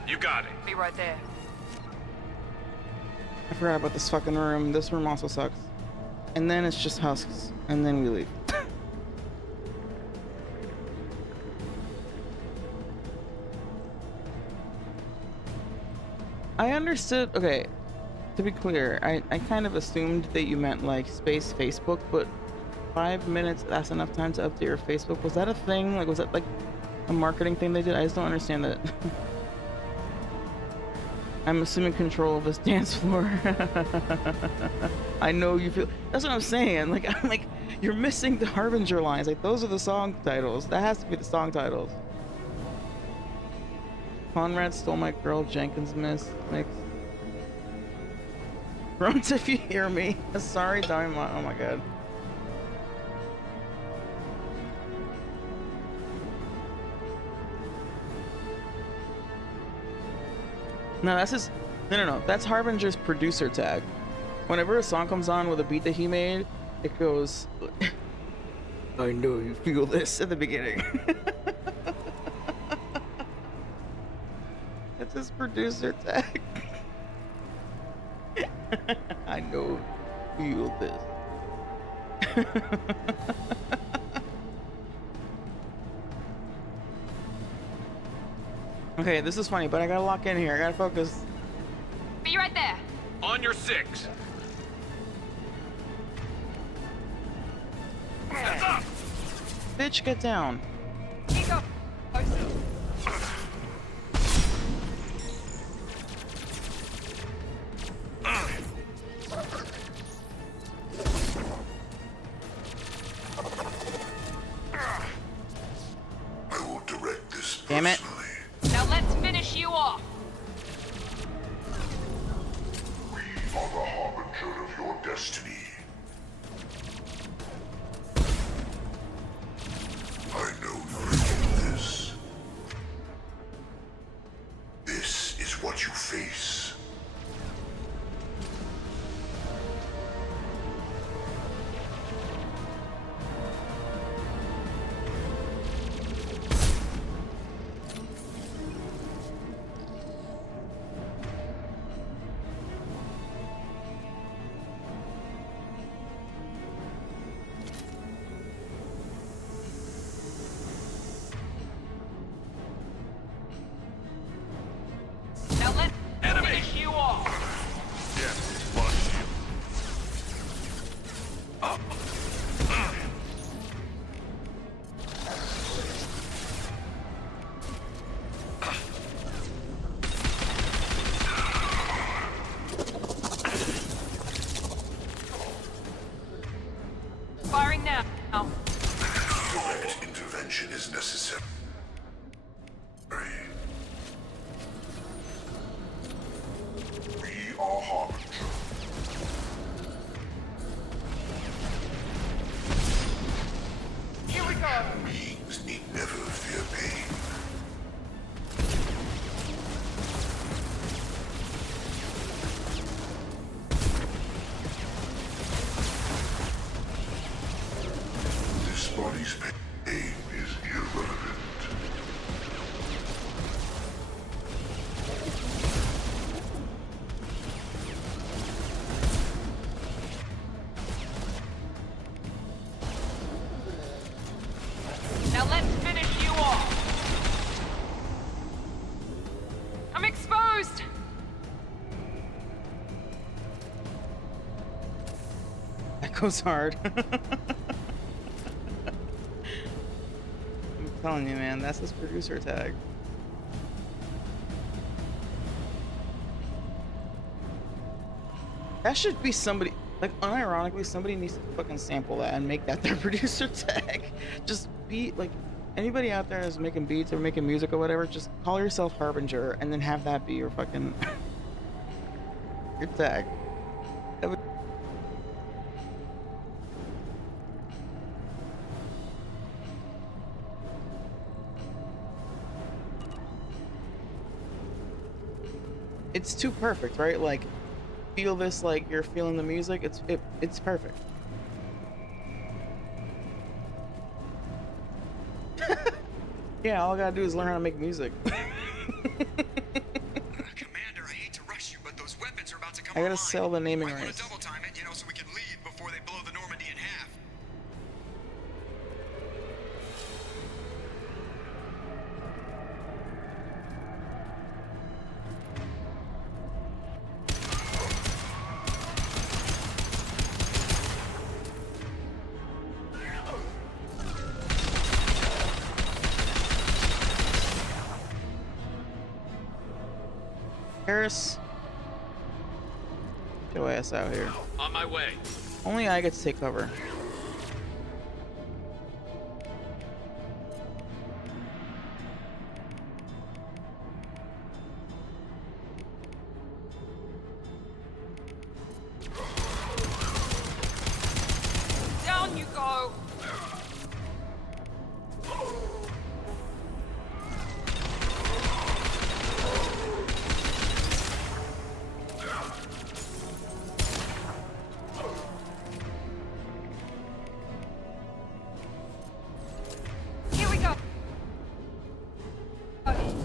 You got it. Be right there. I forgot about this fucking room. This room also sucks. And then it's just husks. And then we leave. I understood. Okay, to be clear, I kind of assumed that you meant like space Facebook, but 5 minutes, that's enough time to update your Facebook. Was that a thing? Like, was that like a marketing thing they did? I just don't understand that. I'm assuming control of this dance floor. I know you feel. That's what I'm saying. Like, I'm like, you're missing the Harbinger lines. Like, those are the song titles. That has to be the song titles. Conrad stole my girl Jenkins mix. Grunts if you hear me. Sorry, Diamond. Oh my god. No, that's his. No. That's Harbinger's producer tag. Whenever a song comes on with a beat that he made, it goes, I know you feel this at the beginning. That's his producer tag. I know you feel this. Okay, this is funny, but I gotta lock in here. I gotta focus. Be right there. On your 6. Heads up! Bitch, get down. Nico. I will direct this Damn it. Now let's finish you off. We are the harbinger of your destiny. I know you feel this. This is what you face. Now let's finish you off. Yes, watch you. Firing now. Direct intervention is necessary. We are harbinger. Here we go. Beings need never fear pain. This body's pain is irrelevant. Now let's finish you off. I'm exposed. That goes hard. I'm telling you, man, that's his producer tag. That should be somebody, like, unironically, somebody needs to fucking sample that and make that their producer tag. Just be, like, anybody out there is making beats or making music or whatever, just call yourself Harbinger and then have that be your fucking, your tag. That would... It's too perfect, right? Like, feel this like you're feeling the music. It's perfect. Yeah, all I gotta do is learn how to make music. Commander, I hate to rush you, but those weapons weapons are about to come I gotta online. sell the naming Might want rights. to double time it, so we can leave before they blow the Normandy in half. Harris, get your ass out here. On my way. Only I get to take cover. Down you go! Here we go! Okay.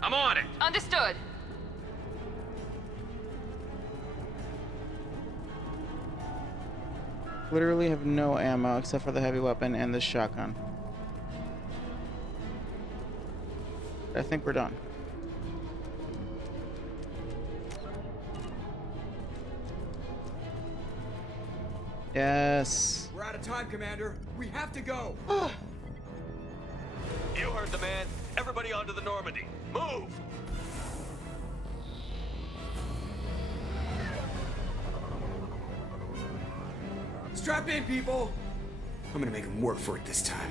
I'm on it. Understood. Literally have no ammo except for the heavy weapon and the shotgun. I think we're done. Yes. We're out of time, Commander. We have to go. You heard the man. Everybody onto the Normandy. Move! Strap in, people. I'm gonna make them work for it this time.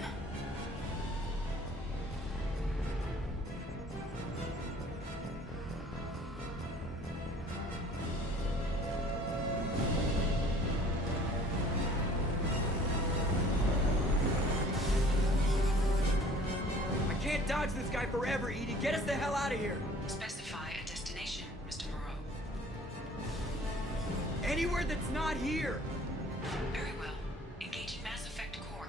I can't dodge this guy forever, Edie. Get us the hell out of here. Specify a destination, Mr. Moreau. Anywhere that's not here. Very well. Engaging Mass Effect Core.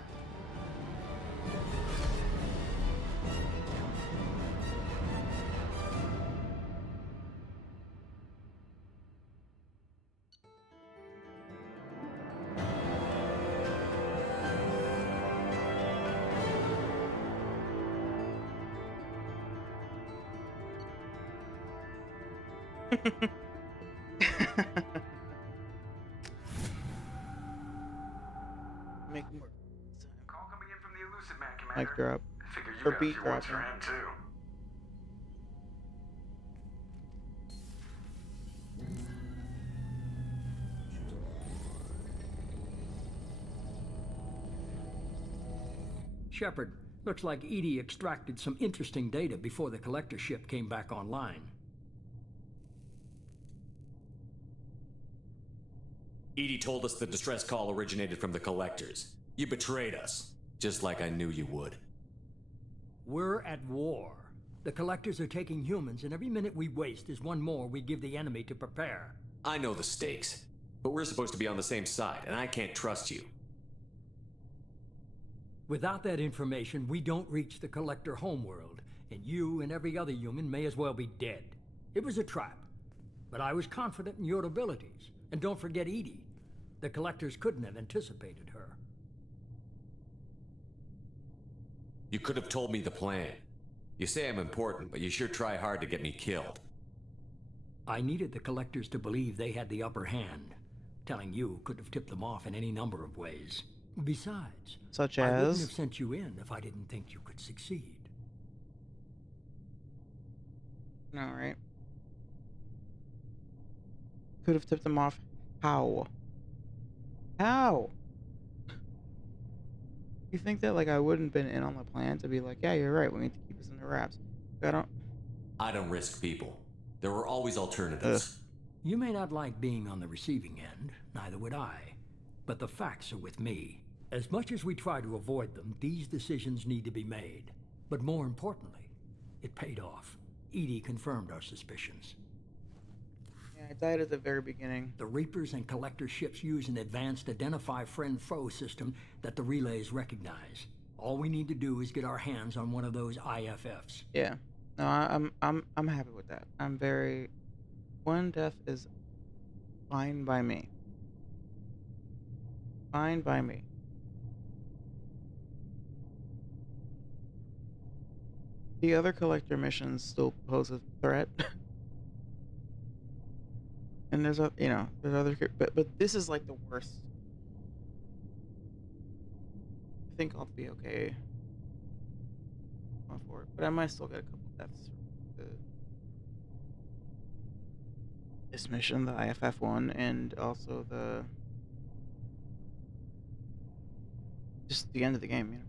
Make more. Call coming in from the Elusive Man, Commander. Mic drop. Figure you Or got a beat few words drop. for him, too. Shepard, looks like Edie extracted some interesting data before the collector ship came back online. Edie told us the distress call originated from the collectors. You betrayed us, just like I knew you would. We're at war. The collectors are taking humans, and every minute we waste is one more we give the enemy to prepare. I know the stakes, but we're supposed to be on the same side, and I can't trust you. Without that information, we don't reach the collector homeworld, and you and every other human may as well be dead. It was a trap, but I was confident in your abilities. And don't forget Edie. The collectors couldn't have anticipated her. You could have told me the plan. You say I'm important, but you sure try hard to get me killed. I needed the collectors to believe they had the upper hand, Telling you could have tipped them off in any number of ways. Besides, Such I wouldn't as? have sent you in if I didn't think you could succeed. All right. Could have tipped them off. How? How? You think that like I wouldn't been in on the plan to be like, yeah, you're right. We need to keep this in the wraps. I don't risk people. There were always alternatives. You may not like being on the receiving end, neither would I. But the facts are with me. As much as we try to avoid them, these decisions need to be made. But more importantly, it paid off. Edie confirmed our suspicions. Yeah, I died at the very beginning. The Reapers and Collector ships use an advanced identify friend-foe system that the relays recognize. All we need to do is get our hands on one of those IFFs. Yeah. No, I'm happy with that. I'm very. One death is fine by me. Fine by me. The other collector missions still pose a threat. And there's there's other, but this is like the worst. I think I'll be okay going forward, but I might still get a couple deaths. This mission, the IFF one, and also just the end of the game, you know.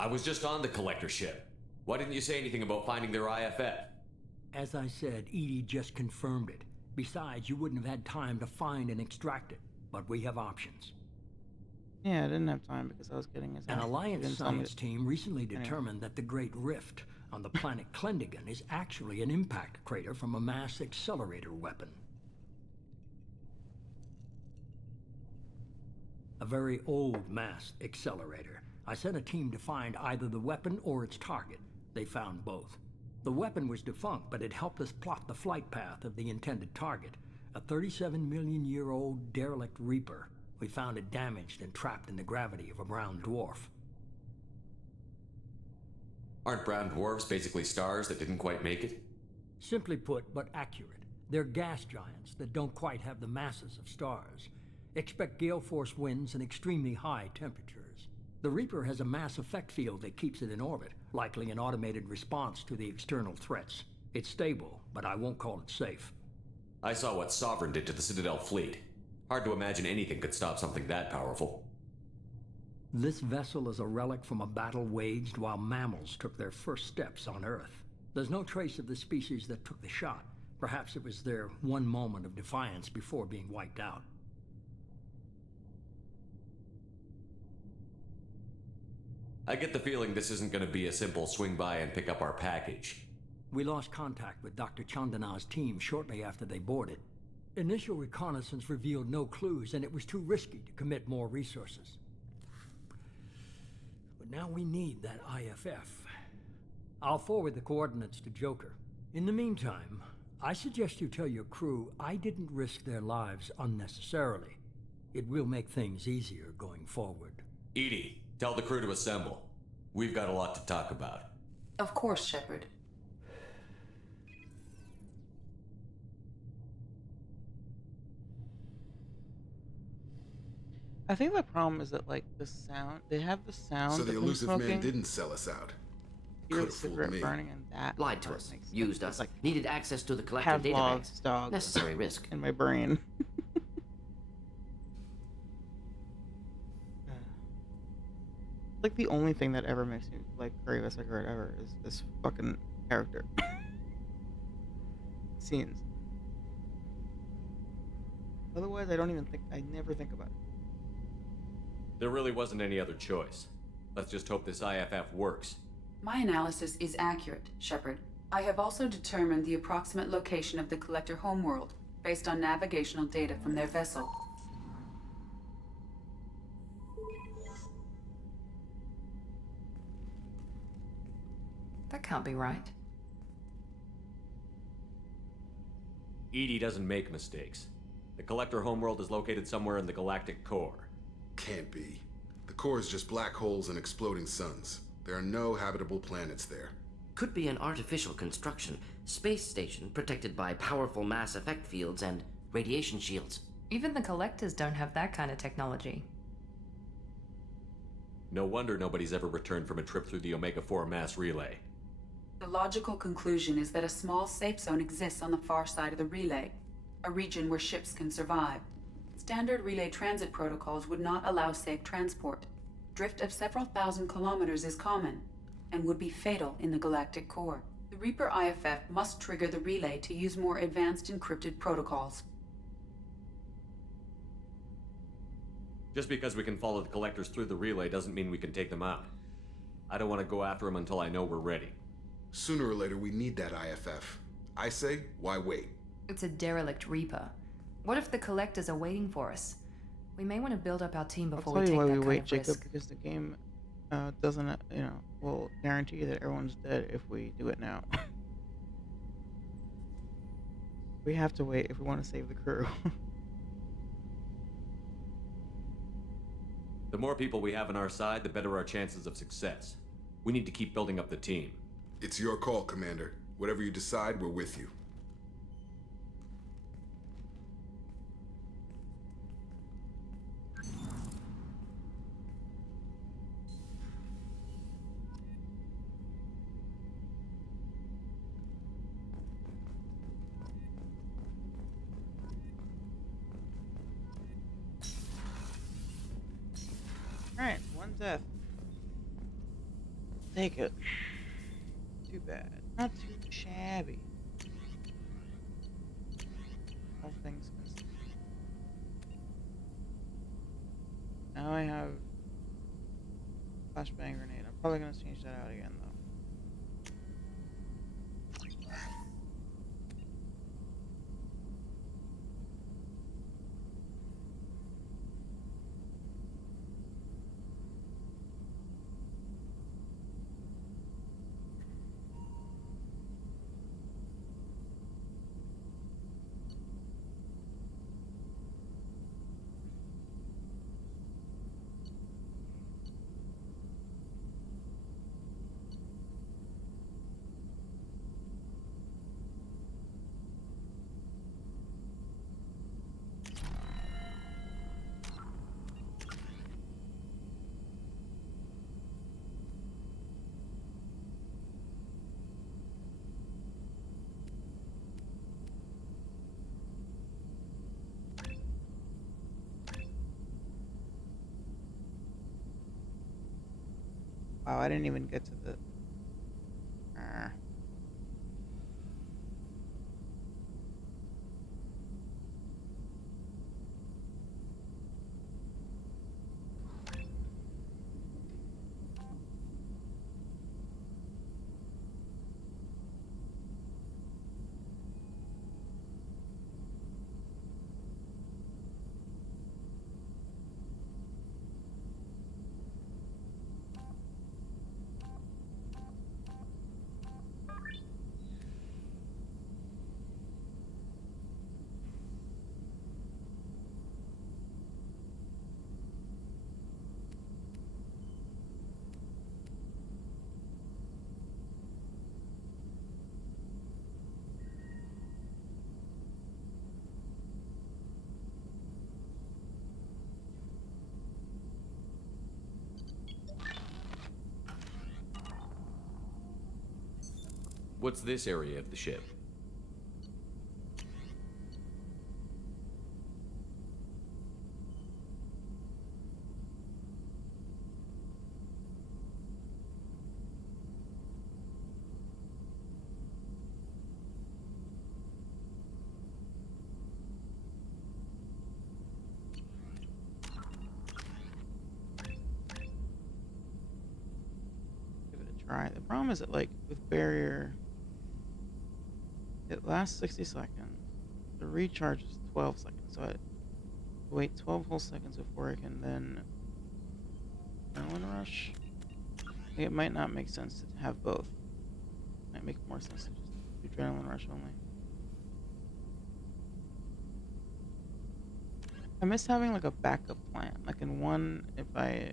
I was just on the Collector ship. Why didn't you say anything about finding their IFF? As I said, Edie just confirmed it. Besides, you wouldn't have had time to find and extract it. But we have options. Yeah, I didn't have time because I was getting his. An Alliance science team recently determined that the Great Rift on the planet Klendigan is actually an impact crater from a mass accelerator weapon. A very old mass accelerator. I sent a team to find either the weapon or its target. They found both. The weapon was defunct, but it helped us plot the flight path of the intended target, a 37-million-year-old derelict Reaper. We found it damaged and trapped in the gravity of a brown dwarf. Aren't brown dwarfs basically stars that didn't quite make it? Simply put, but accurate. They're gas giants that don't quite have the masses of stars. Expect gale force winds and extremely high temperatures. The Reaper has a mass effect field that keeps it in orbit, likely an automated response to the external threats. It's stable, but I won't call it safe. I saw what Sovereign did to the Citadel fleet. Hard to imagine anything could stop something that powerful. This vessel is a relic from a battle waged while mammals took their first steps on Earth. There's no trace of the species that took the shot. Perhaps it was their one moment of defiance before being wiped out. I get the feeling this isn't going to be a simple swing by and pick up our package. We lost contact with Dr. Chandana's team shortly after they boarded. Initial reconnaissance revealed no clues, and it was too risky to commit more resources. But now we need that IFF. I'll forward the coordinates to Joker. In the meantime, I suggest you tell your crew I didn't risk their lives unnecessarily. It will make things easier going forward. Edie, tell the crew to assemble. We've got a lot to talk about. Of course, Shepard. I think the problem is that like the sound, they have the sound. So of the them elusive smoking. man didn't sell us out. Hear Could the have fooled cigarette me. burning and that Lied to part us, makes used sense. us, Like needed access to the collector Pavlov's database. dog Necessary risk. in my brain. Like the only thing that ever makes me like crave a cigarette ever is this fucking character. Scenes. Otherwise, I don't even think. I never think about it. There really wasn't any other choice. Let's just hope this IFF works. My analysis is accurate, Shepard. I have also determined the approximate location of the Collector homeworld, based on navigational data from their vessel. That can't be right. Edie doesn't make mistakes. The Collector homeworld is located somewhere in the galactic core. Can't be. The core is just black holes and exploding suns. There are no habitable planets there. Could be an artificial construction, space station protected by powerful mass effect fields and radiation shields. Even the collectors don't have that kind of technology. No wonder nobody's ever returned from a trip through the Omega-4 mass relay. The logical conclusion is that a small safe zone exists on the far side of the relay, a region where ships can survive. Standard relay transit protocols would not allow safe transport. Drift of several thousand kilometers is common, and would be fatal in the galactic core. The Reaper IFF must trigger the relay to use more advanced encrypted protocols. Just because we can follow the collectors through the relay doesn't mean we can take them out. I don't want to go after them until I know we're ready. Sooner or later, we need that IFF. I say, why wait? It's a derelict Reaper. What if the collectors are waiting for us? We may want to build up our team before we I'll tell take you why that we kind wait, of Jacob, risk. because the game doesn't, will guarantee that everyone's dead if we do it now. We have to wait if we want to save the crew. The more people we have on our side, the better our chances of success. We need to keep building up the team. It's your call, Commander. Whatever you decide, we're with you. Alright, one death. Take it. Too bad. Not too shabby. All things considered. Now I have flashbang grenade. I'm probably gonna change that out again though. Wow, I didn't even get to the... What's this area of the ship? Give it a try. The problem is that, like, with barrier, it lasts 60 seconds. The recharge is 12 seconds, so I wait 12 whole seconds before I can then adrenaline rush. Like, it might not make sense to have both. It might make more sense to just do adrenaline rush only. I miss having like a backup plan. Like in one, if I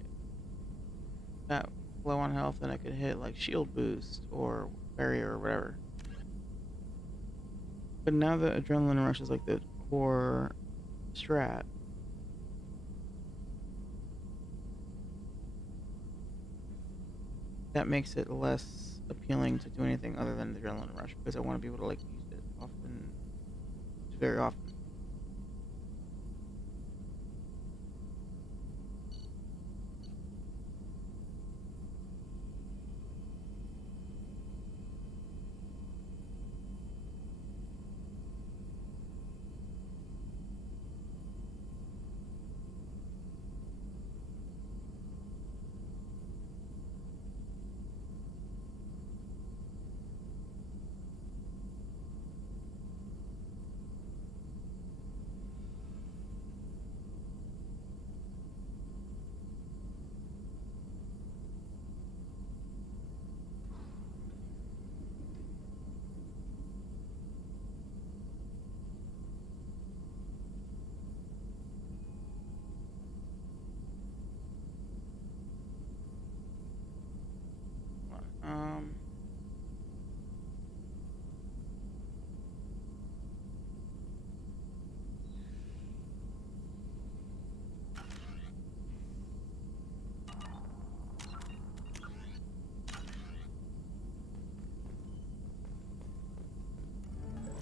got low on health, then I could hit like shield boost or barrier or whatever. But now the adrenaline rush is like the core strat. That makes it less appealing to do anything other than the adrenaline rush because I want to be able to like use it often, very often.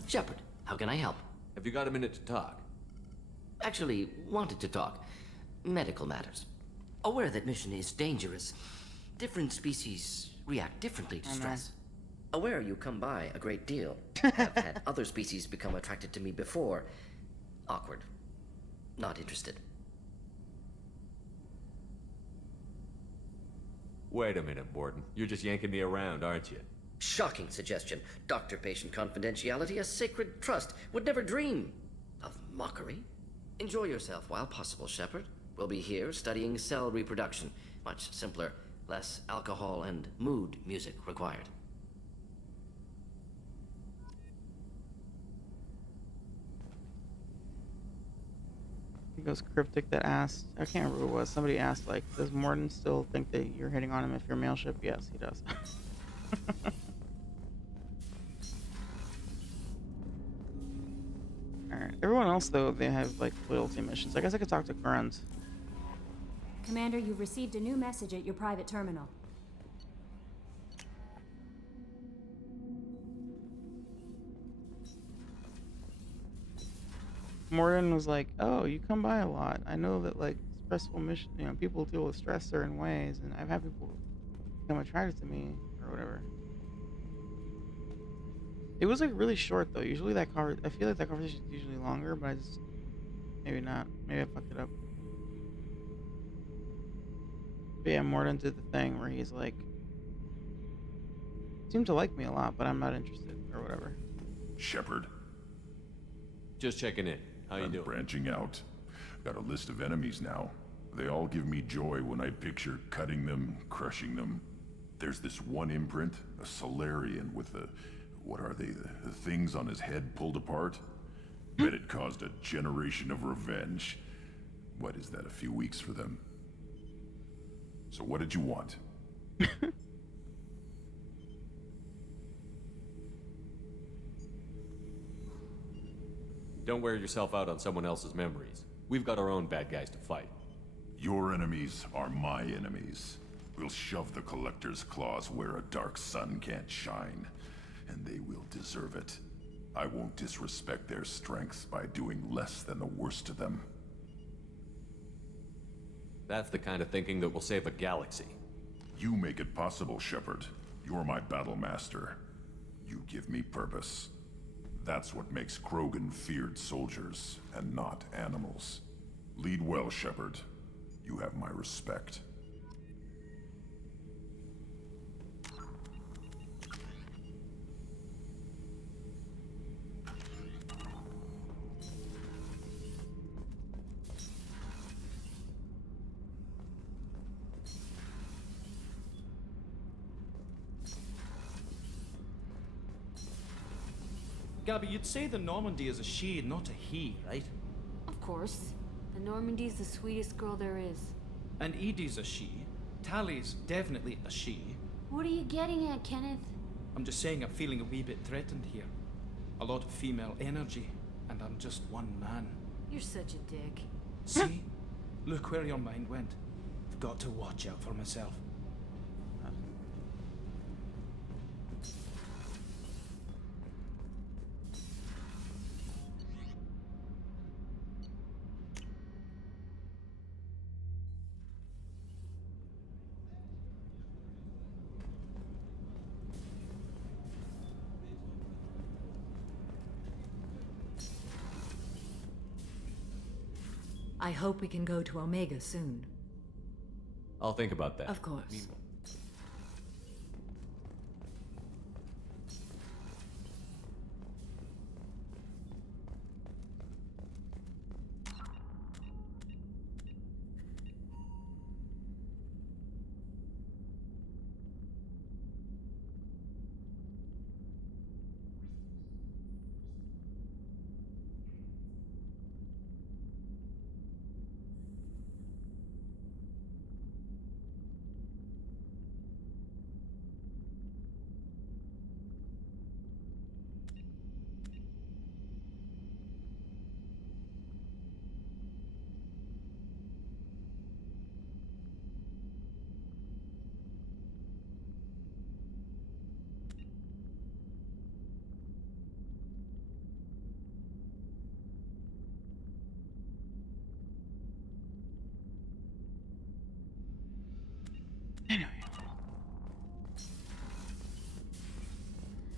Shepard, how can I help? Have you got a minute to talk? Actually, wanted to talk. Medical matters. Aware that mission is dangerous. Different species react differently to stress. Aware you come by a great deal. Have had other species become attracted to me before. Awkward. Not interested. Wait a minute, Morden. You're just yanking me around, aren't you? Shocking suggestion. Doctor-patient confidentiality, a sacred trust. Would never dream of mockery. Enjoy yourself while possible, Shepard. We'll be here studying cell reproduction. Much simpler, less alcohol and mood music required. I think it was Cryptic that asked, I can't remember who it was, somebody asked, like, does Morden still think that you're hitting on him if you're male ship? Yes, he does. Alright, everyone else, though, they have, like, loyalty missions. I guess I could talk to Grunt. Commander, you've received a new message at your private terminal. Morden was like, oh, you come by a lot. I know that, like, stressful mission, you know, people deal with stress certain ways, and I've had people become attracted to me, or whatever. It was, like, really short, though. Usually I feel like that conversation is usually longer, but I just, maybe not. Maybe I fucked it up. But yeah, Morden did the thing where he's like, seemed to like me a lot, but I'm not interested, or whatever. Shepard. Just checking in. How you doing? Branching out. Got a list of enemies now. They all give me joy when I picture cutting them, crushing them. There's this one imprint, a Solarian with the, what are they, the things on his head pulled apart? Bet it caused a generation of revenge. What is that, a few weeks for them? So what did you want? Don't wear yourself out on someone else's memories. We've got our own bad guys to fight. Your enemies are my enemies. We'll shove the Collector's claws where a dark sun can't shine, and they will deserve it. I won't disrespect their strengths by doing less than the worst to them. That's the kind of thinking that will save a galaxy. You make it possible, Shepard. You're my battle master. You give me purpose. That's what makes Krogan feared soldiers, and not animals. Lead well, Shepard. You have my respect. Gabby, you'd say the Normandy is a she, not a he, right? Of course. The Normandy's the sweetest girl there is. And Edie's a she. Tally's definitely a she. What are you getting at, Kenneth? I'm just saying I'm feeling a wee bit threatened here. A lot of female energy, and I'm just one man. You're such a dick. See? Look where your mind went. I've got to watch out for myself. I hope we can go to Omega soon. I'll think about that. Of course.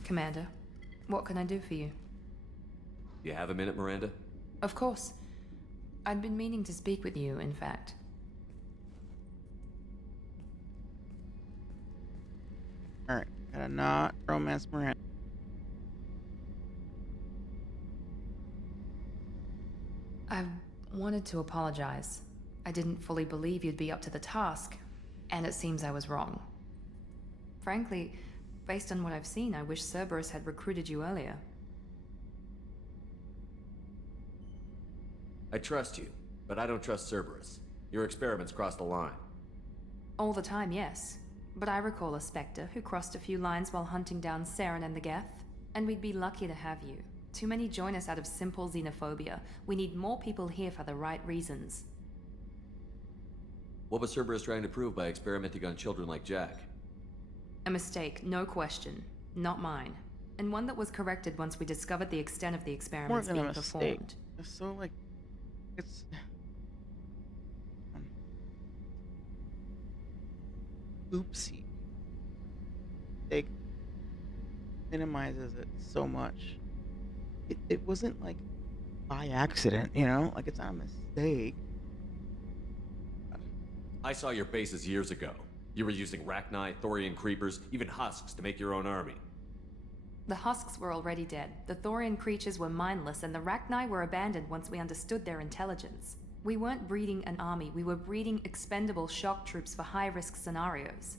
Commander, what can I do for you? You have a minute, Miranda? Of course. I'd been meaning to speak with you, in fact. Alright, gotta not romance Miranda. I wanted to apologize. I didn't fully believe you'd be up to the task, and it seems I was wrong. Frankly, based on what I've seen, I wish Cerberus had recruited you earlier. I trust you, but I don't trust Cerberus. Your experiments crossed the line. All the time, yes. But I recall a Spectre who crossed a few lines while hunting down Saren and the Geth, and we'd be lucky to have you. Too many join us out of simple xenophobia. We need more people here for the right reasons. What was Cerberus trying to prove by experimenting on children like Jack? A mistake, no question. Not mine. And one that was corrected once we discovered the extent of the More experiments than a being mistake. performed. It's so like, it's oopsie. It minimizes it so much. It wasn't like by accident, you know? Like it's not a mistake. I saw your bases years ago. You were using Rachni, Thorian creepers, even husks to make your own army. The husks were already dead, the Thorian creatures were mindless, and the Rachni were abandoned once we understood their intelligence. We weren't breeding an army, we were breeding expendable shock troops for high-risk scenarios.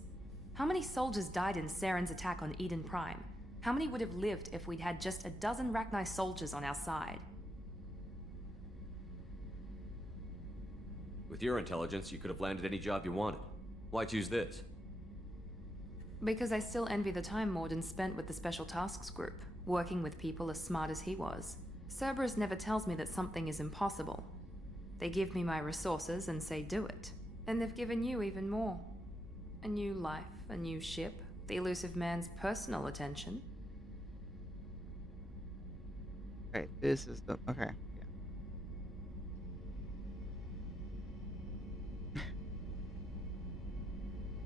How many soldiers died in Saren's attack on Eden Prime? How many would have lived if we'd had just a dozen Rachni soldiers on our side? With your intelligence, you could have landed any job you wanted. Why choose this? Because I still envy the time Morden spent with the Special Tasks Group, working with people as smart as he was. Cerberus never tells me that something is impossible. They give me my resources and say do it. And they've given you even more. A new life, a new ship, the elusive man's personal attention. Okay, this is the okay. Yeah.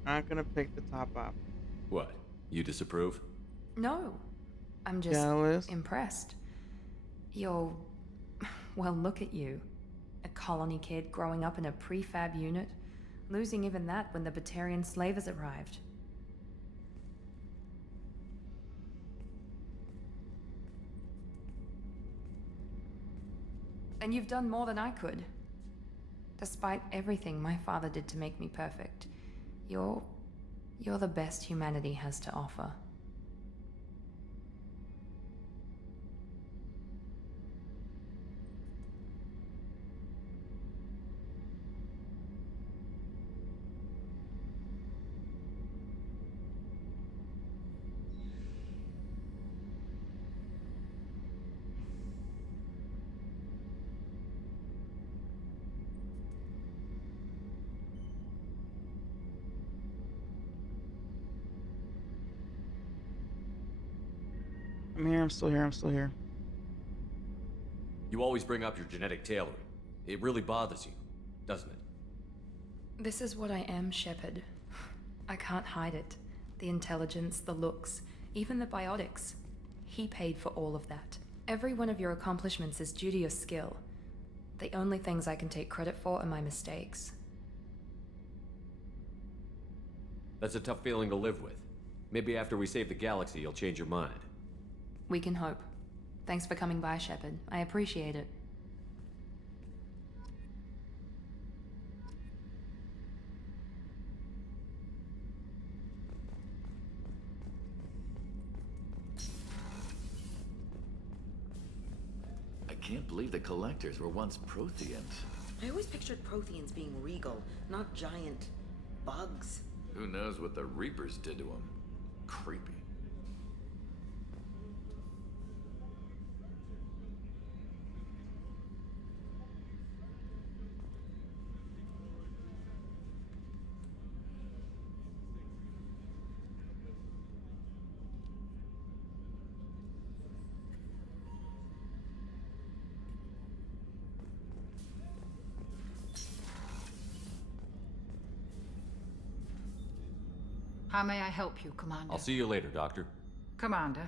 Not gonna pick the top option. What? You disapprove? No. I'm just Jealous? impressed. You're... well, look at you. A colony kid growing up in a prefab unit, losing even that when the Batarian slavers arrived. And you've done more than I could. Despite everything my father did to make me perfect, you're the best humanity has to offer. I'm here, I'm still here, I'm still here. You always bring up your genetic tailoring. It really bothers you, doesn't it? This is what I am, Shepard. I can't hide it. The intelligence, the looks, even the biotics. He paid for all of that. Every one of your accomplishments is due to your skill. The only things I can take credit for are my mistakes. That's a tough feeling to live with. Maybe after we save the galaxy, you'll change your mind. We can hope. Thanks for coming by, Shepard. I appreciate it. I can't believe the Collectors were once Protheans. I always pictured Protheans being regal, not giant bugs. Who knows what the Reapers did to them? Creepy. How may I help you, Commander? I'll see you later, Doctor. Commander.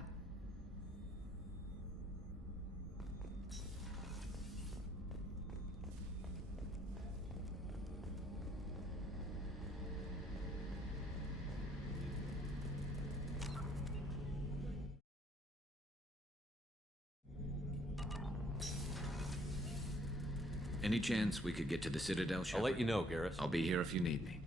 Any chance we could get to the Citadel, Shepard? I'll let you know, Garrus. I'll be here if you need me.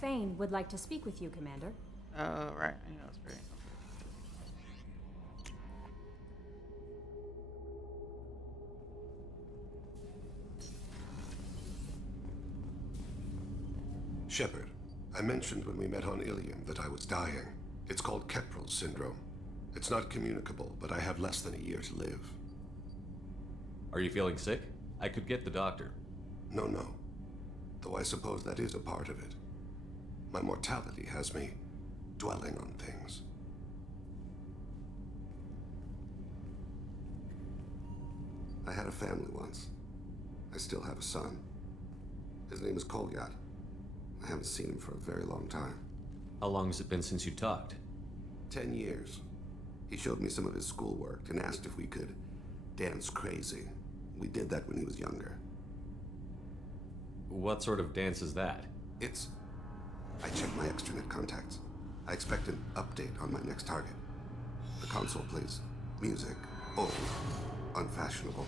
Thane would like to speak with you, Commander. Oh, right. I know it's very. Shepard, I mentioned when we met on Ilium that I was dying. It's called Kepral's syndrome. It's not communicable, but I have less than a year to live. Are you feeling sick? I could get the doctor. No. Though I suppose that is a part of it. My mortality has me dwelling on things. I had a family once. I still have a son. His name is Kolyat. I haven't seen him for a very long time. How long has it been since you talked? 10 years. He showed me some of his schoolwork and asked if we could dance crazy. We did that when he was younger. What sort of dance is that? I checked my extranet contacts. I expect an update on my next target. The console plays music, old, unfashionable.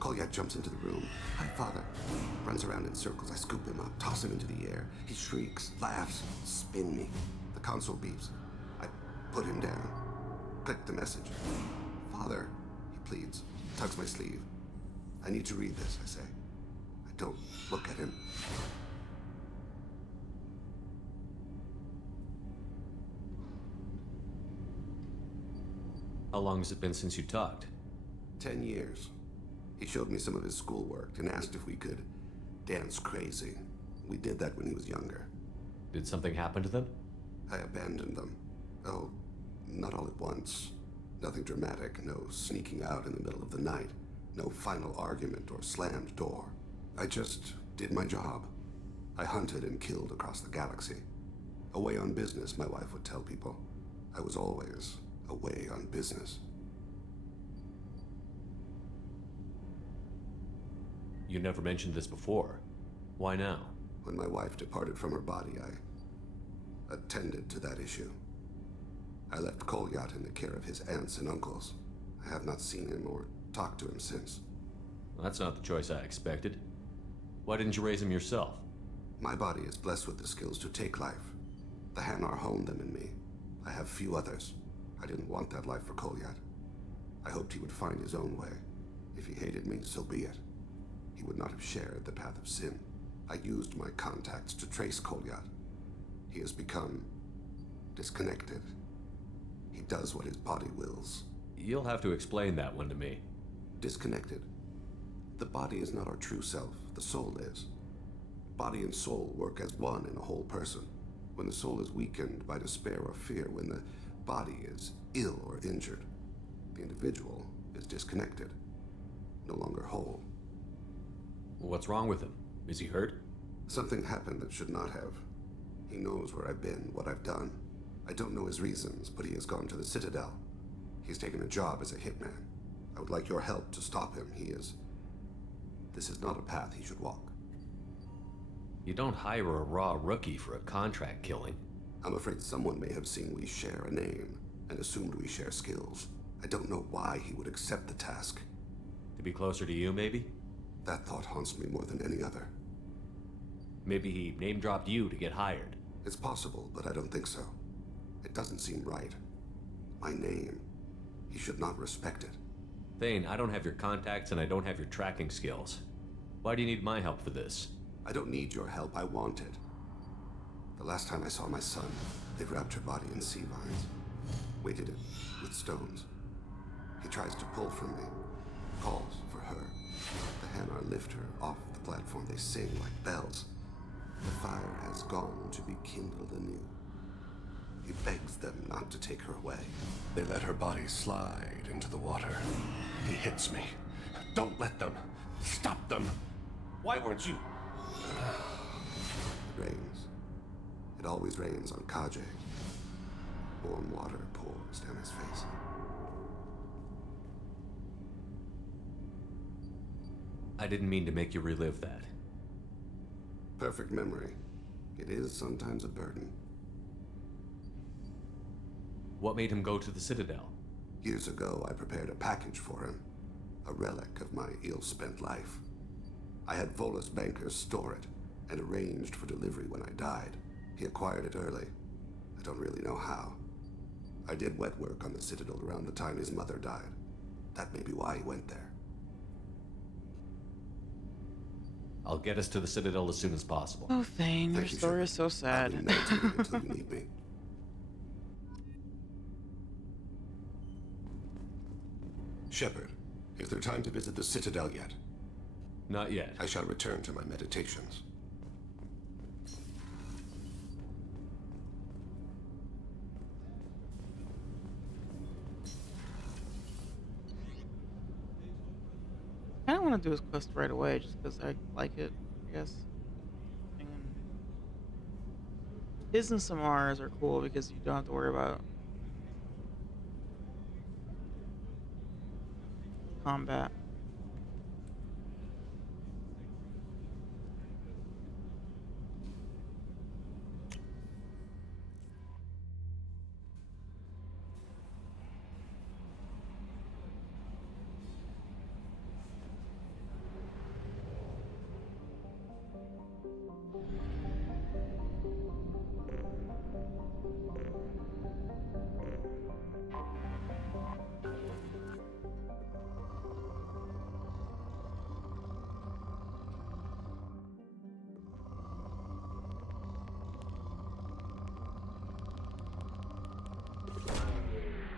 Kolyat jumps into the room. Hi, Father. Runs around in circles. I scoop him up, toss him into the air. He shrieks, laughs, spin me. The console beeps. I put him down. Click the message. Father, he pleads, tugs my sleeve. I need to read this, I say. I don't look at him. How long has it been since you talked? 10 years. He showed me some of his schoolwork and asked if we could dance crazy. We did that when he was younger. Did something happen to them? I abandoned them. Oh, not all at once. Nothing dramatic, no sneaking out in the middle of the night, no final argument or slammed door. I just did my job. I hunted and killed across the galaxy. Away on business, my wife would tell people. I was always away on business. You never mentioned this before. Why now? When my wife departed from her body, I attended to that issue. I left Kolyat in the care of his aunts and uncles. I have not seen him or talked to him since. Well, that's not the choice I expected. Why didn't you raise him yourself? My body is blessed with the skills to take life. The Hanar honed them in me. I have few others. I didn't want that life for Kolyat. I hoped he would find his own way. If he hated me, so be it. He would not have shared the path of sin. I used my contacts to trace Kolyat. He has become disconnected. He does what his body wills. You'll have to explain that one to me. Disconnected. The body is not our true self. The soul is. Body and soul work as one in a whole person. When the soul is weakened by despair or fear, when the body is ill or injured, the individual is disconnected, no longer whole. What's wrong with him? Is he hurt? Something happened that should not have. He knows where I've been, what I've done. I don't know his reasons, but he has gone to the Citadel. He's taken a job as a hitman. I would like your help to stop him. This is not a path he should walk. You don't hire a raw rookie for a contract killing. I'm afraid someone may have seen we share a name and assumed we share skills. I don't know why he would accept the task. To be closer to you, maybe? That thought haunts me more than any other. Maybe he name-dropped you to get hired. It's possible, but I don't think so. It doesn't seem right. My name. He should not respect it. Thane, I don't have your contacts and I don't have your tracking skills. Why do you need my help for this? I don't need your help. I want it. The last time I saw my son, they wrapped her body in sea vines, weighted it with stones. He tries to pull from me, calls for her. The Hanar lift her off the platform. They sing like bells. The fire has gone to be kindled anew. He begs them not to take her away. They let her body slide into the water. He hits me. Don't let them. Stop them. Why weren't you? It rains. It always rains on Kaje. Warm water pours down his face. I didn't mean to make you relive that. Perfect memory. It is sometimes a burden. What made him go to the Citadel? Years ago, I prepared a package for him. A relic of my ill-spent life. I had Volus bankers store it, and arranged for delivery when I died. He acquired it early. I don't really know how. I did wet work on the Citadel around the time his mother died. That may be why he went there. I'll get us to the Citadel as soon as possible. Oh, Thane, your story is so sad. I'll be meditating until you need me. Shepard, is there time to visit the Citadel yet? Not yet. I shall return to my meditations. I don't want to do his quest right away just because I like it, I guess. And his and Samar's are cool because you don't have to worry about combat.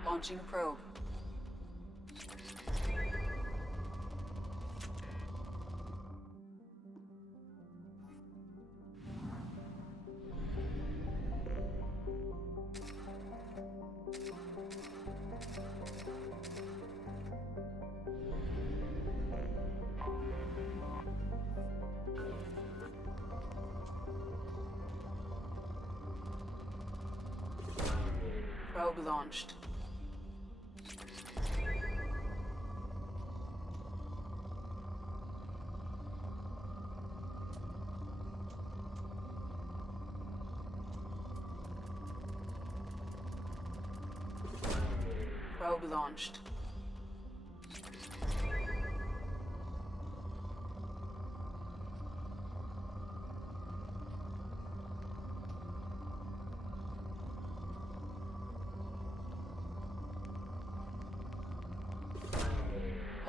Launching probe. Probe launched. Probe launched.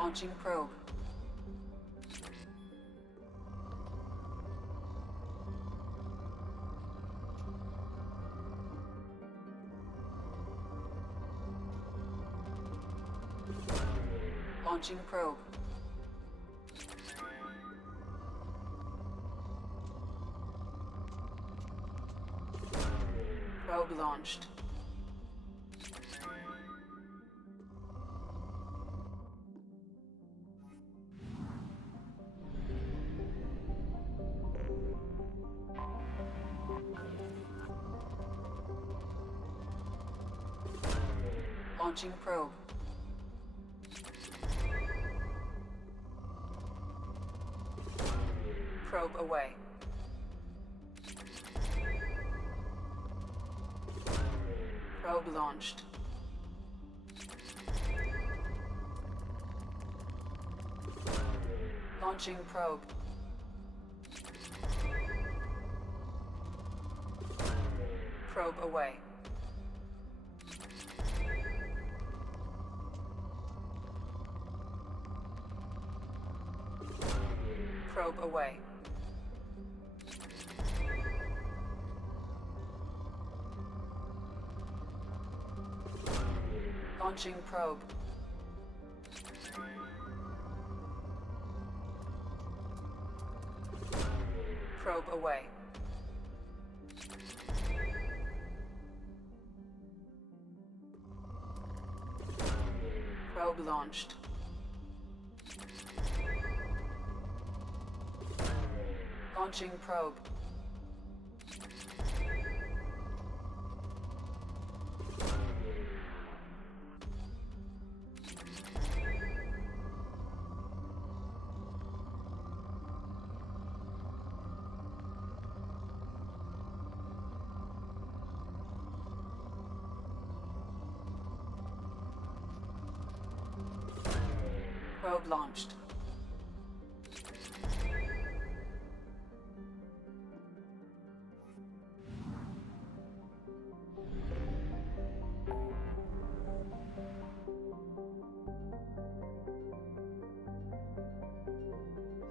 Launching probe. Launching probe. Probe launched. Launching probe. Probe away. Probe launched. Launching probe. Probe away. Probe away. Launching probe. Probe away. Probe launched. Launching probe. Probe launched.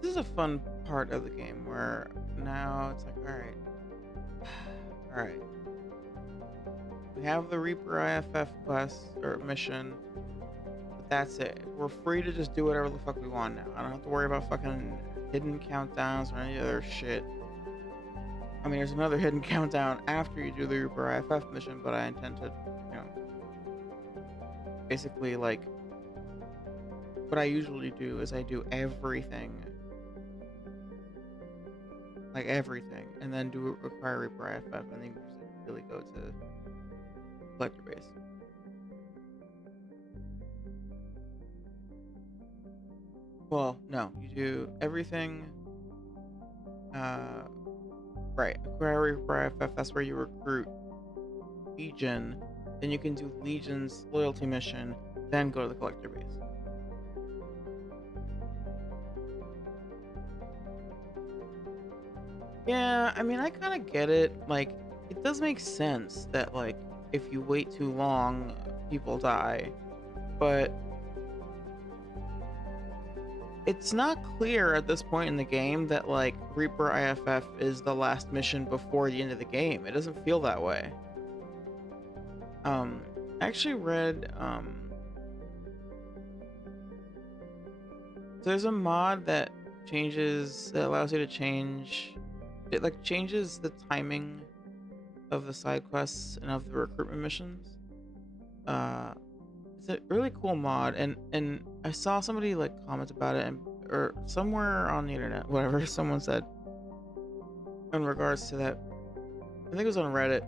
This is a fun part of the game where now it's like, all right, we have the Reaper IFF quest or mission, but that's it. We're free to just do whatever the fuck we want now. I don't have to worry about fucking hidden countdowns or any other shit. I mean, there's another hidden countdown after you do the Reaper IFF mission, but I intend to, basically, like, what I usually do is I do everything, and then do require Reaper IFF, and then you just really go to collector base. Well, no, you do everything. Right, acquire Reaper IFF. That's where you recruit Legion. Then you can do Legion's loyalty mission, then go to the collector base. Yeah, I mean, I kind of get it. Like, it does make sense that, like, if you wait too long, people die. But it's not clear at this point in the game that, like, Reaper IFF is the last mission before the end of the game. It doesn't feel that way. I actually read, there's a mod that allows you to change, it like changes the timing of the side quests and of the recruitment missions. It's a really cool mod, and I saw somebody like comment about it, or somewhere on the internet, whatever, someone said in regards to that. I think it was on Reddit,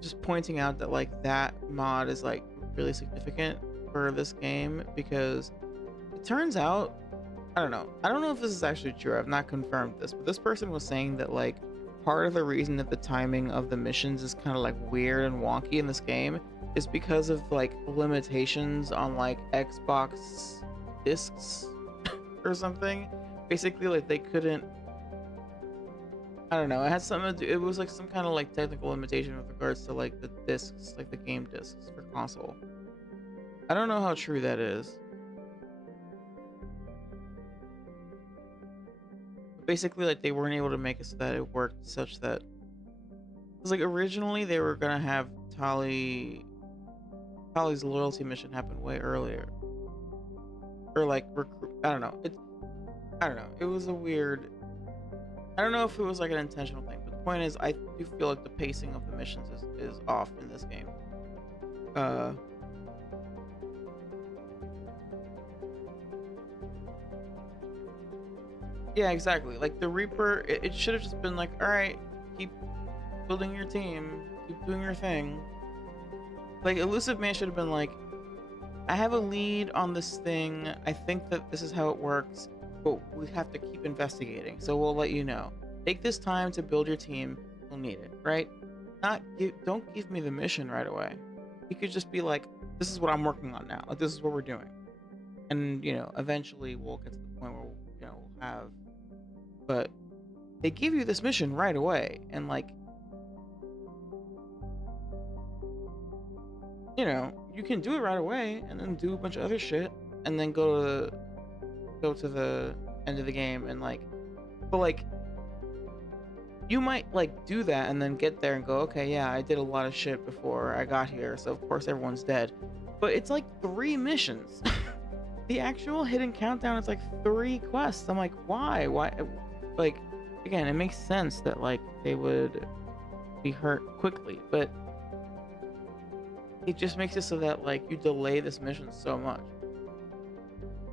just pointing out that like that mod is like really significant for this game, because it turns out, I don't know if this is actually true, I've not confirmed this, but this person was saying that like part of the reason that the timing of the missions is kind of like weird and wonky in this game is because of like limitations on like Xbox discs or something. Basically, like they couldn't, I don't know, it had something to do, it was like some kind of like technical limitation with regards to like the discs, like the game discs for console. I don't know how true that is. basically like they weren't able to make it so that it worked such that because like originally they were gonna have Tali's loyalty mission happen way earlier, or like recruit. I don't know. I don't know. It was a weird. I don't know if it was like an intentional thing, but the point is, I do feel like the pacing of the missions is off in this game. Uh, yeah, exactly. Like the Reaper, it should have just been like, all right, keep building your team, keep doing your thing. Like Elusive Man should have been like, I have a lead on this thing. I think that this is how it works, but we have to keep investigating. So we'll let you know. Take this time to build your team. You'll need it, right? Don't give me the mission right away. You could just be like, this is what I'm working on now. Like this is what we're doing, and eventually we'll get to the point where we'll have. But they give you this mission right away, and like, you can do it right away, and then do a bunch of other shit, and then go to the end of the game, and like, but like, you might like do that and then get there and go, okay, yeah, I did a lot of shit before I got here, so of course everyone's dead. But it's like 3 missions. The actual hidden countdown is like 3 quests. I'm like, why? Like, again, it makes sense that like they would be hurt quickly, but it just makes it so that like you delay this mission so much,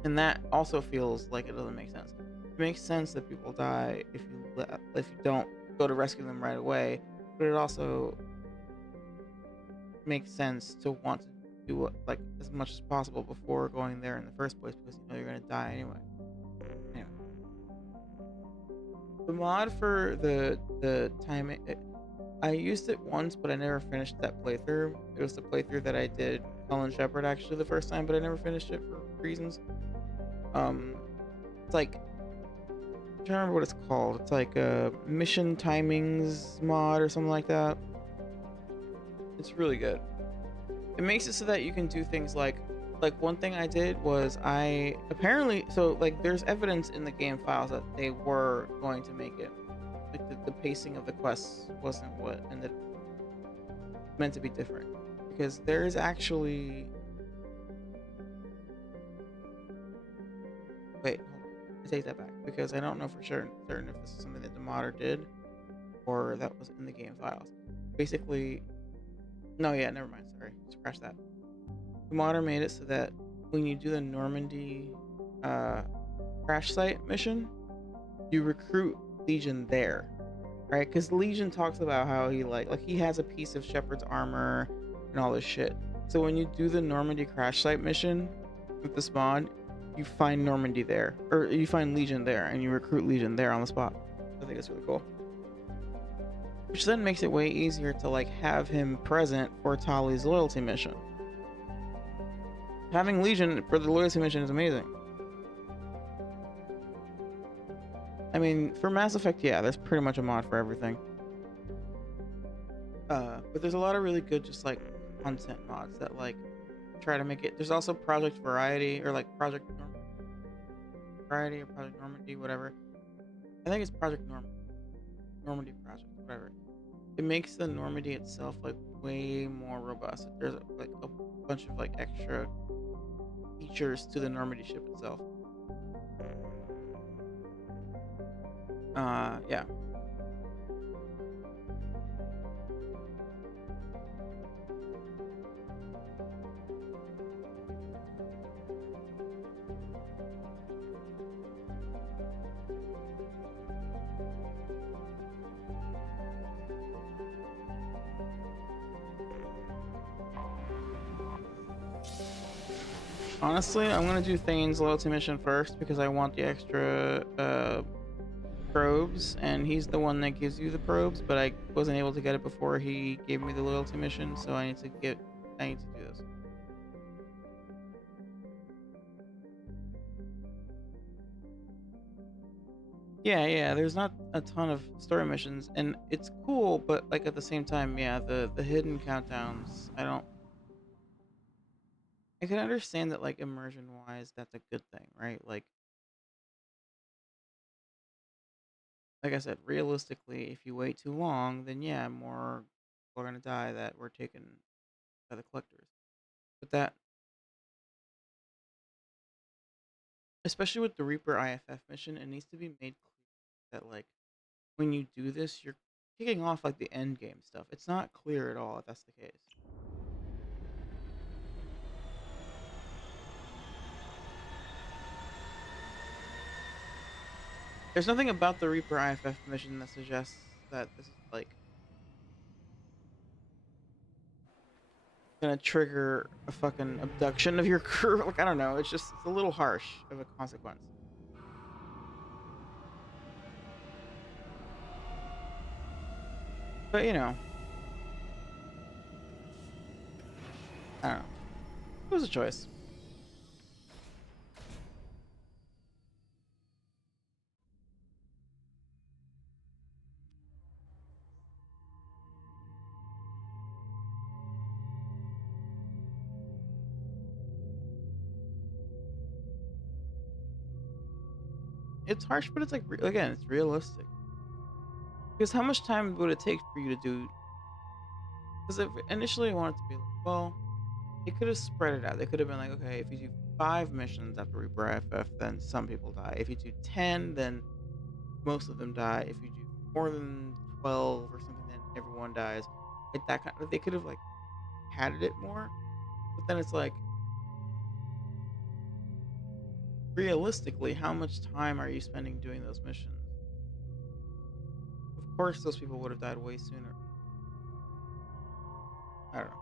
and that also feels like it doesn't make sense. It makes sense that people die if you don't go to rescue them right away, but it also makes sense to want to do like as much as possible before going there in the first place, because you're gonna die anyway. Anyway, the mod for the timing, I used it once, but I never finished that playthrough. It was the playthrough that I did Cullen Shepard actually the first time, but I never finished it for reasons. It's like, I don't remember what it's called. It's like a mission timings mod or something like that. It's really good. It makes it so that you can do things like one thing I did was so like there's evidence in the game files that they were going to make it. Like the pacing of the quests wasn't what ended meant to be different, because there is actually wait, hold on. I take that back, because I don't know for certain if this is something that the modder did or that was in the game files. Basically, no, yeah, never mind. Sorry, scratch that. The modder made it so that when you do the Normandy crash site mission, you recruit Legion there, right? Because Legion talks about how he like he has a piece of Shepard's armor and all this shit. So when you do the Normandy crash site mission with this mod, you find Normandy there, or you find Legion there, and you recruit Legion there on the spot. I think it's really cool. Which then makes it way easier to like have him present for Tali's loyalty mission. Having Legion for the loyalty mission is amazing. I mean, for Mass Effect, yeah, there's pretty much a mod for everything. But there's a lot of really good just like content mods that like try to make it. There's also Project Variety, or like Variety or Project Normandy, whatever. I think it's Project Normandy Project, whatever. It makes the Normandy itself like way more robust. There's like a bunch of like extra features to the Normandy ship itself. Yeah. Honestly, I'm gonna do Thane's loyalty mission first because I want the extra probes, and he's the one that gives you the probes, but I wasn't able to get it before he gave me the loyalty mission, so I need to do this. Yeah, there's not a ton of story missions, and it's cool, but like at the same time, yeah, the hidden countdowns, I can understand that like immersion wise that's a good thing, right? Like like I said, realistically, if you wait too long, then yeah, more people are gonna die that were taken by the collectors. But that, especially with the Reaper IFF mission, it needs to be made clear that like when you do this, you're kicking off like the end game stuff. It's not clear at all if that's the case. There's nothing about the Reaper IFF mission that suggests that this is like gonna trigger a fucking abduction of your crew. Like I don't know, it's a little harsh of a consequence. But you know, I don't know. It was a choice. It's harsh, but it's like again, it's realistic. Because how much time would it take for you to do? Because if initially I wanted to be like, well, they could have spread it out. They could have been like, okay, if you do 5 missions after Reaper IFF, then some people die. If you do 10, then most of them die. If you do more than 12 or something, then everyone dies. Like that kind of, they could have like padded it more. But then it's like, realistically, how much time are you spending doing those missions? Of course, those people would have died way sooner. I don't know.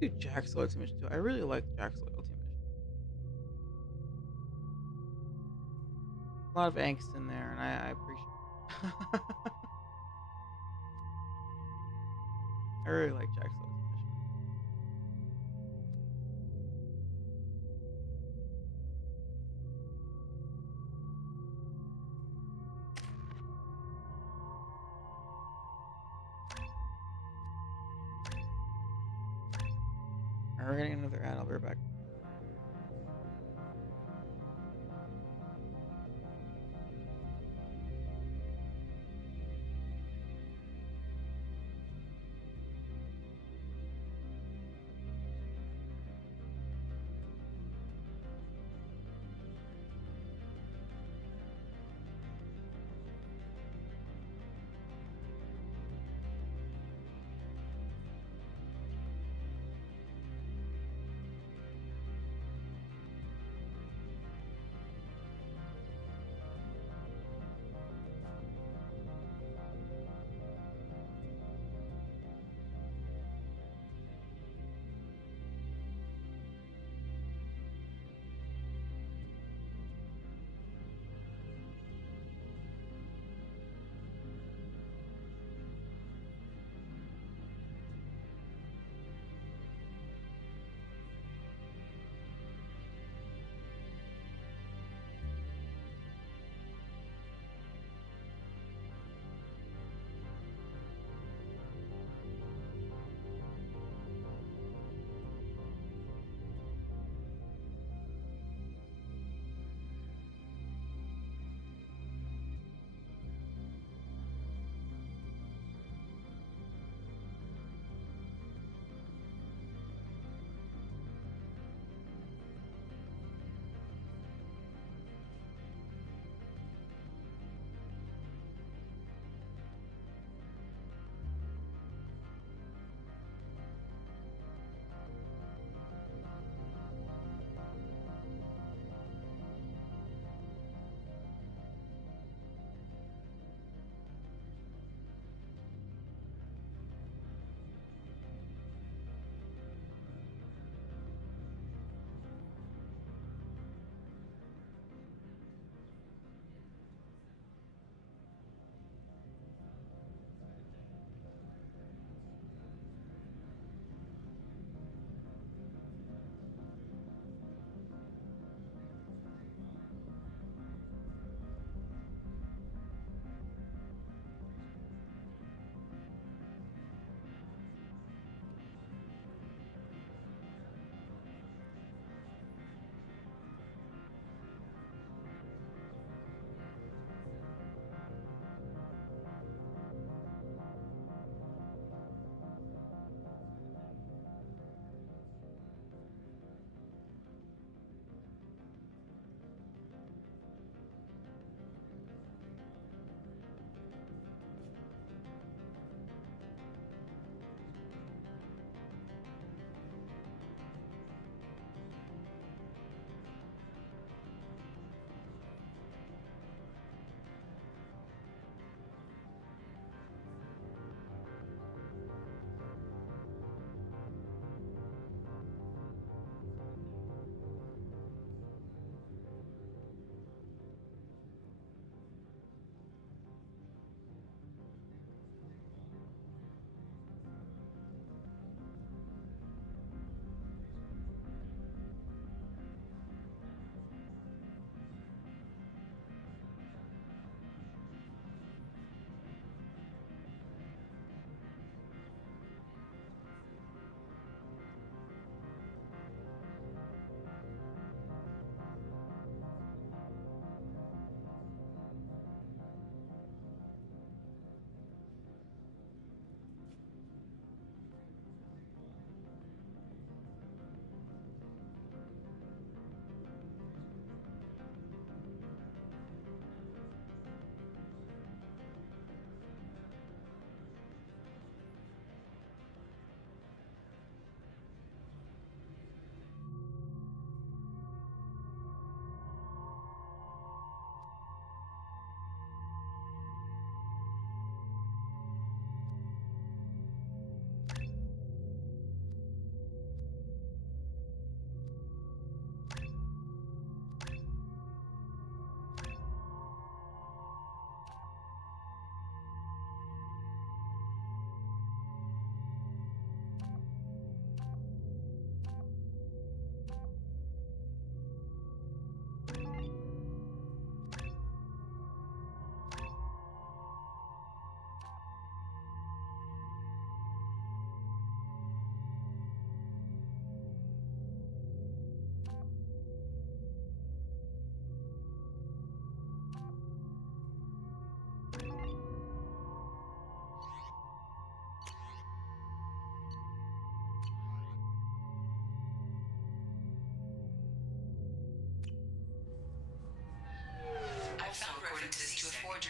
Do Jack's loyalty mission too. I really like Jack's loyalty mission. A lot of angst in there, and I appreciate. I really like Jack's loyalty mission. Alright, we're getting another ad. I'll be right back.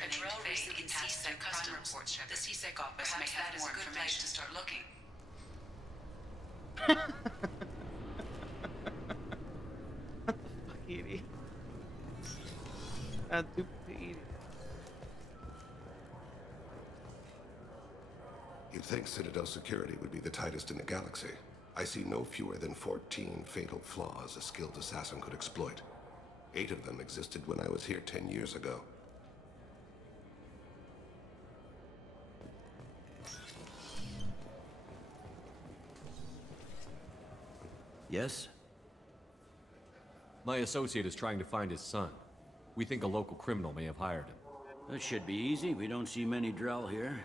A drill recently tasked their crime reports, Shepard. The CSEC office may have more information to start looking. Fuck, Edie. Duplicate Edie. You'd think Citadel security would be the tightest in the galaxy. I see no fewer than 14 fatal flaws a skilled assassin could exploit. 8 of them existed when I was here 10 years ago. Yes? My associate is trying to find his son. We think a local criminal may have hired him. That should be easy. We don't see many Drell here.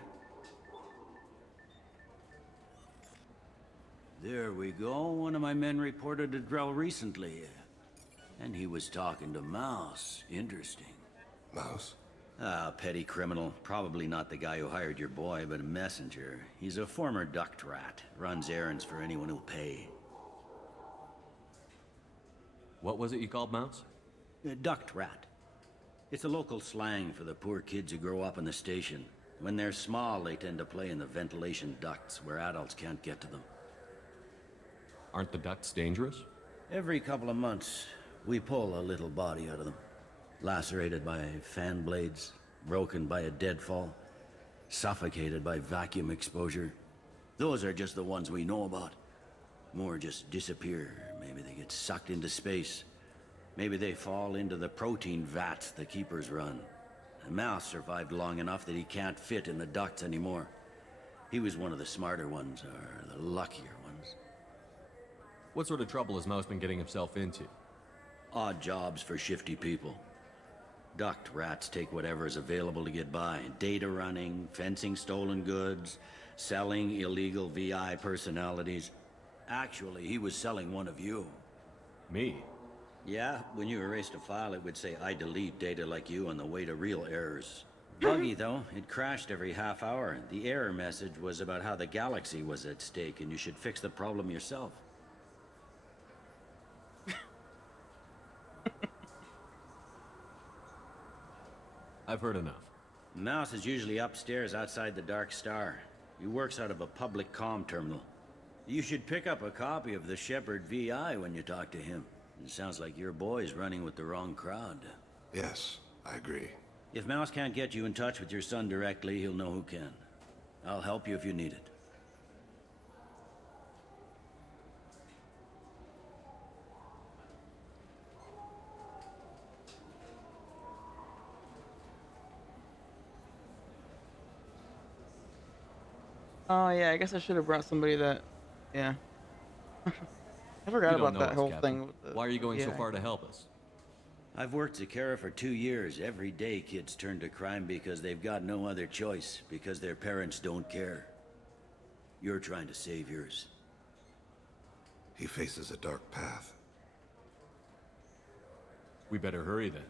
There we go. One of my men reported a Drell recently. And he was talking to Mouse. Interesting. Mouse? Ah, petty criminal. Probably not the guy who hired your boy, but a messenger. He's a former duct rat. Runs errands for anyone who'll pay. What was it you called Mouse? A duct rat. It's a local slang for the poor kids who grow up in the station. When they're small, they tend to play in the ventilation ducts where adults can't get to them. Aren't the ducts dangerous? Every couple of months, we pull a little body out of them. Lacerated by fan blades, broken by a deadfall, suffocated by vacuum exposure. Those are just the ones we know about. More just disappear. Maybe they get sucked into space. Maybe they fall into the protein vats the Keepers run. And Mouse survived long enough that he can't fit in the ducts anymore. He was one of the smarter ones, or the luckier ones. What sort of trouble has Mouse been getting himself into? Odd jobs for shifty people. Duct rats take whatever is available to get by. Data running, fencing stolen goods, selling illegal VI personalities. Actually, he was selling one of you. Me? Yeah, when you erased a file, it would say, I delete data like you on the way to real errors. Buggy, though. It crashed every half hour. The error message was about how the galaxy was at stake, and you should fix the problem yourself. I've heard enough. Mouse is usually upstairs outside the Dark Star. He works out of a public comm terminal. You should pick up a copy of the Shepard VI when you talk to him. It sounds like your boy's running with the wrong crowd. Yes, I agree. If Mouse can't get you in touch with your son directly, he'll know who can. I'll help you if you need it. Oh yeah, I guess I should have brought somebody that. Yeah. I forgot You don't about know that us, whole Captain. thing. With the, Why are you going so yeah. far to help us? I've worked Zakera for 2 years. Every day kids turn to crime because they've got no other choice, because their parents don't care. You're trying to save yours. He faces a dark path. We better hurry then.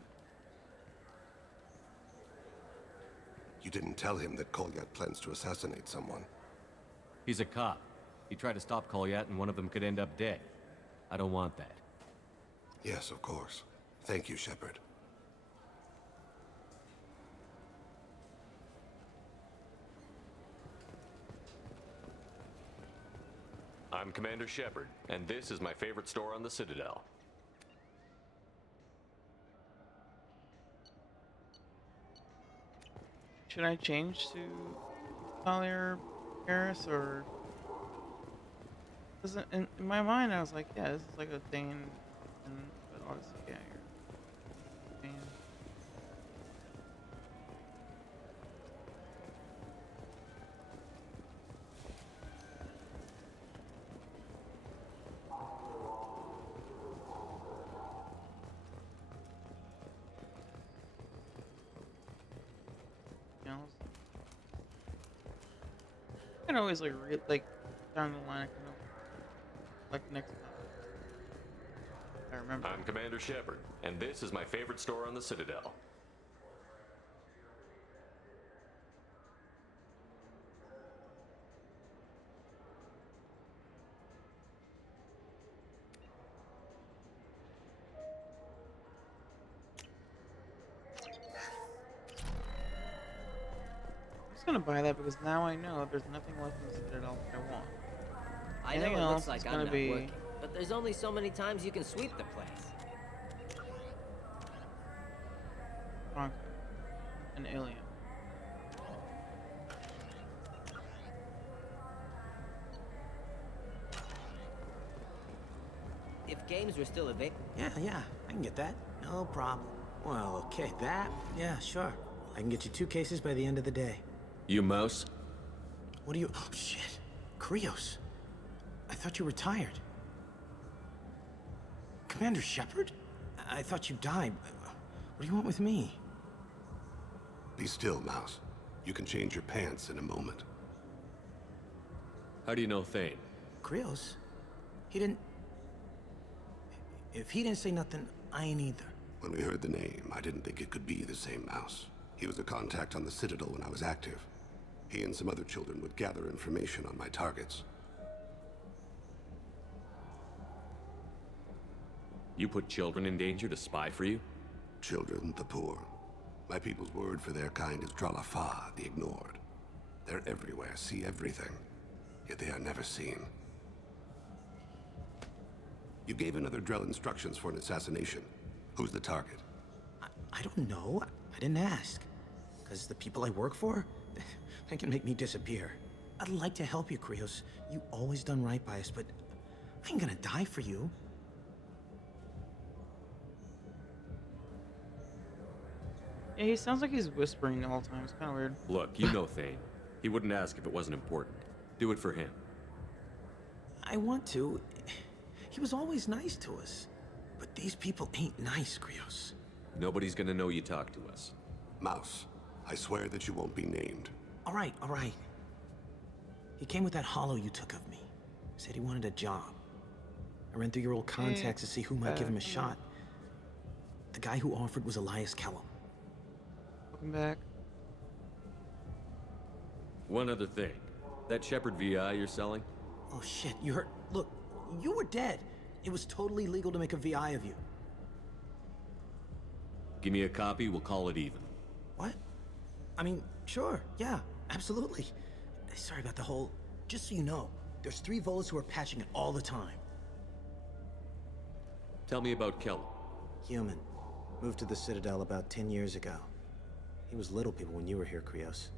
You didn't tell him that Kolyat plans to assassinate someone. He's a cop. He tried to stop Kolyat and one of them could end up dead. I don't want that. Yes, of course. Thank you, Shepard. I'm Commander Shepard, and this is my favorite store on the Citadel. Should I change to Talia Paris or? Because in my mind I was like, yeah, this is like a thing, but obviously, yeah, you're. Thing. I can always like down the line, I can like next time. I remember. I'm Commander Shepard, and this is my favorite store on the Citadel. just gonna buy that because now I know there's nothing left in the Citadel that I want. I know Anything it else looks like is I'm gonna not be working, but there's only so many times you can sweep the place. conquer an alien. If games were still available... Yeah, I can get that. No problem. Well, okay, that... Yeah, sure. I can get you 2 cases by the end of the day. You mouse? What do you... Oh, shit. Krios. I thought you retired. Commander Shepard? I thought you died. What do you want with me? Be still, Mouse. You can change your pants in a moment. How do you know Thane? Krios? He didn't... If he didn't say nothing, I ain't either. When we heard the name, I didn't think it could be the same Mouse. He was a contact on the Citadel when I was active. He and some other children would gather information on my targets. You put children in danger to spy for you? Children, the poor. My people's word for their kind is Dralafa, the ignored. They're everywhere, see everything, yet they are never seen. You gave another Drell instructions for an assassination. Who's the target? I don't know. I didn't ask. Because the people I work for, they can make me disappear. I'd like to help you, Krios. You always done right by us, but I ain't gonna die for you. Yeah, he sounds like he's whispering the whole time. It's kind of weird. Look, you know Thane. He wouldn't ask if it wasn't important. Do it for him. I want to. He was always nice to us. But these people ain't nice, Krios. Nobody's gonna know you talked to us. Mouse, I swear that you won't be named. All right. He came with that hollow you took of me. Said he wanted a job. I ran through your old contacts to see who might give him a shot. The guy who offered was Elias Cullen. Welcome back. One other thing. That Shepard VI you're selling? Oh shit, you heard? Look, you were dead. It was totally legal to make a VI of you. Give me a copy, we'll call it even. What? I mean, sure, yeah, absolutely. Sorry about the whole... Just so you know, there's 3 Volas who are patching it all the time. Tell me about Cullen. Human. Moved to the Citadel about 10 years ago. He was little people when you were here, Krios.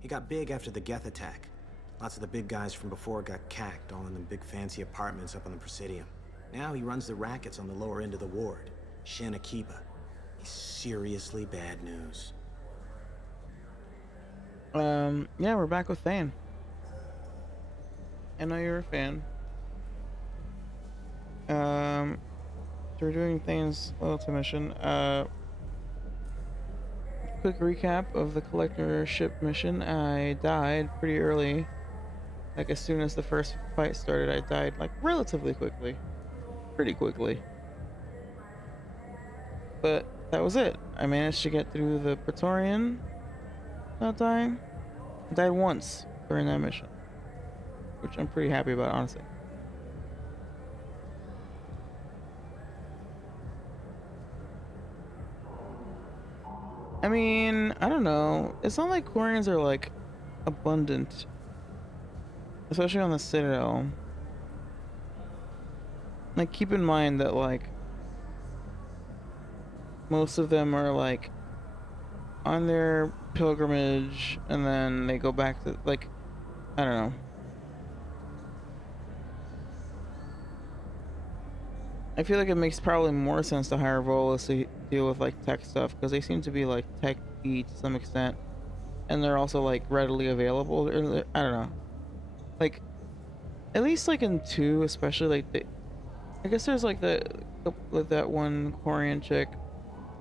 He got big after the Geth attack. Lots of the big guys from before got cacked, all in them big fancy apartments up on the Presidium. Now he runs the rackets on the lower end of the ward, Shin Akiba. He's seriously bad news. Yeah, we're back with Thane. I know you're a fan. So we're doing Thane's loyalty mission. Quick recap of the collector ship mission. I died pretty early. Like as soon as the first fight started, I died like relatively quickly. Pretty quickly. But that was it. I managed to get through the Praetorian without dying. I died once during that mission, which I'm pretty happy about, honestly. I mean, I don't know. It's not like Quarians are like abundant, especially on the Citadel. Like, keep in mind that like most of them are like on their pilgrimage and then they go back to like, I don't know. I feel like it makes probably more sense to hire Volas to deal with like tech stuff because they seem to be like tech-y to some extent, and they're also like readily available. I don't know, like at least like in 2, especially like I guess there's like that one Quarian chick,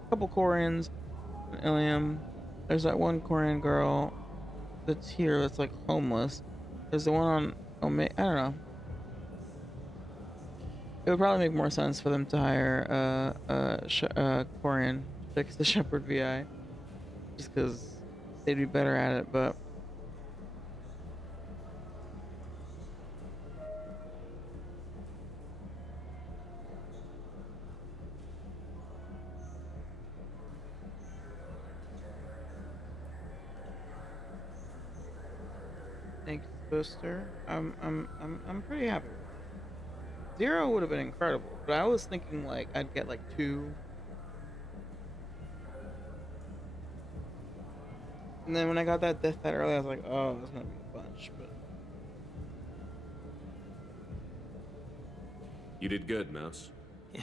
a couple Quarians, Ilium. There's that one Quarian girl that's here that's like homeless. There's the one on I don't know. It would probably make more sense for them to hire Quarian to fix the Shepard VI, just because they'd be better at it. But booster. I'm pretty happy with it. Zero would have been incredible, but I was thinking like I'd get like two. And then when I got that death that early, I was like, oh, it's gonna be a bunch. But You did good, Mouse. Yeah.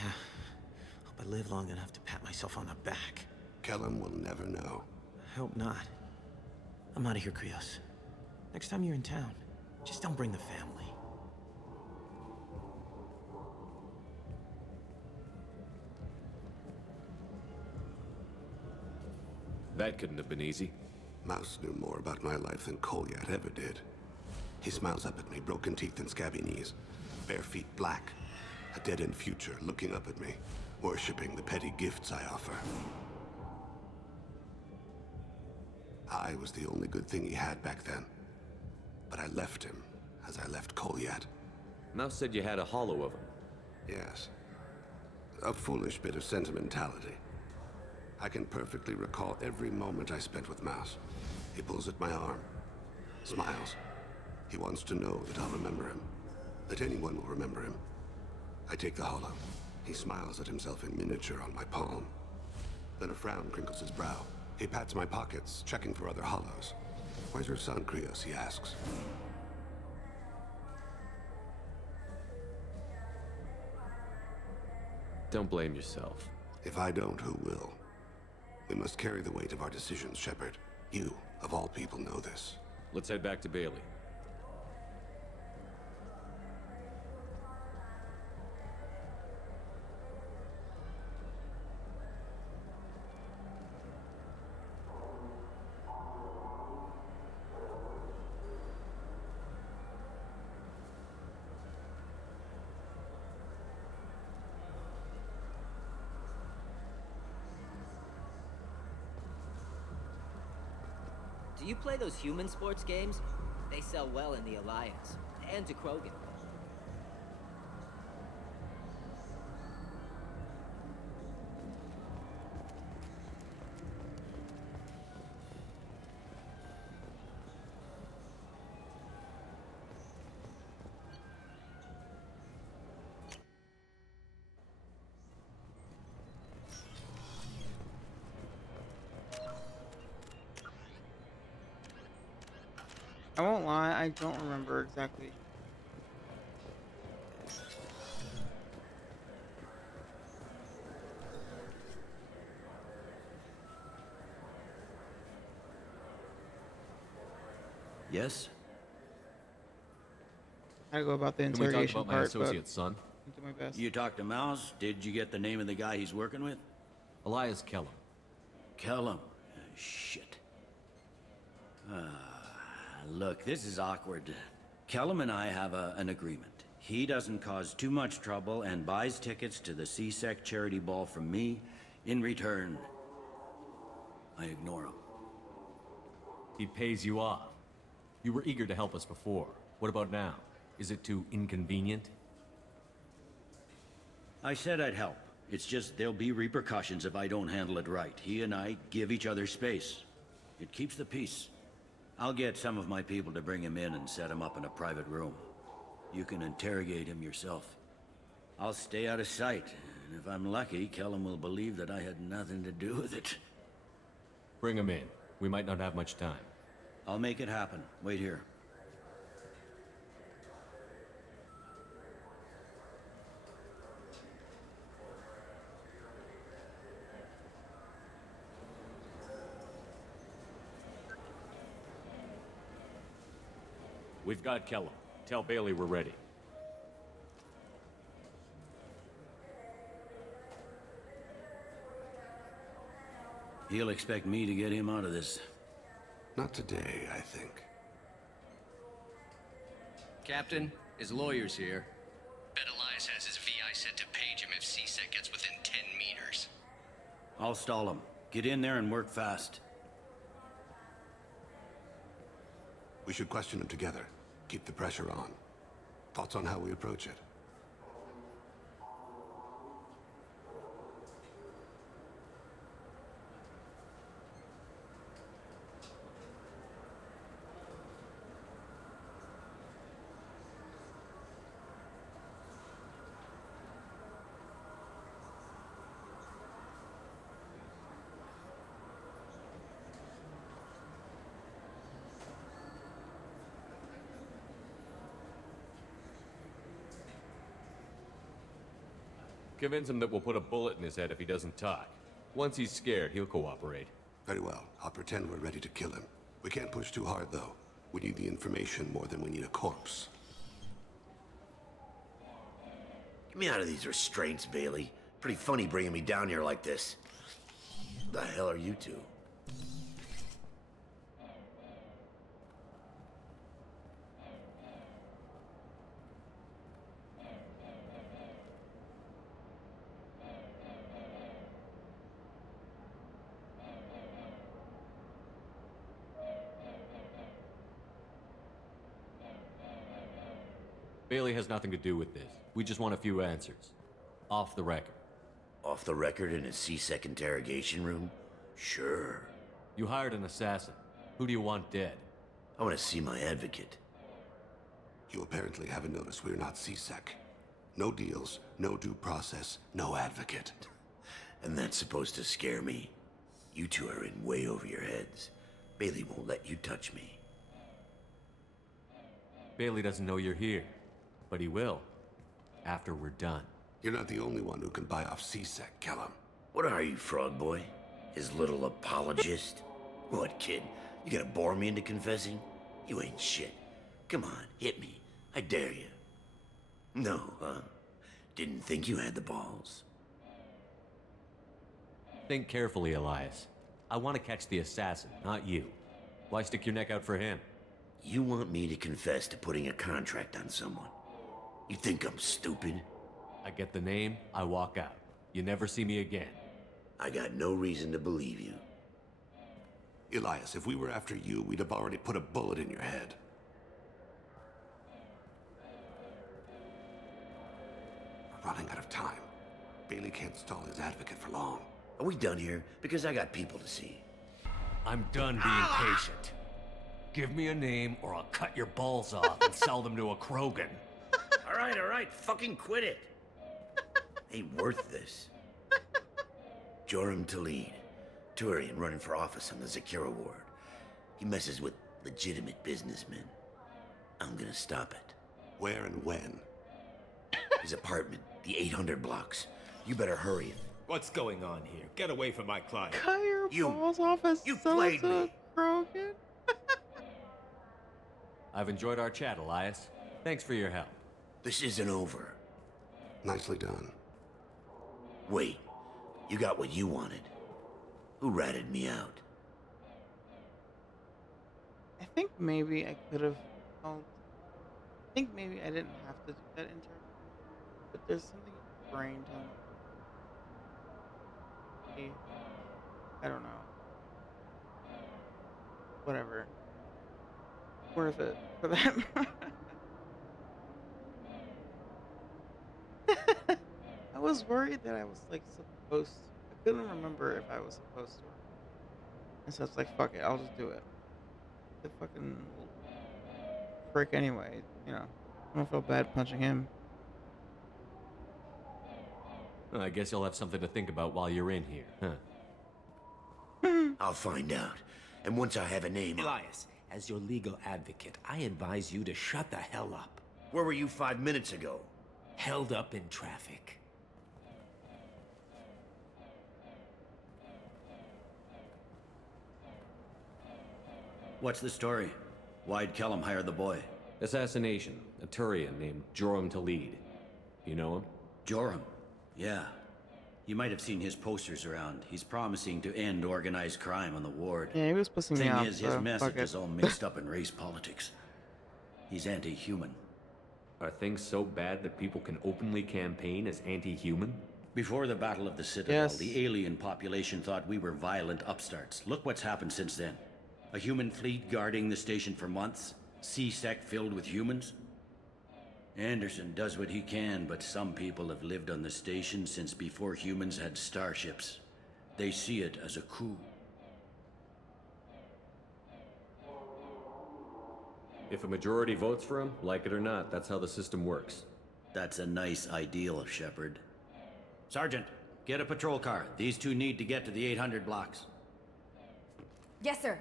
Hope I live long enough to pat myself on the back. Cullen will never know. I hope not. I'm out of here, Krios. Next time you're in town, just don't bring the family. That couldn't have been easy. Mouse knew more about my life than Kolyat ever did. He smiles up at me, broken teeth and scabby knees. Bare feet black. A dead-end future looking up at me, worshipping the petty gifts I offer. I was the only good thing he had back then. But I left him, as I left Kolyat. Mouse said you had a hollow of him. Yes. A foolish bit of sentimentality. I can perfectly recall every moment I spent with Mouse. He pulls at my arm, smiles. He wants to know that I'll remember him, that anyone will remember him. I take the hollow. He smiles at himself in miniature on my palm. Then a frown crinkles his brow. He pats my pockets, checking for other hollows. Where's your son, Krios? He asks. Don't blame yourself. If I don't, who will? We must carry the weight of our decisions, Shepard. You, of all people, know this. Let's head back to Bailey. Do you play those human sports games? They sell well in the Alliance. And to Krogan. I won't lie, I don't remember exactly. Yes? How to go about the Can we talk interrogation about my part, associate's son? I'll do my best. You talked to Mouse? Did you get the name of the guy he's working with? Elias Cullen. Cullen. Shit. Look, this is awkward. Cullen and I have an agreement. He doesn't cause too much trouble and buys tickets to the CSEC charity ball from me. In return, I ignore him. He pays you off. You were eager to help us before. What about now? Is it too inconvenient? I said I'd help. It's just there'll be repercussions if I don't handle it right. He and I give each other space. It keeps the peace. I'll get some of my people to bring him in and set him up in a private room. You can interrogate him yourself. I'll stay out of sight, and if I'm lucky, Cullen will believe that I had nothing to do with it. Bring him in. We might not have much time. I'll make it happen. Wait here. We've got Cullen. Tell Bailey we're ready. He'll expect me to get him out of this. Not today, I think. Captain, his lawyer's here. Bet Elias has his VI set to page him if CSEC gets within 10 meters. I'll stall him. Get in there and work fast. We should question him together. Keep the pressure on. Thoughts on how we approach it? Convince him that we'll put a bullet in his head if he doesn't talk. Once he's scared, he'll cooperate. Very well. I'll pretend we're ready to kill him. We can't push too hard, though. We need the information more than we need a corpse. Get me out of these restraints, Bailey. Pretty funny bringing me down here like this. The hell are you two? Bailey has nothing to do with this. We just want a few answers. Off the record. Off the record in a C-Sec interrogation room? Sure. You hired an assassin. Who do you want dead? I want to see my advocate. You apparently haven't noticed we're not C-Sec. No deals, no due process, no advocate. And that's supposed to scare me? You two are in way over your heads. Bailey won't let you touch me. Bailey doesn't know you're here. But he will. After we're done. You're not the only one who can buy off C-Sec, Cullen. What are you, Frog Boy? His little apologist? What, kid? You gonna bore me into confessing? You ain't shit. Come on, hit me. I dare you. No, huh? Didn't think you had the balls. Think carefully, Elias. I want to catch the assassin, not you. Why stick your neck out for him? You want me to confess to putting a contract on someone? You think I'm stupid? I get the name, I walk out. You never see me again. I got no reason to believe you. Elias, if we were after you, we'd have already put a bullet in your head. We're running out of time. Bailey can't stall his advocate for long. Are we done here? Because I got people to see. I'm done being patient. Give me a name or I'll cut your balls off and sell them to a Krogan. All right, fucking quit it. Ain't worth this. Joram Talid, Turian running for office on the Zakira ward. He messes with legitimate businessmen. I'm gonna stop it. Where and when? His apartment, the 800 blocks. You better hurry it. What's going on here? Get away from my client. Cut your balls off and you sell played it to me. Krogan. I've enjoyed our chat, Elias. Thanks for your help. This isn't over. Nicely done. Wait, you got what you wanted. Who ratted me out? I think maybe I could have. I think maybe I didn't have to do that intern. But there's something in my brain telling me. I don't know. Whatever. Worth it for that. I was worried that I was like supposed to. I couldn't remember if I was supposed to. And so it's like, fuck it, I'll just do it. The fucking prick anyway, you know. I don't feel bad punching him. Well, I guess you'll have something to think about while you're in here, huh? I'll find out. And once I have a name... Elias, as your legal advocate, I advise you to shut the hell up. Where were you 5 minutes ago? Held up in traffic. What's the story? Why'd Cullen hire the boy? Assassination. A Turian named Joram Talid. You know him? Joram? Yeah. You might have seen his posters around. He's promising to end organized crime on the ward. Yeah, he was pissing me off. Thing is, his message is all mixed up in race politics. He's anti-human. Are things so bad that people can openly campaign as anti-human? Before the Battle of the Citadel, the alien population thought we were violent upstarts. Look what's happened since then. A human fleet guarding the station for months. C-Sec filled with humans. Anderson does what he can, but some people have lived on the station since before humans had starships. They see it as a coup. If a majority votes for him, like it or not, that's how the system works. That's a nice ideal, Shepard. Sergeant, get a patrol car. These two need to get to the 800 blocks. Yes, sir.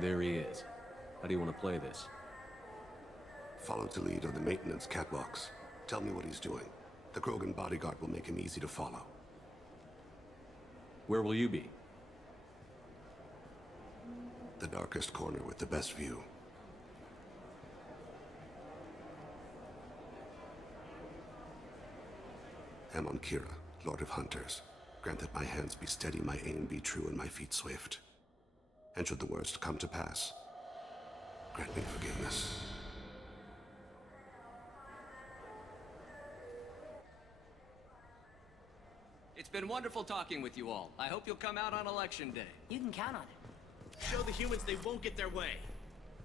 There he is. How do you want to play this? Follow to lead on the maintenance catwalks. Tell me what he's doing. The Krogan bodyguard will make him easy to follow. Where will you be? The darkest corner with the best view. Amon Kira, Lord of Hunters. Grant that my hands be steady, my aim be true, and my feet swift. And should the worst come to pass, grant me forgiveness. It's been wonderful talking with you all. I hope you'll come out on Election Day. You can count on it. Show the humans they won't get their way.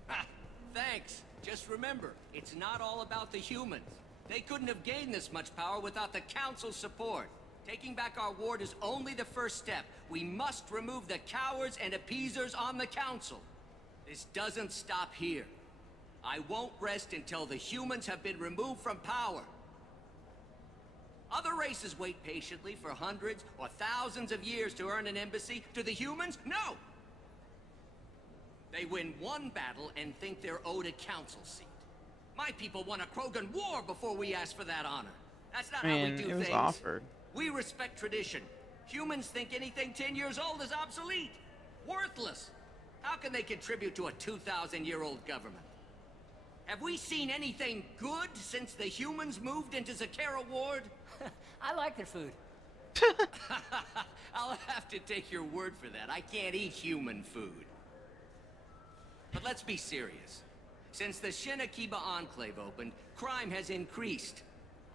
Ha! Thanks. Just remember, it's not all about the humans. They couldn't have gained this much power without the Council's support. Taking back our ward is only the first step. We must remove the cowards and appeasers on the Council. This doesn't stop here. I won't rest until the humans have been removed from power. Other races wait patiently for hundreds or thousands of years to earn an embassy. To the humans, no! They win one battle and think they're owed a council seat. My people won a Krogan war before we asked for that honor. That's not how we do it was things. offered. We respect tradition. Humans think anything 10 years old is obsolete. Worthless. How can they contribute to a 2,000-year-old government? Have we seen anything good since the humans moved into Zakera Ward? I like their food. I'll have to take your word for that. I can't eat human food. But let's be serious. Since the Shinakiba Enclave opened, crime has increased.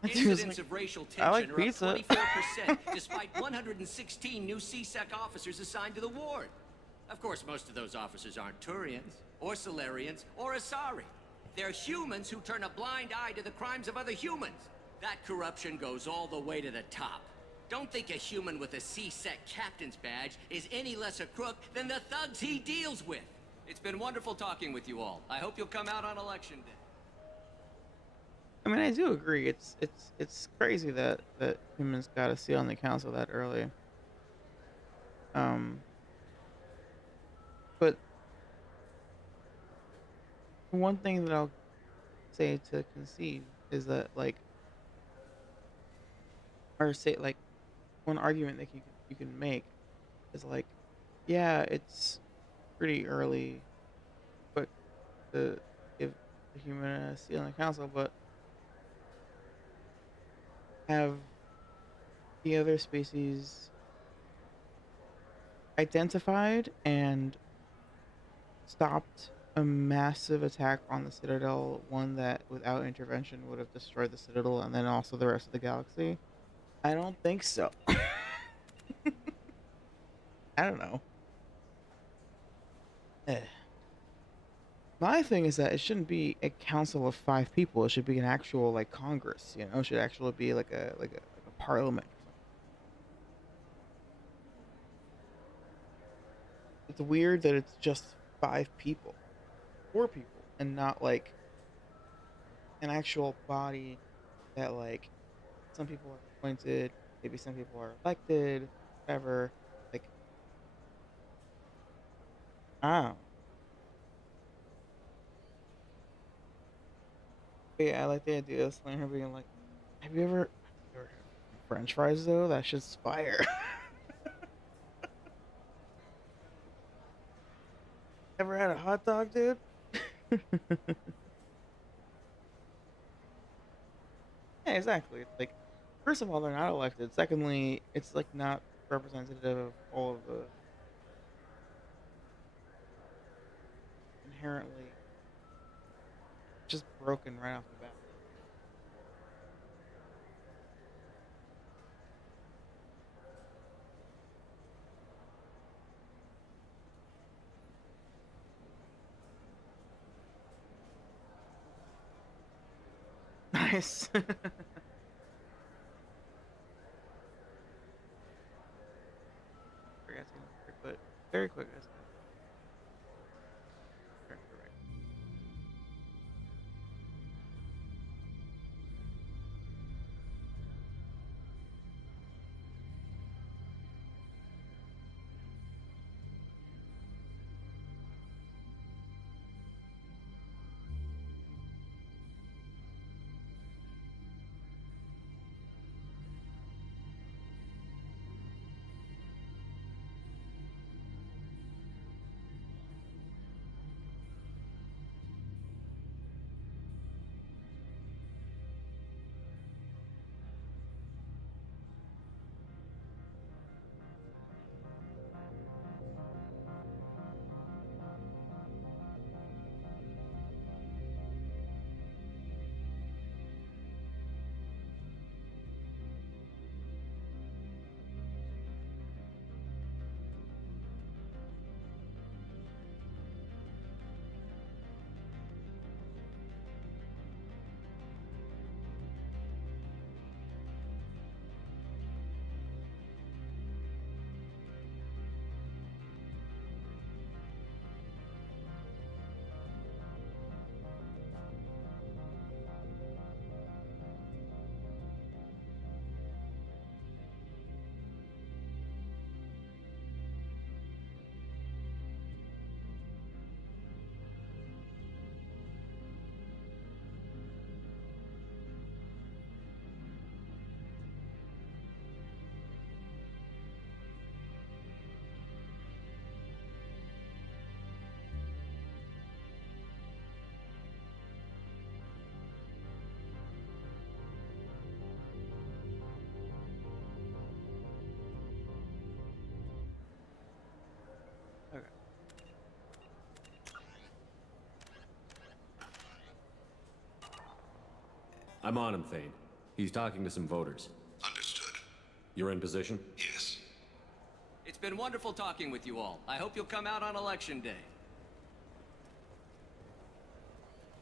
Incidents of racial tension are up 24%, despite 116 new CSEC officers assigned to the ward. Of course, most of those officers aren't Turians, or Solarians, or Asari. They're humans who turn a blind eye to the crimes of other humans. That corruption goes all the way to the top. Don't think a human with a CSEC captain's badge is any less a crook than the thugs he deals with. It's been wonderful talking with you all. I hope you'll come out on Election Day. I mean, I do agree. It's crazy that humans got a seat on the council that early. But one thing that I'll say to concede is that, like, or say, like, one argument that you can make is like, yeah, it's pretty early, but to give the human a seat on the council, but have the other species identified and stopped a massive attack on the Citadel, one that without intervention would have destroyed the Citadel and then also the rest of the galaxy? I don't think so. I don't know. My thing is that it shouldn't be a council of 5 people. It should be an actual, like, Congress, you know? It should actually be like a parliament. It's weird that it's just 5 people, 4 people, and not like an actual body that, like, some people are appointed, maybe some people are elected, whatever. Like, I don't know. But yeah, I like the idea of Slayer being like, have you ever had French fries though? That shit's fire. Ever had a hot dog, dude? Yeah, exactly. It's like, first of all, they're not elected. Secondly, it's like not representative of all of the inherently just broken right off the bat. Nice. Very quick. I'm on him, Thane. He's talking to some voters. Understood. You're in position? Yes. It's been wonderful talking with you all. I hope you'll come out on Election Day.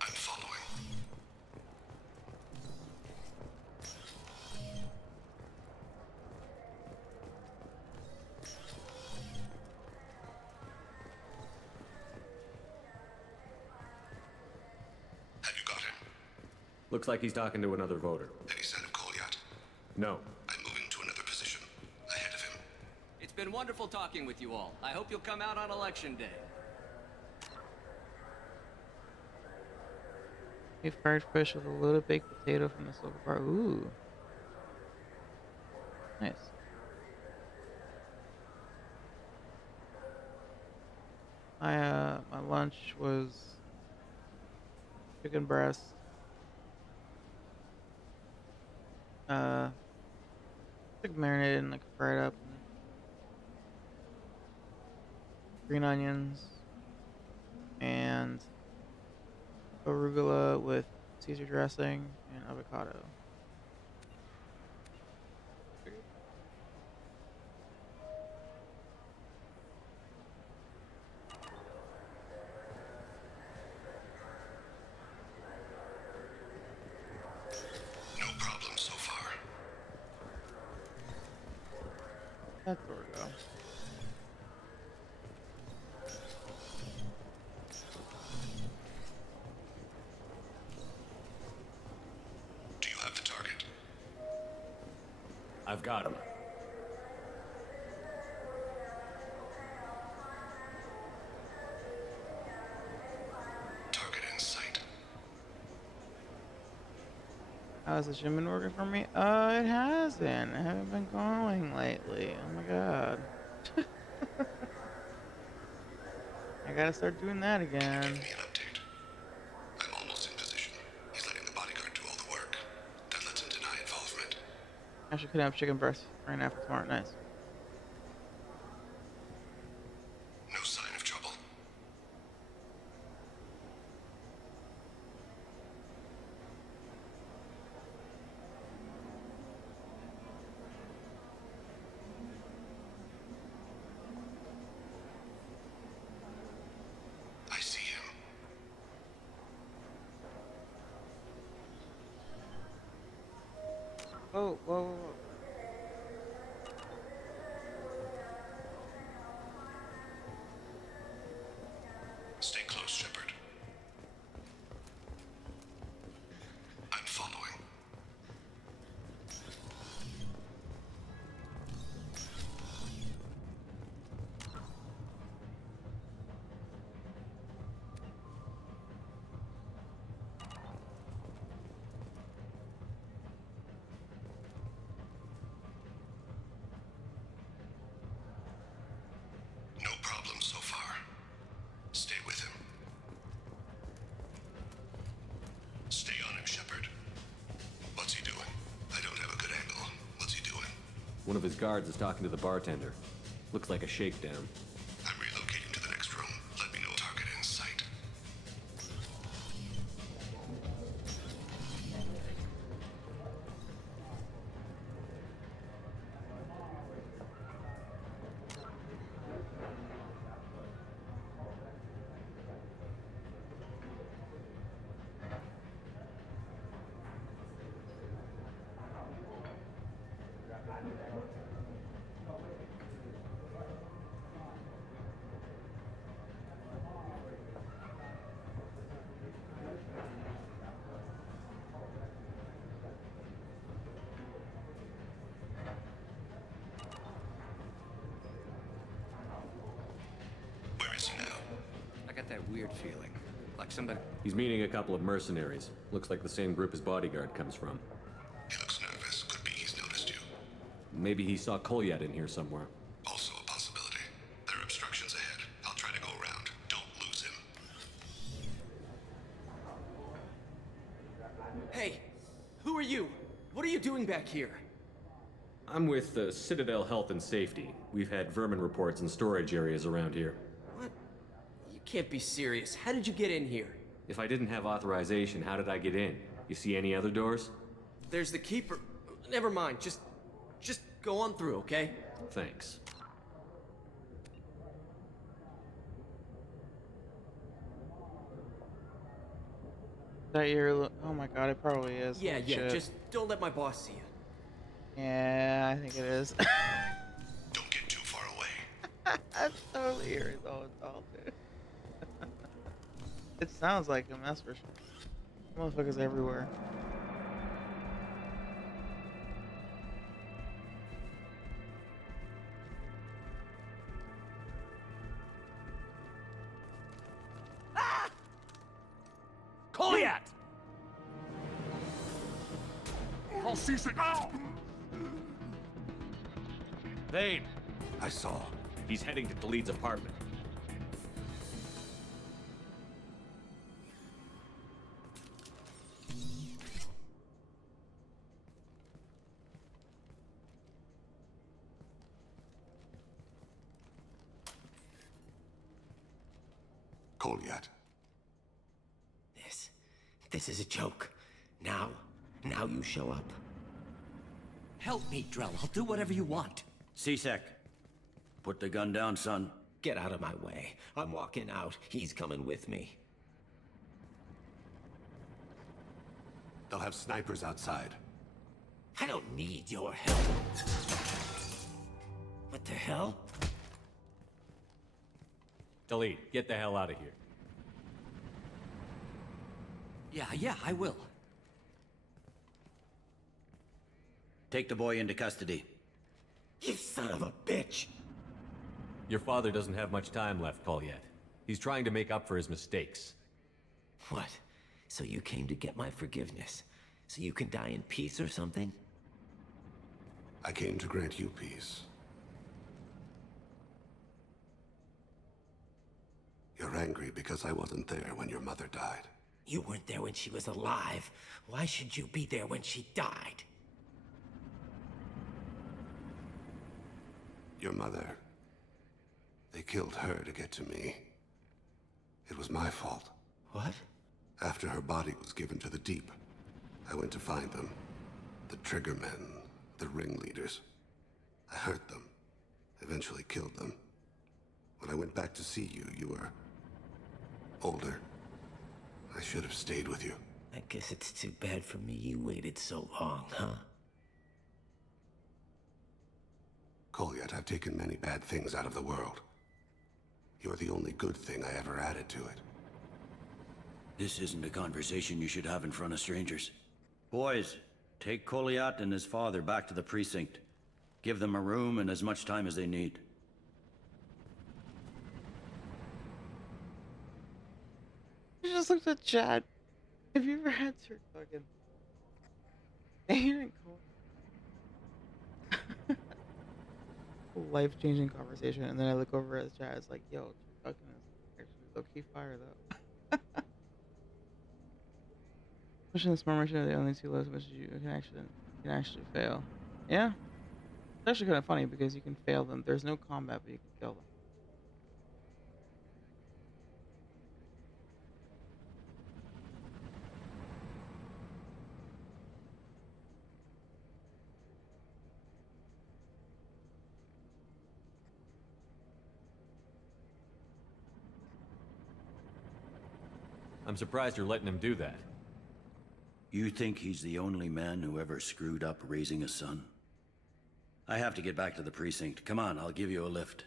I'm following. Have you got him? Looks like he's talking to another voter. Any sign of Kolyat? No. I'm moving to another position. Ahead of him. It's been wonderful talking with you all. I hope you'll come out on Election Day. A fried fish with a loaded baked potato from the silver bar. Ooh. Nice. My lunch was chicken breast. Like marinated and like fried up. Green onions. And arugula with Caesar dressing and avocado. No problem so far. That's where we go. Do you have the target? I've got him. Target in sight. How's the gym been working for me? It hasn't. I haven't been going lately. Oh my god. I gotta start doing that again. Give me an update. I'm almost in position. He's letting the bodyguard do all the work. That lets him deny involvement. Actually, could have chicken breast right now for tomorrow. Nice. No sign of trouble. I see him. Whoa, whoa, whoa, whoa. Stay close, Shepard. I'm following. No problem so far. Stay with him. Stay on him, Shepard. What's he doing? I don't have a good angle. What's he doing? One of his guards is talking to the bartender. Looks like a shakedown. I'm relocating to the next room. Let me know target in sight. Where is he now? I got that weird feeling. Like somebody... He's meeting a couple of mercenaries. Looks like the same group his bodyguard comes from. He looks nervous. Could be he's noticed you. Maybe he saw Kolyat in here somewhere. Also a possibility. There are obstructions ahead. I'll try to go around. Don't lose him. Hey, who are you? What are you doing back here? I'm with the Citadel Health and Safety. We've had vermin reports in storage areas around here. What? You can't be serious. How did you get in here? If I didn't have authorization, how did I get in? You see any other doors? There's the keeper. Never mind. Just go on through, okay? Thanks. That you're. Oh my god, it probably is. Yeah, Holy yeah. shit. Just don't let my boss see you. Yeah, I think it is. Don't get too far away. That's totally hear it all, dude. It sounds like him, that's for sure. Motherfuckers everywhere. Goliath! I'll cease it now! Thane! I saw. He's heading to Khalid's apartment. Goliath. This is a joke. Now you show up. Help me, Drell. I'll do whatever you want. C-Sec. Put the gun down, son. Get out of my way. I'm walking out. He's coming with me. They'll have snipers outside. I don't need your help. What the hell? Khalid, get the hell out of here. Yeah, I will. Take the boy into custody. You son of a bitch! Your father doesn't have much time left, Goliath. He's trying to make up for his mistakes. What? So you came to get my forgiveness? So you can die in peace or something? I came to grant you peace. You're angry because I wasn't there when your mother died. You weren't there when she was alive. Why should you be there when she died? Your mother. They killed her to get to me. It was my fault. What? After her body was given to the deep, I went to find them. The triggermen, the ringleaders. I hurt them. Eventually killed them. When I went back to see you, you were older. I should have stayed with you. I guess it's too bad for me you waited so long, huh? Goliath, I've taken many bad things out of the world. You're the only good thing I ever added to it. This isn't a conversation you should have in front of strangers. Boys, take Goliath and his father back to the precinct. Give them a room and as much time as they need. You just looked at Chad. Have you ever had your fucking life-changing conversation, and then I look over at Chad, it's like, yo, fucking is actually low-key fire though. Pushing the smart machine are the only two levels which you can actually fail. Yeah. It's actually kind of funny because you can fail them. There's no combat, but you can kill them. I'm surprised you're letting him do that. You think he's the only man who ever screwed up raising a son? I have to get back to the precinct. Come on, I'll give you a lift.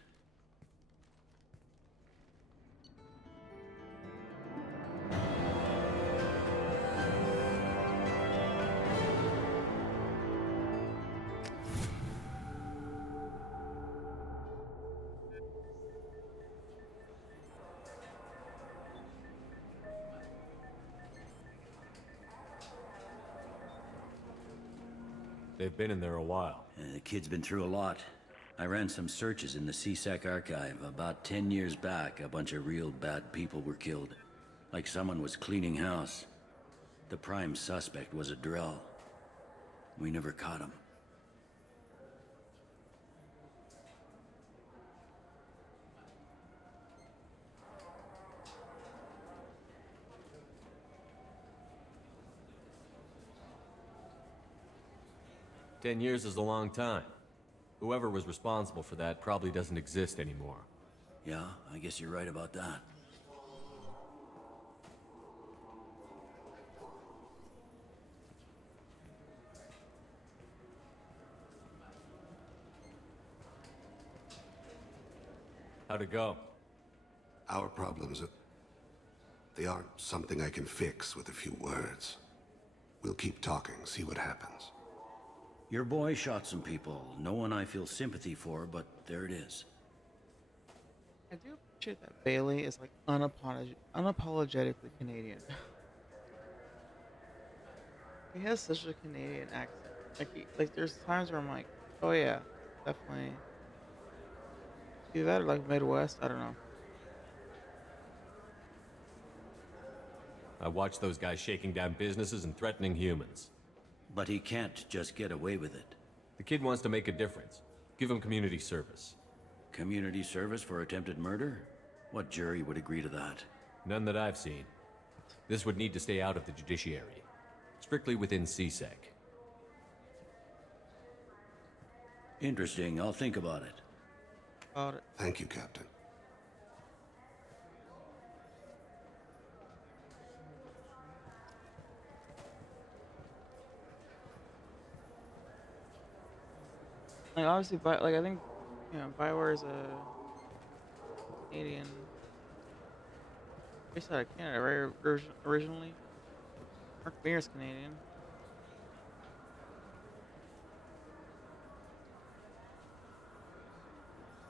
They've been in there a while. The kid's been through a lot. I ran some searches in the CSEC archive. About 10 years back, a bunch of real bad people were killed. Like someone was cleaning house. The prime suspect was a Drell. We never caught him. 10 years is a long time. Whoever was responsible for that probably doesn't exist anymore. Yeah, I guess you're right about that. How'd it go? Our problems, they aren't something I can fix with a few words. We'll keep talking, see what happens. Your boy shot some people. No one I feel sympathy for, but there it is. I do appreciate that Bailey is like unapologetically Canadian. He has such a Canadian accent. Like there's times where I'm like, oh yeah, definitely. Either that or like Midwest. I don't know. I watched those guys shaking down businesses and threatening humans. But he can't just get away with it. The kid wants to make a difference. Give him community service. Community service for attempted murder? What jury would agree to that? None that I've seen. This would need to stay out of the judiciary. Strictly within CSEC. Interesting. I'll think about it. Thank you, Captain. Like obviously, but like I think, you know, Bioware is a Canadian, based out of Canada, right? Originally, Mark Meier's Canadian.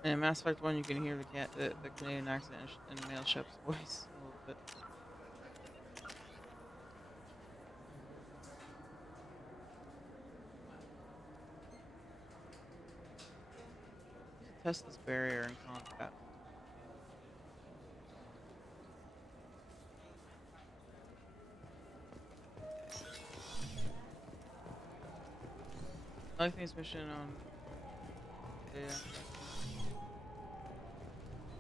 And in Mass Effect 1, you can hear the Canadian accent in Male Shep's voice a little bit. Test this barrier in combat. I like this mission on.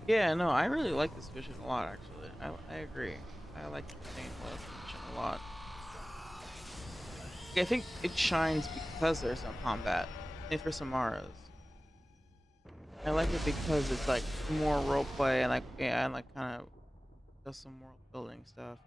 Yeah, no, I really like this mission a lot, actually. I agree. I like the mission a lot. I think it shines because there's no combat. If for Samaras. I like it because it's like more roleplay and like, yeah, and like kind of does some world building stuff.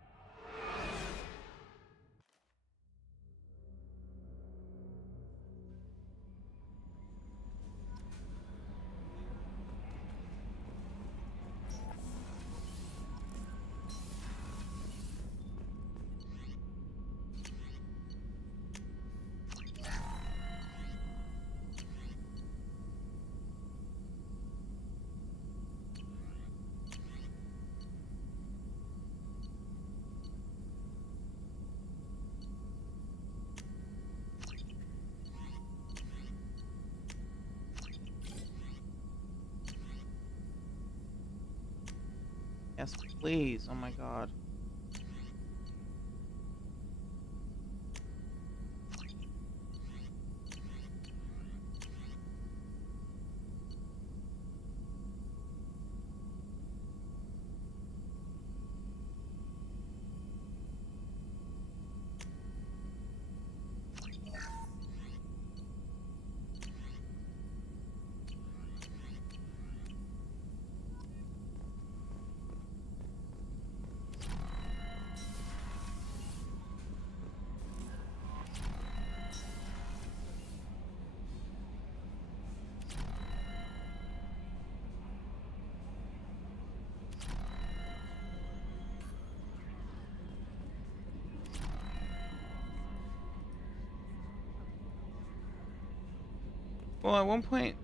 Yes, please. Oh my god. Well, at one point,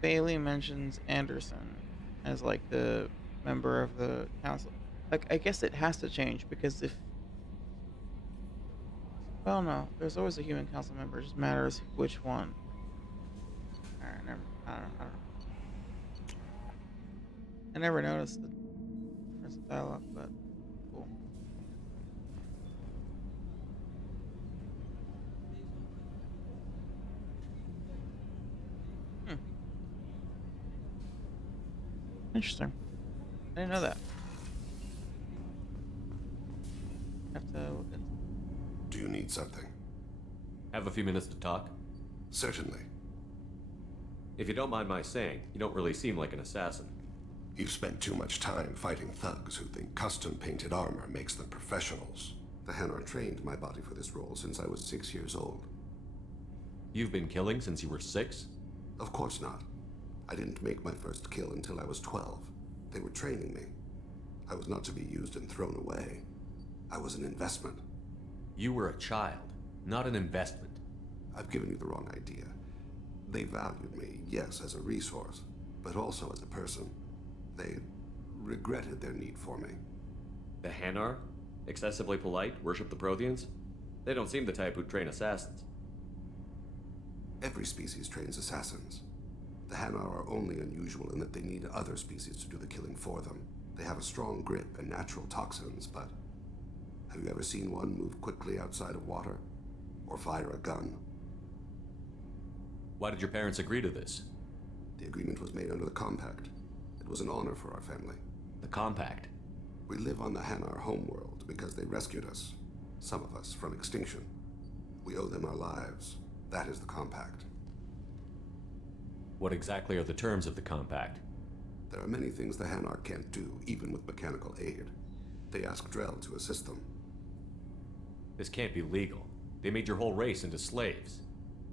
Bailey mentions Anderson as like the member of the council. Like, I guess it has to change because if, well, no, there's always a human council member. It just matters which one. Alright, never. I don't know. I never noticed the difference in dialogue, but cool. Interesting. I didn't know that. Have to look at. Do you need something? Have a few minutes to talk? Certainly. If you don't mind my saying, you don't really seem like an assassin. You've spent too much time fighting thugs who think custom-painted armor makes them professionals. The Hanar trained my body for this role since I was 6 years old. You've been killing since you were 6? Of course not. I didn't make my first kill until I was 12. They were training me. I was not to be used and thrown away. I was an investment. You were a child, not an investment. I've given you the wrong idea. They valued me, yes, as a resource, but also as a person. They regretted their need for me. The Hanar? Excessively polite, worship the Protheans? They don't seem the type who'd train assassins. Every species trains assassins. The Hanar are only unusual in that they need other species to do the killing for them. They have a strong grip and natural toxins, but have you ever seen one move quickly outside of water? Or fire a gun? Why did your parents agree to this? The agreement was made under the Compact. It was an honor for our family. The Compact? We live on the Hanar homeworld because they rescued us, some of us, from extinction. We owe them our lives. That is the Compact. What exactly are the terms of the Compact? There are many things the Hanar can't do, even with mechanical aid. They ask Drell to assist them. This can't be legal. They made your whole race into slaves.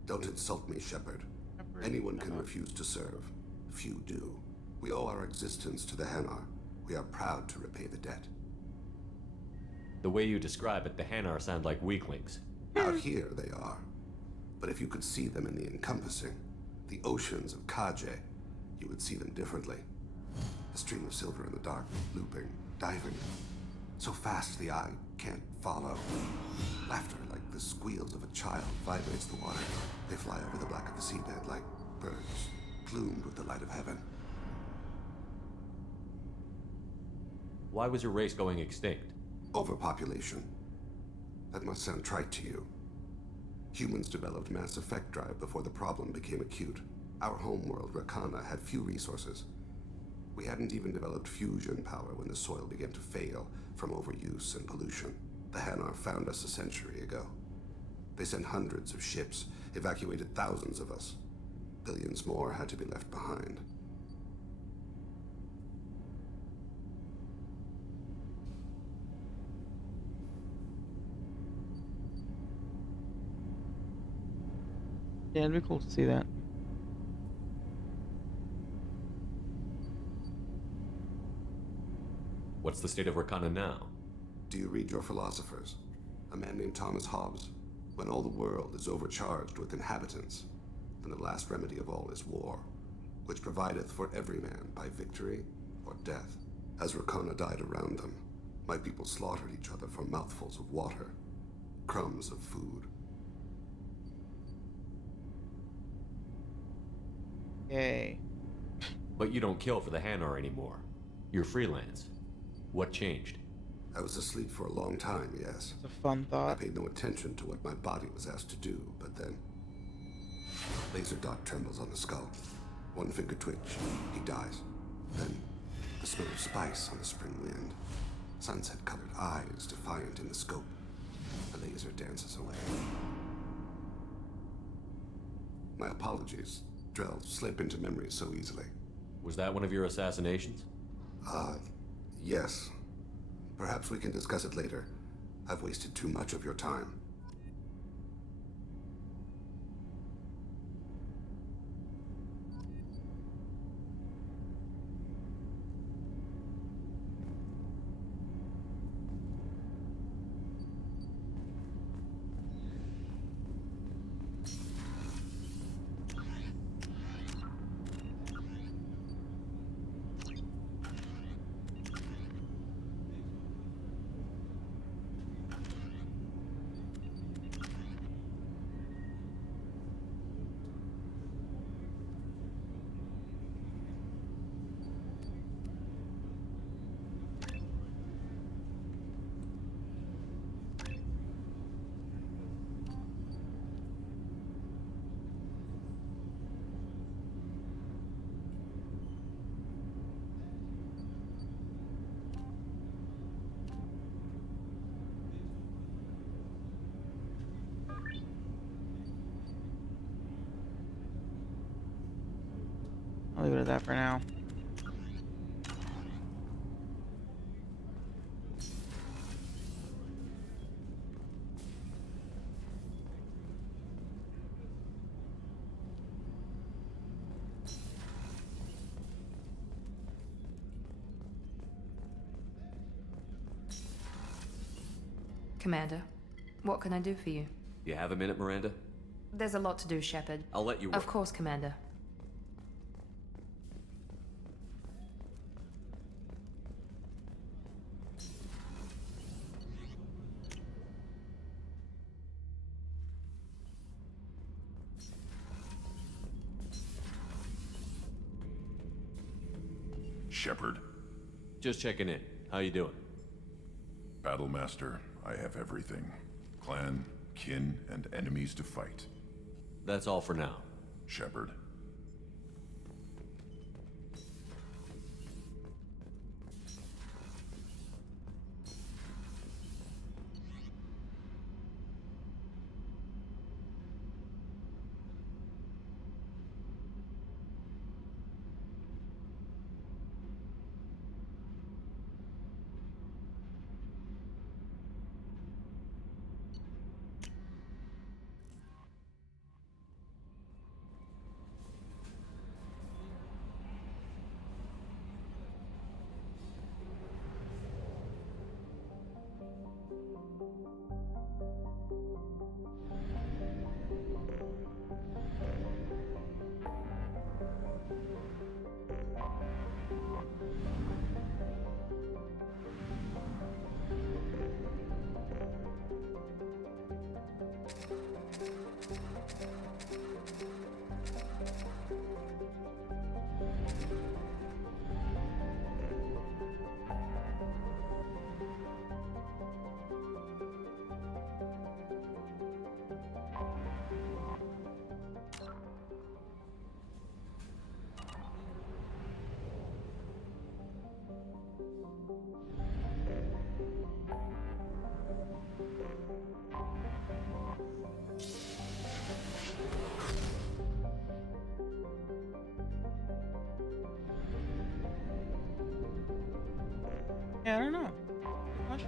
Don't insult me, Shepard. Anyone can refuse to serve. Few do. We owe our existence to the Hanar. We are proud to repay the debt. The way you describe it, the Hanar sound like weaklings. Out here they are. But if you could see them in the encompassing, the oceans of Kaje, you would see them differently. A stream of silver in the dark, looping, diving. So fast the eye can't follow. Laughter like the squeals of a child vibrates the water. They fly over the black of the seabed like birds, plumed with the light of heaven. Why was your race going extinct? Overpopulation. That must sound trite to you. Humans developed mass effect drive before the problem became acute. Our homeworld, Rakana, had few resources. We hadn't even developed fusion power when the soil began to fail from overuse and pollution. The Hanar found us a century ago. They sent hundreds of ships, evacuated thousands of us. Billions more had to be left behind. Yeah, it'd be cool to see that. What's the state of Rakana now? Do you read your philosophers? A man named Thomas Hobbes. When all the world is overcharged with inhabitants, then the last remedy of all is war, which provideth for every man by victory or death. As Rakana died around them, my people slaughtered each other for mouthfuls of water, crumbs of food. Yay. But you don't kill for the Hanar anymore. You're freelance. What changed? I was asleep for a long time, yes. It's a fun thought. I paid no attention to what my body was asked to do, but then... Laser dot trembles on the skull. One finger twitch. He dies. Then, the smell of spice on the spring wind. Sunset-colored eyes defiant in the scope. The laser dances away. My apologies. Drell slip into memory so easily. Was that one of your assassinations? Yes. Perhaps we can discuss it later. I've wasted too much of your time. I'll leave it at that for now. Commander, what can I do for you? You have a minute, Miranda? There's a lot to do, Shepard. I'll let you work. Of course, Commander. Shepard. Just checking in. How you doing? Battlemaster, I have everything. Clan, kin, and enemies to fight. That's all for now. Shepard. Yeah, I don't know. What?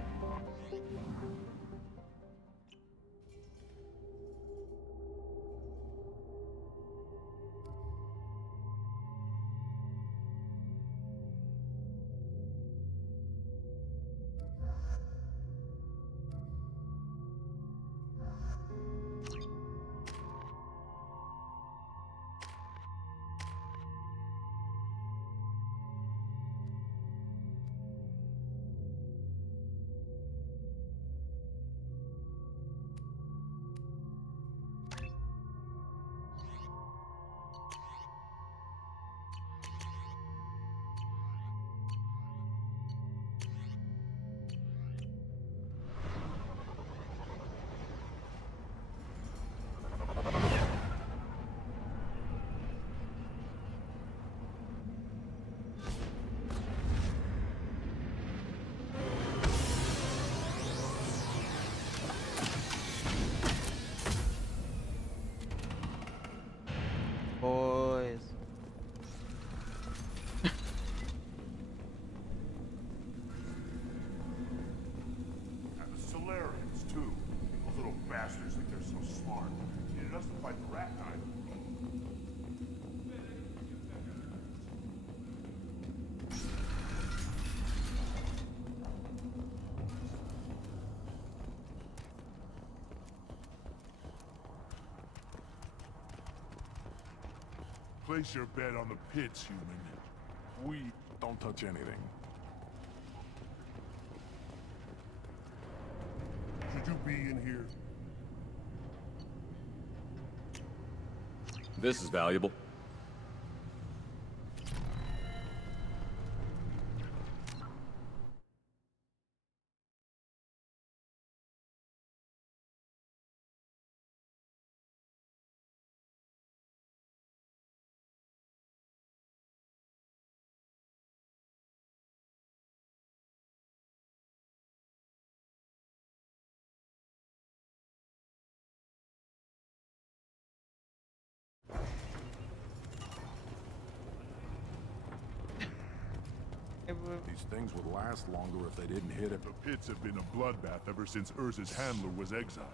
Boys. And the Solarians, too. Those little bastards think they're so smart. Needed us to fight the rat knight. Place your bet on the pits, human. We don't touch anything. Should you be in here? This is valuable. would. These things would last longer if they didn't hit it. The pits have been a bloodbath ever since Urza's handler was exiled.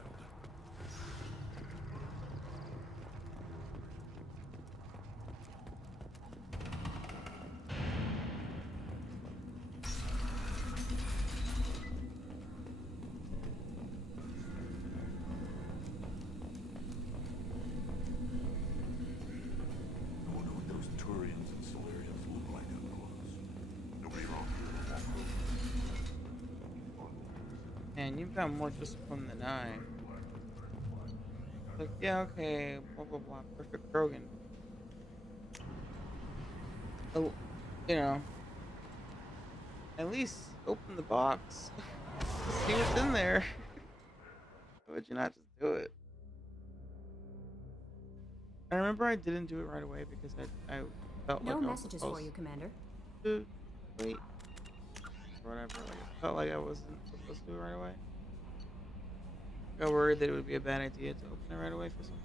I wonder what those Turians and Solarians look like up close. Nobody around here to walk over. Man, you've got more discipline than I. Like, yeah, okay, blah blah blah, perfect Krogan. Oh, you know, at least open the box. See what's in there. Why would you not just do it? I remember I didn't do it right away because I felt No like I was messages for supposed you, Commander. to wait or whatever. Like, I felt like I wasn't supposed to do it right away. I got worried that it would be a bad idea to open it right away for something.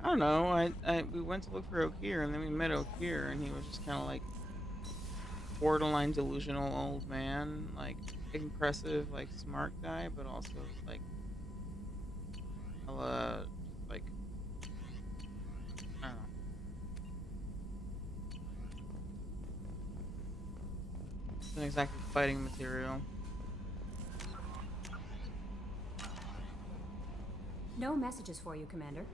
I don't know. We went to look for Okir, and then we met Okir, and he was just kind of like borderline delusional old man, like impressive, like smart guy, but also like like I don't know. Wasn't exactly fighting material. No messages for you, Commander.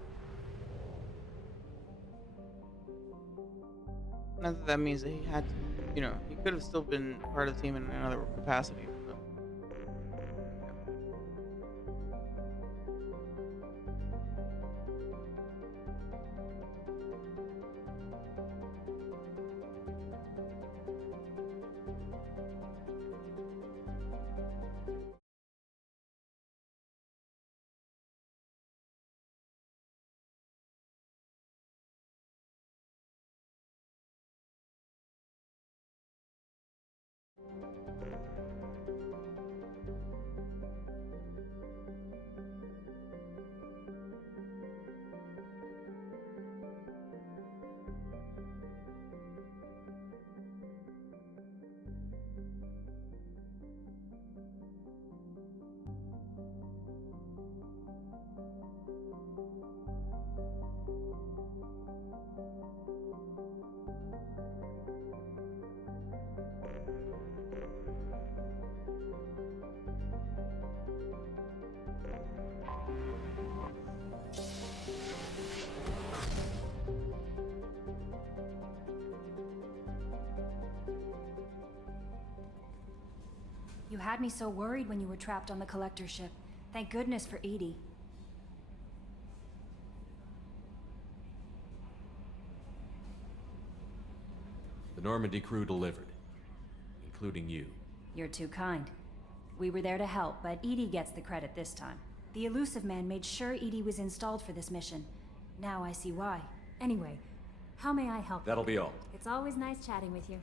Not that that means that he had to, you know, he could have still been part of the team in another capacity. But You had me so worried when you were trapped on the collector ship. Thank goodness for Edie. The Normandy crew delivered, including you. You're too kind. We were there to help, but Edie gets the credit this time. The elusive man made sure Edie was installed for this mission. Now I see why. Anyway, how may I help? That'll be all. It's always nice chatting with you.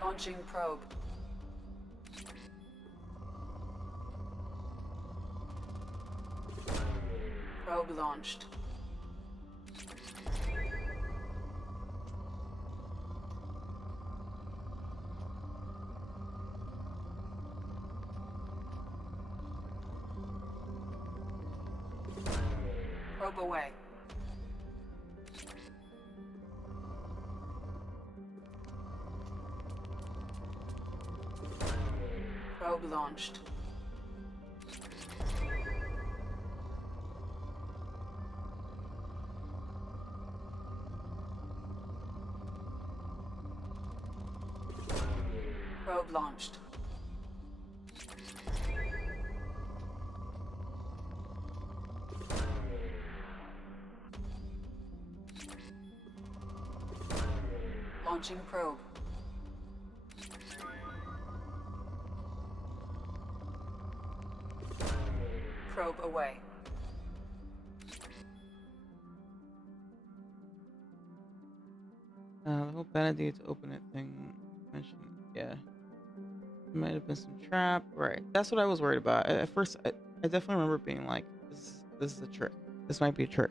Launching probe. Probe launched. Probe away. Probe launched. Probe launched. Launching probe. Probe away. The whole Benedict open it thing mentioned. Yeah. There might have been some trap. Right. That's what I was worried about. At first, I definitely remember being like, this is a trick. This might be a trick.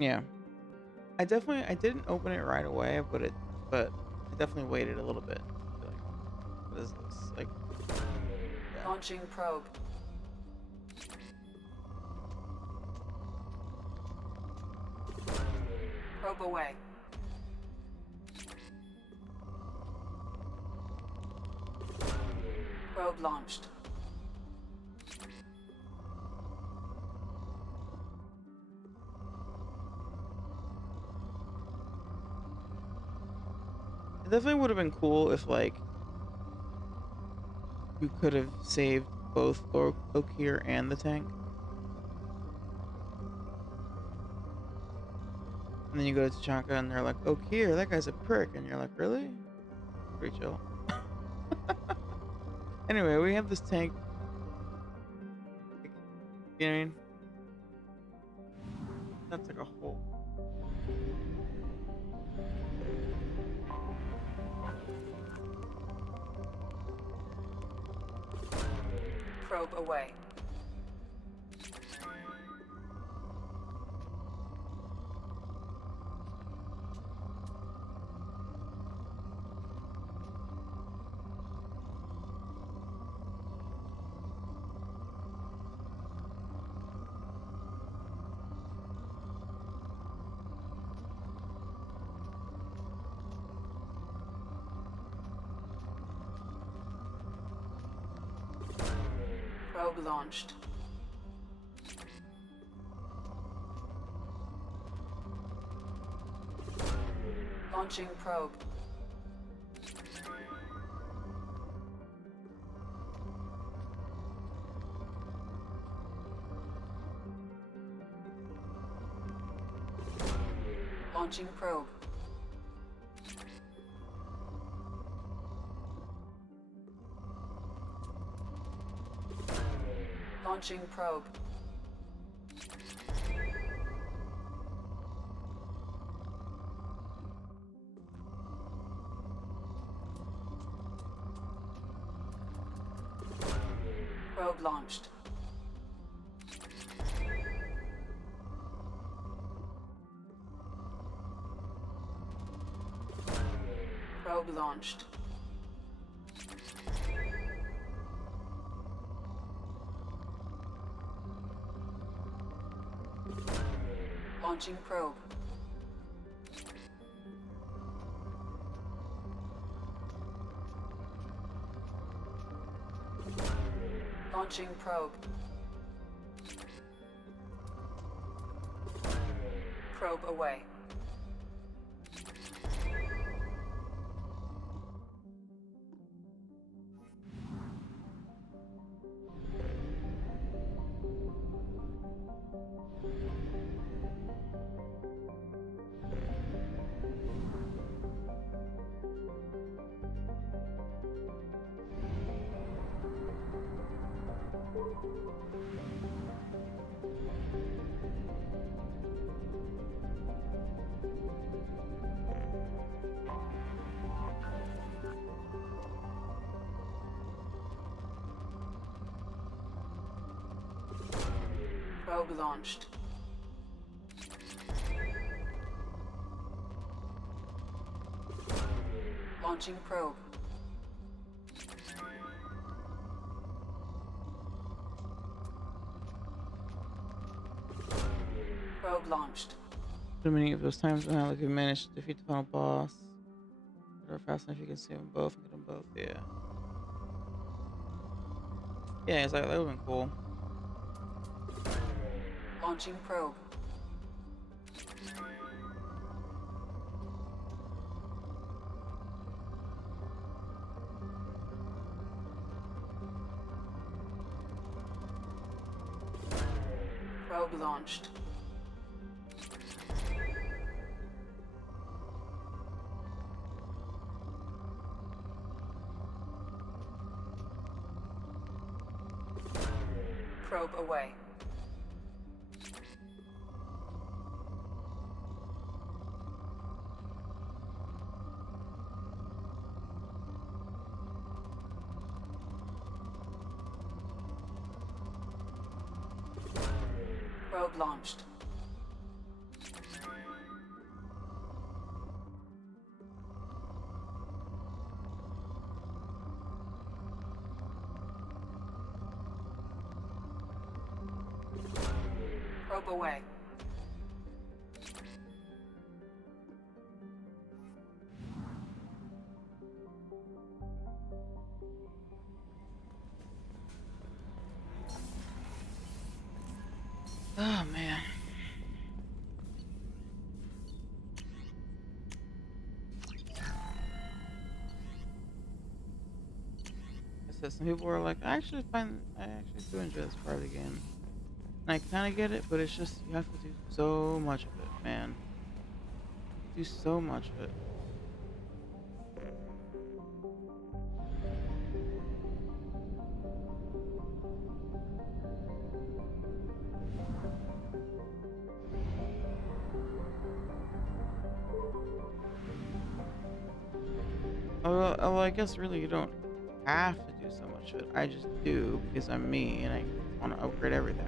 Yeah. I didn't open it right away, but I definitely waited a little bit. Like, what is this? Like, yeah. Launching probe. Probe away. Probe launched. It definitely would have been cool if, like, you could have saved both Okir and the tank. And then you go to Tachanka and they're like, Okir, that guy's a prick. And you're like, really? Pretty chill. Anyway, we have this tank. You know what I mean? That's like a hole. Probe away. Probe launched. Launching probe. Launching probe. Launching probe. Probe launched. Probe launched. Launching probe. Launching probe. Probe away. Probe launched. Launching probe. launched. Too many of those times when I like you managed to defeat the final boss. Or fast enough you can see them both and get them both, yeah. Yeah, it's like that would've been cool. Launching probe. Probe launched. Probe away. Probe launched. Probe away. Oh man. I said some people were like, I actually do enjoy this part of the game. And I kinda get it, but it's just you have to do so much of it, man. You do so much of it. Well, I guess really you don't have to do so much of it. I just do because I'm me and I want to upgrade everything.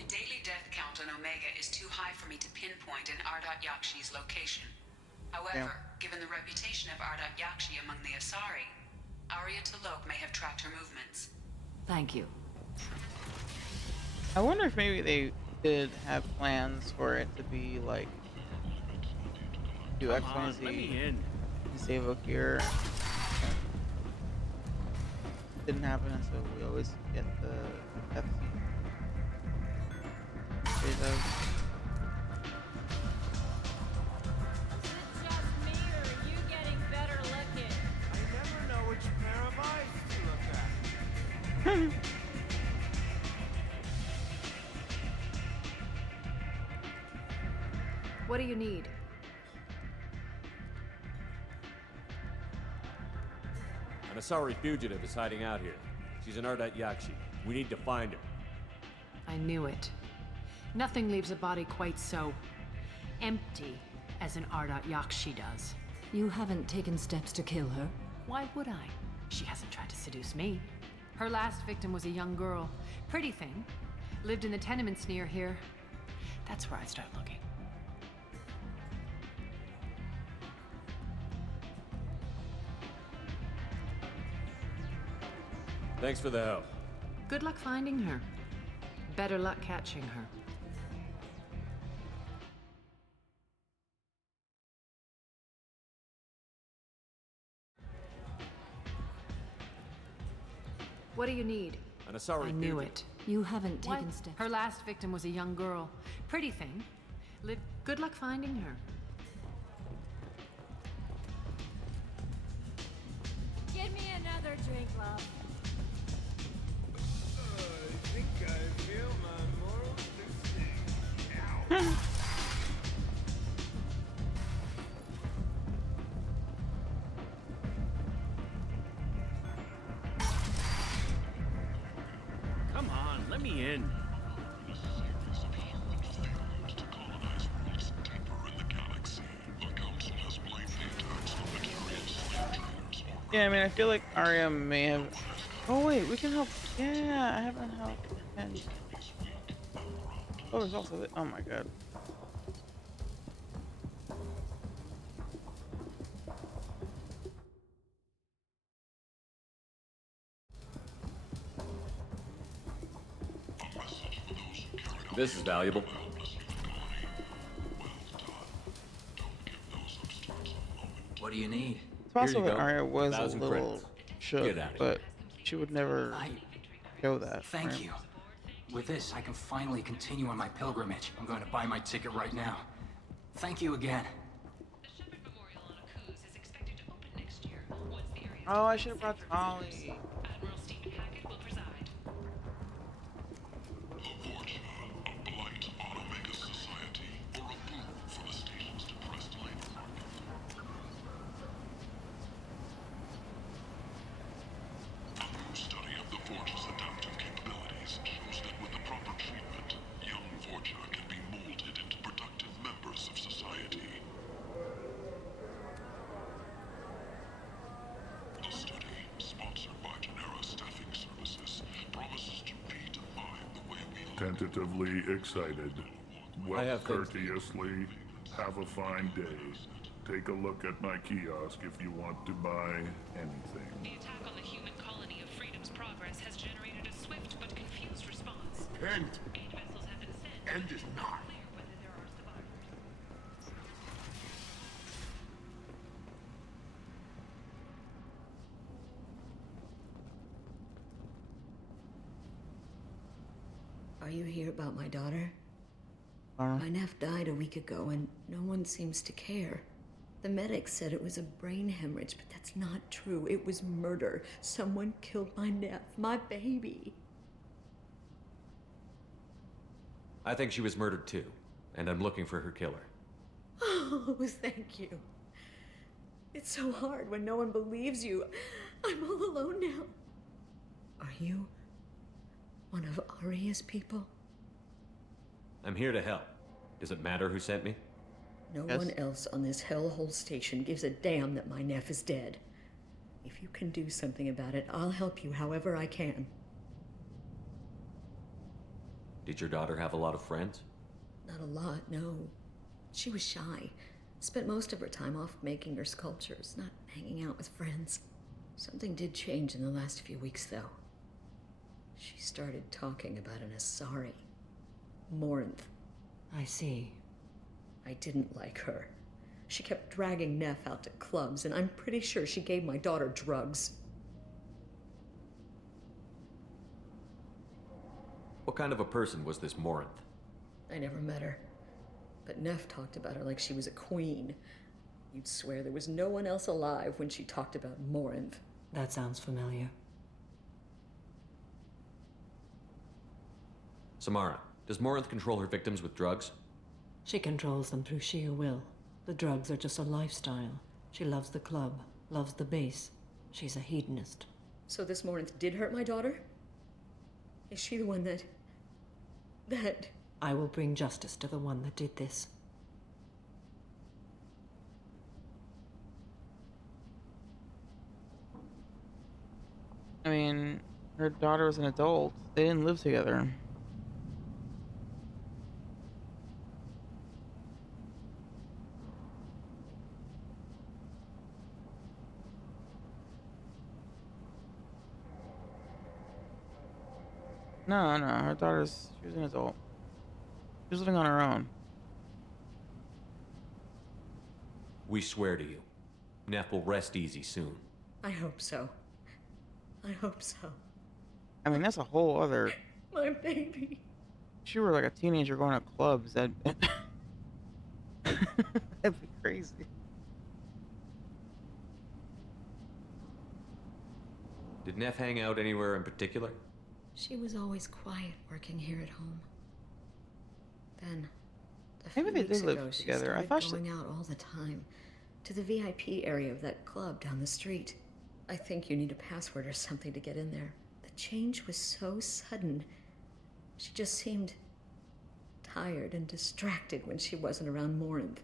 The daily death count on Omega is too high for me to pinpoint an Ardot Yakshi's location. However, given the reputation of Ardot Yakshi among the Asari, Arya T'Loak may have tracked her movements. Thank you. I wonder if maybe they did have plans for it to be like do X, Y, and Z and save Okir. Didn't happen, and so we always get the death scene. What do you need? An Asari fugitive is hiding out here. She's an Ardot Yakshi. We need to find her. I knew it. Nothing leaves a body quite so empty as an Ardot Yakshi does. You haven't taken steps to kill her? Why would I? She hasn't tried to seduce me. Her last victim was a young girl. Pretty thing. Lived in the tenements near here. That's where I start looking. Thanks for the help. Good luck finding her. Better luck catching her. What do you need? An Asari I knew fugitive. it. You haven't What? taken steps. Her last victim was a young girl. Pretty thing. Good luck finding her. Give me another drink, love. I think I feel my moral instinct. Ow. Come on, let me in. Yeah, I mean, I feel like Arya may have. Oh wait, we can help. Yeah, I haven't helped. And... Oh, there's also. Oh my god. This is valuable. What do you need? It's possible you that go. Arya was a 1,000 little credits. shook, Get out of but she would never show that. Thank right? you. With this, I can finally continue on my pilgrimage. I'm going to buy my ticket right now. Thank you again. Oh, I should have brought Tolly. Tentatively excited. I Well, have things to do. courteously, have a fine day. Take a look at my kiosk if you want to buy anything. The attack on the human colony of Freedom's Progress has generated a swift but confused response. And 8 vessels have been sent. end is not. Clear whether there are survivors. Are you here about my daughter? Uh-huh. My nephew died a week ago and no one seems to care. The medics said it was a brain hemorrhage, but that's not true. It was murder. Someone killed my nephew, my baby. I think she was murdered too, and I'm looking for her killer. Oh, thank you. It's so hard when no one believes you. I'm all alone now. Are you one of Arya's people? I'm here to help. Does it matter who sent me? No one else on this hellhole station gives a damn that my nephew is dead. If you can do something about it, I'll help you however I can. Did your daughter have a lot of friends? Not a lot, no. She was shy. Spent most of her time off making her sculptures, not hanging out with friends. Something did change in the last few weeks, though. She started talking about an Asari. Morinth. I see. I didn't like her. She kept dragging Neff out to clubs, and I'm pretty sure she gave my daughter drugs. What kind of a person was this Morinth? I never met her. But Neff talked about her like she was a queen. You'd swear there was no one else alive when she talked about Morinth. That sounds familiar. Samara, does Morinth control her victims with drugs? She controls them through sheer will. The drugs are just a lifestyle. She loves the club, loves the base. She's a hedonist. So this Morinth did hurt my daughter? Is she the one that... I will bring justice to the one that did this. Her daughter was an adult. They didn't live together. No, no, her she was an adult. She was living on her own. We swear to you, Neff will rest easy soon. I hope so. I hope so. I mean, that's a whole other... My baby. She were like a teenager going to clubs. That'd be crazy. Did Neff hang out anywhere in particular? She was always quiet working here at home. Then, Maybe they did live ago, she together. I started thought going out all the time to the VIP area of that club down the street. I think you need a password or something to get in there. The change was so sudden. She just seemed tired and distracted when she wasn't around Morinth.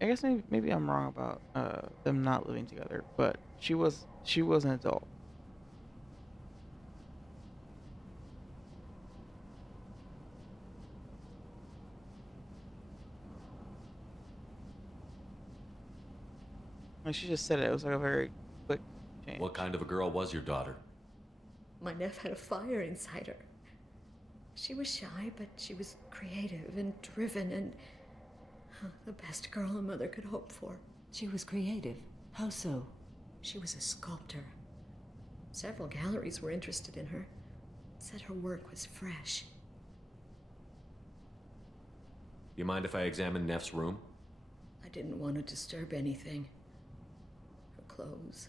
I guess maybe I'm wrong about them not living together, but she was an adult. Like she just said it was like a very quick change. What kind of a girl was your daughter? My nephew had a fire inside her. She was shy, but she was creative and driven and the best girl a mother could hope for. She was creative. How so? She was a sculptor. Several galleries were interested in her. Said her work was fresh. You mind if I examine Neff's room? I didn't want to disturb anything. Her clothes,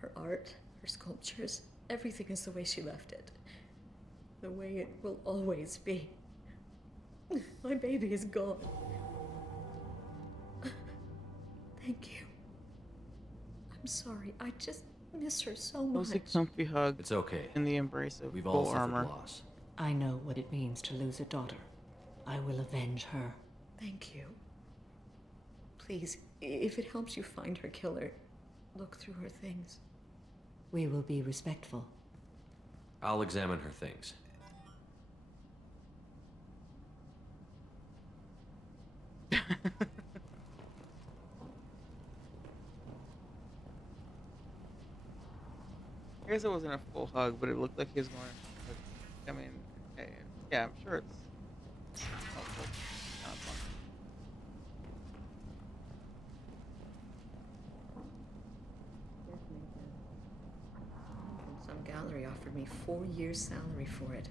her art, her sculptures, everything is the way she left it. The way it will always be. My baby is gone. Thank you. I'm sorry. I just miss her so much. Cozy, comfy hug. It's okay. In the embrace of We've full all suffered armor. loss. I know what it means to lose a daughter. I will avenge her. Thank you. Please, if it helps you find her killer, look through her things. We will be respectful. I'll examine her things. I guess it wasn't a full hug, but it looked like he was going. I mean, yeah, I'm sure it's helpful. Kind of fun. Some gallery offered me 4 years' salary for it,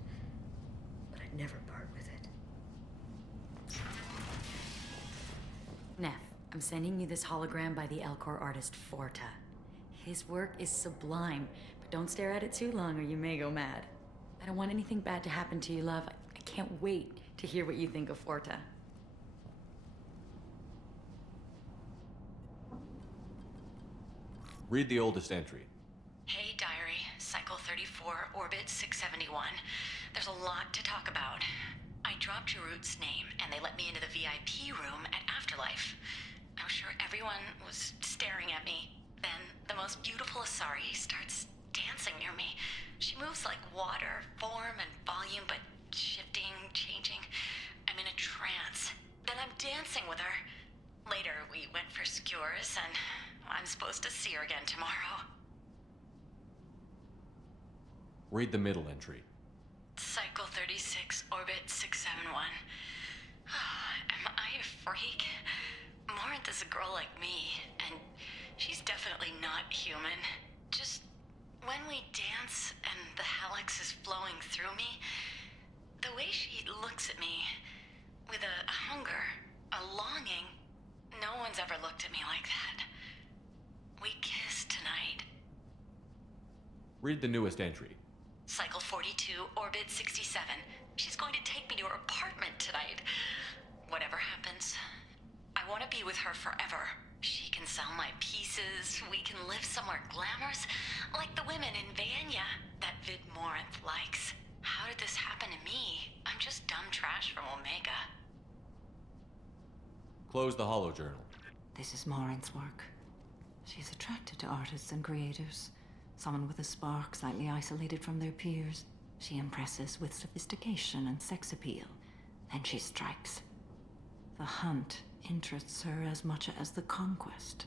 but I'd never part with it. Neff, I'm sending you this hologram by the Elcor artist Forta. His work is sublime, but don't stare at it too long or you may go mad. I don't want anything bad to happen to you, love. I can't wait to hear what you think of Forta. Read the oldest entry. Hey, diary. Cycle 34, orbit 671. There's a lot to talk about. I dropped Jarut's name, and they let me into the VIP room at Afterlife. I was sure everyone was staring at me. Then, the most beautiful Asari starts dancing near me. She moves like water, form and volume, but shifting, changing. I'm in a trance. Then I'm dancing with her. Later, we went for skewers, and I'm supposed to see her again tomorrow. Read the middle entry. Cycle 36, orbit 671. Am I a freak? Morinth is a girl like me, and she's definitely not human. Just when we dance and the helix is flowing through me, the way she looks at me with a hunger, a longing, no one's ever looked at me like that. We kiss tonight. Read the newest entry. Cycle 42, orbit 67. She's going to take me to her apartment tonight. Whatever happens, I want to be with her forever. She can sell my pieces. We can live somewhere glamorous, like the women in Vanya that Vid Morinth likes. How did this happen to me? I'm just dumb trash from Omega. Close the holo journal. This is Morinth's work. She's attracted to artists and creators. Someone with a spark, slightly isolated from their peers. She impresses with sophistication and sex appeal. Then she strikes. The hunt interests her as much as the conquest.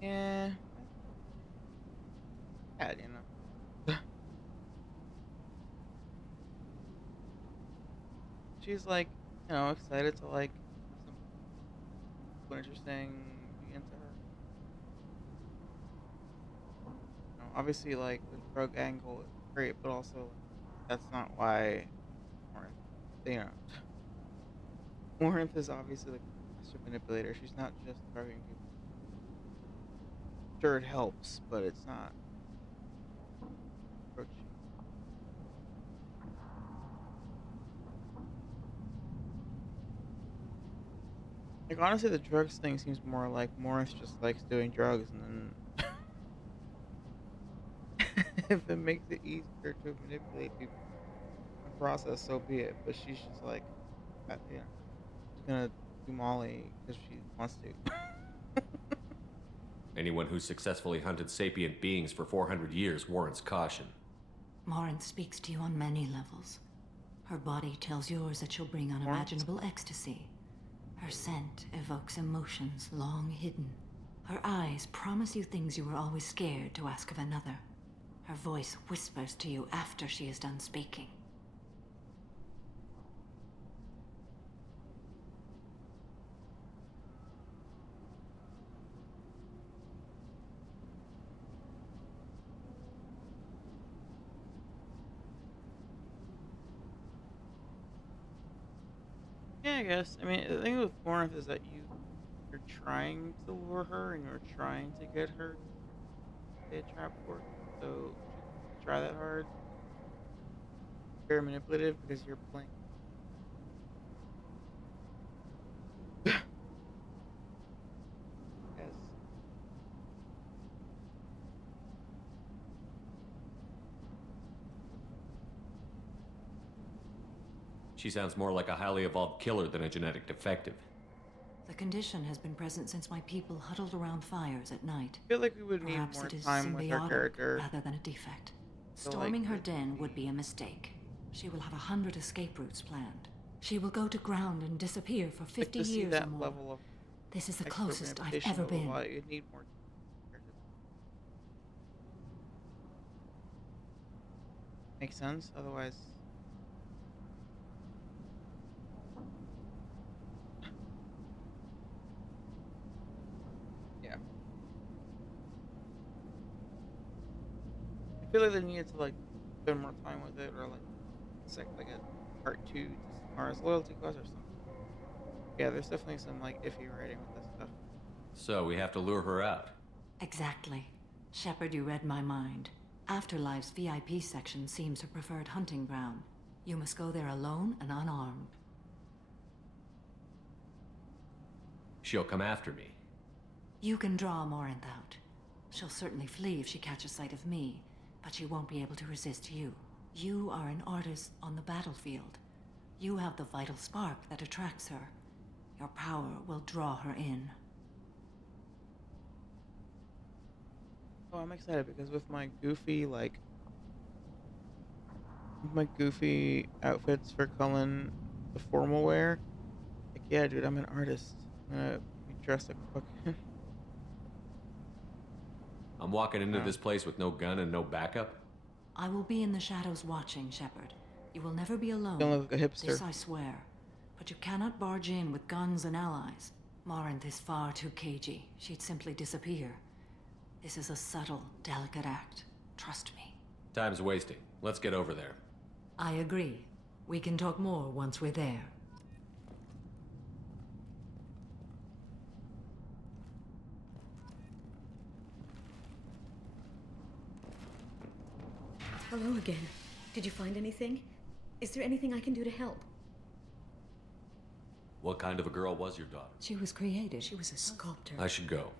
Yeah. Yeah, you know. She's like, you know, excited to like have something interesting be into her. You know, obviously, like the drug angle is great, but also like, that's not why Morinth, you know, Morinth is obviously like a master manipulator. She's not just drugging people. Sure, it helps, but it's not. Approach. Like honestly, the drugs thing seems more like Morinth just likes doing drugs, and then if it makes it easier to manipulate people and process, so be it. But she's just like, you know, she's gonna do Molly because she wants to. Anyone who's successfully hunted sapient beings for 400 years warrants caution. Morinth speaks to you on many levels. Her body tells yours that she'll bring unimaginable ecstasy. Her scent evokes emotions long hidden. Her eyes promise you things you were always scared to ask of another. Her voice whispers to you after she is done speaking. Yeah, I guess. I mean, the thing with Morinth is that you're trying to lure her and you're trying to get her to play a trap for it. So you try that hard. Very manipulative because you're playing. Yes. She sounds more like a highly evolved killer than a genetic defective. The condition has been present since my people huddled around fires at night. I feel like we would need Perhaps more it is time with her symbiotic character. rather than a defect. So, like, Storming her den would be a mistake. She will have 100 escape routes planned. She will go to ground and disappear for 50 to see years that or more. level of This is the expert closest I've manipulation ever level, been. why you'd need more characters. Makes sense. Otherwise, yeah. I feel like they needed to like spend more time with it, or like a part 2 to Mars loyalty quest or something. Yeah, there's definitely some like iffy writing with this stuff. So we have to lure her out. Exactly. Shepard, you read my mind. Afterlife's VIP section seems her preferred hunting ground. You must go there alone and unarmed. She'll come after me. You can draw Morinth out. She'll certainly flee if she catches sight of me, but she won't be able to resist you. You are an artist on the battlefield. You have the vital spark that attracts her. Your power will draw her in. Oh, I'm excited because with my goofy outfits for Cullen, the formal wear, like yeah, dude, I'm an artist. I'm gonna be dressed like a fucking. I'm walking into this place with no gun and no backup? I will be in the shadows watching, Shepard. You will never be alone. Don't look like a hipster. This I swear. But you cannot barge in with guns and allies. Morinth is far too cagey. She'd simply disappear. This is a subtle, delicate act. Trust me. Time's wasting. Let's get over there. I agree. We can talk more once we're there. Hello again. Did you find anything? Is there anything I can do to help? What kind of a girl was your daughter? She was created. She was a sculptor. I should go.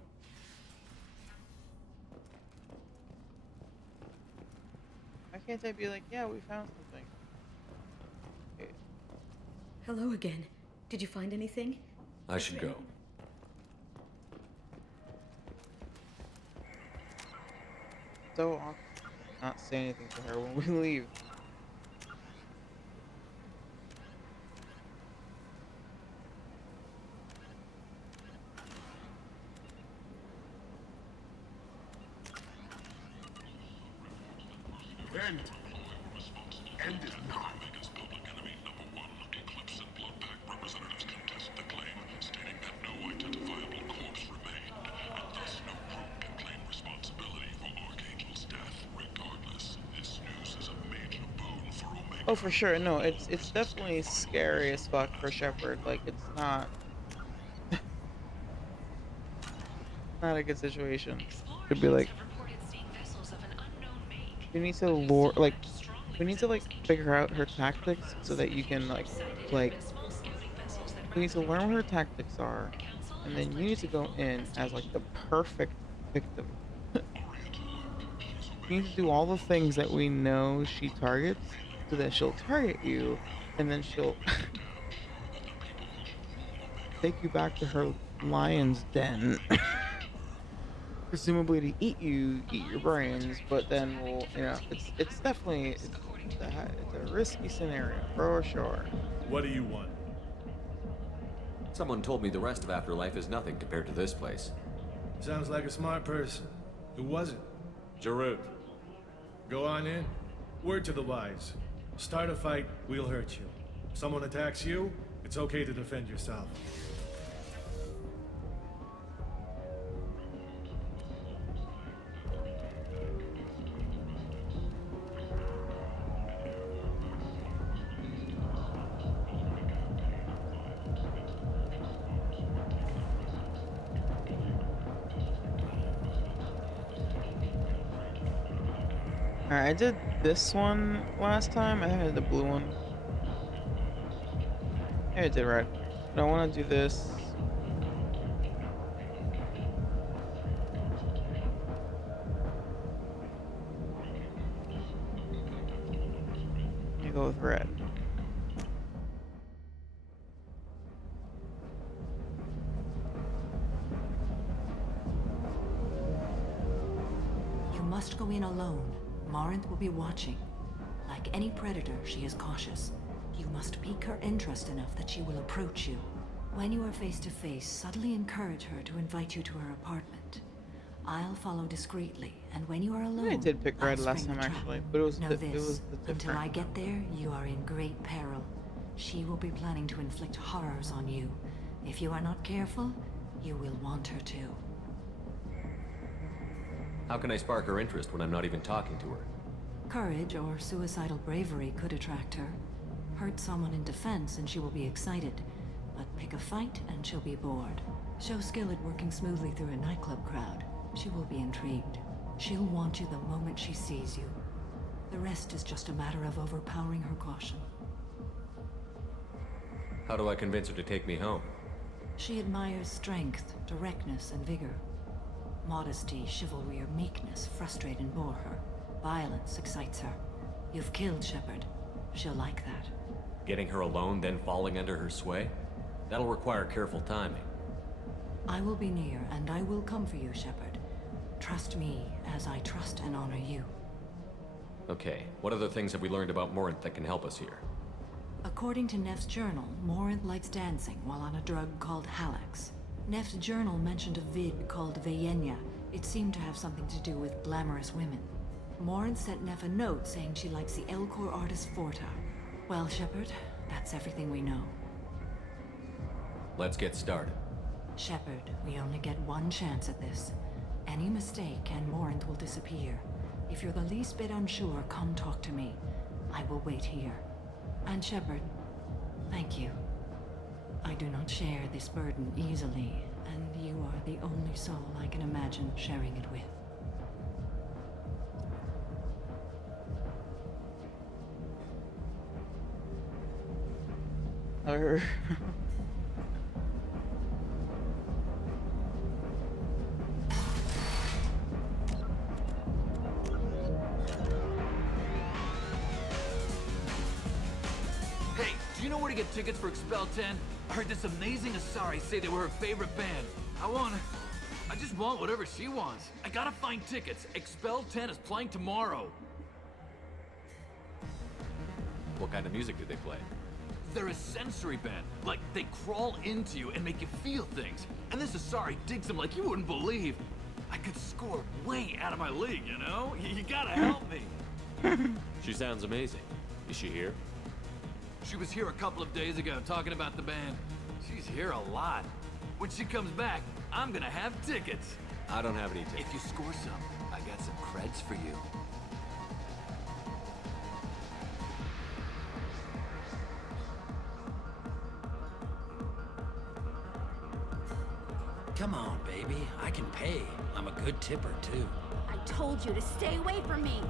Why can't I be like, yeah, we found something? Hello again. Did you find anything? I should go. So awkward. Not say anything to her when we leave. End. End is not. Oh, for sure. No, it's definitely scary as fuck for Shepard. Like, it's not not a good situation. To be like, we need to lure, like, we need to like figure out her tactics so that you can like, we need to learn what her tactics are, and then you need to go in as like the perfect victim. You need to do all the things that we know she targets, so that she'll target you, and then she'll take you back to her lion's den, presumably to eat your brains. But then we'll, it's definitely it's a risky scenario for sure. What do you want? Someone told me the rest of Afterlife is nothing compared to this place. Sounds like a smart person. Who was it? Jarut. Go on in. Word to the wise. Start a fight, we'll hurt you. If someone attacks you, it's okay to defend yourself. Alright, I did this one last time. I think I did the blue one. Yeah, I did red. But I want to do this. Let me go with red. You must go in alone. Morinth will be watching. Like any predator, she is cautious. You must pique her interest enough that she will approach you. When you are face to face, subtly encourage her to invite you to her apartment. I'll follow discreetly, and when you are alone, I did pick red I'll last spring time the trap. actually, but it was Know the, this, it was the until different. I get there, you are in great peril. She will be planning to inflict horrors on you. If you are not careful, you will want her to. How can I spark her interest when I'm not even talking to her? Courage or suicidal bravery could attract her. Hurt someone in defense and she will be excited. But pick a fight and she'll be bored. Show skill at working smoothly through a nightclub crowd. She will be intrigued. She'll want you the moment she sees you. The rest is just a matter of overpowering her caution. How do I convince her to take me home? She admires strength, directness, and vigor. Modesty, chivalry, or meekness frustrate and bore her. Violence excites her. You've killed Shepard. She'll like that. Getting her alone, then falling under her sway? That'll require careful timing. I will be near, and I will come for you, Shepard. Trust me, as I trust and honor you. Okay, what other things have we learned about Morinth that can help us here? According to Neff's journal, Morinth likes dancing while on a drug called Halax. Neff's journal mentioned a vid called Veyenya. It seemed to have something to do with glamorous women. Morinth sent Neff a note saying she likes the Elcor artist Forta. Well, Shepard, that's everything we know. Let's get started. Shepard, we only get one chance at this. Any mistake and Morinth will disappear. If you're the least bit unsure, come talk to me. I will wait here. And Shepard, thank you. I do not share this burden easily, and you are the only soul I can imagine sharing it with. Hey, do you know where to get tickets for Expel 10? I heard this amazing Asari say they were her favorite band. I just want whatever she wants. I gotta find tickets. Expel 10 is playing tomorrow. What kind of music do they play? They're a sensory band. Like, they crawl into you and make you feel things. And this Asari digs them like you wouldn't believe. I could score way out of my league, you know? You gotta help me. She sounds amazing. Is she here? She was here a couple of days ago talking about the band. She's here a lot. When she comes back, I'm gonna have tickets. I don't have any tickets. If you score some, I got some creds for you. Come on, baby. I can pay. I'm a good tipper, too. I told you to stay away from me.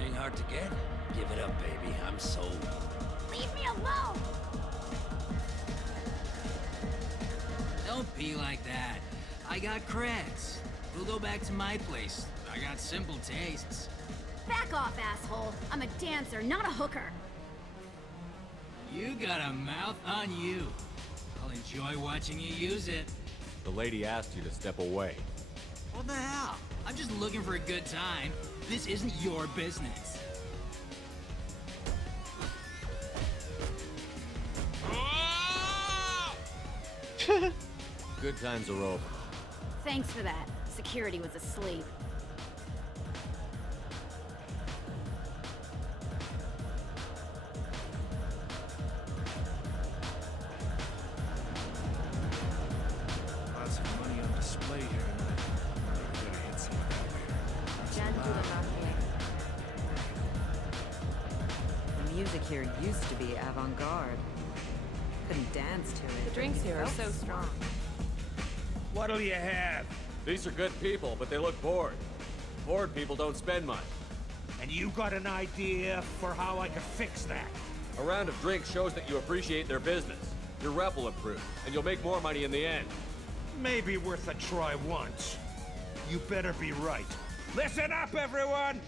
Ain't hard to get. Give it up, baby. I'm sold. Leave me alone! Don't be like that. I got creds. We'll go back to my place. I got simple tastes. Back off, asshole. I'm a dancer, not a hooker. You got a mouth on you. I'll enjoy watching you use it. The lady asked you to step away. What the hell? I'm just looking for a good time. This isn't your business. Good times are over. Thanks for that. Security was asleep. Lots of money on display here tonight. We're gonna hit some The music here used to be avant-garde. Couldn't dance to it. The drinks here are so strong. What'll you have? These are good people, but they look bored. Bored people don't spend much. And you got an idea for how I could fix that? A round of drinks shows that you appreciate their business. Your rep will improve, and you'll make more money in the end. Maybe worth a try once. You better be right. Listen up, everyone!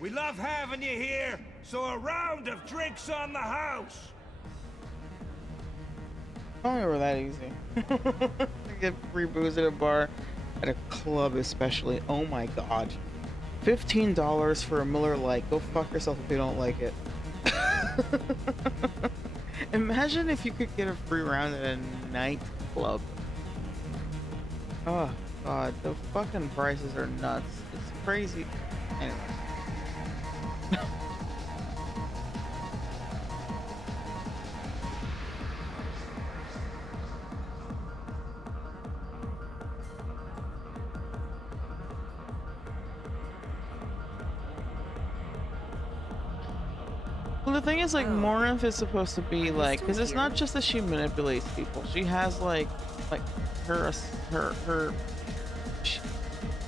We love having you here, so a round of drinks on the house! Tell me we're that easy. Get free booze at a bar, at a club especially. Oh my god. $15 for a Miller Lite. Go fuck yourself if you don't like it. Imagine if you could get a free round at a nightclub. Oh god, the fucking prices are nuts. It's crazy. Anyway. Well, the thing is, like, Morinth is supposed to be like, because it's not just that she manipulates people. She has like her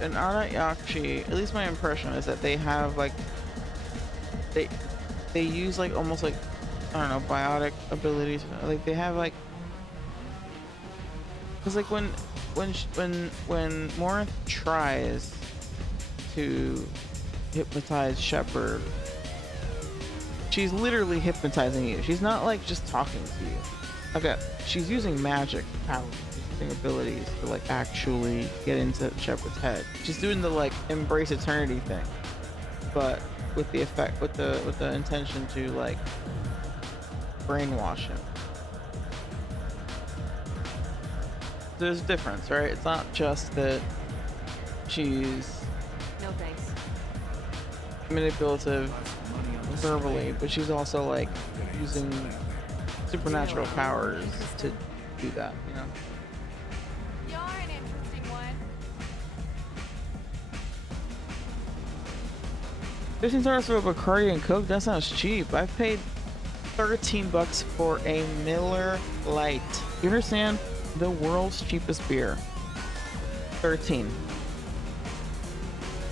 in Ardat Yakshi, at least my impression is that they have like they use like almost like, I don't know, biotic abilities. Like they have like, because like when Morinth tries to hypnotize Shepard, she's literally hypnotizing you. She's not like just talking to you. Okay, she's using magic powers, using abilities to like actually get into Shepard's head. She's doing the like embrace eternity thing, but with the effect, with the intention to like brainwash him. There's a difference, right? It's not just that she's No thanks. manipulative verbally, but she's also like using supernatural powers to do that, you know? You're an interesting one. $15 for a Bacardi and Coke? That sounds cheap. I've paid $13 for a Miller Lite. You understand? The world's cheapest beer. 13.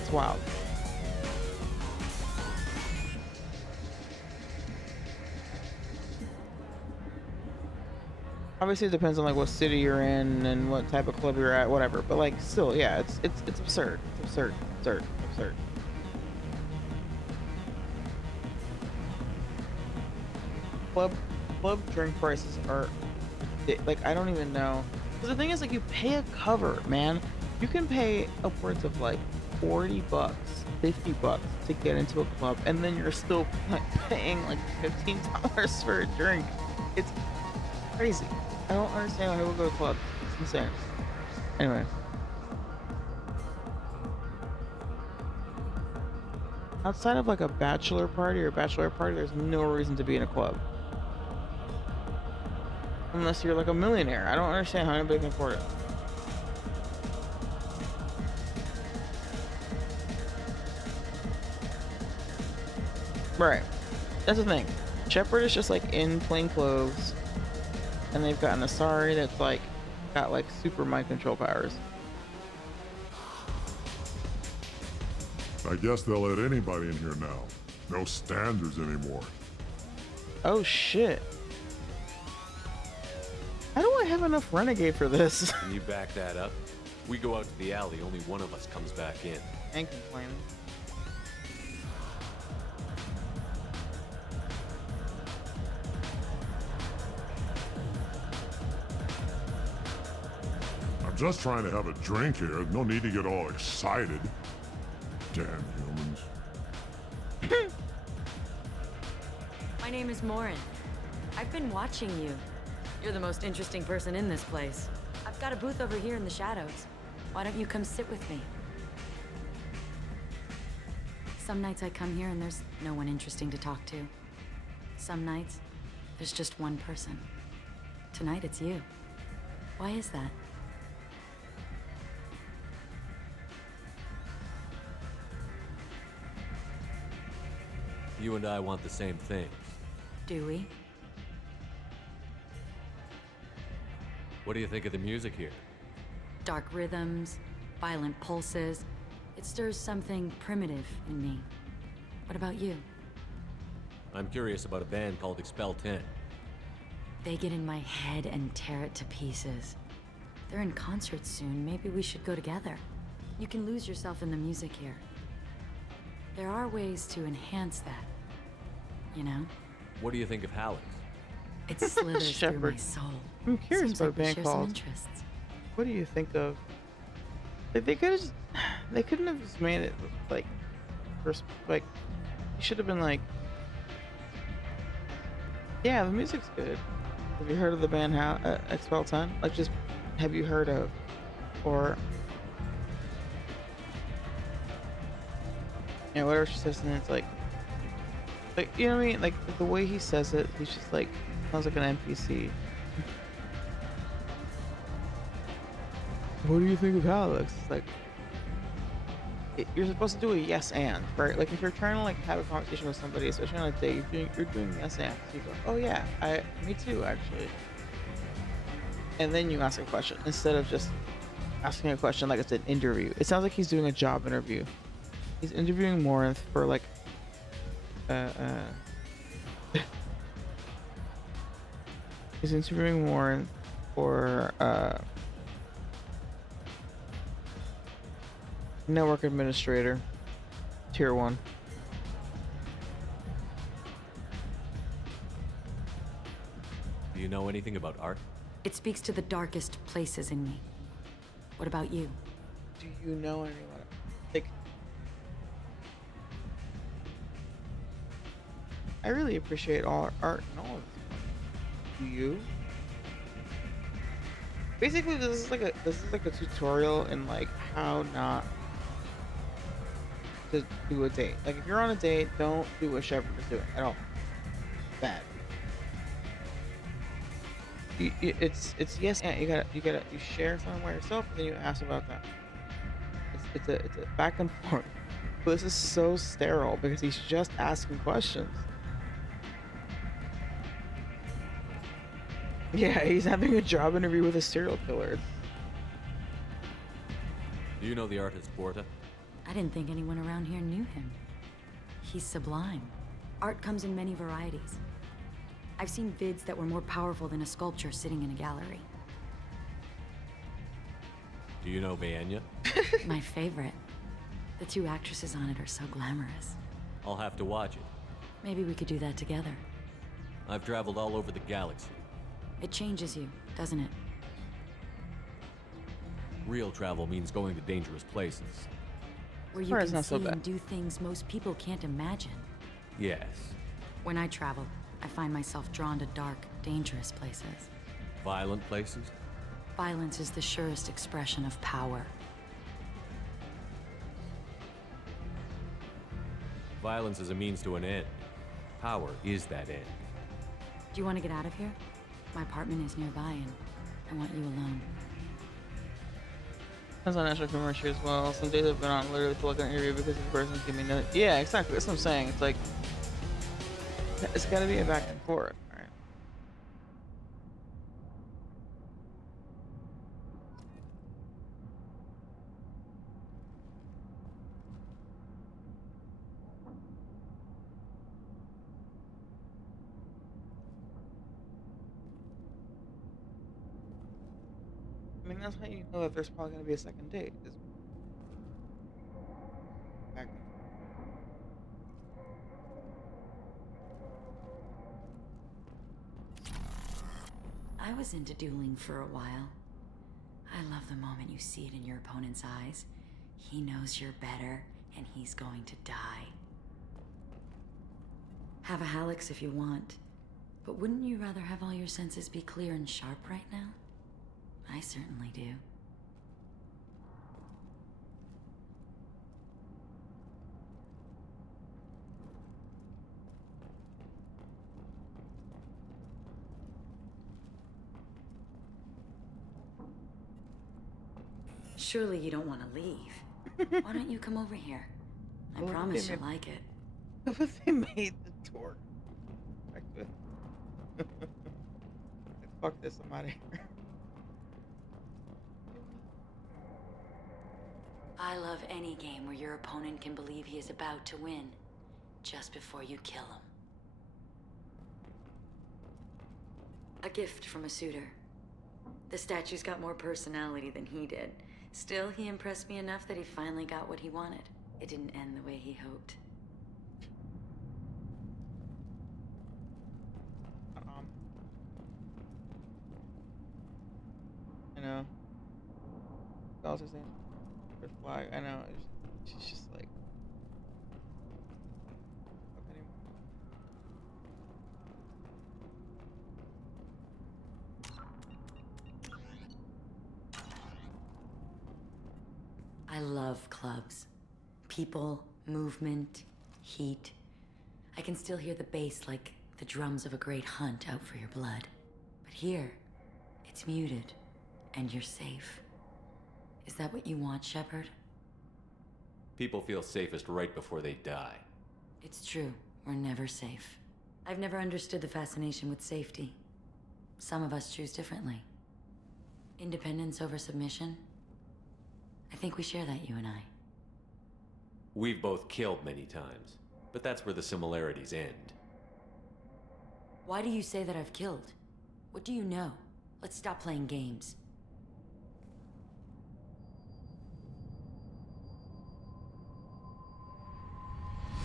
It's wild. Obviously, it depends on like what city you're in and what type of club you're at, whatever. But like, still, yeah, it's absurd. It's absurd. Absurd. Absurd. Club club drink prices are like I don't even know. Because the thing is, like, you pay a cover, man. You can pay upwards of like $40, $50 to get into a club, and then you're still like paying like $15 for a drink. It's crazy. I don't understand why people go to clubs. It's insane. Anyway. Outside of like a bachelor party or bachelorette party, there's no reason to be in a club. Unless you're like a millionaire. I don't understand how anybody can afford it. Right. That's the thing. Shepard is just like in plain clothes. And they've got an Asari that's like got like super mind control powers. I guess they'll let anybody in here now. No standards anymore. Oh shit. How do I have enough renegade for this? Can you back that up? We go out to the alley, only one of us comes back in. Ain't complaining. I'm just trying to have a drink here. No need to get all excited. Damn humans. My name is Morin. I've been watching you. You're the most interesting person in this place. I've got a booth over here in the shadows. Why don't you come sit with me? Some nights I come here and there's no one interesting to talk to. Some nights, there's just one person. Tonight it's you. Why is that? You and I want the same thing. Do we? What do you think of the music here? Dark rhythms, violent pulses. It stirs something primitive in me. What about you? I'm curious about a band called Expel 10. They get in my head and tear it to pieces. They're in concert soon. Maybe we should go together. You can lose yourself in the music here. There are ways to enhance that. You know? What do you think of Hallex? It slithers through my soul. I'm curious Seems about like a we band share some called. interests. What do you think of? Like they could have just, they couldn't have just made it like, first, like, you should have been like, yeah, the music's good. Have you heard of the band Expel 10? Like, just have you heard of, or yeah, whatever she says, and it's like you know what I mean? Like the way he says it, he's just like sounds like an NPC. What do you think of Hallex? It's like you're supposed to do a yes and, right? Like if you're trying to like have a conversation with somebody, especially on a date, you're doing yes and. So you go, oh yeah, me too actually. And then you ask a question instead of just asking a question like it's an interview. It sounds like he's doing a job interview. He's interviewing Morinth for like he's interviewing Morinth for network administrator, tier 1. Do you know anything about art? It speaks to the darkest places in me. What about you? Do you know anyone? Like, I really appreciate all art and all of it. Do you? Basically, this is like a tutorial in like how not to do a date. Like if you're on a date, don't do what Shepard is doing at all. Bad. It's yes and you share something by yourself and then you ask about that. It's a back and forth. But this is so sterile because he's just asking questions. Yeah, he's having a job interview with a serial killer. Do you know the artist Borta? I didn't think anyone around here knew him. He's sublime. Art comes in many varieties. I've seen vids that were more powerful than a sculpture sitting in a gallery. Do you know Vaenya? My favorite. The 2 actresses on it are so glamorous. I'll have to watch it. Maybe we could do that together. I've traveled all over the galaxy. It changes you, doesn't it? Real travel means going to dangerous places. Where you It's can not so see bad. and do things most people can't imagine. Yes. When I travel, I find myself drawn to dark, dangerous places. Violent places? Violence is the surest expression of power. Violence is a means to an end. Power is that end. Do you want to get out of here? My apartment is nearby and I want you alone. Depends on national commercial as well. Some days I've been on literally feel like an interview because this person's giving me no. Yeah, exactly. That's what I'm saying. It's like it's got to be a back and forth, right? I mean, that's how you know that there's probably gonna be a second date. Is back and I was into dueling for a while. I love the moment you see it in your opponent's eyes. He knows you're better, and he's going to die. Have a Hallex if you want, but wouldn't you rather have all your senses be clear and sharp right now? I certainly do. Surely you don't want to leave. Why don't you come over here? I Well, promise they you'll like it. But they made the door. Like, fuck this, I'm out of here. I love any game where your opponent can believe he is about to win, just before you kill him. A gift from a suitor. The statue's got more personality than he did. Still, he impressed me enough that he finally got what he wanted. It didn't end the way he hoped. I know. Calls her saying for flag. I know. She's just like. Fuck anymore. I love clubs. People, movement, heat. I can still hear the bass like the drums of a great hunt out for your blood. But here, it's muted, and you're safe. Is that what you want, Shepard? People feel safest right before they die. It's true. We're never safe. I've never understood the fascination with safety. Some of us choose differently. Independence over submission? I think we share that, you and I. We've both killed many times, but that's where the similarities end. Why do you say that I've killed? What do you know? Let's stop playing games.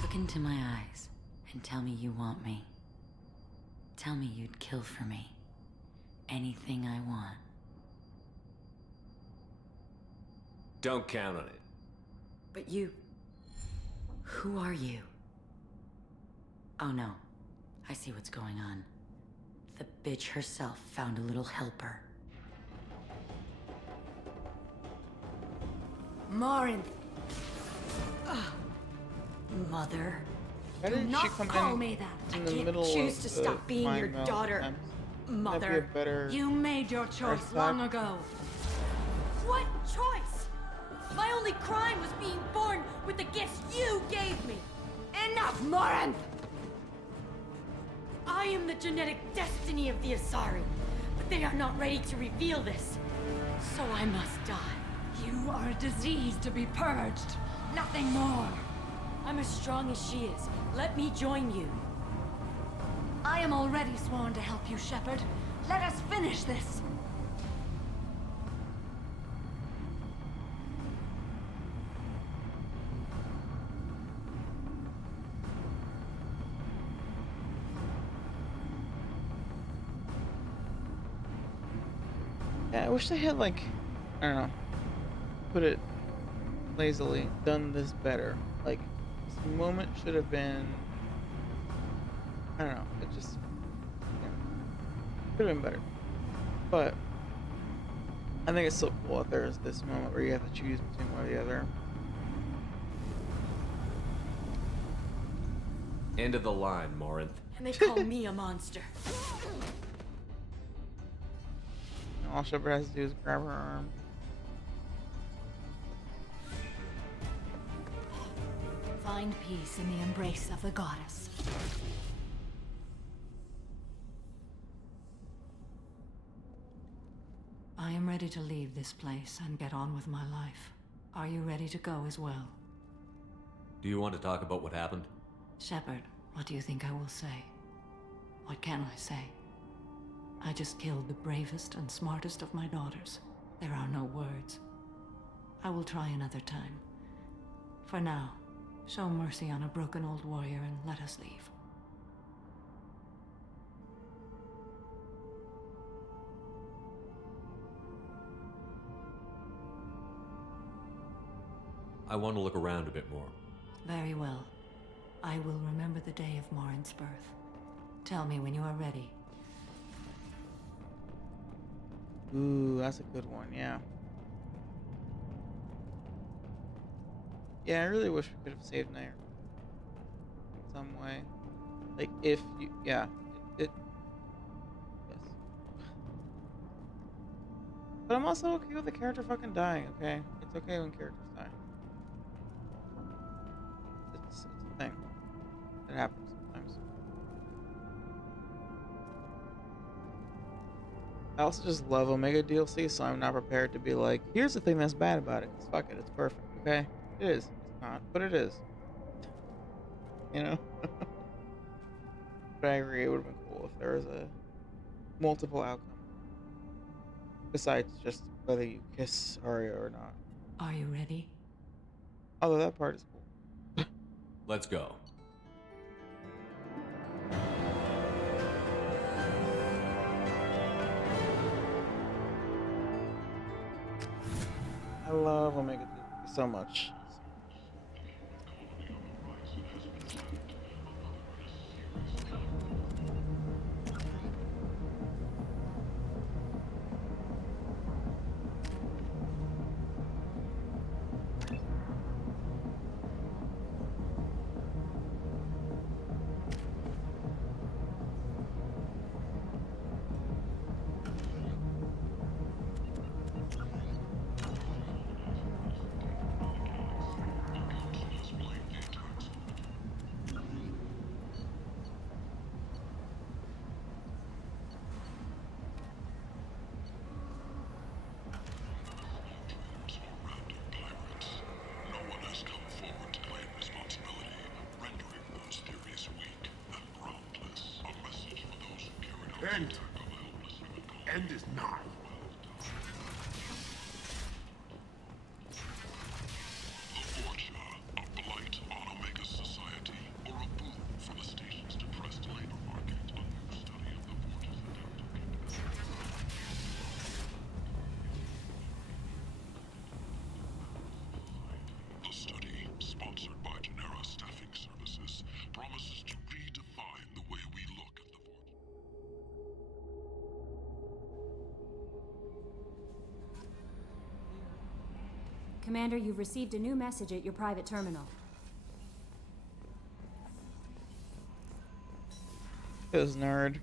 Look into my eyes and tell me you want me. Tell me you'd kill for me. Anything I want. Don't count on it. But you... Who are you? Oh no. I see what's going on. The bitch herself found a little helper. Morinth! Mother. Why Do didn't not she come call in me that. in I the can't middle choose of to the stop being your mind meld daughter. attempts? That'd be a Mother, better you made your choice first long act. ago. What choice? My only crime was being born with the gifts you gave me. Enough, Morinth! I am the genetic destiny of the Asari, but they are not ready to reveal this. So I must die. You are a disease to be purged. Nothing more. I'm as strong as she is. Let me join you. I am already sworn to help you, Shepard. Let us finish this. Yeah, I wish they had like, I don't know, put it lazily, done this better. Like, this moment should have been, I don't know, it just, yeah, could have been better. But I think it's so cool that there's this moment where you have to choose between one or the other. End of the line, Morinth. And they call me a monster. And all Shepard has to do is grab her arm. Find peace in the embrace of the goddess. I am ready to leave this place and get on with my life. Are you ready to go as well? Do you want to talk about what happened? Shepard, what do you think I will say? What can I say? I just killed the bravest and smartest of my daughters. There are no words. I will try another time. For now, show mercy on a broken old warrior and let us leave. I want to look around a bit more. Very well. I will remember the day of Morin's birth. Tell me when you are ready. Ooh, that's a good one, yeah. Yeah, I really wish we could have saved Nair. In some way. Like, if you, yeah. Yes. But I'm also okay with the character fucking dying, okay? It's okay when characters die. It's a thing. It happens sometimes. I also just love Omega DLC, so I'm not prepared to be like, here's the thing that's bad about it. 'Cause fuck it, it's perfect, okay? It is. It's not, but it is. You know? But I agree, it would have been cool if there was a multiple outcome. Besides just whether you kiss Arya or not. Are you ready? Although that part is cool. Let's go. I love Omega so much. End is nigh. The fortune, a blight on Omega's society, or a boon for the station's depressed labor market. A new study of the forge's The study, sponsored by Genera Staffing Services, promises to redefine the way we look at the forge. Commander, you've received a new message at your private terminal. This nerd.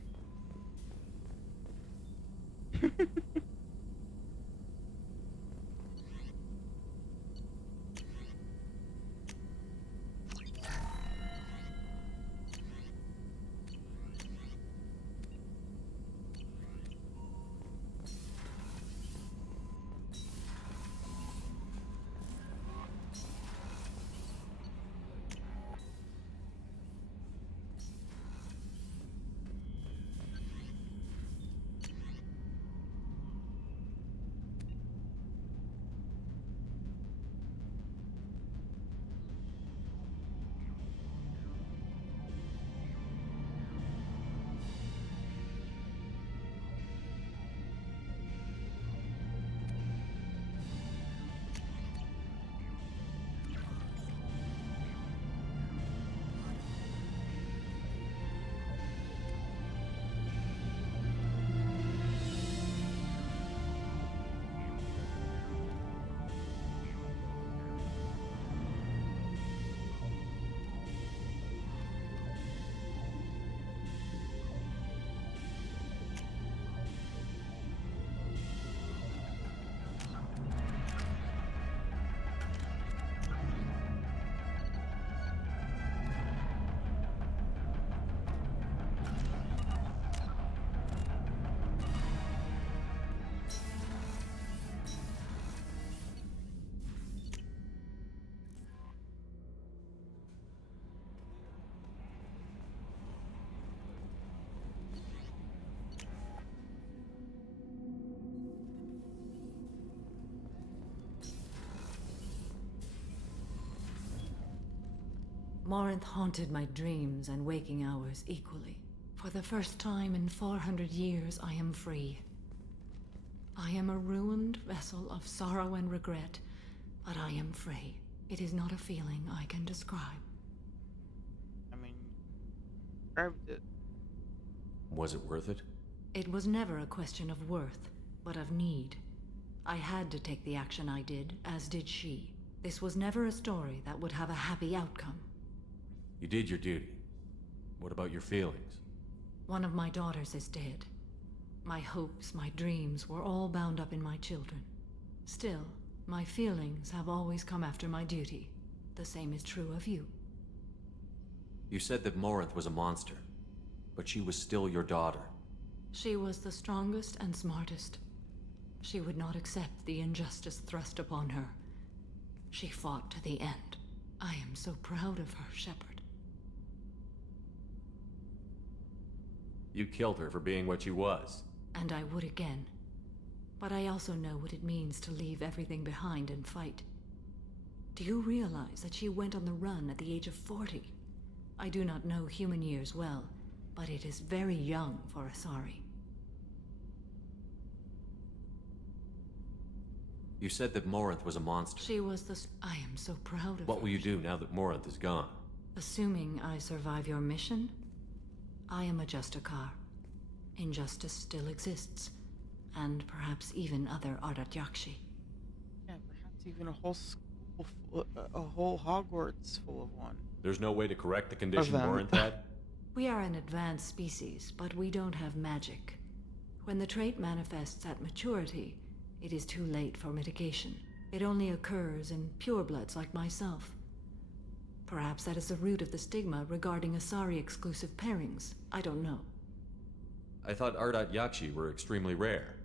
Morinth haunted my dreams and waking hours equally. For the first time in 400 years, I am free. I am a ruined vessel of sorrow and regret, but I am free. It is not a feeling I can describe. I mean, described it. Was it worth it? It was never a question of worth, but of need. I had to take the action I did, as did she. This was never a story that would have a happy outcome. You did your duty. What about your feelings? One of my daughters is dead. My hopes, my dreams were all bound up in my children. Still, my feelings have always come after my duty. The same is true of you. You said that Morinth was a monster, but she was still your daughter. She was the strongest and smartest. She would not accept the injustice thrust upon her. She fought to the end. I am so proud of her, Shepard. You killed her for being what she was. And I would again. But I also know what it means to leave everything behind and fight. Do you realize that she went on the run at the age of 40? I do not know human years well, but it is very young for Asari. You said that Morinth was a monster. She was the... I am so proud of her. What will you do now that Morinth is gone? Assuming I survive your mission, I am a Justikar. Injustice still exists, and perhaps even other Ardat Yakshi. Yeah, perhaps even a whole school, a whole Hogwarts full of one. There's no way to correct the condition Morinth had? We are an advanced species, but we don't have magic. When the trait manifests at maturity, it is too late for mitigation. It only occurs in purebloods like myself. Perhaps that is the root of the stigma regarding Asari-exclusive pairings. I don't know. I thought Ardat Yakshi were extremely rare.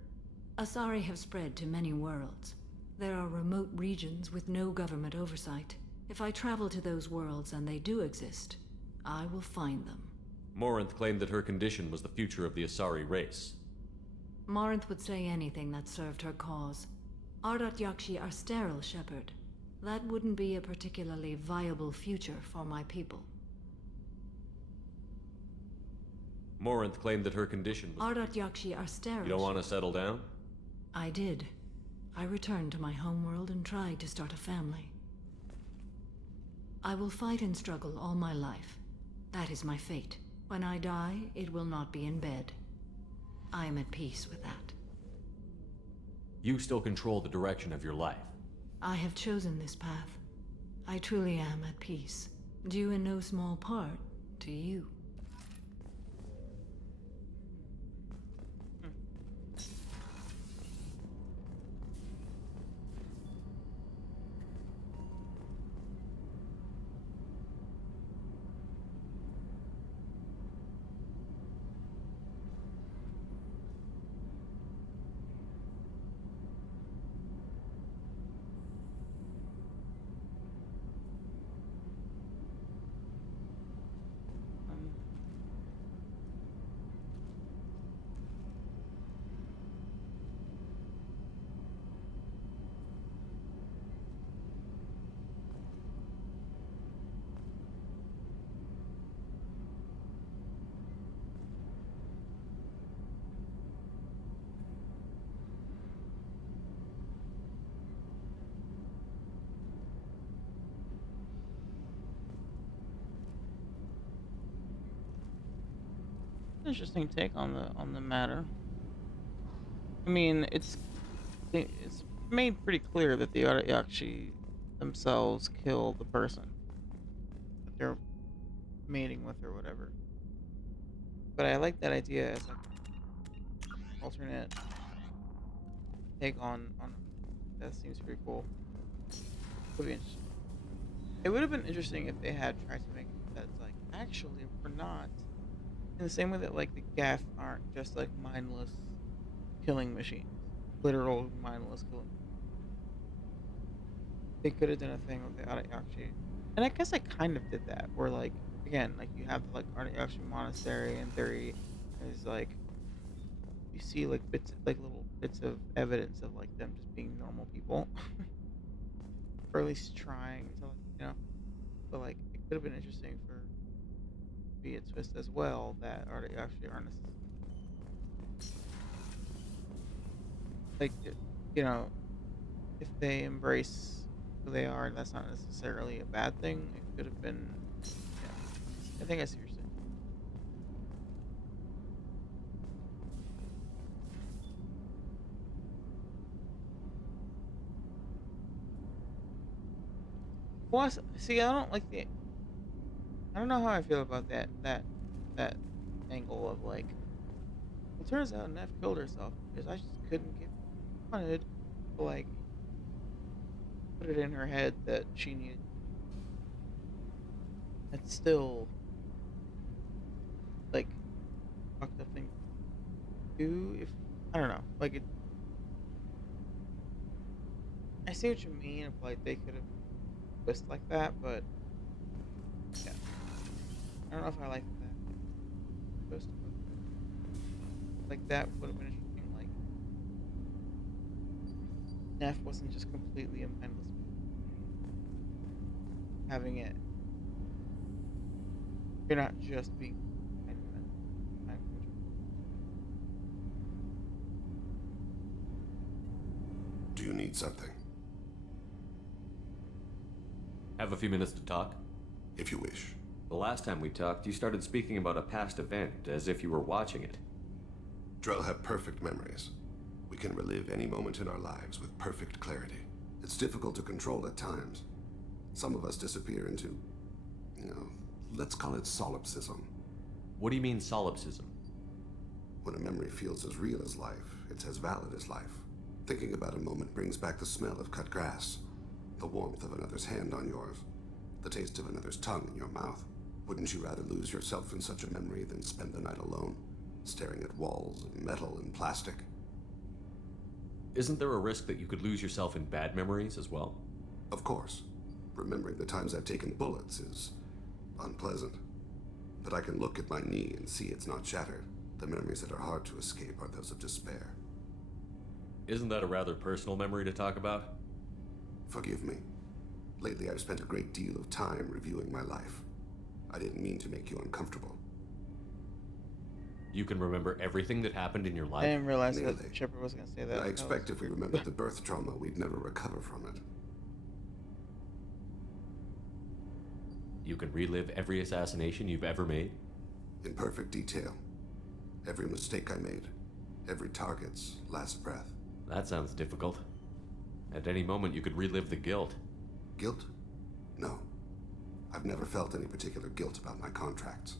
Asari have spread to many worlds. There are remote regions with no government oversight. If I travel to those worlds and they do exist, I will find them. Morinth claimed that her condition was the future of the Asari race. Morinth would say anything that served her cause. Ardat Yakshi are sterile, Shepard. That wouldn't be a particularly viable future for my people. Morinth claimed that her condition was... Ardat Yakshi are sterile. You don't want to settle down? I did. I returned to my homeworld and tried to start a family. I will fight and struggle all my life. That is my fate. When I die, it will not be in bed. I am at peace with that. You still control the direction of your life. I have chosen this path. I truly am at peace, due in no small part to you. Interesting take on the matter. I mean, it's made pretty clear that the Ardat themselves kill the person that they're mating with or whatever. But I like that idea as like alternate take on that seems pretty cool. Would be interesting. It would have been interesting if they had tried to make that like actually we're not. In the same way that like the Gaff aren't just like mindless killing machines, literal mindless killing. They could have done a thing with the Ardat Yakshi, and I guess I kind of did that. Where like again, like you have like Ardat Yakshi monastery in theory, is like you see like little bits of evidence of like them just being normal people, or at least trying to, you know. But like it could have been interesting for be a twist as well that are they actually aren't like you know if they embrace who they are, that's not necessarily a bad thing. It could have been. Yeah, I think I see what you're saying. Plus, see, I don't like the. I don't know how I feel about that angle of like. It turns out Neff killed herself because I just couldn't get wanted to like put it in her head that she needed. It's still like fucked up thing to do. If I don't know, like it. I see what you mean. If like they could have twist like that, but yeah, I don't know if I like that twist. Like that would have been interesting. Like Neff wasn't just completely a mindless having it. You're not just being kind of mind control. Do you need something? Have a few minutes to talk? If you wish. The last time we talked, you started speaking about a past event, as if you were watching it. Drell have perfect memories. We can relive any moment in our lives with perfect clarity. It's difficult to control at times. Some of us disappear into, let's call it solipsism. What do you mean solipsism? When a memory feels as real as life, it's as valid as life. Thinking about a moment brings back the smell of cut grass, the warmth of another's hand on yours, the taste of another's tongue in your mouth. Wouldn't you rather lose yourself in such a memory than spend the night alone, staring at walls of metal and plastic? Isn't there a risk that you could lose yourself in bad memories as well? Of course. Remembering the times I've taken bullets is unpleasant. But I can look at my knee and see it's not shattered. The memories that are hard to escape are those of despair. Isn't that a rather personal memory to talk about? Forgive me. Lately I've spent a great deal of time reviewing my life. I didn't mean to make you uncomfortable. You can remember everything that happened in your life? I didn't realize that Shepard was going to say that. I expect if we remembered the birth trauma, we'd never recover from it. You can relive every assassination you've ever made? In perfect detail. Every mistake I made. Every target's last breath. That sounds difficult. At any moment, you could relive the guilt. Guilt? No. I've never felt any particular guilt about my contracts.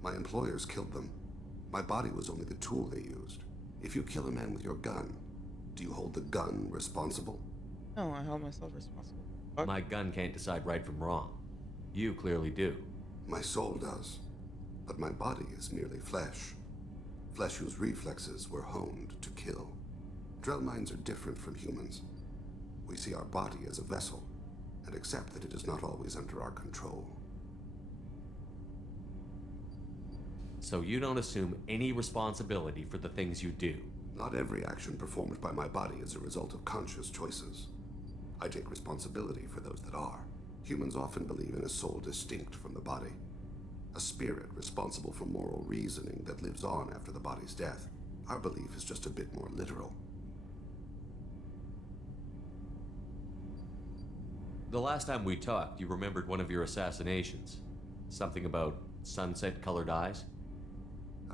My employers killed them. My body was only the tool they used. If you kill a man with your gun, do you hold the gun responsible? No, I hold myself responsible. My gun can't decide right from wrong. You clearly do. My soul does. But my body is merely flesh. Flesh whose reflexes were honed to kill. Drell minds are different from humans. We see our body as a vessel, and accept that it is not always under our control. So you don't assume any responsibility for the things you do? Not every action performed by my body is a result of conscious choices. I take responsibility for those that are. Humans often believe in a soul distinct from the body. A spirit responsible for moral reasoning that lives on after the body's death. Our belief is just a bit more literal. The last time we talked, you remembered one of your assassinations. Something about sunset-colored eyes?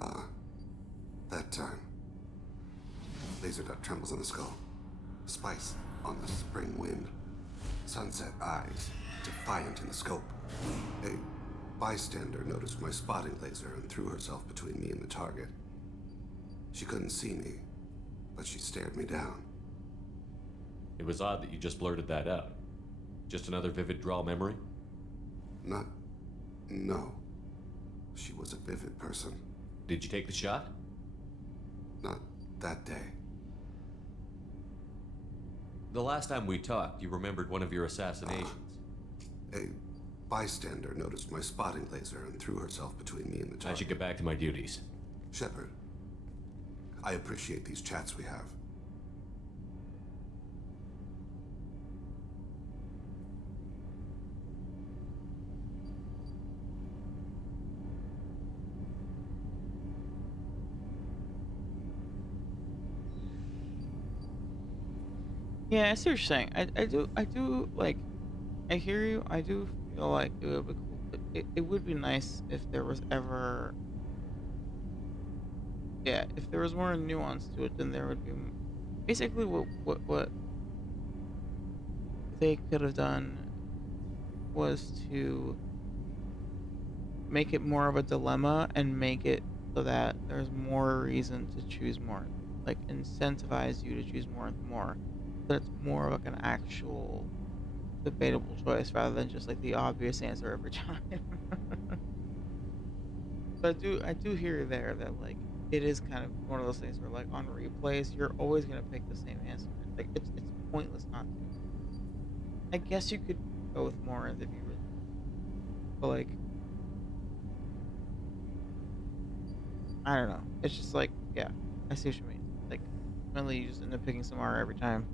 Ah, that time. Laser dot trembles on the skull. Spice on the spring wind. Sunset eyes, defiant in the scope. A bystander noticed my spotting laser and threw herself between me and the target. She couldn't see me, but she stared me down. It was odd that you just blurted that out. Just another vivid draw memory? No. She was a vivid person. Did you take the shot? Not that day. The last time we talked, you remembered one of your assassinations. A bystander noticed my spotting laser and threw herself between me and the target. I should get back to my duties. Shepard, I appreciate these chats we have. Yeah, I see what you're saying. I do like. I hear you. I do feel like it would be cool. It would be nice if there was ever, yeah, if there was more nuance to it, then there would be basically what they could have done was to make it more of a dilemma and make it so that there's more reason to choose more, like incentivize you to choose more and more, so it's more of like an actual debatable choice rather than just like the obvious answer every time. But I do hear you there that like it is kind of one of those things where like on replays you're always gonna pick the same answer. Like it's pointless not to. I guess you could go with more if you really, but like I don't know. It's just like yeah, I see what you mean. Like mainly you just end up picking some R every time.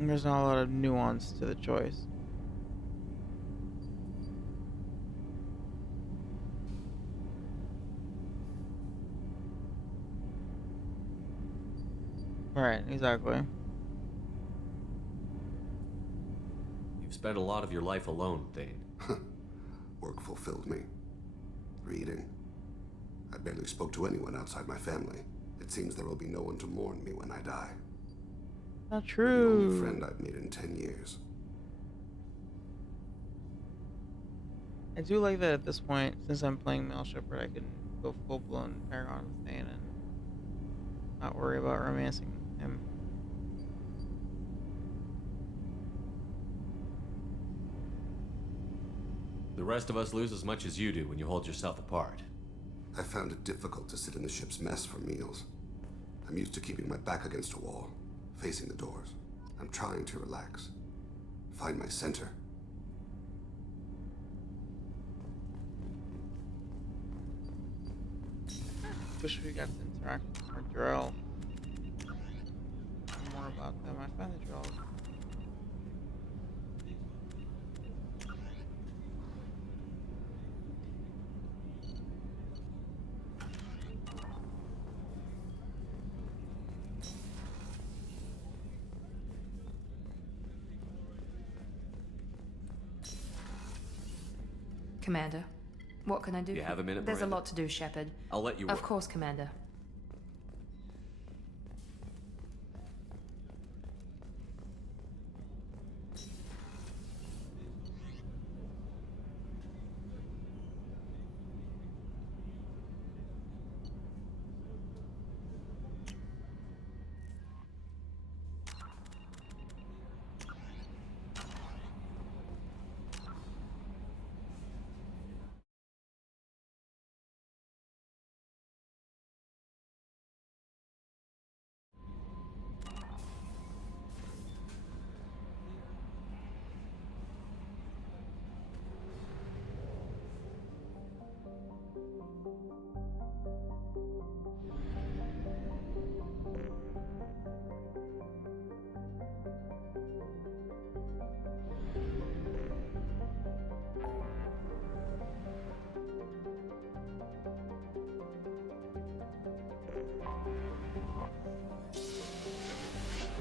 And there's not a lot of nuance to the choice. Right, exactly. You've spent a lot of your life alone, Thane. Work fulfilled me. Reading. I barely spoke to anyone outside my family. It seems there will be no one to mourn me when I die. Not You're the only true. friend I've made in 10 years. I do like that at this point, since I'm playing male Shepard, I can go full blown Paragon with Thane and not worry about romancing him. The rest of us lose as much as you do when you hold yourself apart. I found it difficult to sit in the ship's mess for meals. I'm used to keeping my back against a wall, facing the doors. I'm trying to relax. Find my center. Wish we got to interact with more Drell. More about them. I find the Drell. Commander, what can I do? You have a minute, There's Miranda? a lot to do, Shepard. I'll let you Of work. course, Commander.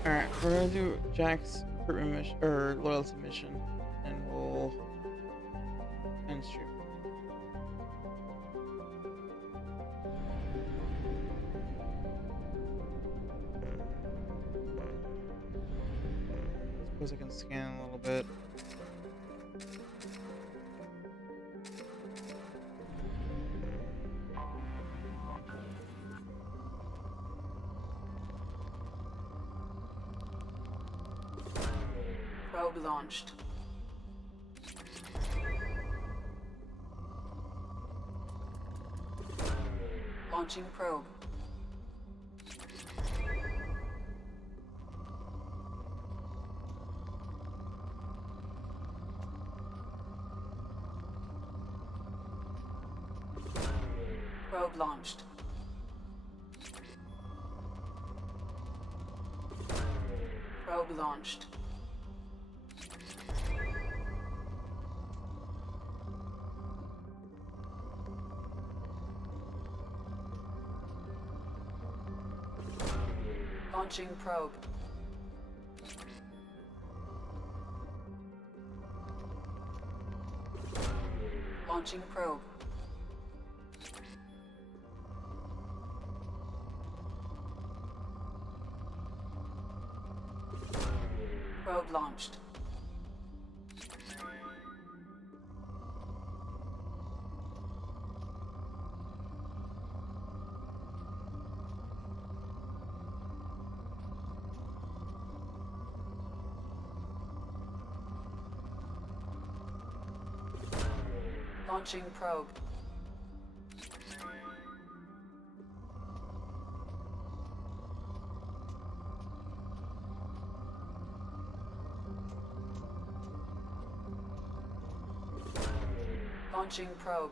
Alright, we're gonna do Jack's recruitment mission, or loyalty mission, and we'll end stream. Suppose I can scan a little bit. Probe launched. Launching probe. Probe launched. Probe launched. Launching probe. Launching probe. Probe launched. Launching probe. Launching probe.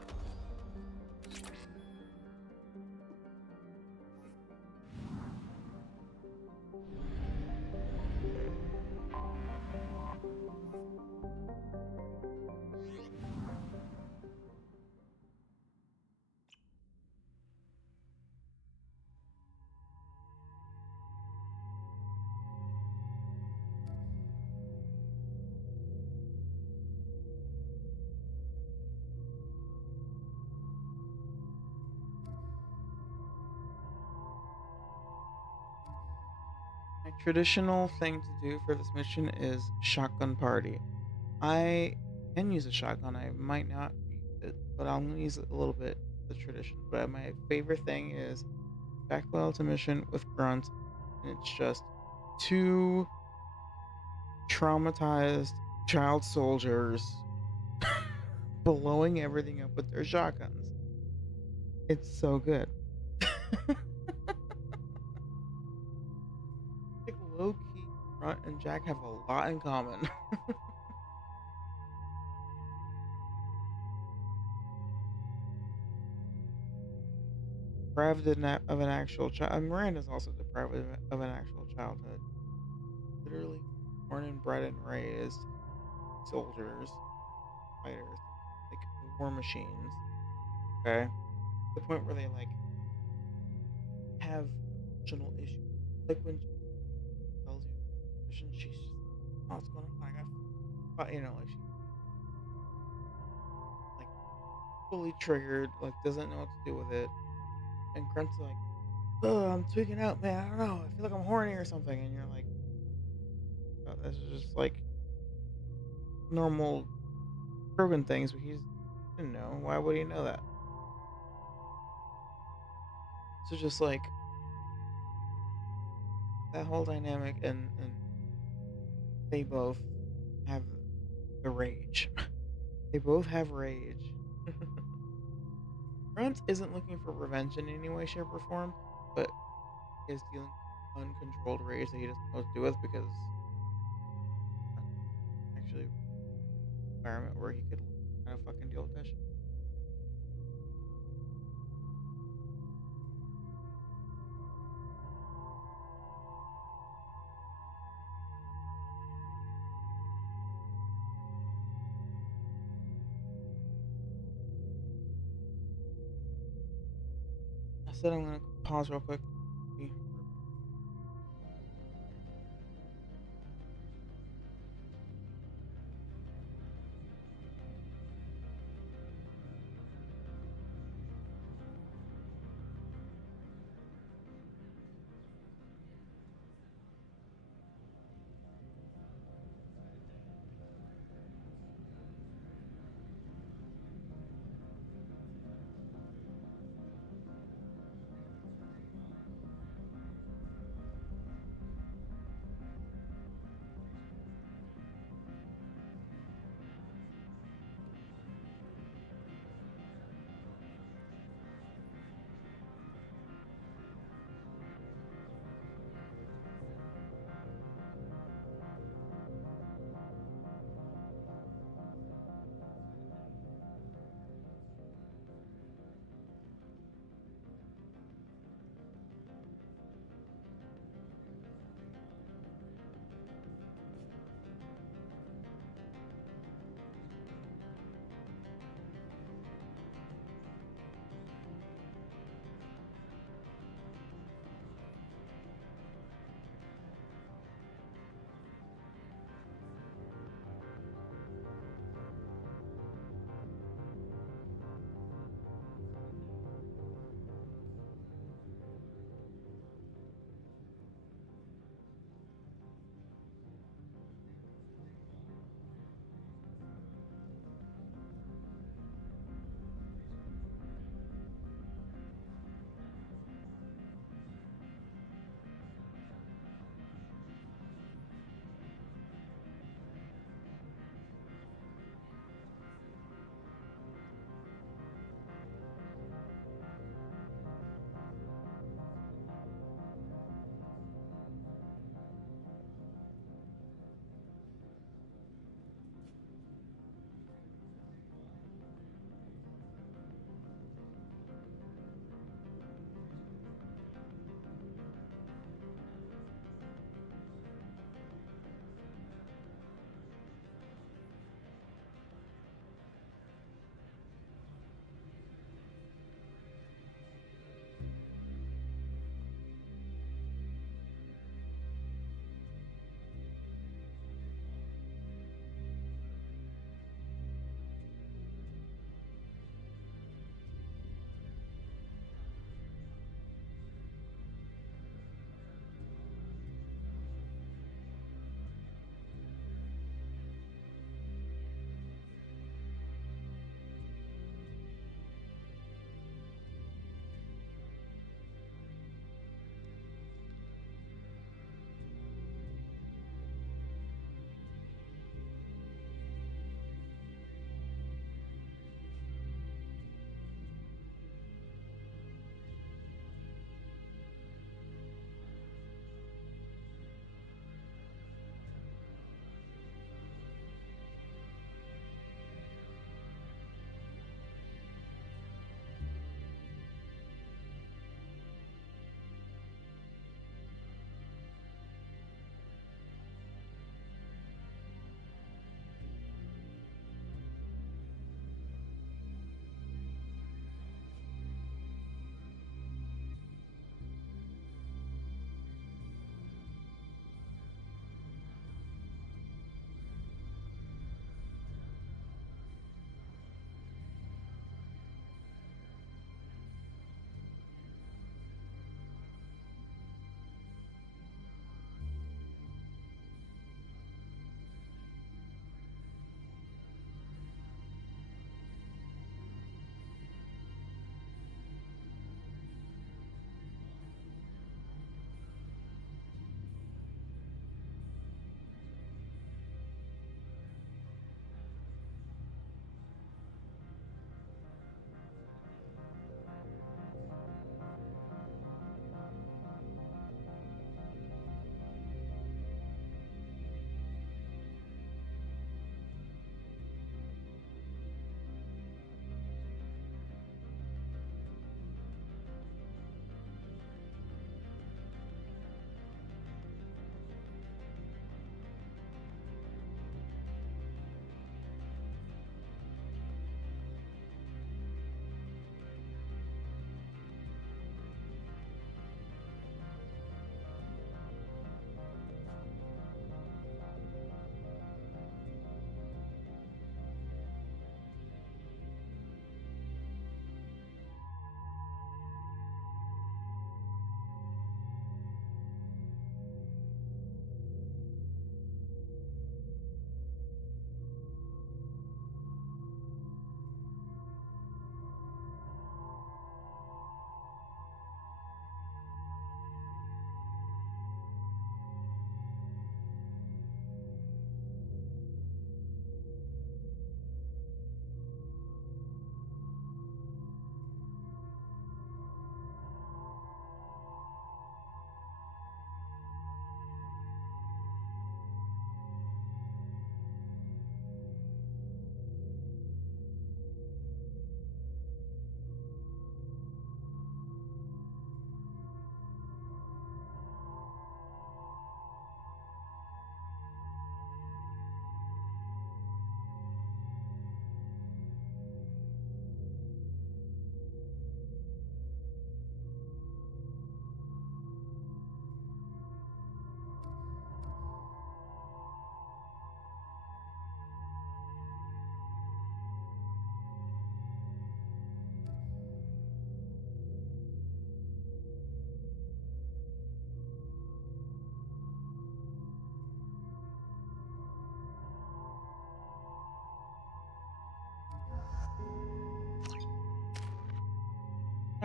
My traditional thing to do for this mission is shotgun party. I can use a shotgun. I might not use it, but I'm gonna use it a little bit. The tradition. But my favorite thing is backpedal to mission with grunt, and it's just two traumatized child soldiers blowing everything up with their shotguns. It's so good. Like low key, Grunt and Jack have a lot in common. Deprived of an actual child. Miranda's also deprived of an actual childhood. Literally born and bred and raised soldiers, fighters, like war machines. Okay, the point where they like have emotional issues. Like when she tells you, and she's just, oh, what's going on? I got, but you know, like she's like fully triggered, like doesn't know what to do with it. And Grunt's like, oh, I'm tweaking out, man. I don't know. I feel like I'm horny or something. And you're like, oh, this is just like normal Krogan things, but he's didn't know. Why would he know that? So just like that whole dynamic, and they both have the rage. They both have rage. Grunt isn't looking for revenge in any way, shape, or form, but is dealing with uncontrolled rage that he doesn't know what to do with because actually environment where he could kind of fucking deal with that shit. I said I'm gonna pause real quick.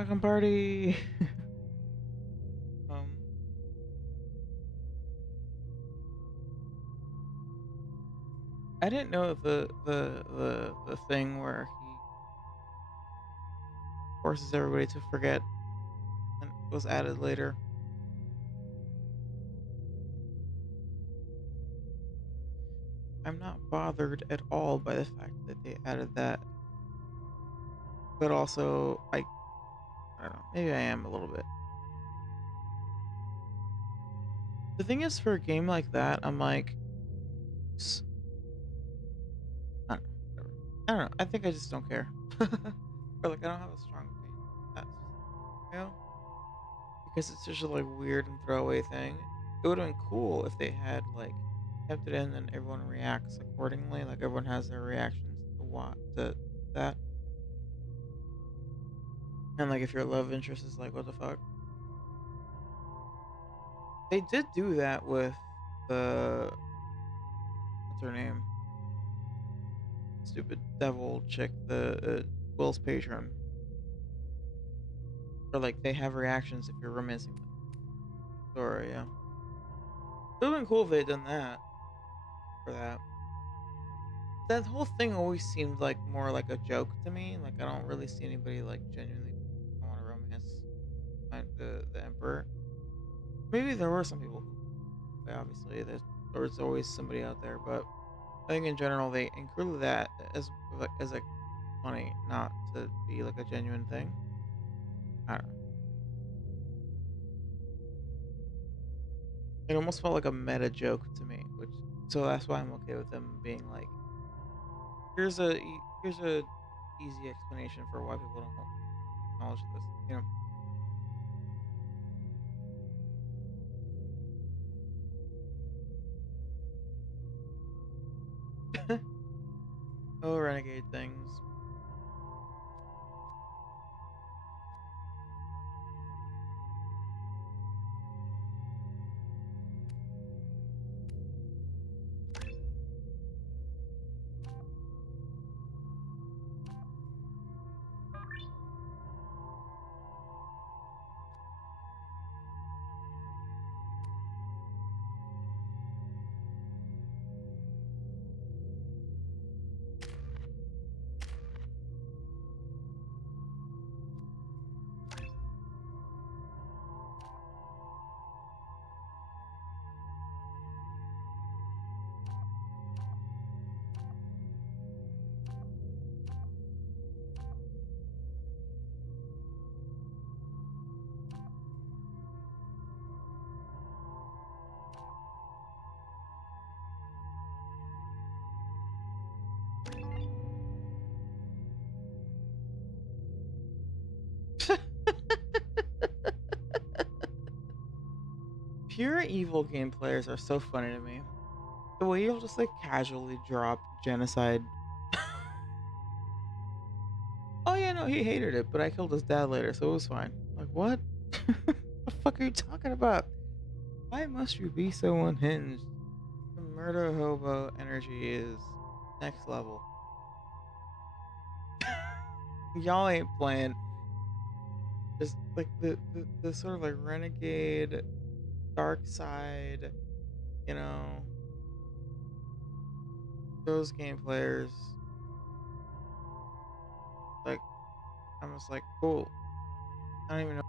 Welcome party. um. I didn't know if the thing where he forces everybody to forget and was added later. I'm not bothered at all by the fact that they added that, but also I don't know, maybe I am a little bit. The thing is, for a game like that, I'm like, s- I don't know, whatever. I don't know. I think I just don't care, or like I don't have a strong opinion. That's you know because it's just a like weird and throwaway thing. It would have been cool if they had like kept it in and everyone reacts accordingly. Like everyone has their reactions to what to that. And like if your love interest is like, what the fuck? They did do that with the what's her name? Stupid devil chick, the Will's patron. Or like they have reactions if you're romancing them. Or yeah. It would have been cool if they had done that for that. That whole thing always seemed like more like a joke to me. Like I don't really see anybody like genuinely want to romance the emperor. Maybe there were some people who, obviously, there was always somebody out there, but I think in general they included that as like funny, not to be like a genuine thing. I don't know. It almost felt like a meta joke to me, which so that's why I'm okay with them being like, here's a easy explanation for why people don't acknowledge this. You know. Oh, renegade things. Pure evil game players are so funny to me. The way you'll just like casually drop genocide. Oh yeah, no, he hated it, but I killed his dad later, so it was fine. Like what? The fuck are you talking about? Why must you be so unhinged? The murder hobo energy is next level. Y'all ain't playing. Just like the sort of like renegade dark side, you know, those game players, like I'm just like cool. I don't even know.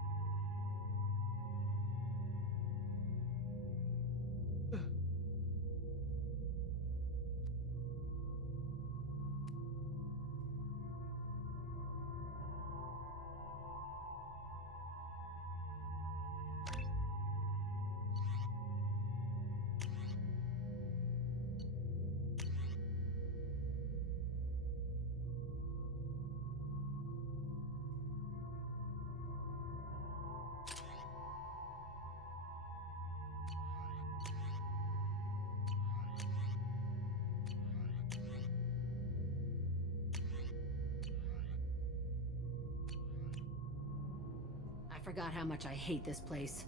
I forgot how much I hate this place.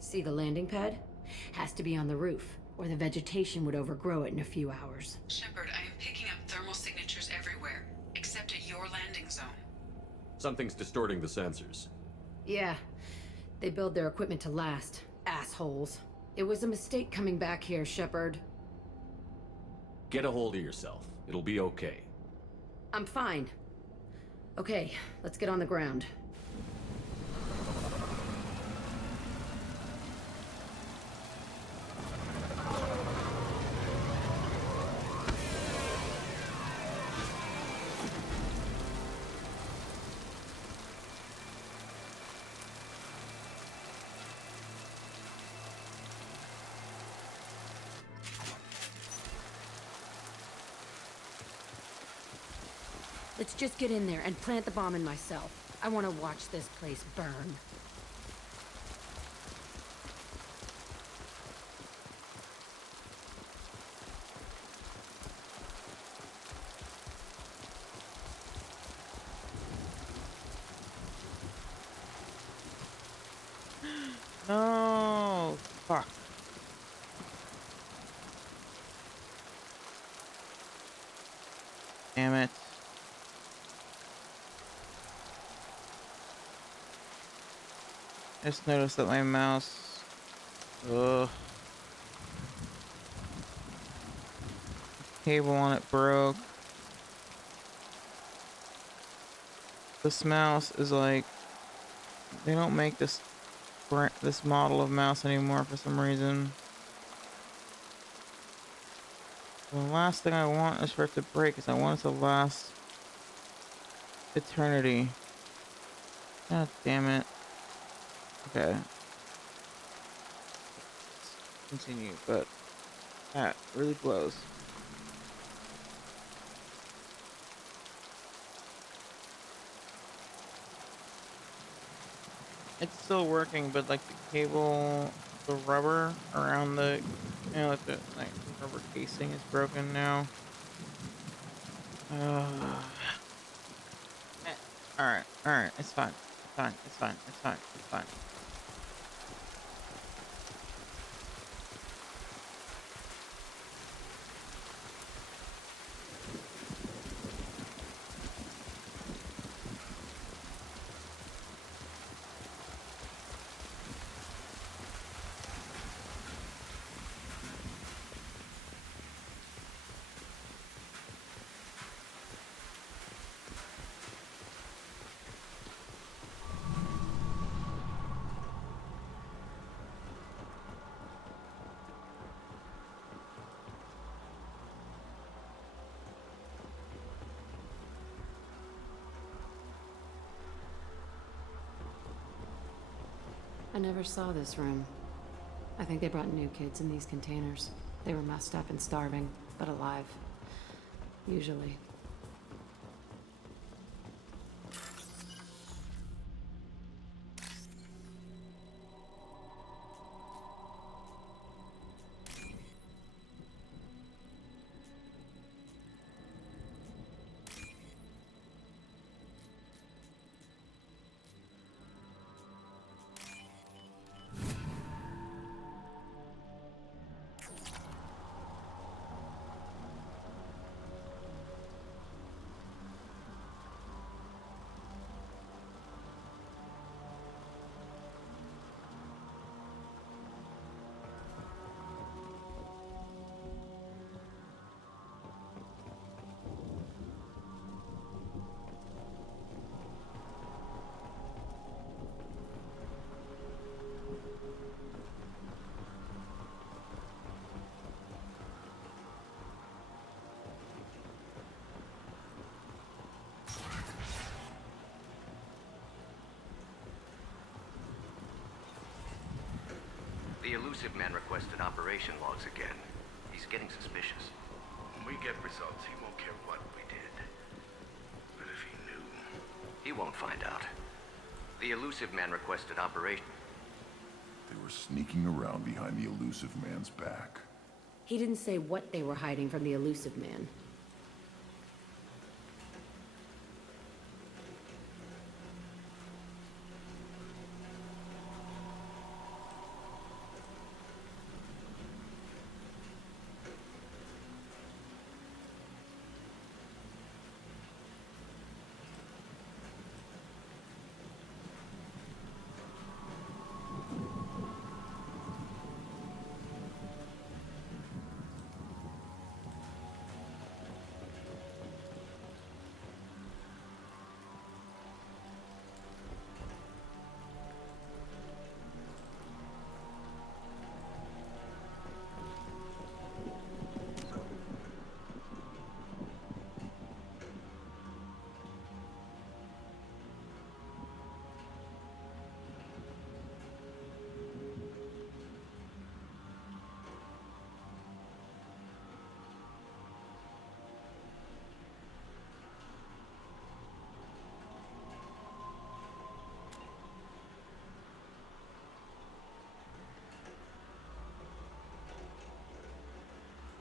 See the landing pad? Has to be on the roof, or the vegetation would overgrow it in a few hours. Shepard, I am picking up thermal signatures everywhere, except at your landing zone. Something's distorting the sensors. Yeah. They build their equipment to last. Assholes. It was a mistake coming back here, Shepard. Get a hold of yourself. It'll be okay. I'm fine. Okay, let's get on the ground. Let's just get in there and plant the bomb in myself. I want to watch this place burn. No, fuck. Damn it. I just noticed that my mouse, ugh, cable on it broke. This mouse is like, they don't make this model of mouse anymore for some reason. The last thing I want is for it to break, because I want it to last eternity. God damn it. Okay. Let's continue, but that really blows. It's still working, but like the cable, the rubber around the, you know, like the rubber casing is broken now. Alright, it's fine. It's fine, it's fine, it's fine, it's fine. I never saw this room. I think they brought new kids in these containers. They were messed up and starving, but alive. Usually. The elusive man requested operation logs again. He's getting suspicious. When we get results, he won't care what we did. But if he knew... He won't find out. The elusive man requested operation... They were sneaking around behind the elusive man's back. He didn't say what they were hiding from the elusive man.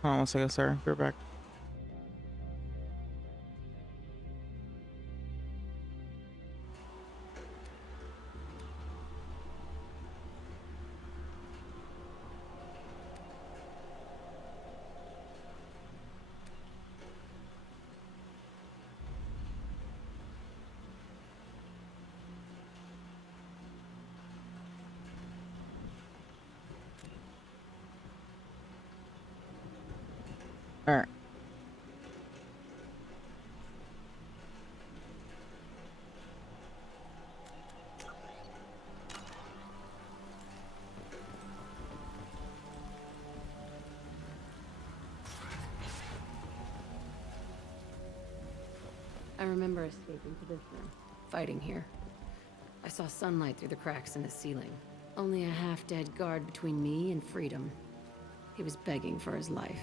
Hold on one second, sir. We're back. All right. I remember escaping to this room, fighting here. I saw sunlight through the cracks in the ceiling. Only a half-dead guard between me and freedom. He was begging for his life.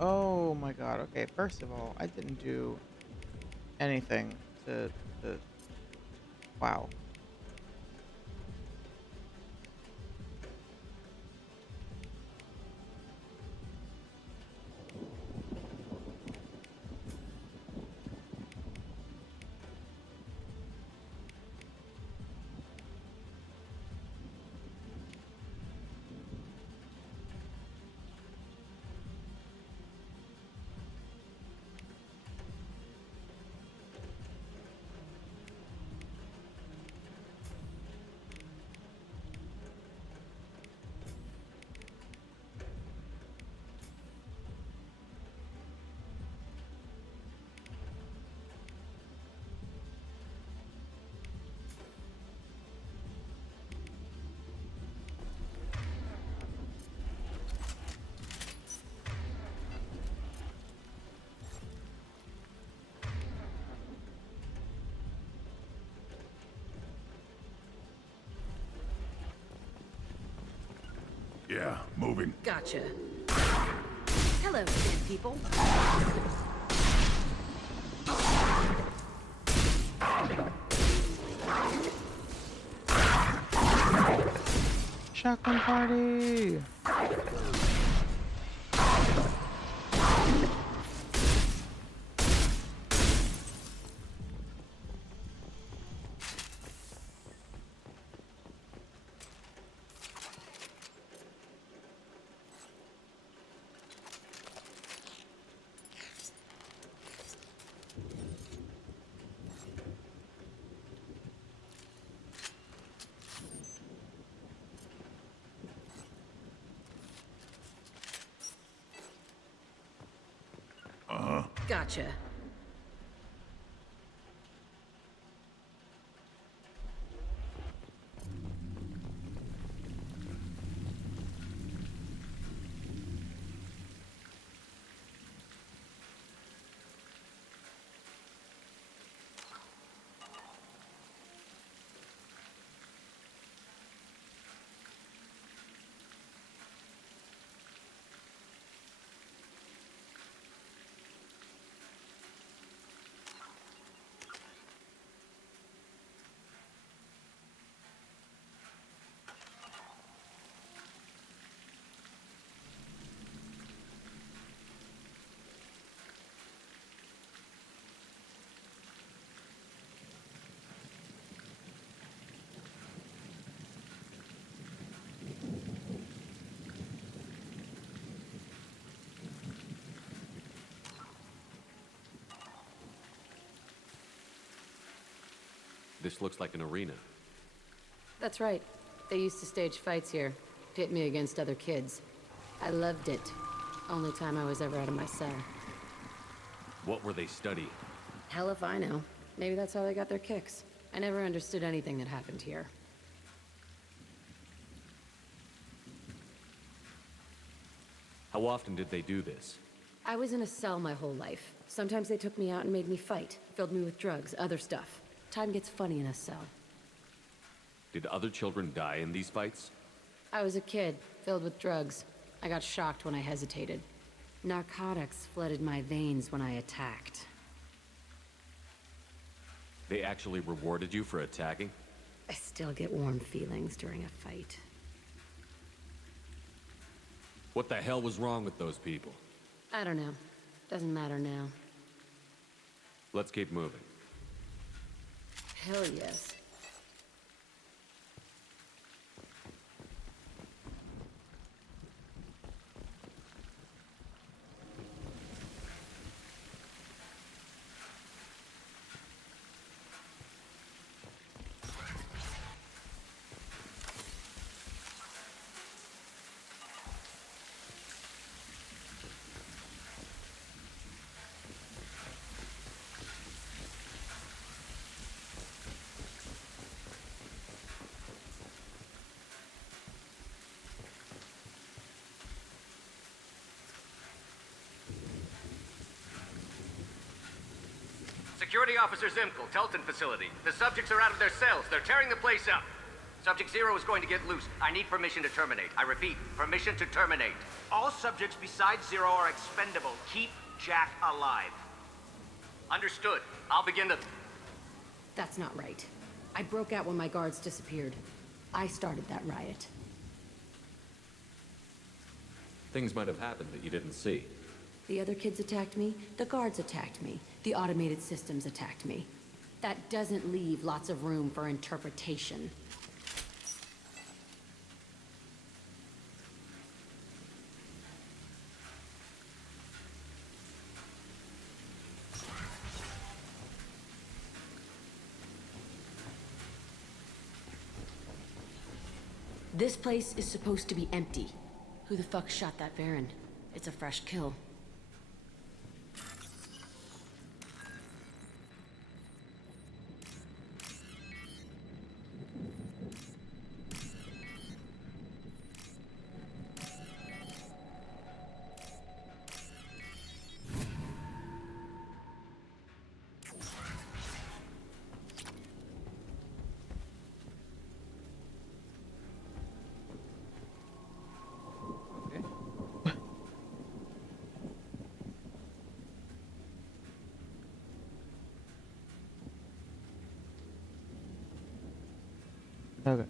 Oh my god. Okay, first of all, I didn't do anything to wow. Yeah, moving. Gotcha. Hello, dead people. Shotgun party. Gotcha. This looks like an arena. That's right. They used to stage fights here. Pit me against other kids. I loved it. Only time I was ever out of my cell. What were they studying? Hell if I know. Maybe that's how they got their kicks. I never understood anything that happened here. How often did they do this? I was in a cell my whole life. Sometimes they took me out and made me fight. Filled me with drugs, other stuff. Time gets funny in a cell. Did other children die in these fights? I was a kid, filled with drugs. I got shocked when I hesitated. Narcotics flooded my veins when I attacked. They actually rewarded you for attacking? I still get warm feelings during a fight. What the hell was wrong with those people? I don't know. Doesn't matter now. Let's keep moving. Hell yes. Security Officer Zimkel, Telton facility. The subjects are out of their cells. They're tearing the place up. Subject Zero is going to get loose. I need permission to terminate. I repeat, permission to terminate. All subjects besides Zero are expendable. Keep Jack alive. Understood. I'll begin the... That's not right. I broke out when my guards disappeared. I started that riot. Things might have happened that you didn't see. The other kids attacked me, the guards attacked me, the automated systems attacked me. That doesn't leave lots of room for interpretation. This place is supposed to be empty. Who the fuck shot that Baron? It's a fresh kill. Okay.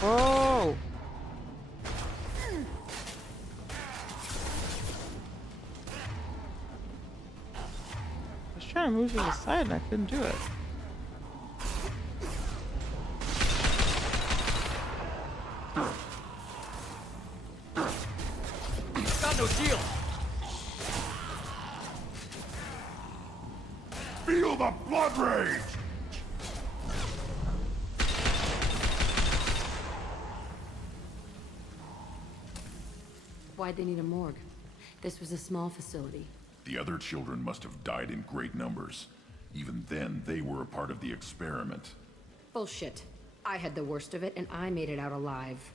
Oh! I was trying to move to the side and I couldn't do it. Feel the blood rage! Why'd they need a morgue? This was a small facility. The other children must have died in great numbers. Even then, they were a part of the experiment. Bullshit. I had the worst of it, and I made it out alive.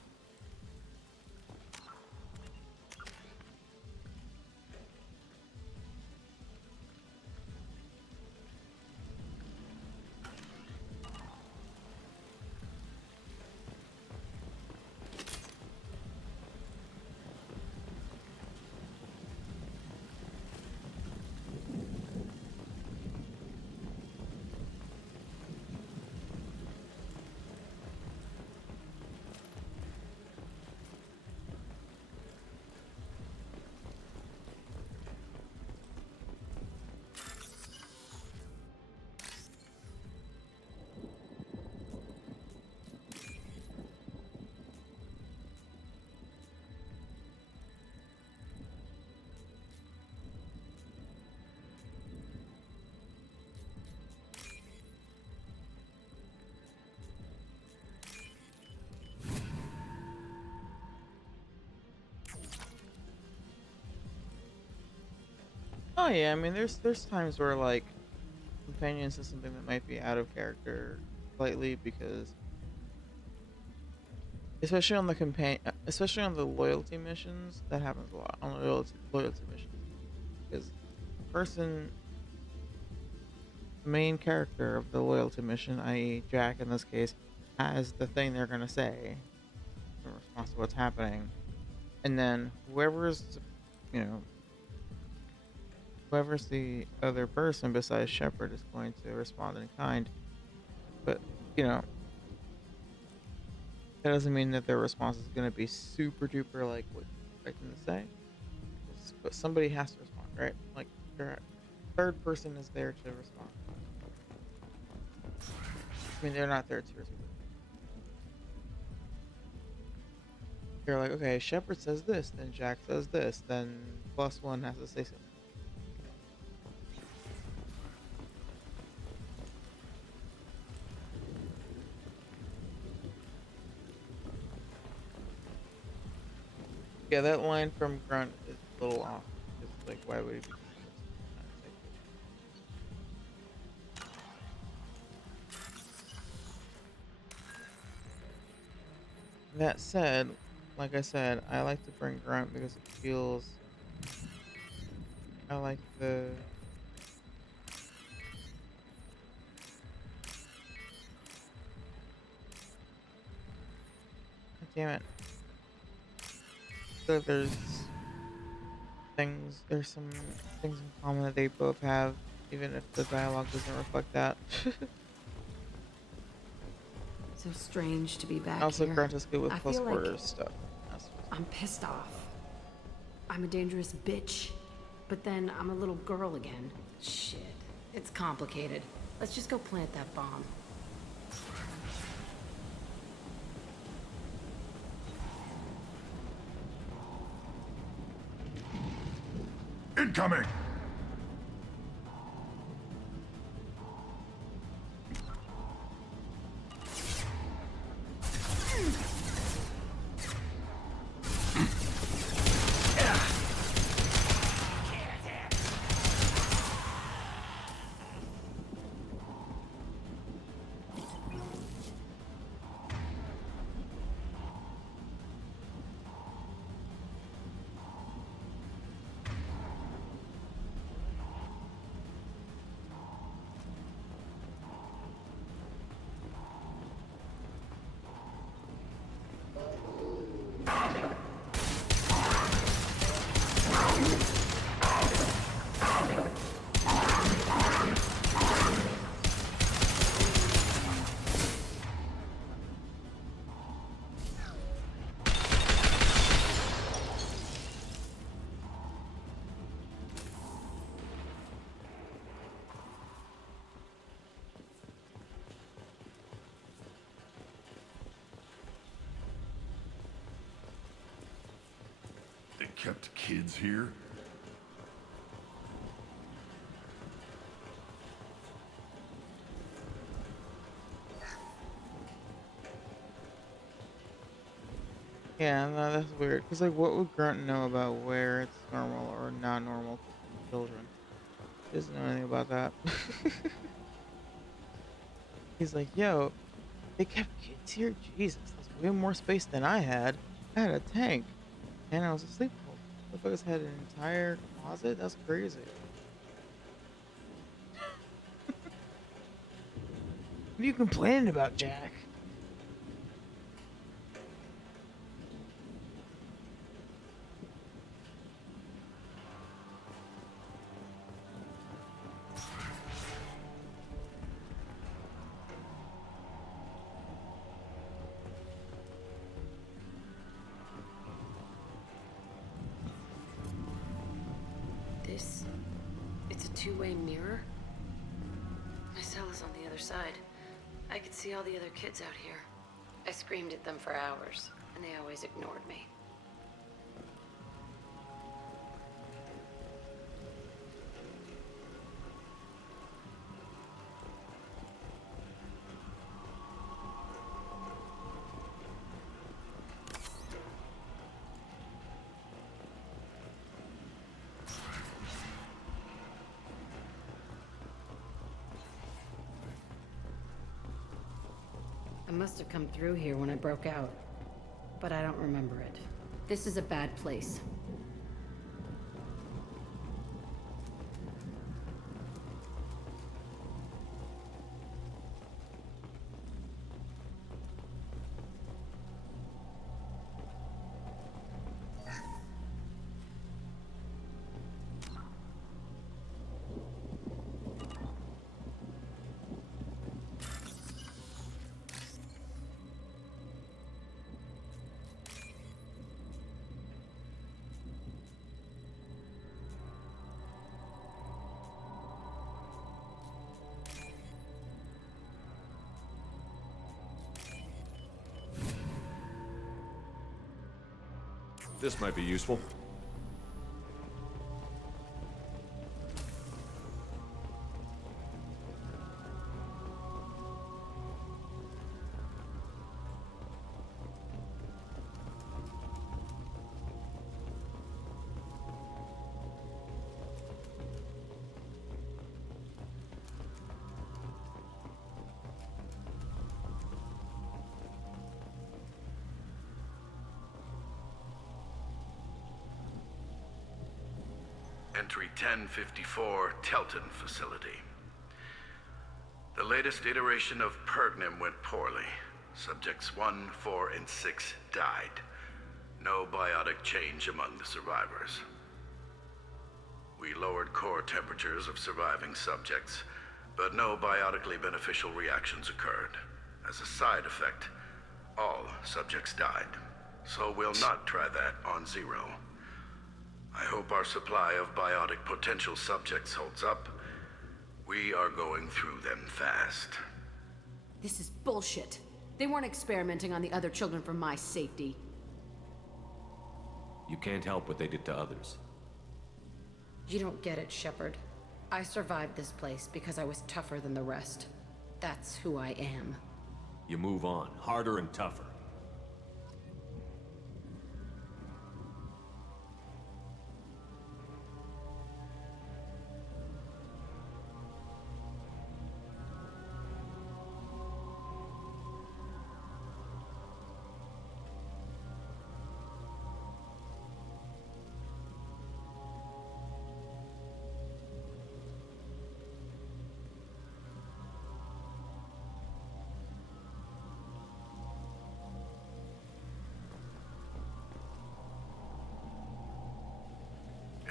Oh yeah, I mean, there's times where like companions is something that might be out of character slightly because, especially on the especially on the loyalty missions, that happens a lot on the loyalty missions because the person, the main character of the loyalty mission, i.e., Jack in this case, has the thing they're gonna say in response to what's happening, and then whoever's the other person besides Shepard is going to respond in kind. But, that doesn't mean that their response is going to be super duper like what you're expecting to say. But somebody has to respond, right? Like, their third person is there to respond. I mean, they're not there to respond. You're like, okay, Shepard says this, then Jack says this, then plus one has to say something. Yeah, that line from Grunt is a little off. It's like, why would he be doing this? That said, like I said, I like to bring Grunt because it feels... I like the... Damn it. So there's some things in common that they both have, even if the dialogue doesn't reflect that. So strange to be back Also, here. Grunt is good with I close feel quarters like stuff. I'm pissed off. I'm a dangerous bitch. But then I'm a little girl again. Shit. It's complicated. Let's just go plant that bomb. Incoming! They kept kids here? Yeah, no, that's weird. Cause like, what would Grunt know about where it's normal or not normal to keep children? He doesn't know anything about that. He's like, yo, they kept kids here. Jesus, that's way more space than I had. I had a tank, and I was asleep the whole time. Motherfuckers had an entire closet. That's crazy. What are you complaining about, Jack? It's a two-way mirror? My cell is on the other side. I could see all the other kids out here. I screamed at them for hours, and they always ignored me. I must have come through here when I broke out, but I don't remember it. This is a bad place. This might be useful. Entry 1054, Telton Facility. The latest iteration of Pergnum went poorly. Subjects 1, 4, and 6 died. No biotic change among the survivors. We lowered core temperatures of surviving subjects, but no biotically beneficial reactions occurred. As a side effect, all subjects died. So we'll not try that on Zero. I hope our supply of biotic potential subjects holds up. We are going through them fast. This is bullshit. They weren't experimenting on the other children for my safety. You can't help what they did to others. You don't get it, Shepard. I survived this place because I was tougher than the rest. That's who I am. You move on, harder and tougher.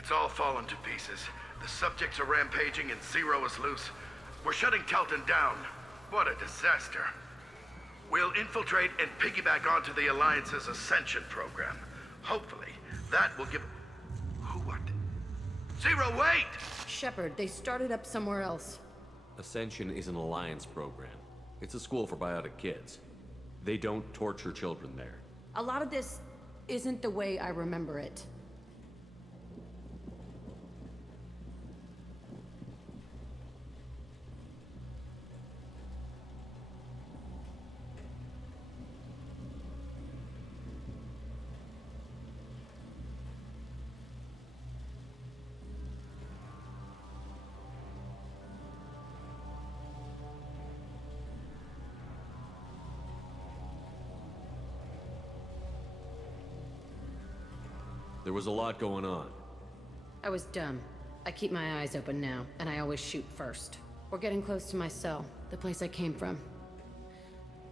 It's all fallen to pieces. The subjects are rampaging and Zero is loose. We're shutting Telton down. What a disaster. We'll infiltrate and piggyback onto the Alliance's Ascension program. Hopefully, that will give... Who, what? Zero, wait! Shepard, they started up somewhere else. Ascension is an Alliance program. It's a school for biotic kids. They don't torture children there. A lot of this isn't the way I remember it. There was a lot going on. I was dumb. I keep my eyes open now, and I always shoot first. We're getting close to my cell, the place I came from.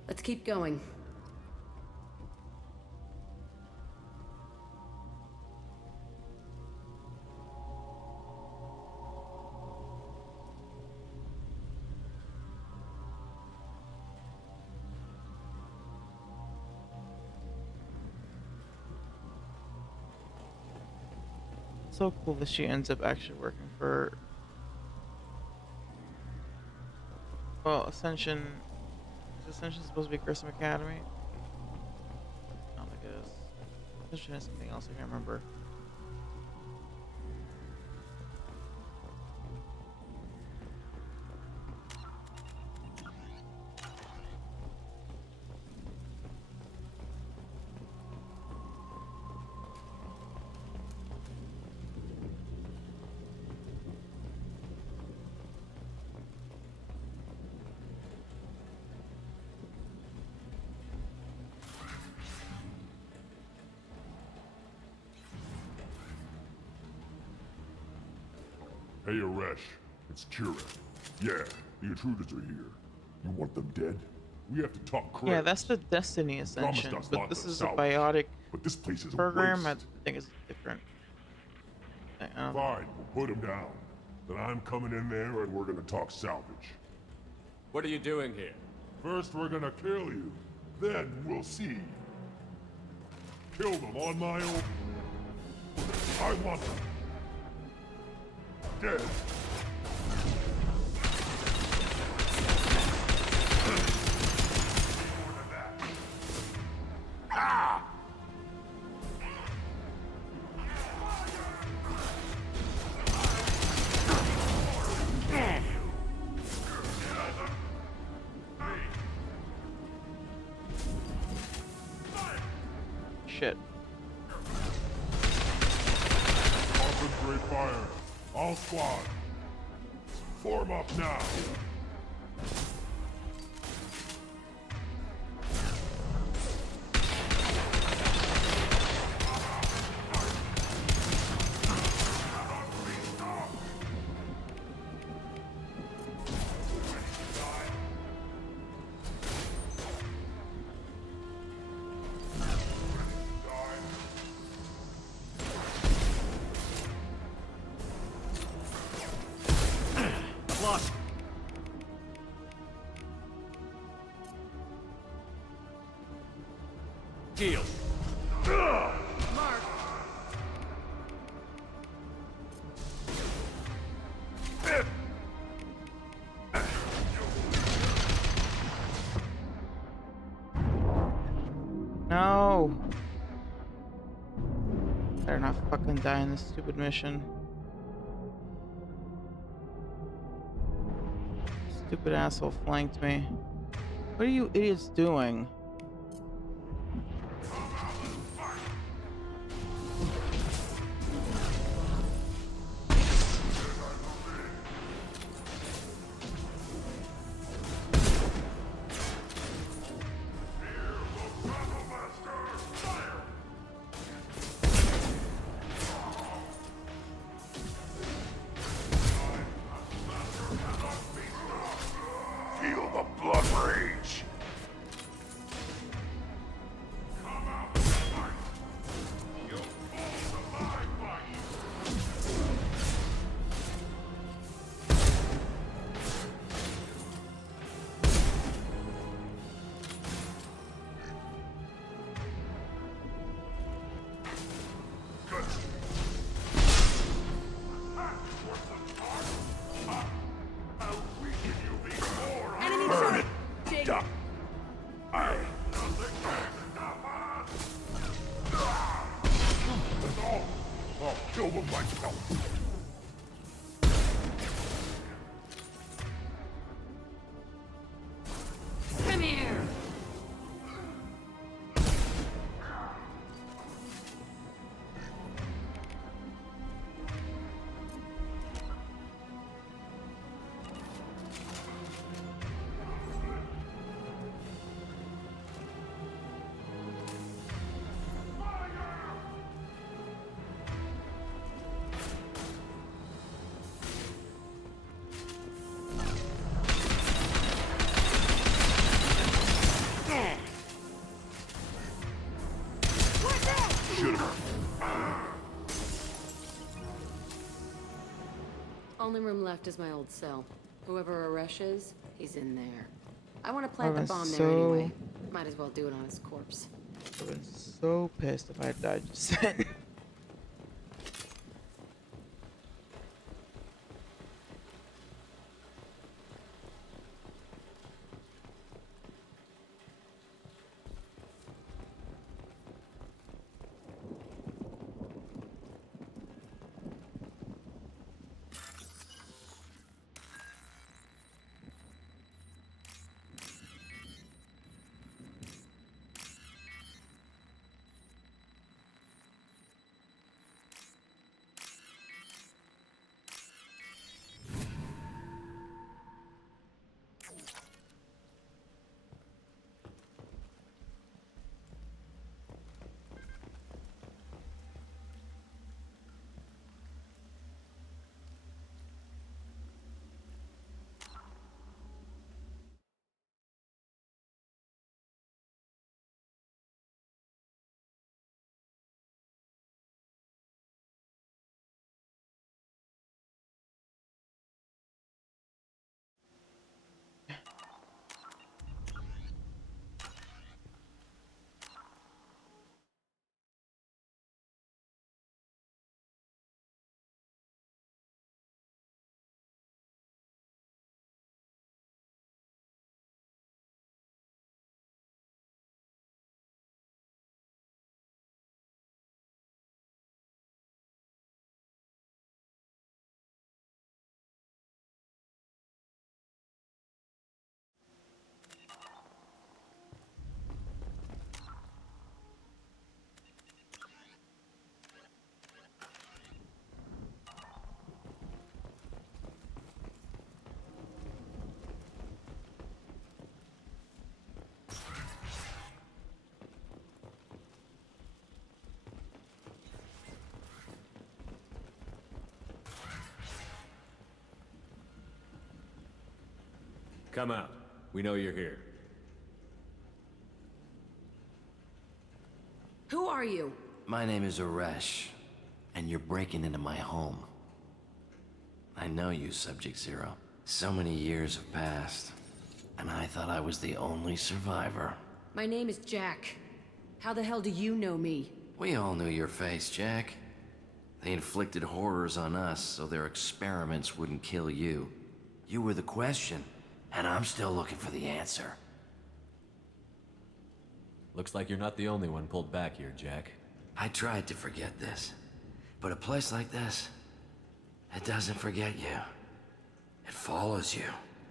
Let's keep going. So cool that she ends up actually working for, well, Ascension. Is Ascension supposed to be Grissom Academy? I don't think it is. Ascension is something else, I can't remember. Hey, Aresh. It's Kira. Yeah, the intruders are here. You want them dead? We have to talk credits. Yeah, that's the Destiny Ascension, Promised us but lots this of is a salvage. biotic But this place is a program. I waste. think it's different. Fine, we'll put him down. Then I'm coming in there and we're gonna talk salvage. What are you doing here? First, we're gonna kill you. Then we'll see. Kill them on my own. I want them dead. Ah! Shit. Concentrate fire. All squad. Form up now. Lost. Shield. Mark! No. Better not fucking die in this stupid mission. Stupid asshole flanked me. What are you idiots doing? Feel the blood rage. Only room left is my old cell. Whoever Aresh is, he's in there. I want to plant the I've been bomb there so- anyway. Might as well do it on his corpse. I've been so pissed if I had died just then. Come out. We know you're here. Who are you? My name is Aresh, and you're breaking into my home. I know you, Subject Zero. So many years have passed, and I thought I was the only survivor. My name is Jack. How the hell do you know me? We all knew your face, Jack. They inflicted horrors on us so their experiments wouldn't kill you. You were the question, and I'm still looking for the answer. Looks like you're not the only one pulled back here, Jack. I tried to forget this, but a place like this, it doesn't forget you. It follows you.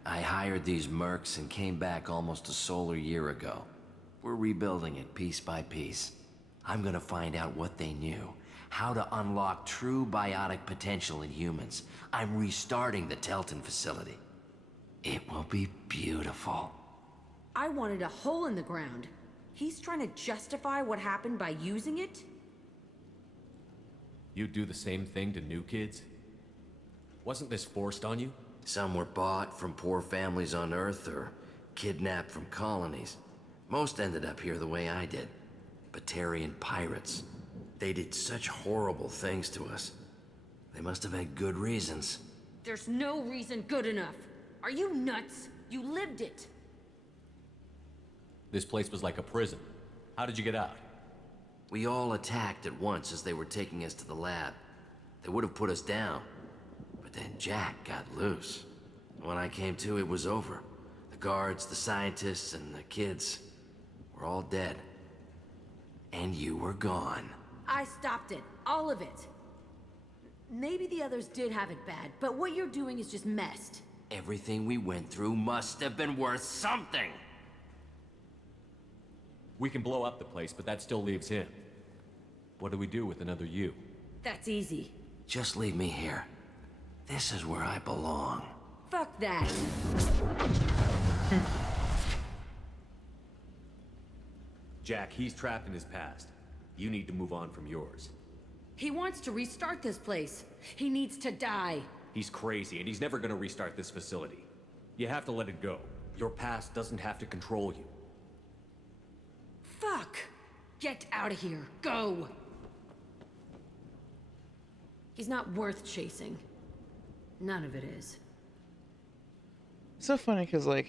I hired these mercs and came back almost a solar year ago. We're rebuilding it piece by piece. I'm gonna find out what they knew, how to unlock true biotic potential in humans. I'm restarting the Telton facility. It will be beautiful. I wanted a hole in the ground. He's trying to justify what happened by using it? You'd do the same thing to new kids? Wasn't this forced on you? Some were bought from poor families on Earth or kidnapped from colonies. Most ended up here the way I did. Batarian pirates. They did such horrible things to us. They must have had good reasons. There's no reason good enough. Are you nuts? You lived it. This place was like a prison. How did you get out? We all attacked at once as they were taking us to the lab. They would have put us down. But then Jack got loose. When I came to, it was over. The guards, the scientists, and the kids were all dead. And you were gone. I stopped it. All of it. Maybe the others did have it bad, but what you're doing is just messed. Everything we went through must have been worth something. We can blow up the place, but that still leaves him. What do we do with another you? That's easy. Just leave me here. This is where I belong. Fuck that. Jack, he's trapped in his past. You need to move on from yours. He wants to restart this place. He needs to die. He's crazy, and he's never gonna restart this facility. You have to let it go. Your past doesn't have to control you. Fuck! Get out of here. Go! He's not worth chasing. None of it is. It's so funny because, like,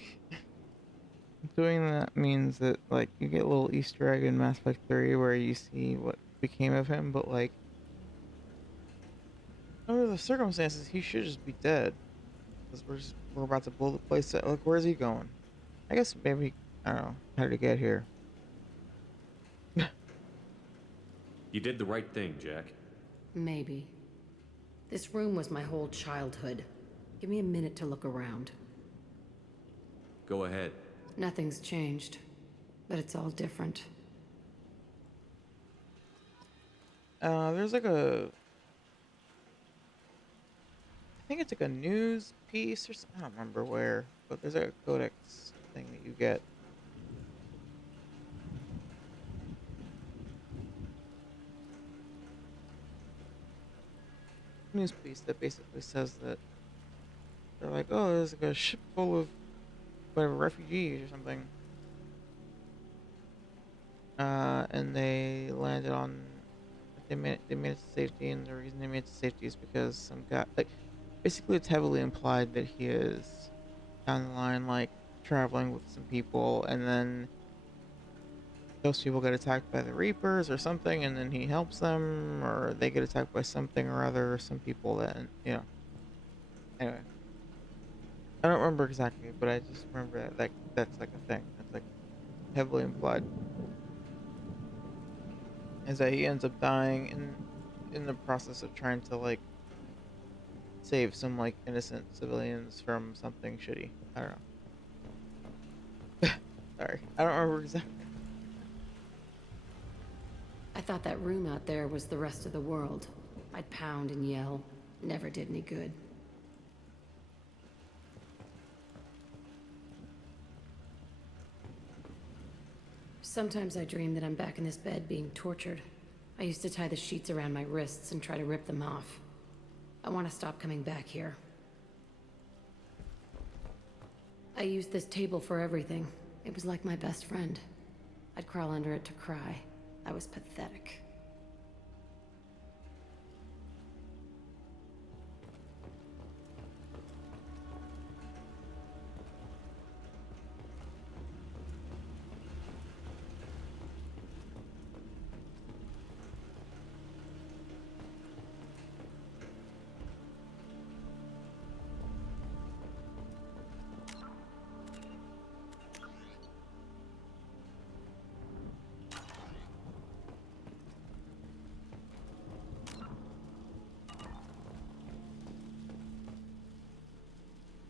doing that means that, like, you get a little Easter egg in Mass Effect 3 where you see what became of him, but, like, under the circumstances, he should just be dead. Because we're about to blow the place up. Like, where's he going? I guess maybe, I don't know, how did he get here? You did the right thing, Jack. Maybe. This room was my whole childhood. Give me a minute to look around. Go ahead. Nothing's changed, but it's all different. There's like a... I think it's like a news piece or something. I don't remember where, but there's like a codex thing that you get. News piece that basically says that they're like, oh, there's like a ship full of whatever refugees or something, and they landed on. They made it to safety, and the reason they made it to safety is because some guy, like, basically it's heavily implied that he is down the line, like, traveling with some people, and then those people get attacked by the Reapers or something, and then he helps them, or they get attacked by something or other, or some people that, you know. Anyway. I don't remember exactly, but I just remember that, like, that's like a thing. That's like heavily implied. Is that he ends up dying in the process of trying to, like, save some, like, innocent civilians from something shitty. I don't know. Sorry. I don't remember exactly. I thought that room out there was the rest of the world. I'd pound and yell. Never did any good. Sometimes I dream that I'm back in this bed being tortured. I used to tie the sheets around my wrists and try to rip them off. I want to stop coming back here. I used this table for everything. It was like my best friend. I'd crawl under it to cry. I was pathetic.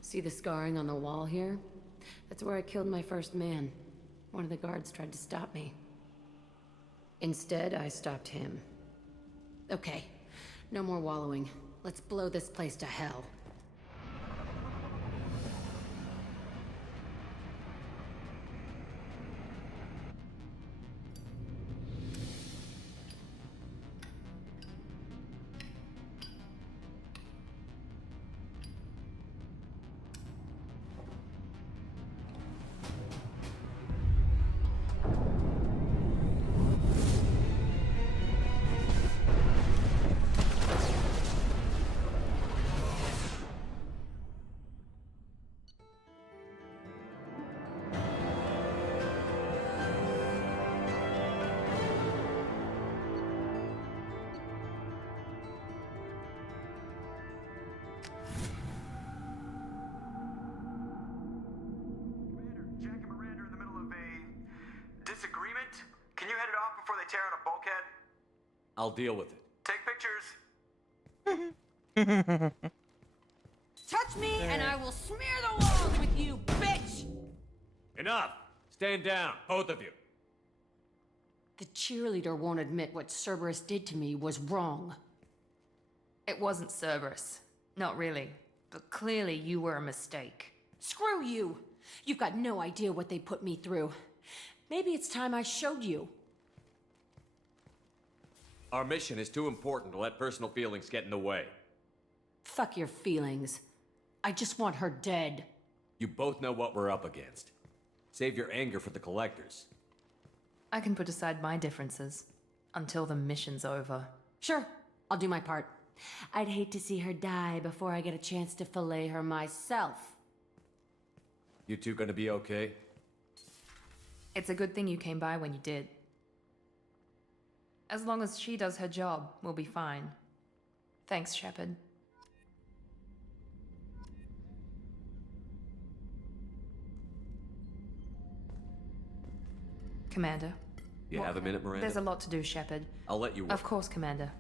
See the scarring on the wall here? That's where I killed my first man. One of the guards tried to stop me. Instead, I stopped him. Okay, no more wallowing. Let's blow this place to hell. Disagreement? Can you head it off before they tear out a bulkhead? I'll deal with it. Take pictures. Touch me and I will smear the walls with you, bitch! Enough! Stand down, both of you. The cheerleader won't admit what Cerberus did to me was wrong. It wasn't Cerberus. Not really. But clearly you were a mistake. Screw you! You've got no idea what they put me through. Maybe it's time I showed you. Our mission is too important to let personal feelings get in the way. Fuck your feelings. I just want her dead. You both know what we're up against. Save your anger for the collectors. I can put aside my differences until the mission's over. Sure, I'll do my part. I'd hate to see her die before I get a chance to fillet her myself. You two gonna be okay? It's a good thing you came by when you did. As long as she does her job, we'll be fine. Thanks, Shepard. Commander. You have a minute, Miranda? There's a lot to do, Shepard. I'll let you work. Of course, Commander.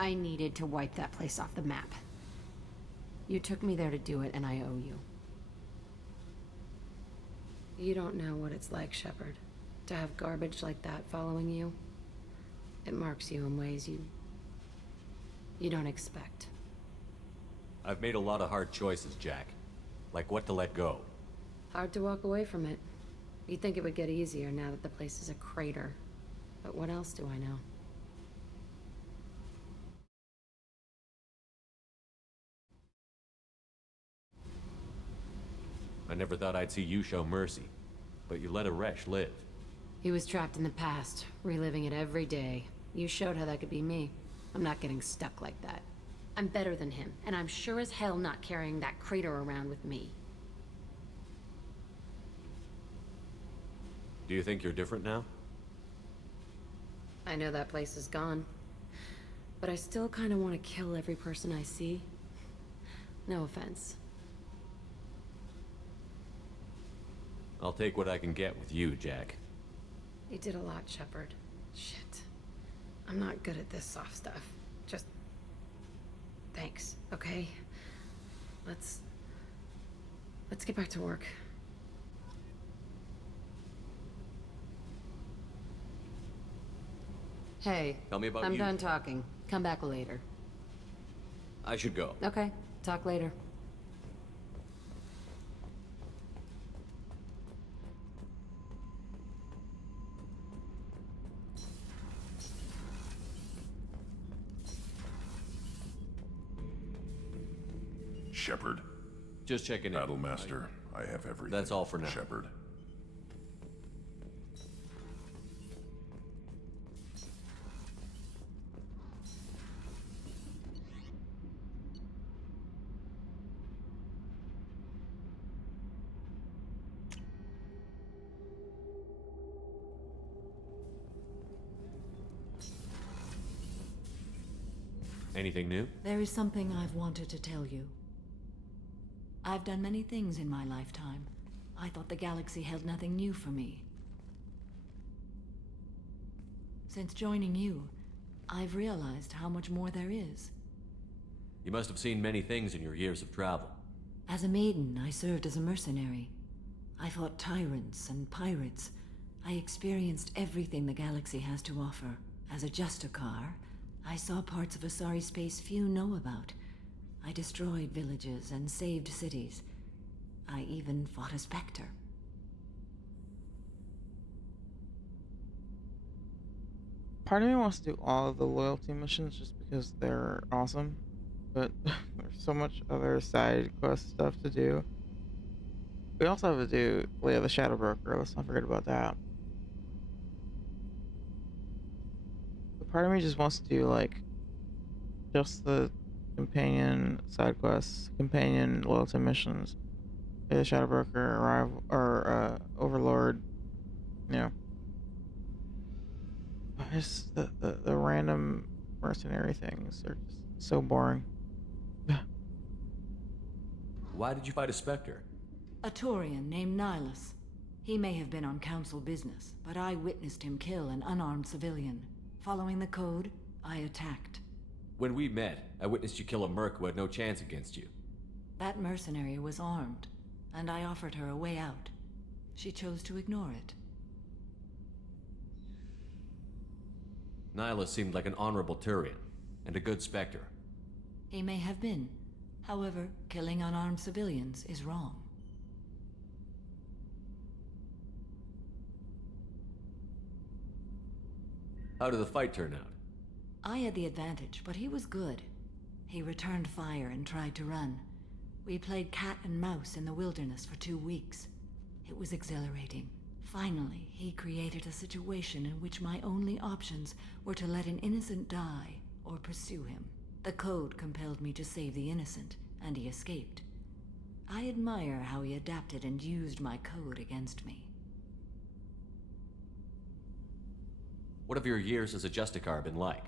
I needed to wipe that place off the map. You took me there to do it, and I owe you. You don't know what it's like, Shepard, to have garbage like that following you. It marks you in ways you don't expect. I've made a lot of hard choices, Jack. Like what to let go. Hard to walk away from it. You'd think it would get easier now that the place is a crater. But what else do I know? I never thought I'd see you show mercy, but you let a wretch live. He was trapped in the past, reliving it every day. You showed how that could be me. I'm not getting stuck like that. I'm better than him, and I'm sure as hell not carrying that crater around with me. Do you think you're different now? I know that place is gone. But I still kind of want to kill every person I see. No offense. I'll take what I can get with you, Jack. You did a lot, Shepard. Shit. I'm not good at this soft stuff. Just... thanks, okay? Let's get back to work. Hey, Tell me about I'm you. done talking. Come back later. I should go. Okay, talk later. Shepard. Just checking in. Battlemaster, I have everything. That's all for now. Shepard. Anything new? There is something I've wanted to tell you. I've done many things in my lifetime. I thought the galaxy held nothing new for me. Since joining you, I've realized how much more there is. You must have seen many things in your years of travel. As a maiden, I served as a mercenary. I fought tyrants and pirates. I experienced everything the galaxy has to offer. As a Justicar, I saw parts of Asari space few know about. I destroyed villages and saved cities. I even fought a Spectre. Part of me wants to do all of the loyalty missions just because they're awesome, but there's so much other side quest stuff to do. We also have to do Leia the Shadow Broker. Let's not forget about that. But part of me just wants to do like just the companion side quests, companion loyalty missions, Leia the Shadow Broker, Arrival, or Overlord. You know. Just the random mercenary things are just so boring. Why did you fight a Spectre? A Turian named Nihilus. He may have been on council business, but I witnessed him kill an unarmed civilian. Following the code, I attacked. When we met, I witnessed you kill a merc who had no chance against you. That mercenary was armed, and I offered her a way out. She chose to ignore it. Nihilus seemed like an honorable Turian, and a good Spectre. He may have been, However, killing unarmed civilians is wrong. How did the fight turn out? I had the advantage, but he was good. He returned fire and tried to run. We played cat and mouse in the wilderness for 2 weeks. It was exhilarating. Finally, he created a situation in which my only options were to let an innocent die or pursue him. The code compelled me to save the innocent, and he escaped. I admire how he adapted and used my code against me. What have your years as a Justicar been like?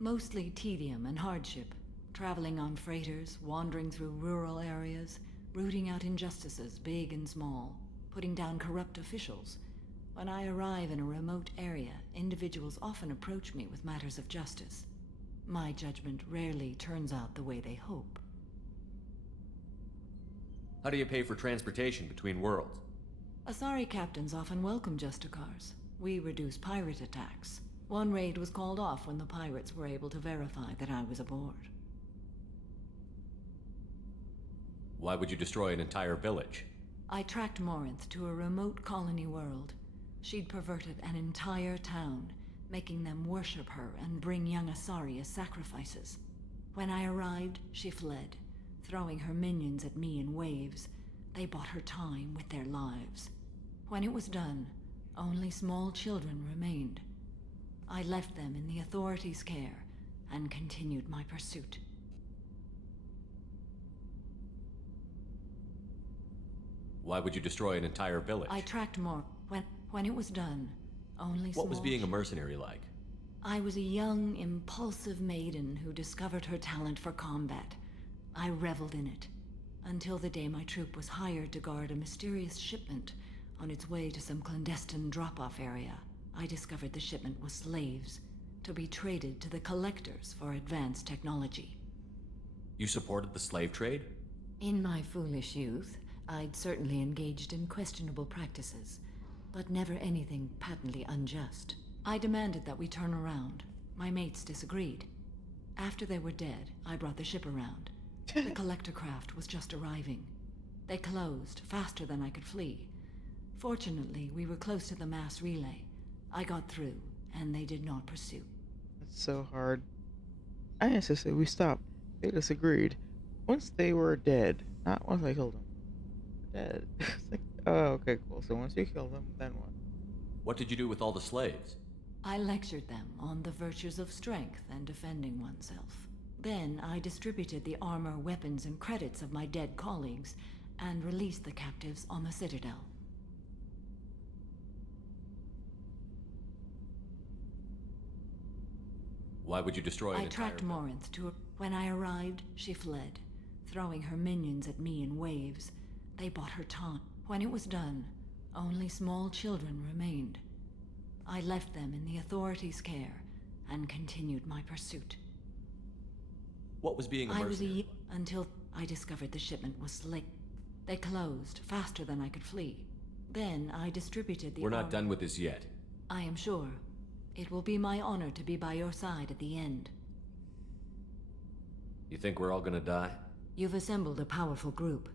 Mostly tedium and hardship. Traveling on freighters, wandering through rural areas, rooting out injustices, big and small, putting down corrupt officials. When I arrive in a remote area, individuals often approach me with matters of justice. My judgment rarely turns out the way they hope. How do you pay for transportation between worlds? Asari captains often welcome Justicars. We reduce pirate attacks. One raid was called off when the pirates were able to verify that I was aboard. Why would you destroy an entire village? I tracked Morinth to a remote colony world. She'd perverted an entire town, making them worship her and bring young Asari as sacrifices. When I arrived, she fled, throwing her minions at me in waves. They bought her time with their lives. When it was done, only small children remained. I left them in the authorities' care and continued my pursuit. Why would you destroy an entire village? I tracked more. When it was done, only small... What was being a mercenary like? I was a young, impulsive maiden who discovered her talent for combat. I reveled in it, until the day my troop was hired to guard a mysterious shipment on its way to some clandestine drop-off area. I discovered the shipment was slaves, to be traded to the collectors for advanced technology. You supported the slave trade? In my foolish youth, I'd certainly engaged in questionable practices, but never anything patently unjust. I demanded that we turn around. My mates disagreed. After they were dead, I brought the ship around. The collector craft was just arriving. They closed faster than I could flee. Fortunately, we were close to the mass relay. I got through, and they did not pursue. It's so hard. I insisted we stop. They disagreed. Once they were dead, not once I killed them. Dead. It's like, oh, okay, cool. So once you kill them, then what? What did you do with all the slaves? I lectured them on the virtues of strength and defending oneself. Then I distributed the armor, weapons, and credits of my dead colleagues and released the captives on the Citadel. Why would you destroy an I tracked Morinth to her. When I arrived, she fled, throwing her minions at me in waves. They bought her time. When it was done, only small children remained. I left them in the authorities' care and continued my pursuit. What was being a mercenary? Until I discovered the shipment was late. They closed faster than I could flee. Then I distributed the We're not done with this yet. I am sure. It will be my honor to be by your side at the end. You think we're all gonna die? You've assembled a powerful group,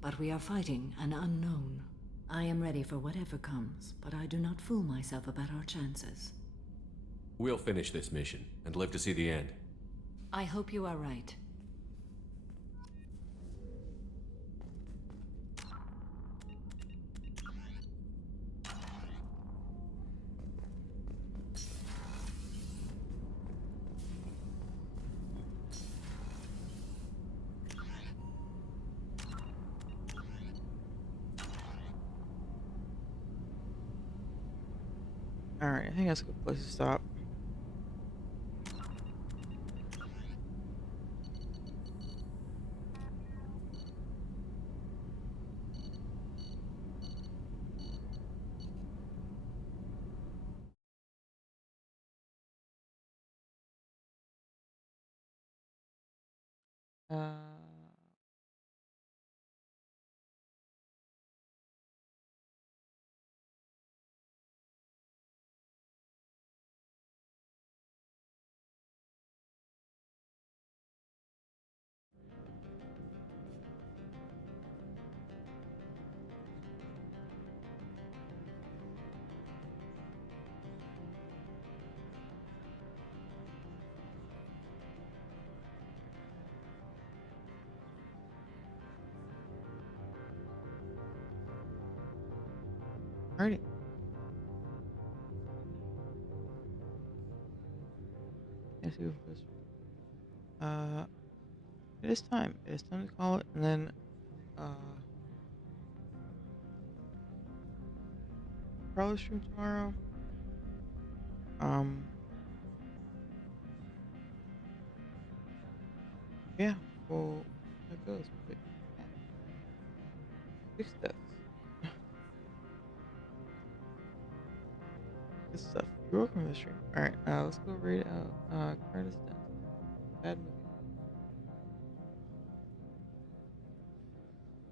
but we are fighting an unknown. I am ready for whatever comes, but I do not fool myself about our chances. We'll finish this mission and live to see the end. I hope you are right. Alright, I think that's a good place to stop. Alrighty. Let's see what this. It is time. It is time to call it, and then probably stream tomorrow. Yeah. Well, that goes. But yeah. Big stuff. Good stuff. You're welcome to the stream. All right. Let's go read out Curtis Dent. Bad movie.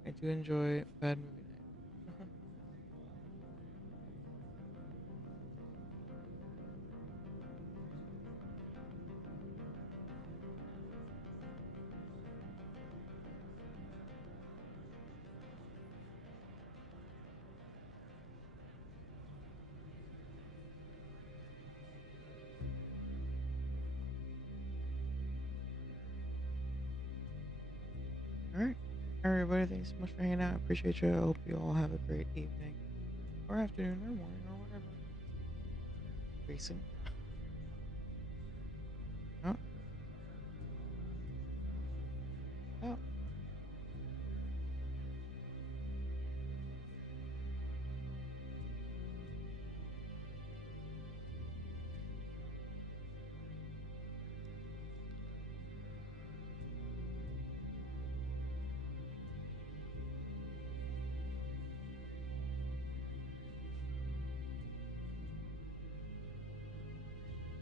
I do enjoy Bad Movie Night. All right. Everybody, thanks so much for hanging out. I appreciate you. I hope you all have a great evening or afternoon or morning or whatever. Racing.